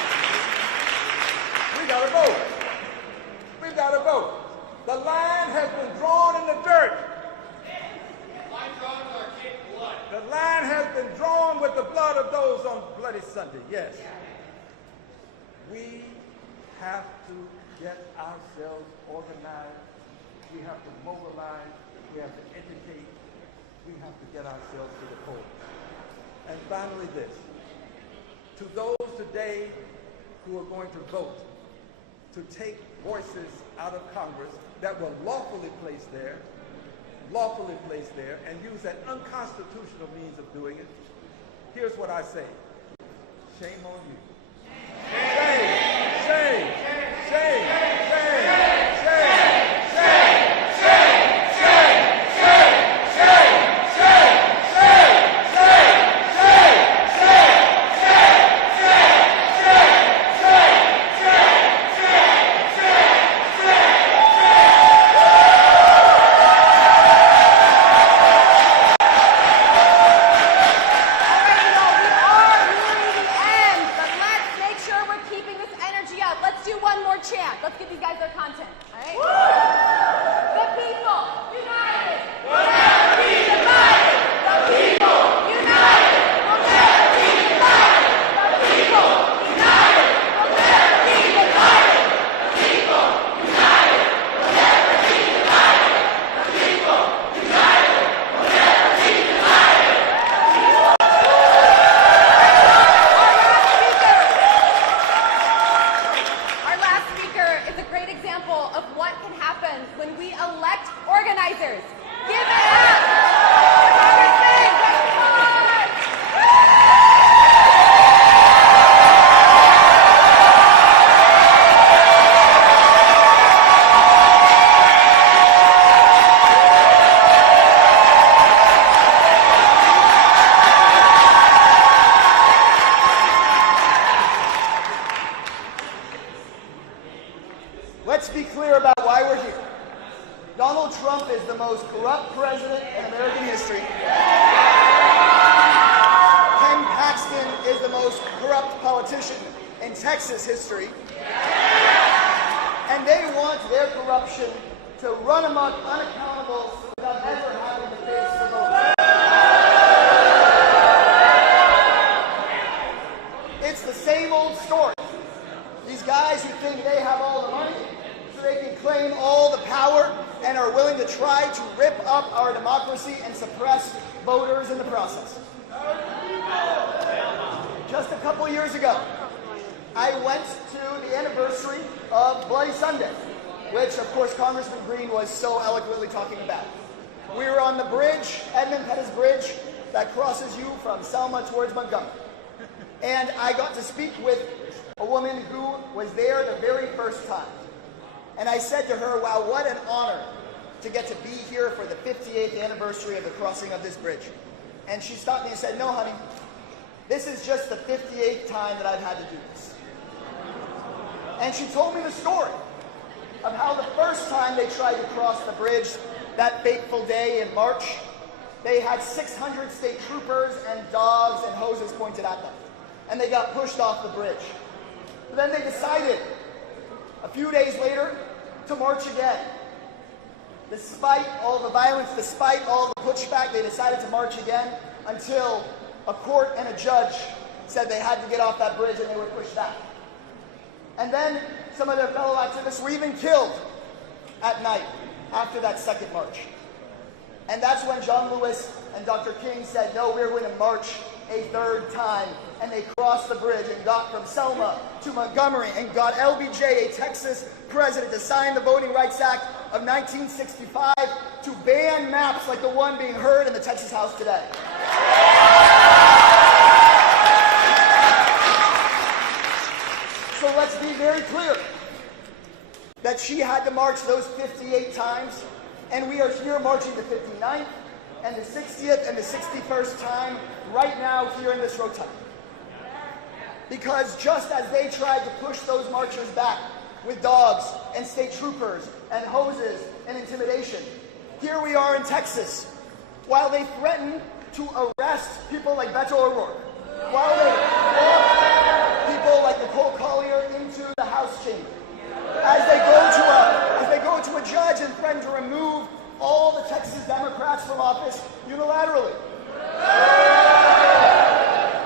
the blood of those on Bloody Sunday, yes. We have to get ourselves organized. We have to mobilize. We have to educate. We have to get ourselves to the polls. And finally this, to those today who are going to vote to take voices out of Congress that were lawfully placed there, and use that unconstitutional means of doing it, here's what I say. Shame on you. Shame, shame, shame, shame, shame, shame, shame, shame, shame, shame, chant. Let's give these guys their content. All right? The people united will never be divided. The people united will never be divided. The people united will never be divided. The people united will never be divided. The people united will never be divided. Our last speaker is a great example of what can happen when we elect organizers. Give it up! Congressman Revolt! Let's be clear about why we're here. Donald Trump is the most corrupt president in American history. Ken Paxton is the most corrupt politician in Texas history. And they want their corruption to run amok unaccountable without ever having to face the vote. It's the same old story. These guys who think they have all the money, so they can claim all the power and are willing to try to rip up our democracy and suppress voters in the process. Just a couple years ago, I went to the anniversary of Bloody Sunday, which of course Congressman Green was so eloquently talking about. We were on the bridge, Edmund Pettus Bridge, that crosses you from Selma towards Montgomery. And I got to speak with a woman who was there the very first time. And I said to her, wow, what an honor to get to be here for the 58th anniversary of the crossing of this bridge. And she stopped me and said, no, honey, this is just the 58th time that I've had to do this. And she told me the story of how the first time they tried to cross the bridge, that fateful day in March, they had 600 state troopers and dogs and hoses pointed at them. And they got pushed off the bridge. But then they decided, a few days later, to march again. Despite all the violence, despite all the pushback, they decided to march again until a court and a judge said they had to get off that bridge and they were pushed back. And then some of their fellow activists were even killed at night after that second march. And that's when John Lewis and Dr. King said, no, we're going to march a third time. And they crossed the bridge and got from Selma to Montgomery and got LBJ, a Texas president, to sign the Voting Rights Act of 1965 to ban maps like the one being heard in the Texas House today. So let's be very clear that she had to march those 58 times, and we are here marching the 59th and the 60th and the 61st time right now here in this rotunda. Because just as they tried to push those marchers back with dogs and state troopers and hoses and intimidation, here we are in Texas, while they threaten to arrest people like Beto O'Rourke, while they walk people like Nicole Collier into the House chamber, as they go to a judge and threaten to remove all the Texas Democrats from office unilaterally.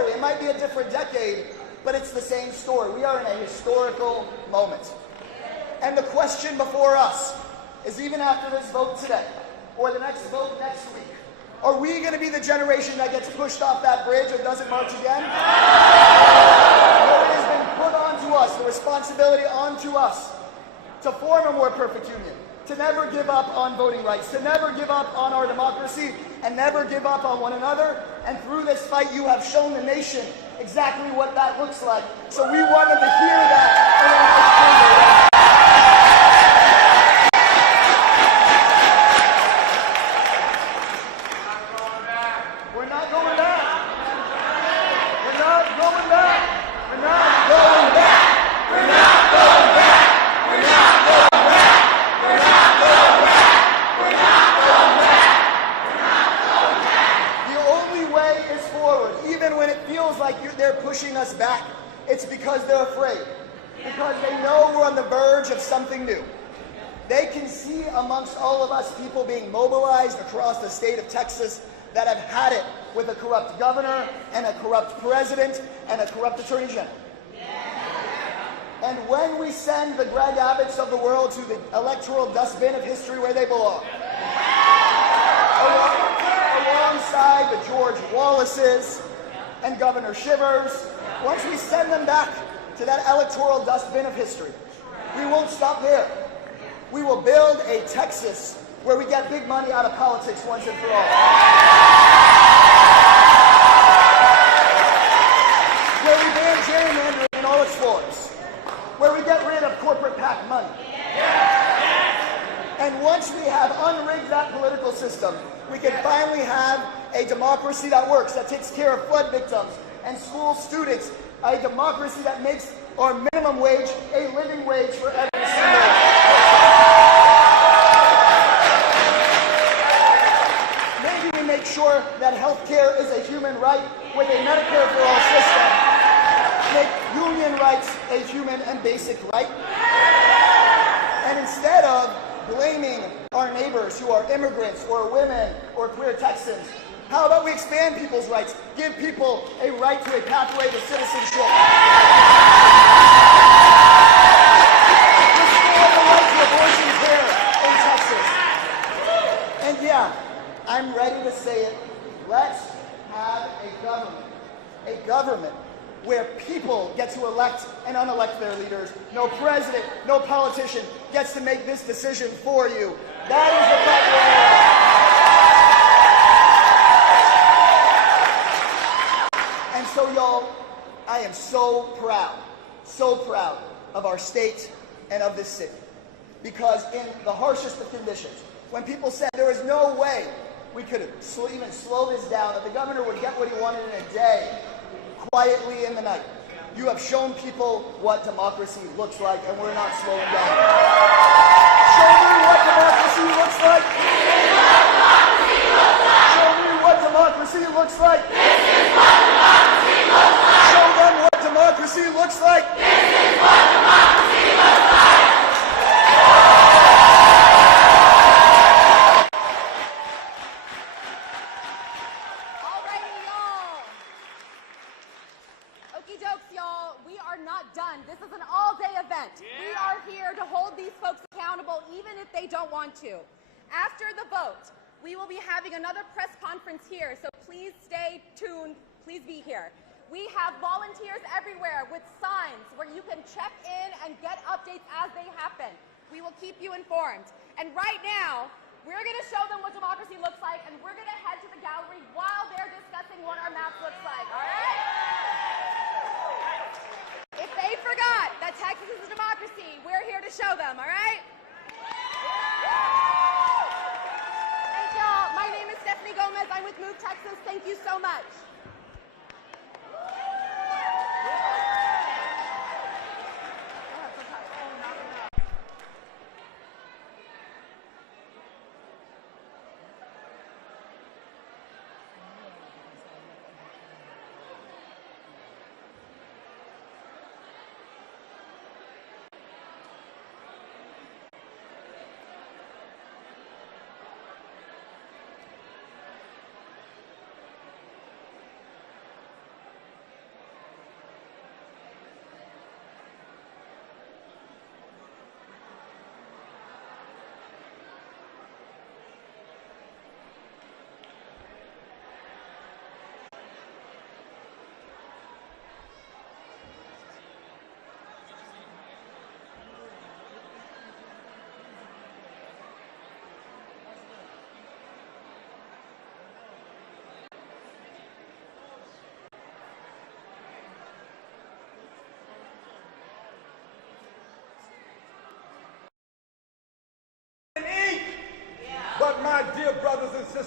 story. It might be a different decade, but it's the same story. We are in a historical moment. And the question before us is, even after this vote today, or the next vote next week, are we going to be the generation that gets pushed off that bridge or doesn't march again? No, it has been put onto us, the responsibility onto us, to form a more perfect union, to never give up on voting rights, to never give up on our democracy, and never give up on one another. And through this fight, you have shown the nation exactly what that looks like. So we wanted to hear that in our next chamber. We're not going back. We're not going back. We're not going back. We're not going back. We're not going back. We're not going back. We're not going back. We're not going back. The only way is forward. Even when it feels like they're pushing us back, it's because they're afraid. Because they know we're on the verge of something new. They can see amongst all of us people being mobilized across the state of Texas that have had it with a corrupt governor and a corrupt president and a corrupt attorney general. And when we send the Greg Abbotts of the world to the electoral dustbin of history where they belong, alongside the George Wallaces and Governor Shivers, once we send them back to that electoral dustbin of history, we won't stop there. We will build a Texas where we get big money out of politics once and for all. Where we ban gerrymandering in all its forms. Where we get rid of corporate PAC money. And once we have unrigged that political system, we can finally have a democracy that works, that takes care of flood victims and school students, a democracy that makes our minimum wage a living wage for every single person. Make sure that health care is a human right with a Medicare for all system. Make union rights a human and basic right. And instead of blaming our neighbors who are immigrants or women or queer Texans, how about we expand people's rights? Give people a right to a pathway to citizenship. Restore the right to abortion care in Texas. And yeah, I'm ready to say it. Let's have a government where people get to elect and unelect their leaders. No president, no politician gets to make this decision for you. That is the fight we're in. And so, y'all, I am so proud of our state and of this city. Because in the harshest of conditions, when people said there is no way we could even slow this down, that the governor would get what he wanted in a day, quietly in the night. You have shown people what democracy looks like, and we're not slowing down. Show me what democracy looks like. Show me what democracy looks like. This is what democracy looks like. Show them what democracy looks like. This is what democracy looks like. After the vote, we will be having another press conference here, so please stay tuned. Please be here. We have volunteers everywhere with signs where you can check in and get updates as they happen. We will keep you informed. And right now, we're going to show them what democracy looks like, and we're going to head to the gallery while they're discussing what our maps looks like, all right? If they forgot that Texas is a democracy, we're here to show them, all right? Thank y'all. My name is Stephanie Gomez. I'm with Move Texas. Thank you so much.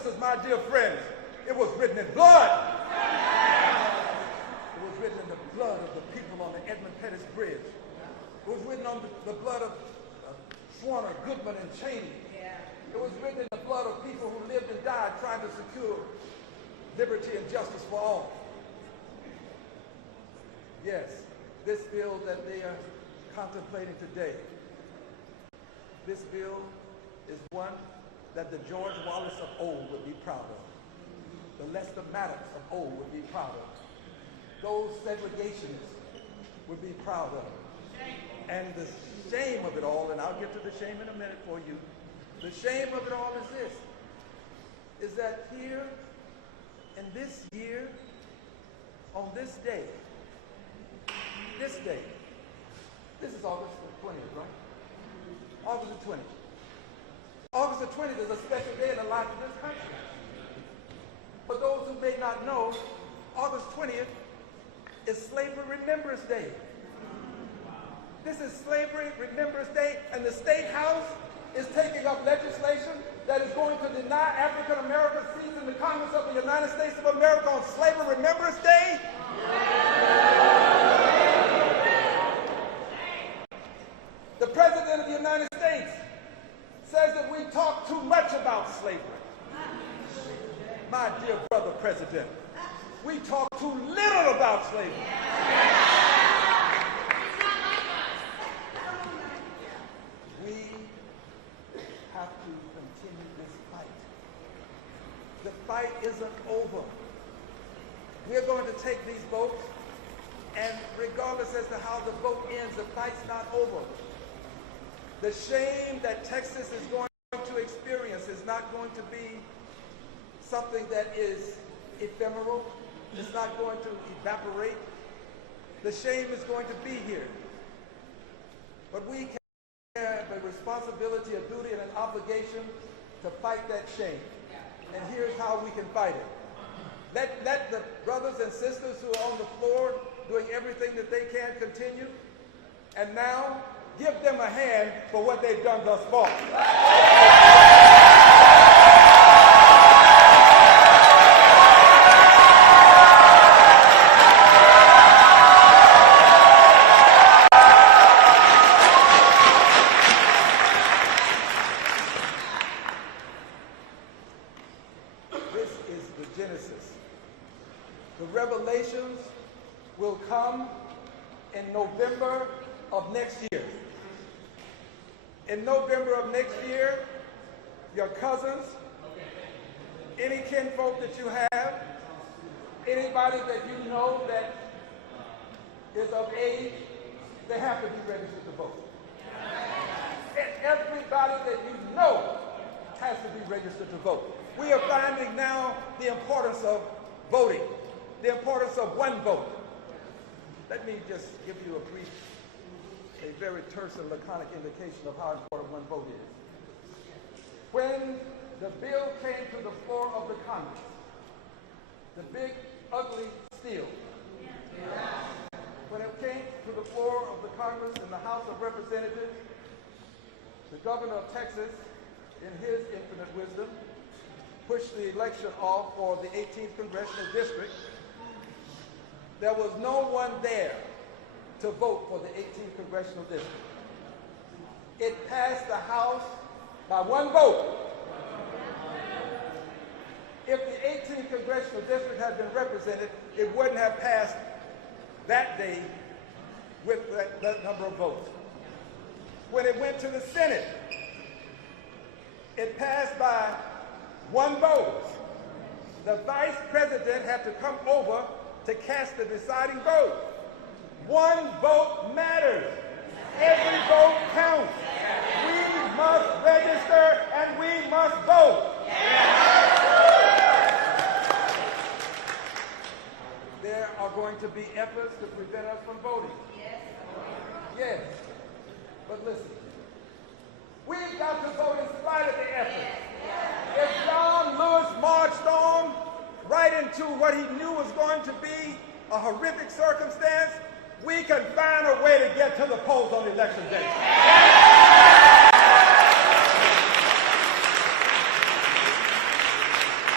sisters, my dear friends, it was written in blood. It was written in the blood of the people on the Edmund Pettus Bridge. It was written on the blood of Schwerner, Goodman, and Cheney. It was written in the blood of people who lived and died trying to secure liberty and justice for all. Yes, this bill that they are contemplating today, this bill is one that the George Wallace of old would be proud of. The Lester Maddox of old would be proud of. Those segregationists would be proud of. And the shame of it all, and I'll get to the shame in a minute for you, the shame of it all is this, is that here in this year, on this day, this is August the 20th, right? August the 20th. August the 20th is a special day in the life of this country. For those who may not know, August 20th is Slavery Remembrance Day. This is Slavery Remembrance Day, and the State House is taking up legislation that is going to deny African Americans seats in the Congress of the United States of America on Slavery Remembrance Day. The President of the United States says that we talk too much about slavery. My dear brother President, we talk too little about slavery. We have to continue this fight. The fight isn't over. We're going to take these votes, and regardless as to how the vote ends, the fight's not over. The shame that Texas is going to experience is not going to be something that is ephemeral. It's not going to evaporate. The shame is going to be here. But we have a responsibility, a duty, and an obligation to fight that shame. And here's how we can fight it. Let the brothers and sisters who are on the floor doing everything that they can continue. And now, give them a hand for what they've done thus far. This is the Genesis. The revelations will come in November of next year. In November of next year, your cousins, any kinfolk that you have, anybody that you know that is of age, they have to be registered to vote. And everybody that you know has to be registered to vote. We are finding now the importance of voting, the importance of one vote. Let me just give you a very terse and laconic indication of how important one vote is. When the bill came to the floor of the Congress, the big, ugly steel, when it came to the floor of the Congress in the House of Representatives, the governor of Texas, in his infinite wisdom, pushed the election off for the 18th Congressional District. There was no one there to vote for the 18th Congressional District. It passed the House by one vote. If the 18th Congressional District had been represented, it wouldn't have passed that day with that number of votes. When it went to the Senate, it passed by one vote. The Vice President had to come over to cast the deciding vote. One vote matters. Every vote counts. We must register and we must vote. There are going to be efforts to prevent us from voting. Yes. But listen, we've got to vote in spite of the effort. If John Lewis marched on right into what he knew was going to be a horrific circumstance, we can find a way to get to the polls on election day.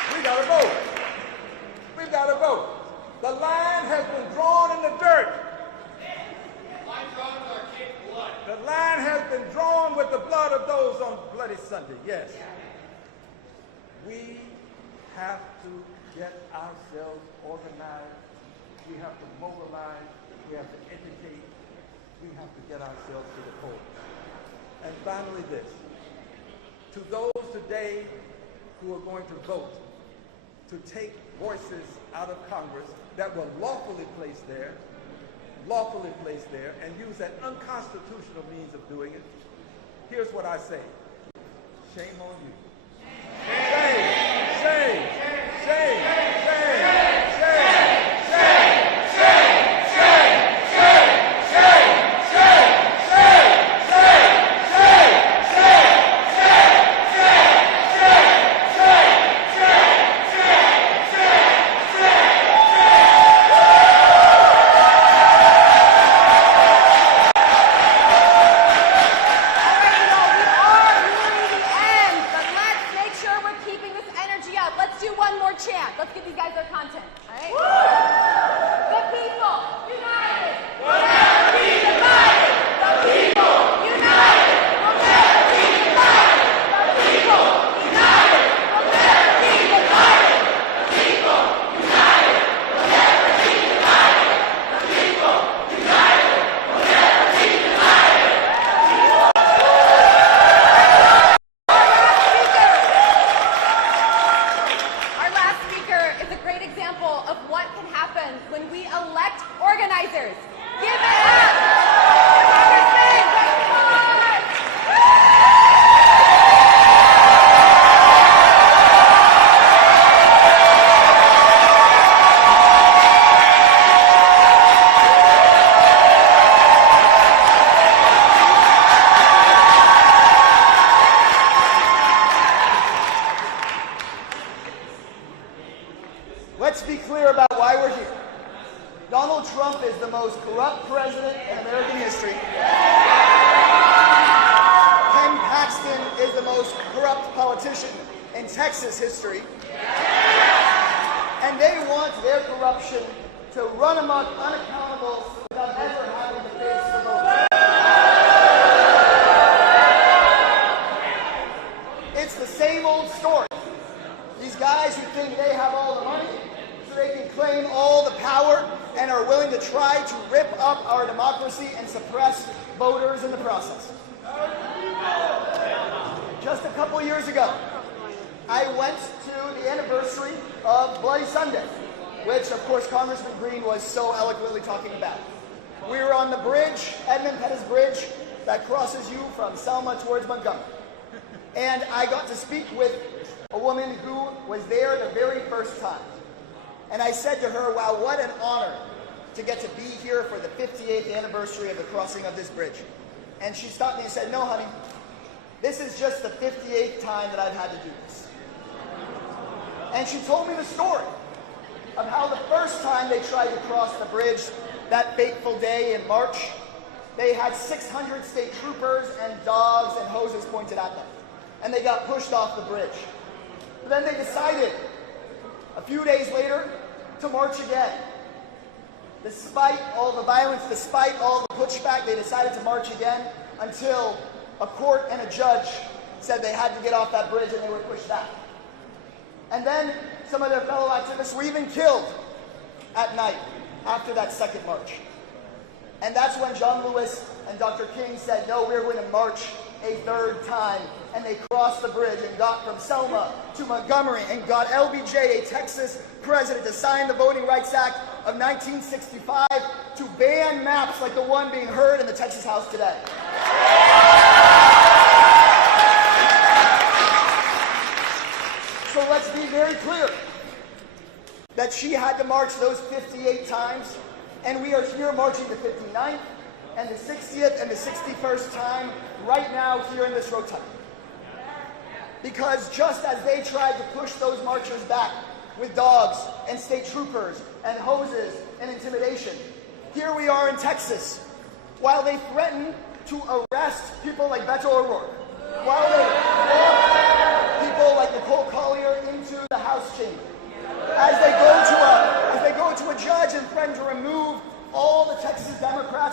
The line has been drawn in the dirt. The line has been drawn with the blood of those on Bloody Sunday, yes. We have to get ourselves organized. We have to mobilize. We have to educate. We have to get ourselves to the polls. And finally this, to those today who are going to vote to take voices out of Congress that were lawfully placed there, and use that unconstitutional means of doing it, here's what I say. Shame on you. Shame, shame, shame, shame, shame, shame, shame, shame, shame, shame, shame, shame, shame, shame, shame, Let's do one more chant. Let's give these guys their content. All right? The people united will never be divided. The people united will never be divided. The people united will never be divided. The people united will never be divided. The people united will never be divided. Our last speaker is a great example of what can happen when we elect organizers. Give it up! Congressman Revolt! Let's be clear about why we're here. Donald Trump is the most corrupt president in American history. Ken Paxton is the most corrupt politician in Texas history. And they want their corruption to run amok unaccountable without ever having to face the vote. It's the same old story. These guys who think they have all the money, so they can claim all the power, and are willing to try to rip up our democracy and suppress voters in the process. Just a couple years ago, I went to the anniversary of Bloody Sunday, which of course Congressman Green was so eloquently talking about. We were on the bridge, Edmund Pettus Bridge, that crosses you from Selma towards Montgomery. And I got to speak with a woman who was there the very first time. And I said to her, wow, what an honor to get to be here for the 58th anniversary of the crossing of this bridge. And she stopped me and said, no, honey, this is just the 58th time that I've had to do this. And she told me the story of how the first time they tried to cross the bridge, that fateful day in March, they had 600 state troopers and dogs and hoses pointed at them. And they got pushed off the bridge. But then they decided, a few days later, to march again. Despite all the violence, despite all the pushback, they decided to march again until a court and a judge said they had to get off that bridge and they were pushed back. And then some of their fellow activists were even killed at night after that second march. And that's when John Lewis and Dr. King said, no, we're going to march a third time. And they crossed the bridge and got from Selma to Montgomery and got LBJ, a Texas president, to sign the Voting Rights Act of 1965 to ban maps like the one being heard in the Texas House today. So let's be very clear that she had to march those 58 times, and we are here marching the 59th and the 60th and the 61st time right now here in this rotunda. Because just as they tried to push those marchers back with dogs and state troopers and hoses and intimidation, here we are in Texas, while they threaten to arrest people like Beto O'Rourke, while they walk people like Nicole Collier into the House chamber, as they go to a judge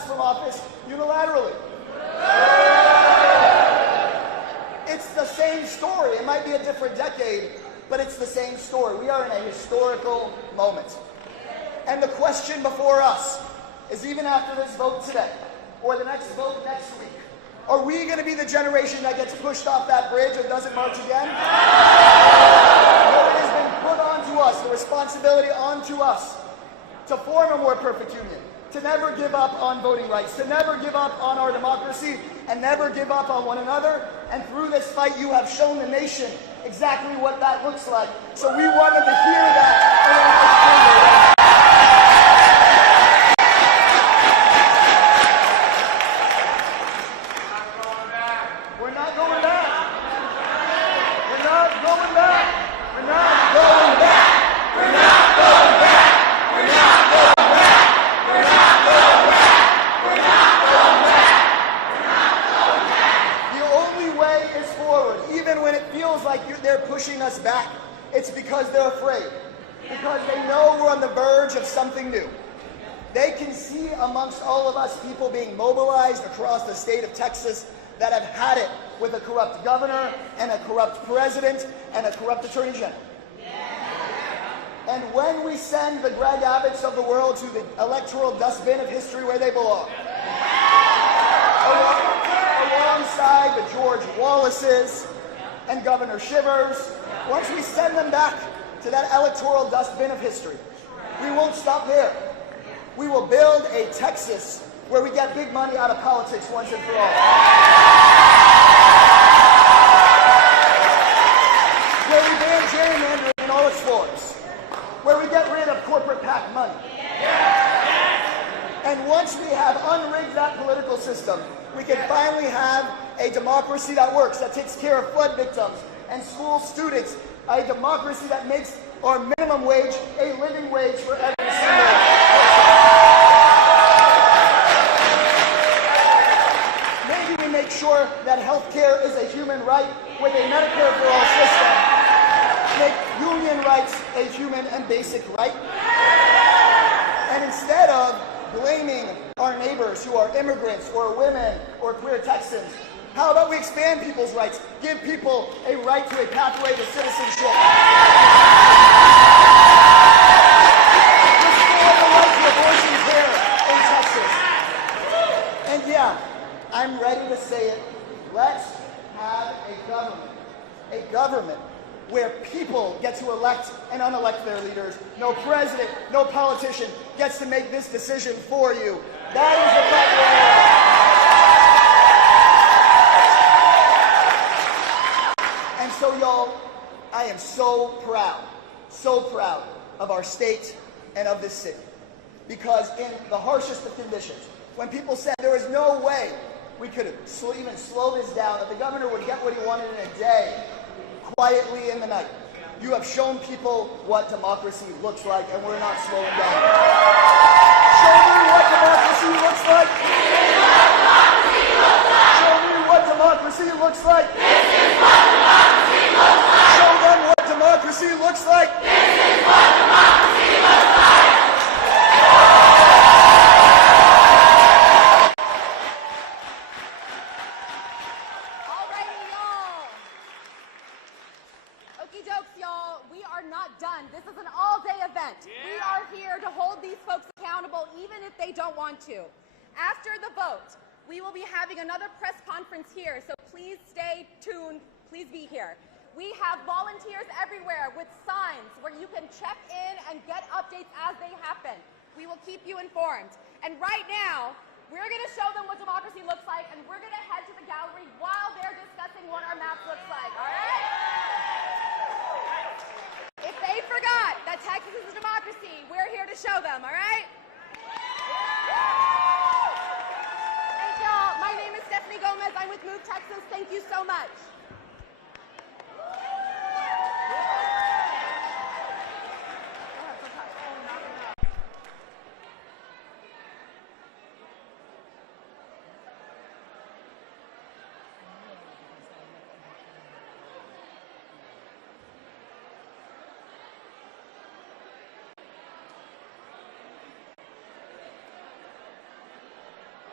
Democrats from office unilaterally. It's the same story. It might be a different decade, but it's the same story. We are in a historical moment. And the question before us is, even after this vote today, or the next vote next week, are we going to be the generation that gets pushed off that bridge and doesn't march again? No, it has been put onto us, the responsibility onto us, to form a more perfect union, to never give up on voting rights, to never give up on our democracy, and never give up on one another. And through this fight, you have shown the nation exactly what that looks like. So we wanted to hear that. We're not going back. We're not going back. We're not going back. We're not going back. We're not going back. We're not going back. We're not going back. We're not going back. The only way is forward, even when it feels like they're pushing us back. It's because they're afraid, because they know we're on the verge of something new. They can see amongst all of us people being mobilized across the state of Texas that have had it with a corrupt governor and a corrupt president and a corrupt attorney general. And when we send the Greg Abbotts of the world to the electoral dustbin of history where they belong, alongside the George Wallaces and Governor Shivers, once we send them back to that electoral dustbin of history, we won't stop there. We will build a Texas where we get big money out of politics once and for all. Where we ban gerrymandering in all its forms. Where we get rid of corporate PAC money. And once we have unrigged that political system, we can finally have a democracy that works, that takes care of flood victims and school students, a democracy that makes our minimum wage a living wage for every single person. Maybe we make sure that health care is a human right with a Medicare for all system. Make union rights a human and basic right. And instead of blaming our neighbors who are immigrants or women or queer Texans, how about we expand people's rights? Give people a right to a pathway to citizenship. Restore the right to abortion care in Texas. And yeah, I'm ready to say it. Let's have a government where people get to elect and unelect their leaders. No president, no politician gets to make this decision for you. That is the fight we're in. And so, y'all, I am so proud of our state and of this city. Because in the harshest of conditions, when people said there was no way we could even slow this down, that the governor would get what he wanted in a day, quietly in the night, you have shown people what democracy looks like, and we're not slowing down. Show me what democracy looks like. Show me what democracy looks like. This is what democracy looks like. Show them what democracy looks like. This is what democracy looks like. Alrighty, y'all. Okie dokes, y'all. We are not done. This is an all-day event. We are here to hold these folks accountable, even if they don't want to. After the vote, we will be having another press conference here, so please stay tuned. Please be here. We have volunteers everywhere with signs where you can check in and get updates as they happen. We will keep you informed. And right now, we're going to show them what democracy looks like, and we're going to head to the gallery while they're discussing what our maps looks like, all right? If they forgot that Texas is a democracy, we're here to show them, all right? Thank y'all. My name is Stephanie Gomez. I'm with Move Texas. Thank you so much.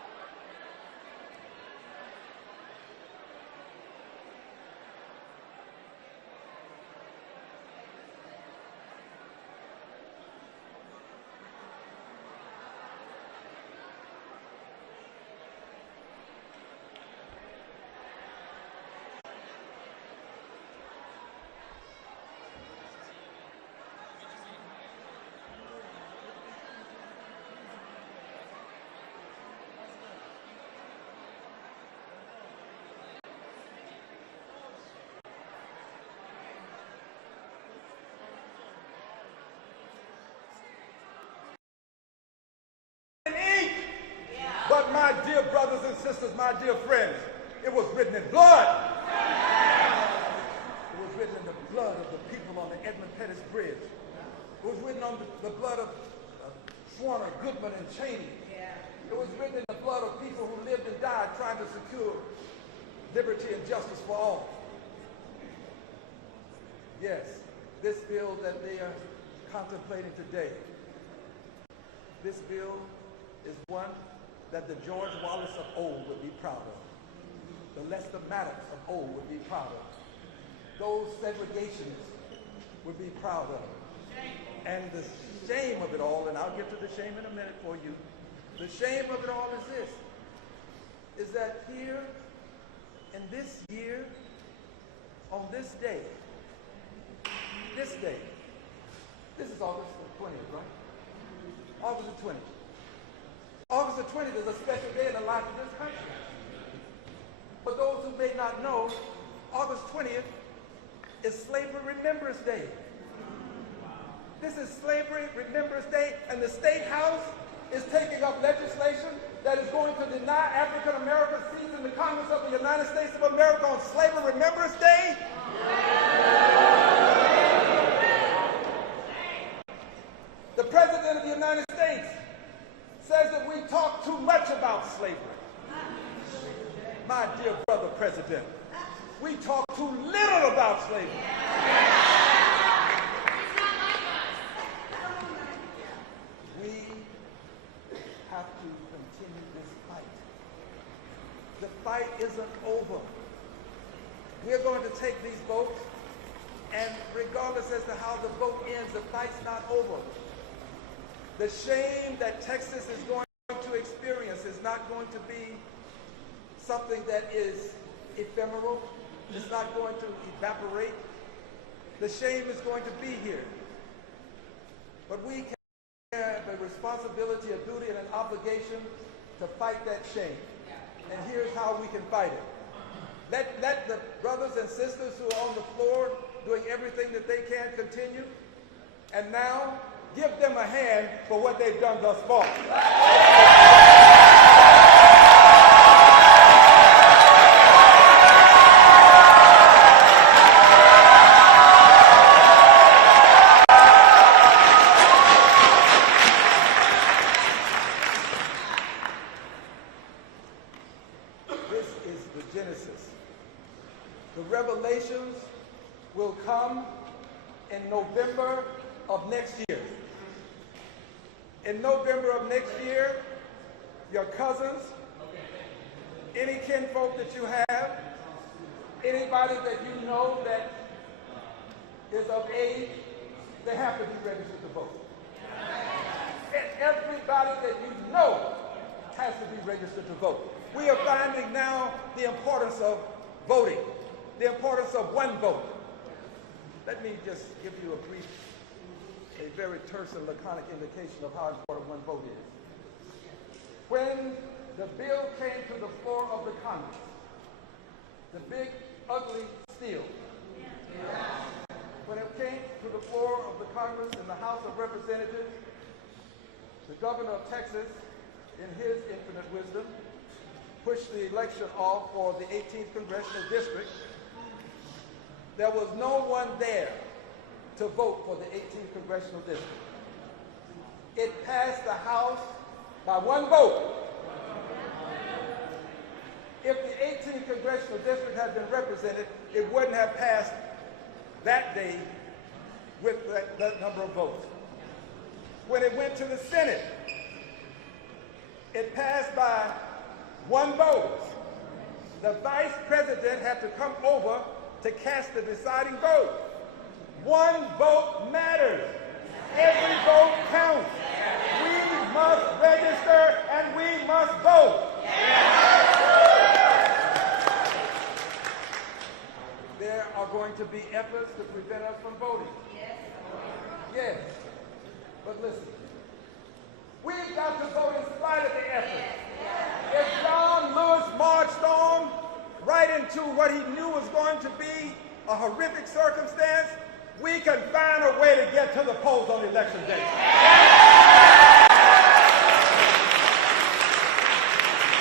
But my dear brothers and sisters, my dear friends, it was written in blood. It was written in the blood of the people on the Edmund Pettus Bridge. It was written on the blood of Warner, Goodman, and Cheney. It was written in the blood of people who lived and died trying to secure liberty and justice for all. Yes, this bill that they are contemplating today, this bill is one that the George Wallace of old would be proud of. The Lester Maddox of old would be proud of. Those segregationists would be proud of. And the shame of it all, and I'll get to the shame in a minute for you, the shame of it all is this, is that here in this year, on this day, this is August the 20th, right? August the 20th. August the 20th is a special day in the life of this country. For those who may not know, August 20th is Slavery Remembrance Day. This is Slavery Remembrance Day, and the State House is taking up legislation that is going to deny African Americans seats in the Congress of the United States of America on Slavery Remembrance Day. The President of the United States says that we talk too much about slavery. My dear brother President, we talk too little about slavery. We have to continue this fight. The fight isn't over. We're going to take these votes, and regardless as to how the vote ends, the fight's not over. The shame that Texas is going to experience is not going to be something that is ephemeral. It's not going to evaporate. The shame is going to be here. But we have a responsibility, a duty, and an obligation to fight that shame. And here's how we can fight it. Let the brothers and sisters who are on the floor doing everything that they can continue. And now, give them a hand for what they've done thus far. This is the Genesis. The revelations will come in November of next year. In November of next year, your cousins, any kinfolk that you have, anybody that you know that is of age, they have to be registered to vote. And everybody that you know has to be registered to vote. We are finding now the importance of voting, the importance of one vote. Let me just give you a very terse and laconic indication of how important one vote is. When the bill came to the floor of the Congress, the big, ugly steel, when it came to the floor of the Congress in the House of Representatives, the governor of Texas, in his infinite wisdom, pushed the election off for the 18th Congressional District. There was no one there to vote for the 18th Congressional District. It passed the House by one vote. If the 18th Congressional District had been represented, it wouldn't have passed that day with that number of votes. When it went to the Senate, it passed by one vote. The Vice President had to come over to cast the deciding vote. One vote matters. Every vote counts. We must register and we must vote. There are going to be efforts to prevent us from voting. Yes. But listen, we've got to vote in spite of the effort. If John Lewis marched on right into what he knew was going to be a horrific circumstance, we can find a way to get to the polls on election day.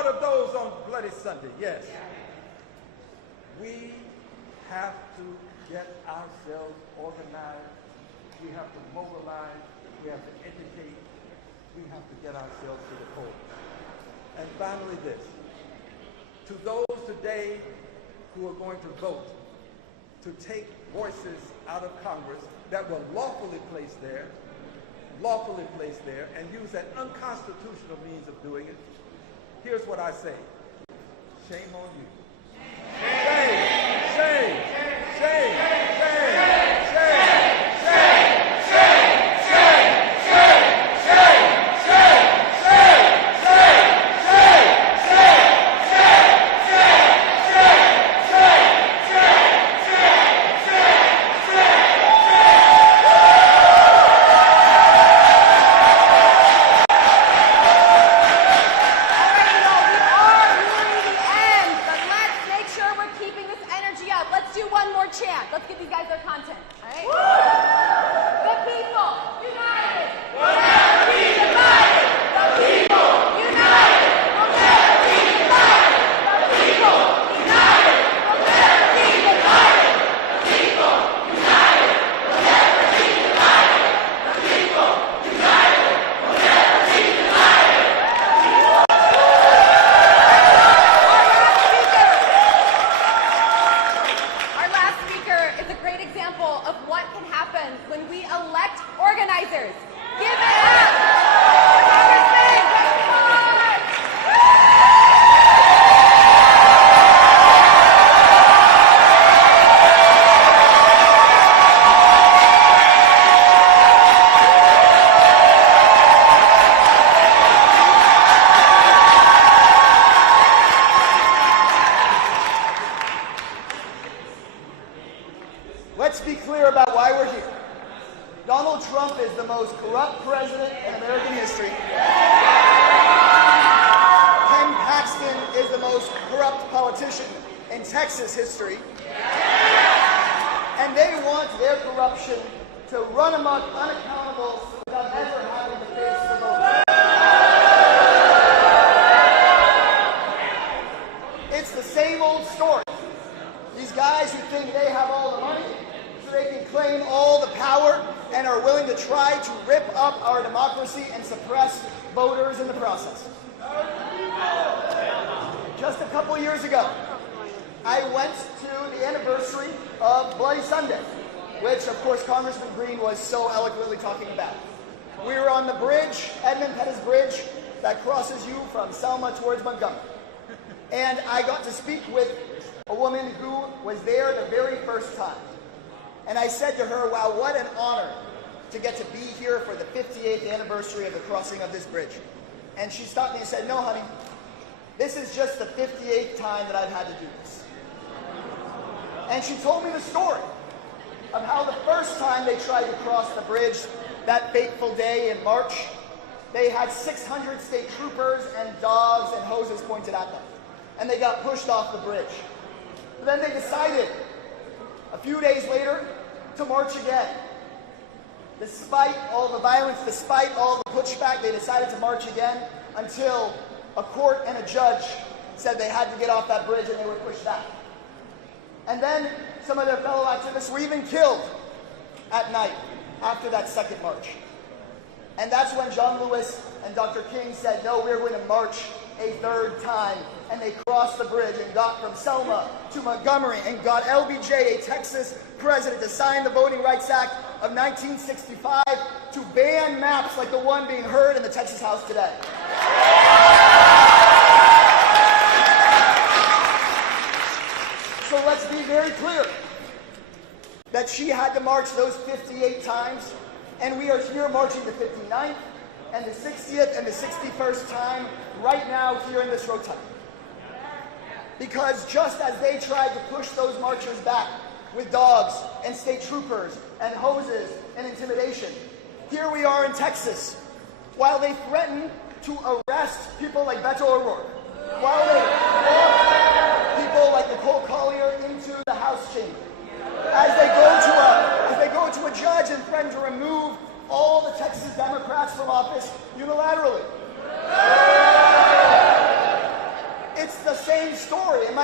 part of those on Bloody Sunday, yes. We have to get ourselves organized. We have to mobilize. We have to educate. We have to get ourselves to the polls. And finally this, to those today who are going to vote to take voices out of Congress that were lawfully placed there, and use that unconstitutional means of doing it, here's what I say. Shame on you. Shame, shame, shame, shame, shame, shame, shame, shame, shame, shame, shame, shame, shame, shame, shame, Let's do one more chant. Let's give these guys their content. All right? The people united will never be divided. The people united will never be divided. The people united will never be divided. The people united will never be divided. The people united will never be divided. Our last speaker is a great example of what can happen when we elect organizers. Give it up! Congressman Revolt! Let's be clear about why we're here. Donald Trump is the most corrupt president in American history. Ken Paxton is the most corrupt politician in Texas history. And they want their corruption to run amok unaccountable without ever having to face the vote. It's the same old story. These guys who think they have all the money, so they can claim all the power, and are willing to try to rip up our democracy and suppress voters in the process. Just a couple years ago, I went to the anniversary of Bloody Sunday, which of course Congressman Green was so eloquently talking about. We were on the bridge, Edmund Pettus Bridge, that crosses you from Selma towards Montgomery. And I got to speak with a woman who was there the very first time. And I said to her, wow, what an honor to get to be here for the 58th anniversary of the crossing of this bridge. And she stopped me and said, no, honey, this is just the 58th time that I've had to do this. And she told me the story of how the first time they tried to cross the bridge, that fateful day in March, they had 600 state troopers and dogs and hoses pointed at them. And they got pushed off the bridge. But then they decided, a few days later, to march again. Despite all the violence, despite all the pushback, they decided to march again until a court and a judge said they had to get off that bridge and they were pushed back. And then some of their fellow activists were even killed at night after that second march. And that's when John Lewis and Dr. King said, no, we're going to march a third time. And they crossed the bridge and got from Selma to Montgomery and got LBJ, a Texas president, to sign the Voting Rights Act of 1965 to ban maps like the one being heard in the Texas House today. So let's be very clear that she had to march those 58 times, and we are here marching the 59th and the 60th and the 61st time right now here in this rotunda. Because just as they tried to push those marchers back with dogs and state troopers and hoses and intimidation, here we are in Texas, while they threaten to arrest people like Beto O'Rourke, while they walk people like Nicole Collier into the House chamber, as they go to a judge and threaten to remove all the Texas Democrats from office unilaterally.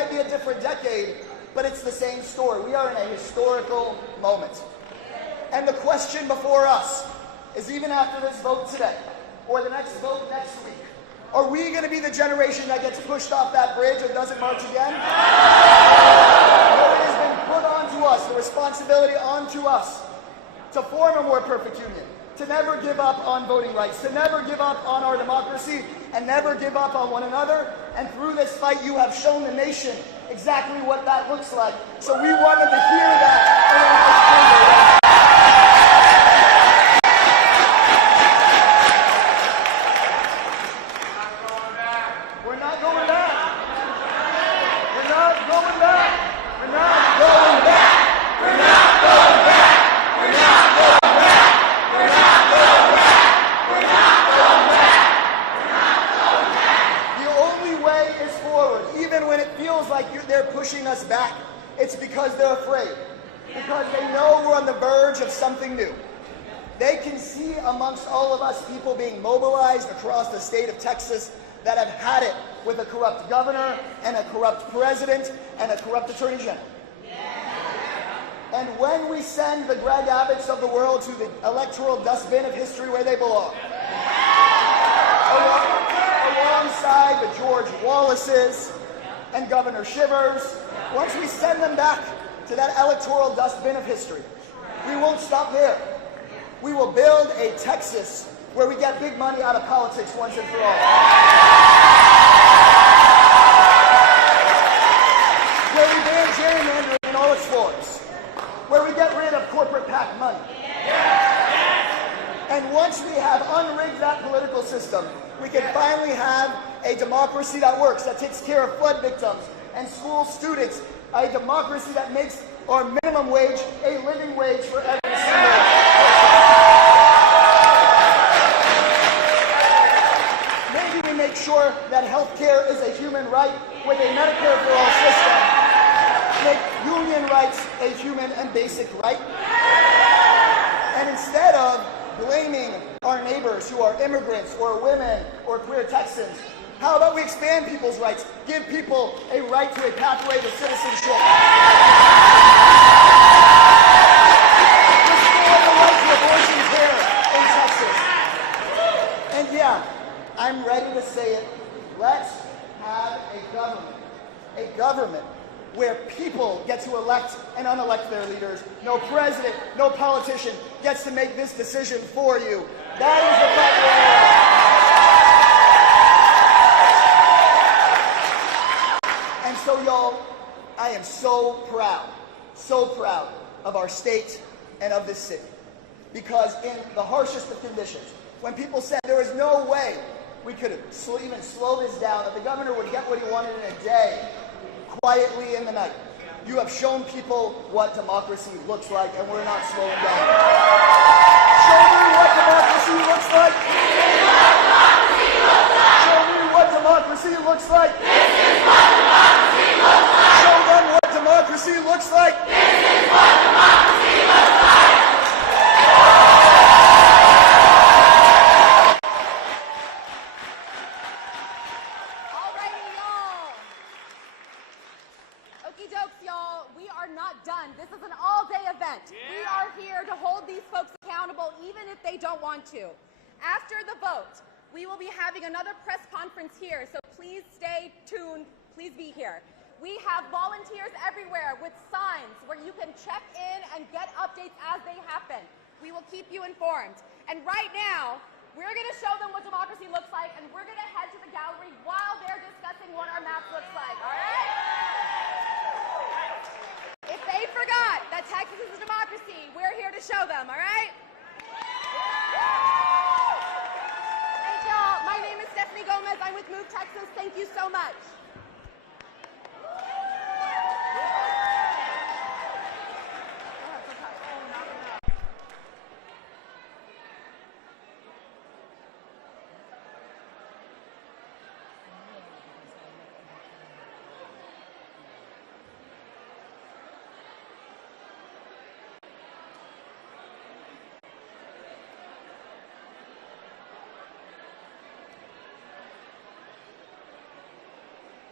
might be a different decade, but it's the same story. We are in a historical moment. And the question before us is, even after this vote today, or the next vote next week, are we going to be the generation that gets pushed off that bridge and doesn't march again? No, it has been put onto us, the responsibility onto us, to form a more perfect union, to never give up on voting rights, to never give up on our democracy, and never give up on one another. And through this fight, you have shown the nation exactly what that looks like. So we wanted to hear that in our next chamber. We're not going back. We're not going back. We're not going back. We're not going back. We're not going back. We're not going back. We're not going back. We're not going back. The only way is forward, even when it feels like they're pushing us back. It's because they're afraid. Because they know we're on the verge of something new. They can see amongst all of us people being mobilized across the state of Texas that have had it with a corrupt governor and a corrupt president and a corrupt attorney general. And when we send the Greg Abbotts of the world to the electoral dustbin of history where they belong, alongside the George Wallaces and Governor Shivers, once we send them back to that electoral dustbin of history, we won't stop there. We will build a Texas where we get big money out of politics once and for all. Where we ban gerrymandering in all its forms. Where we get rid of corporate PAC money. And once we have unrigged that political system, we can finally have a democracy that works, that takes care of flood victims and school students, a democracy that makes our minimum wage a living wage for every single person. Maybe we make sure that healthcare is a human right with a Medicare for all system. Make union rights a human and basic right. And instead of blaming our neighbors who are immigrants or women or queer Texans, how about we expand people's rights, give people a right to a pathway to citizenship. Restore the right to abortion care in Texas. And yeah, I'm ready to say it. Let's have a government where people get to elect and unelect their leaders. No president, no politician gets to make this decision for you. That is the fight we're on. And so, y'all, I am so proud of our state and of this city. Because in the harshest of conditions, when people said there was no way we could even slow this down, that the governor would get what he wanted in a day, quietly in the night, you have shown people what democracy looks like, and we're not slowing down. Show me what democracy looks like. Show me what democracy looks like. This is what democracy looks like. Show them what democracy looks like. This is what democracy looks like. Alrighty, y'all. Okie dokes, y'all. We are not done. This is an all-day event. We are here to hold these folks accountable, even if they don't want to. After the vote, we will be having another press conference here, so please stay tuned. Please be here. We have volunteers everywhere with signs where you can check in and get updates as they happen. We will keep you informed. And right now, we're going to show them what democracy looks like, and we're going to head to the gallery while they're discussing what our map looks like, all right? If they forgot that Texas is a democracy, we're here to show them, all right? Thank y'all. My name is Stephanie Gomez. I'm with Move Texas. Thank you so much.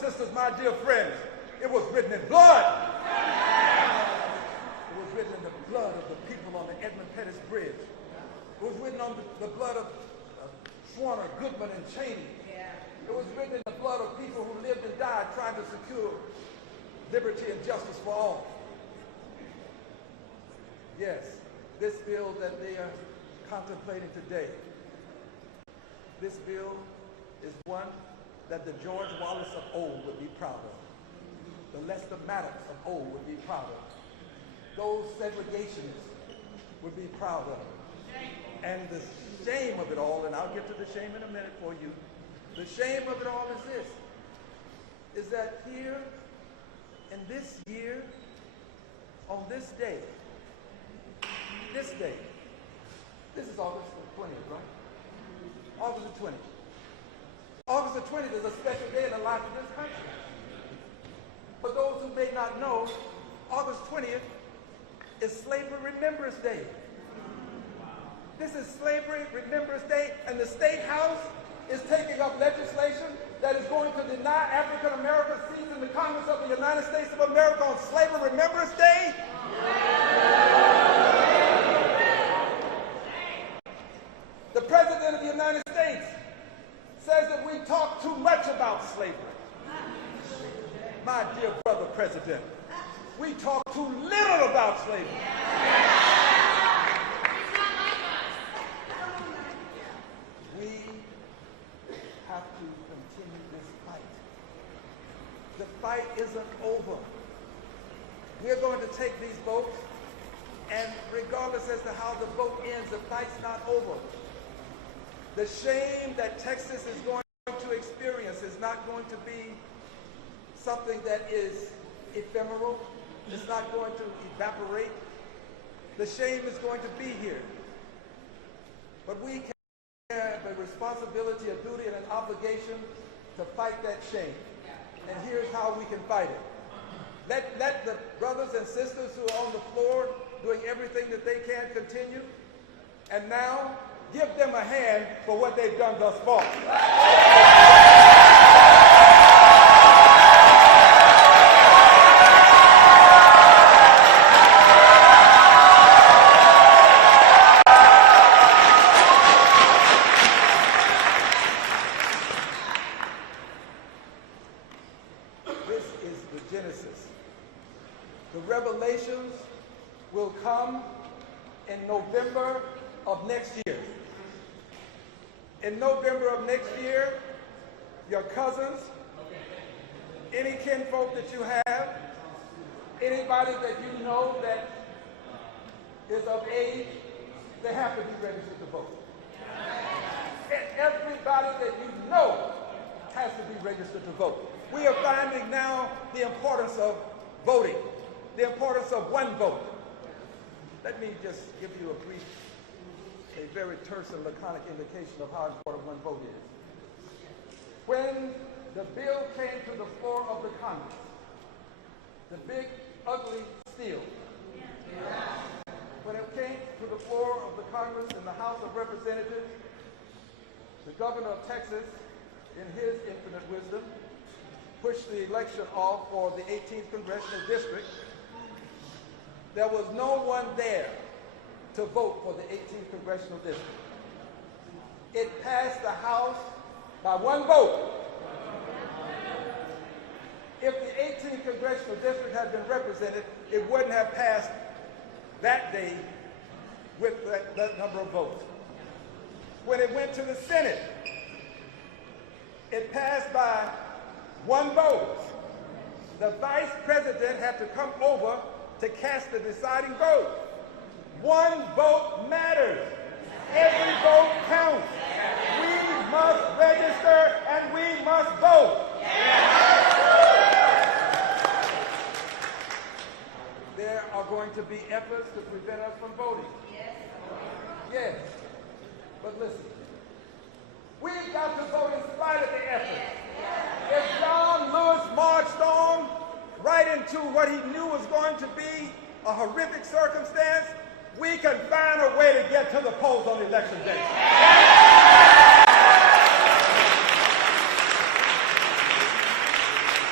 sisters, my dear friends, it was written in blood. It was written in the blood of the people on the Edmund Pettus Bridge. It was written on the blood of Schwerner, Goodman, and Cheney. It was written in the blood of people who lived and died trying to secure liberty and justice for all. Yes, this bill that they are contemplating today, this bill is one that the George Wallace of old would be proud of. The Lester Maddox of old would be proud of. Those segregationists would be proud of. And the shame of it all, and I'll get to the shame in a minute for you, the shame of it all is this, is that here in this year, on this day, this is August the 20th, right? August the 20th. August the 20th is a special day in the life of this country. For those who may not know, August 20th is Slavery Remembrance Day. This is Slavery Remembrance Day, and the State House is taking up legislation that is going to deny African Americans seats in the Congress of the United States of America on Slavery Remembrance Day. The President of the United States says that we talk too much about slavery. My dear brother President, we talk too little about slavery. We have to continue this fight. The fight isn't over. We're going to take these votes, and regardless as to how the vote ends, the fight's not over. The shame that Texas is going to experience is not going to be something that is ephemeral. It's not going to evaporate. The shame is going to be here. But we have a responsibility, a duty, and an obligation to fight that shame. And here's how we can fight it. Let the brothers and sisters who are on the floor doing everything that they can continue. And now, give them a hand for what they've done thus far. This is the Genesis. The revelations will come in November of next year. In November of next year, your cousins, any kinfolk that you have, anybody that you know that is of age, they have to be registered to vote. And everybody that you know has to be registered to vote. We are finding now the importance of voting, the importance of one vote. Let me just give you a very terse and laconic indication of how important one vote is. When the bill came to the floor of the Congress, the big, ugly steel, when it came to the floor of the Congress in the House of Representatives, the governor of Texas, in his infinite wisdom, pushed the election off for the 18th Congressional District. There was no one there to vote for the 18th Congressional District. It passed the House by one vote. If the 18th Congressional District had been represented, it wouldn't have passed that day with that number of votes. When it went to the Senate, it passed by one vote. The vice president had to come over to cast the deciding vote. One vote matters. Every vote counts. We must register and we must vote. There are going to be efforts to prevent us from voting. Yes. But listen, we've got to vote in spite of the efforts. If John Lewis marched on right into what he knew was going to be a horrific circumstance, we can find a way to get to the polls on election day.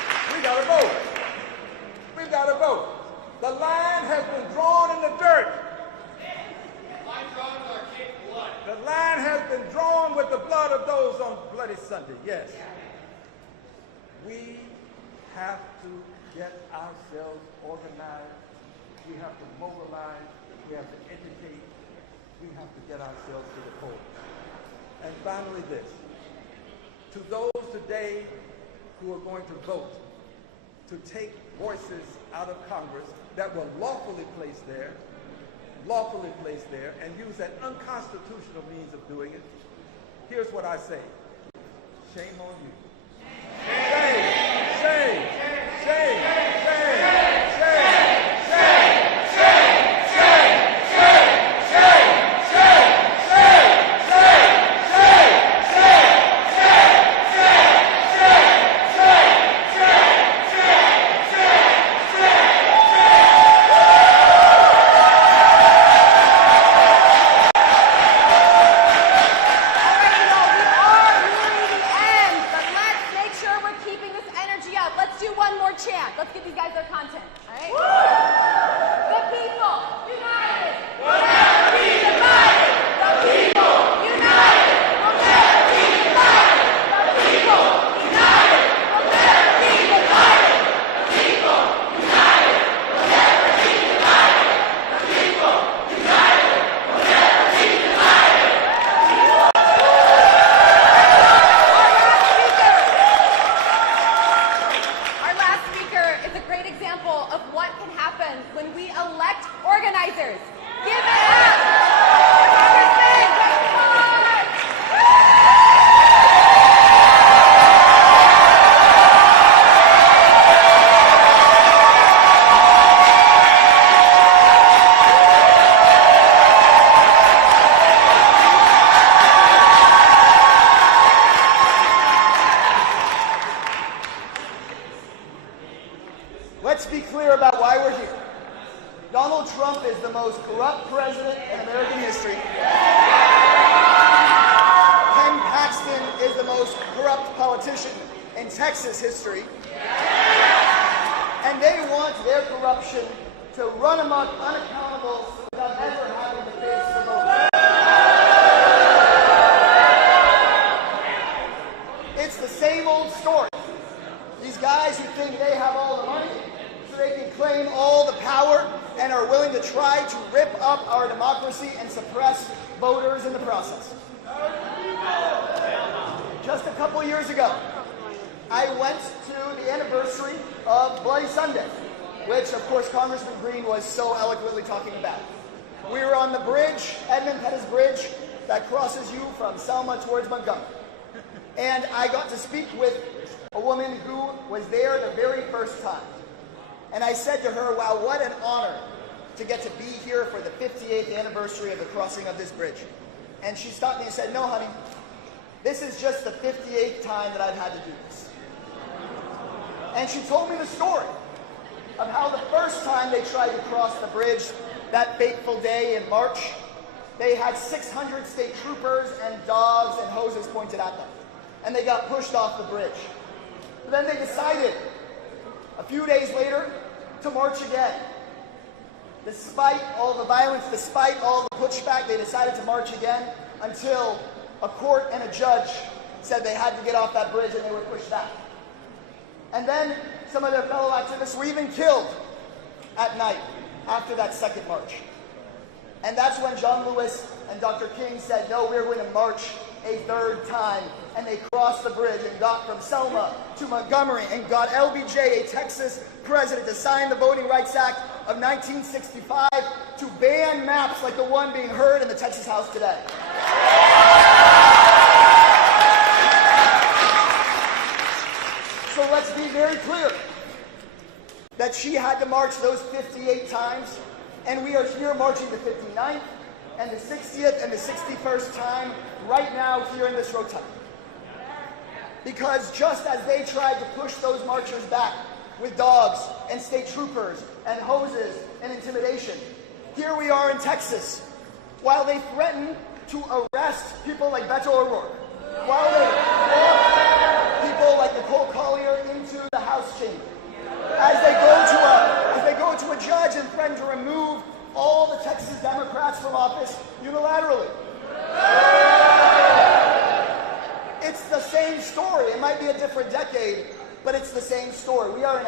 blood of those on Bloody Sunday, yes. We have to get ourselves organized. We have to mobilize. We have to educate. We have to get ourselves to the polls. And finally this, to those today who are going to vote to take voices out of Congress that were lawfully placed there, and use that unconstitutional means of doing it, here's what I say. Shame on you. Shame, shame, shame, shame, shame, shame, shame, shame, shame, shame, shame, chant. Let's give these guys their content. All right? The people united will never be divided. The people united will never be divided. The people united will never be divided. The people united will never be divided. The people united will never be divided. Our last speaker is a great example of what can happen when we elect organizers. Give it up! Congressman Revolt! Let's be clear about why we're here. Donald Trump is the most corrupt president in American history. Ken Paxton is the most corrupt politician in Texas history. And they want their corruption to run amok unaccountable without ever having to face the vote. It's the same old story. These guys who think they have all the money, so they can claim all the power and are willing to try to rip up our democracy and suppress voters in the process. Just a couple years ago, I went to the anniversary of Bloody Sunday, which of course Congressman Green was so eloquently talking about. We were on the bridge, Edmund Pettus Bridge, that crosses you from Selma towards Montgomery. And I got to speak with a woman who was there the very first time. And I said to her, wow, what an honor to get to be here for the 58th anniversary of the crossing of this bridge. And she stopped me and said, no, honey, this is just the 58th time that I've had to do this. And she told me the story of how the first time they tried to cross the bridge, that fateful day in March, they had 600 state troopers and dogs and hoses pointed at them. And they got pushed off the bridge. But then they decided, a few days later, to march again. Despite all the violence, despite all the pushback, they decided to march again until a court and a judge said they had to get off that bridge and they were pushed out. And then some of their fellow activists were even killed at night after that second march. And that's when John Lewis and Dr. King said, no, we're going to march a third time. And they crossed the bridge and got from Selma to Montgomery and got LBJ, a Texas president, to sign the Voting Rights Act of 1965 to ban maps like the one being heard in the Texas House today. So let's be very clear that she had to march those 58 times, and we are here marching the 59th and the 60th and the 61st time right now here in this rotunda. Because just as they tried to push those marchers back with dogs and state troopers and hoses and intimidation, here we are in Texas, while they threaten to arrest people like Beto O'Rourke, while they walk people like Nicole Collier into the House chamber, as they go to a judge and threaten to remove all the Texas Democrats from office unilaterally.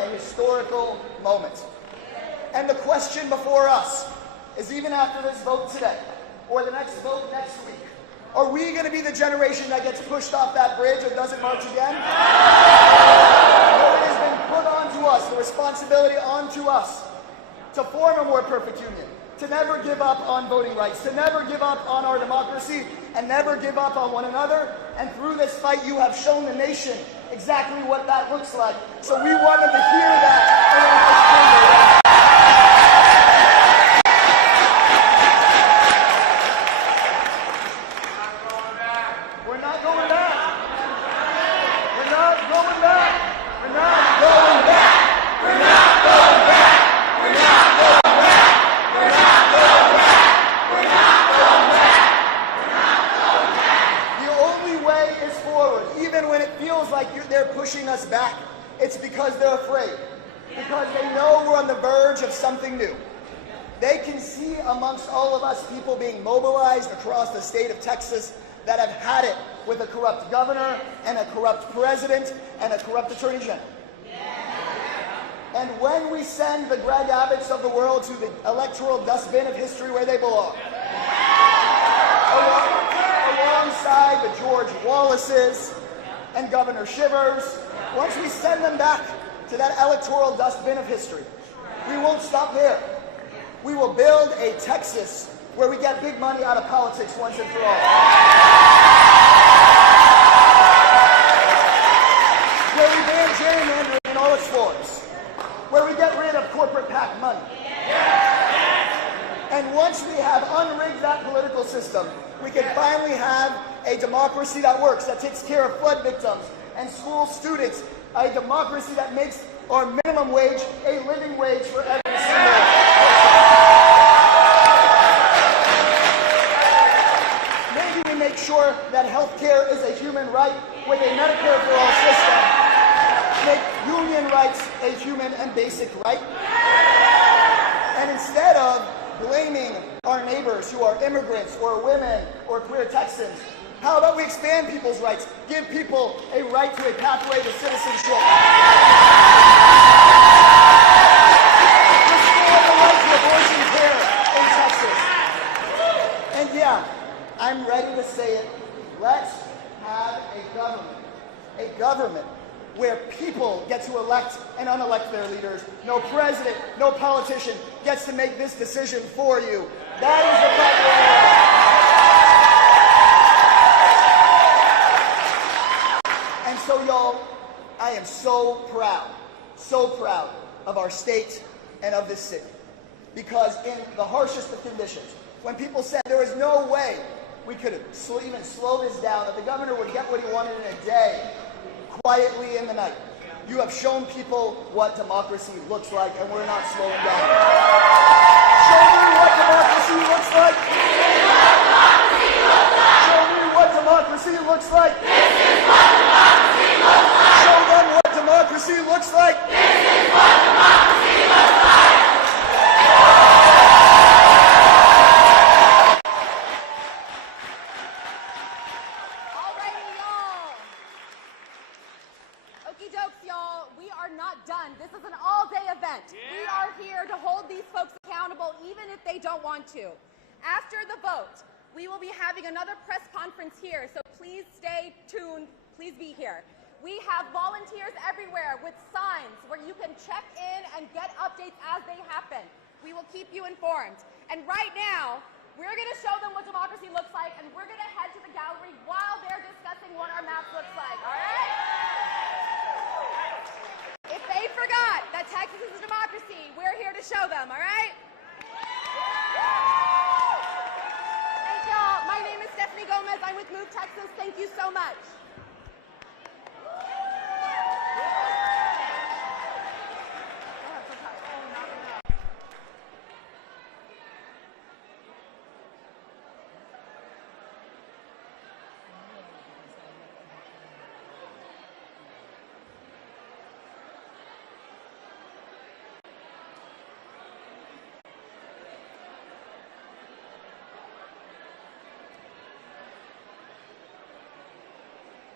a historical moment. And the question before us is, even after this vote today, or the next vote next week, are we going to be the generation that gets pushed off that bridge and doesn't march again? No, it has been put onto us, the responsibility onto us, to form a more perfect union, to never give up on voting rights, to never give up on our democracy, and never give up on one another. And through this fight, you have shown the nation exactly what that looks like. So we wanted to hear that in our chamber. Pushing us back, it's because they're afraid, because they know we're on the verge of something new. They can see amongst all of us people being mobilized across the state of Texas that have had it with a corrupt governor and a corrupt president and a corrupt attorney general. And when we send the Greg Abbotts of the world to the electoral dustbin of history where they belong, alongside the George Wallaces and Governor Shivers, once we send them back to that electoral dustbin of history, we won't stop there. We will build a Texas where we get big money out of politics once and for all. Where we ban gerrymandering in all its forms. Where we get rid of corporate PAC money. And once we have unrigged that political system, we can finally have a democracy that works, that takes care of flood victims and school students, a democracy that makes our minimum wage a living wage for every single person. Maybe we make sure that health care is a human right with a Medicare for all system. Make union rights a human and basic right. And instead of blaming our neighbors who are immigrants or women or queer Texans, how about we expand people's rights, give people a right to a pathway to citizenship. Restore the right to abortion care in Texas. And yeah, I'm ready to say it. Let's have a government where people get to elect and unelect their leaders. No president, no politician gets to make this decision for you. That is the fight we're in. And so, y'all, I am so proud of our state and of this city. Because in the harshest of conditions, when people said there was no way we could even slow this down, that the governor would get what he wanted in a day, quietly in the night, you have shown people what democracy looks like, and we're not slowing down. Show me what democracy looks like. Show me what democracy looks like. This is what democracy looks like. Show them what democracy looks like. This is what democracy looks like. Alrighty, y'all. Okie dokes, y'all. We are not done. This is an all-day event. Yeah. We are here to hold these folks accountable, even if they don't want to. After the vote, we will be having another press conference here, so please stay tuned. Please be here. We have volunteers everywhere with signs where you can check in and get updates as they happen. We will keep you informed. And right now, we're going to show them what democracy looks like, and we're going to head to the gallery while they're discussing what our maps looks like, all right? If they forgot that Texas is a democracy, we're here to show them, all right? Thank y'all. My name is Stephanie Gomez. I'm with Move Texas. Thank you so much.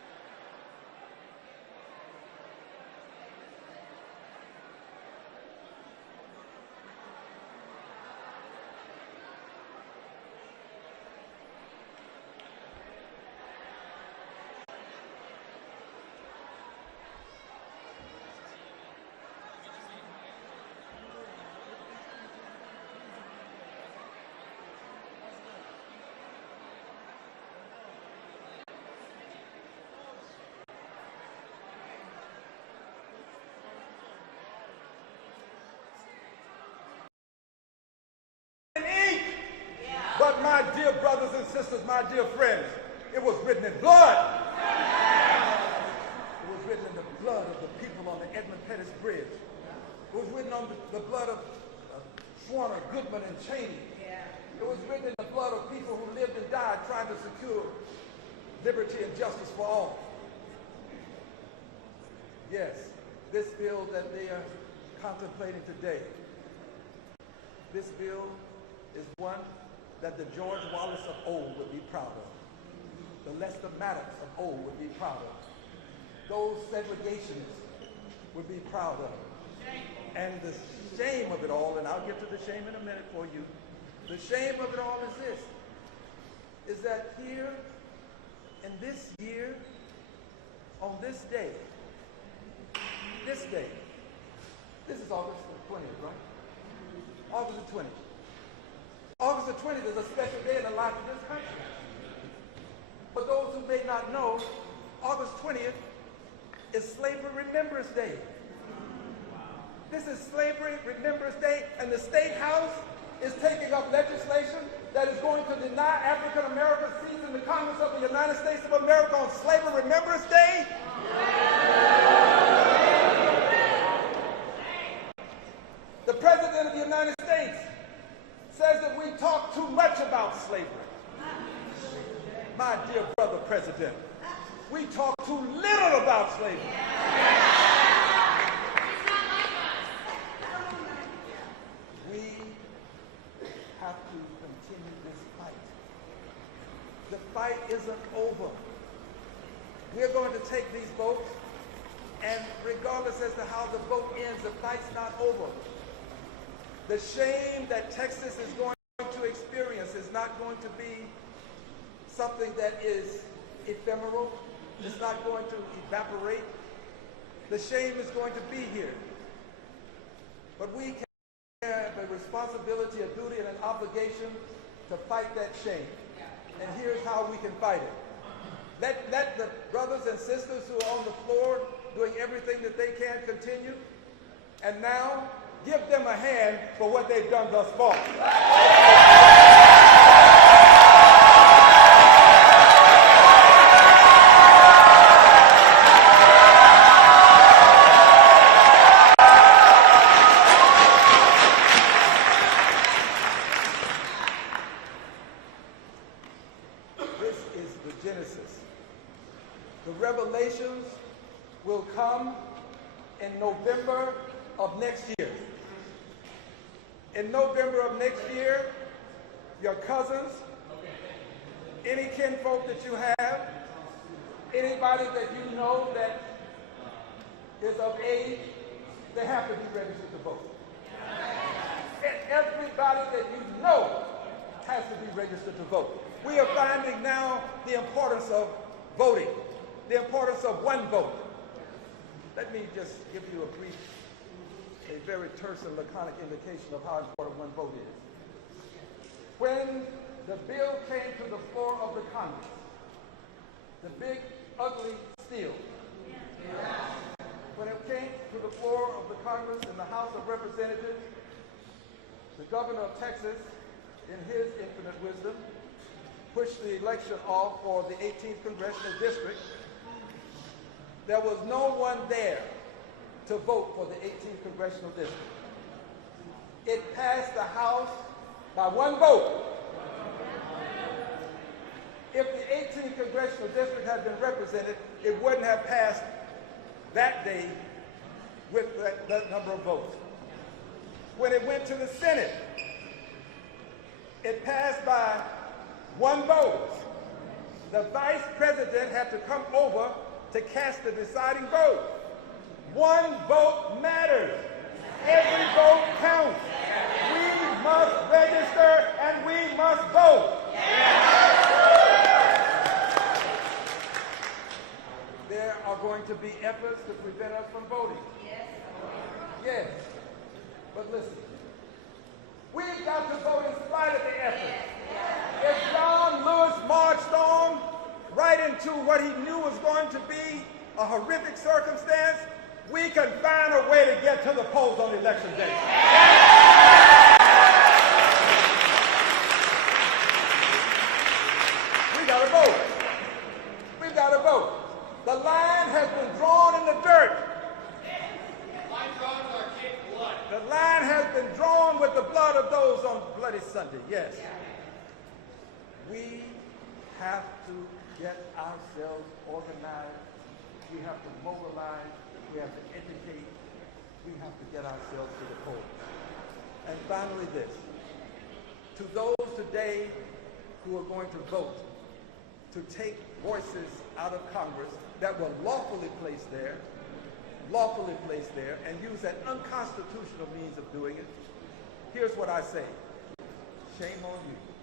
my dear brothers and sisters, my dear friends, it was written in blood. It was written in the blood of the people on the Edmund Pettus Bridge. It was written on the blood of Schwerner, Goodman, and Cheney. It was written in the blood of people who lived and died trying to secure liberty and justice for all. Yes, this bill that they are contemplating today, this bill is one that the George Wallace of old would be proud of. The Lester Maddox of old would be proud of. Those segregationists would be proud of. And the shame of it all, and I'll get to the shame in a minute for you, the shame of it all is this, is that here in this year, on this day, this is August the 20th, right? August the 20th. August the 20th is a special day in the life of this country. For those who may not know, August 20th is Slavery Remembrance Day. This is Slavery Remembrance Day, and the State House is taking up legislation that is going to deny African Americans seats in the Congress of the United States of America on Slavery Remembrance Day. The President of the United States says that we talk too much about slavery. My dear brother President, we talk too little about slavery. We have to continue this fight. The fight isn't over. We're going to take these votes, and regardless as to how the vote ends, the fight's not over. The shame that Texas is going to experience is not going to be something that is ephemeral. It's not going to evaporate. The shame is going to be here. But we have a responsibility, a duty, and an obligation to fight that shame. And here's how we can fight it. Let the brothers and sisters who are on the floor doing everything that they can continue. And now, give them a hand for what they've done thus far. This is the Genesis. The revelations will come in November of next year. In November of next year, your cousins, any kinfolk that you have, anybody that you know that is of age, they have to be registered to vote. And everybody that you know has to be registered to vote. We are finding now the importance of voting, the importance of one vote. Let me just give you a very terse and laconic indication of how important one vote is. When the bill came to the floor of the Congress, the big, ugly steel, when it came to the floor of the Congress in the House of Representatives, the governor of Texas, in his infinite wisdom, pushed the election off for the 18th Congressional District. There was no one there to vote for the 18th Congressional District. It passed the House by one vote. If the 18th Congressional District had been represented, it wouldn't have passed that day with that number of votes. When it went to the Senate, it passed by one vote. The vice president had to come over to cast the deciding vote. One vote matters. Every vote counts. We must register and we must vote. There are going to be efforts to prevent us from voting. Yes. But listen, we've got to vote in spite of the effort. If John Lewis marched on right into what he knew was going to be a horrific circumstance, we can find a way to get to the polls on election day. has been drawn with the blood of those on Bloody Sunday. Yes. We have to get ourselves organized. We have to mobilize. We have to educate. We have to get ourselves to the polls. And finally this, to those today who are going to vote to take voices out of Congress that were lawfully placed there, and use that unconstitutional means of doing it, here's what I say. Shame on you.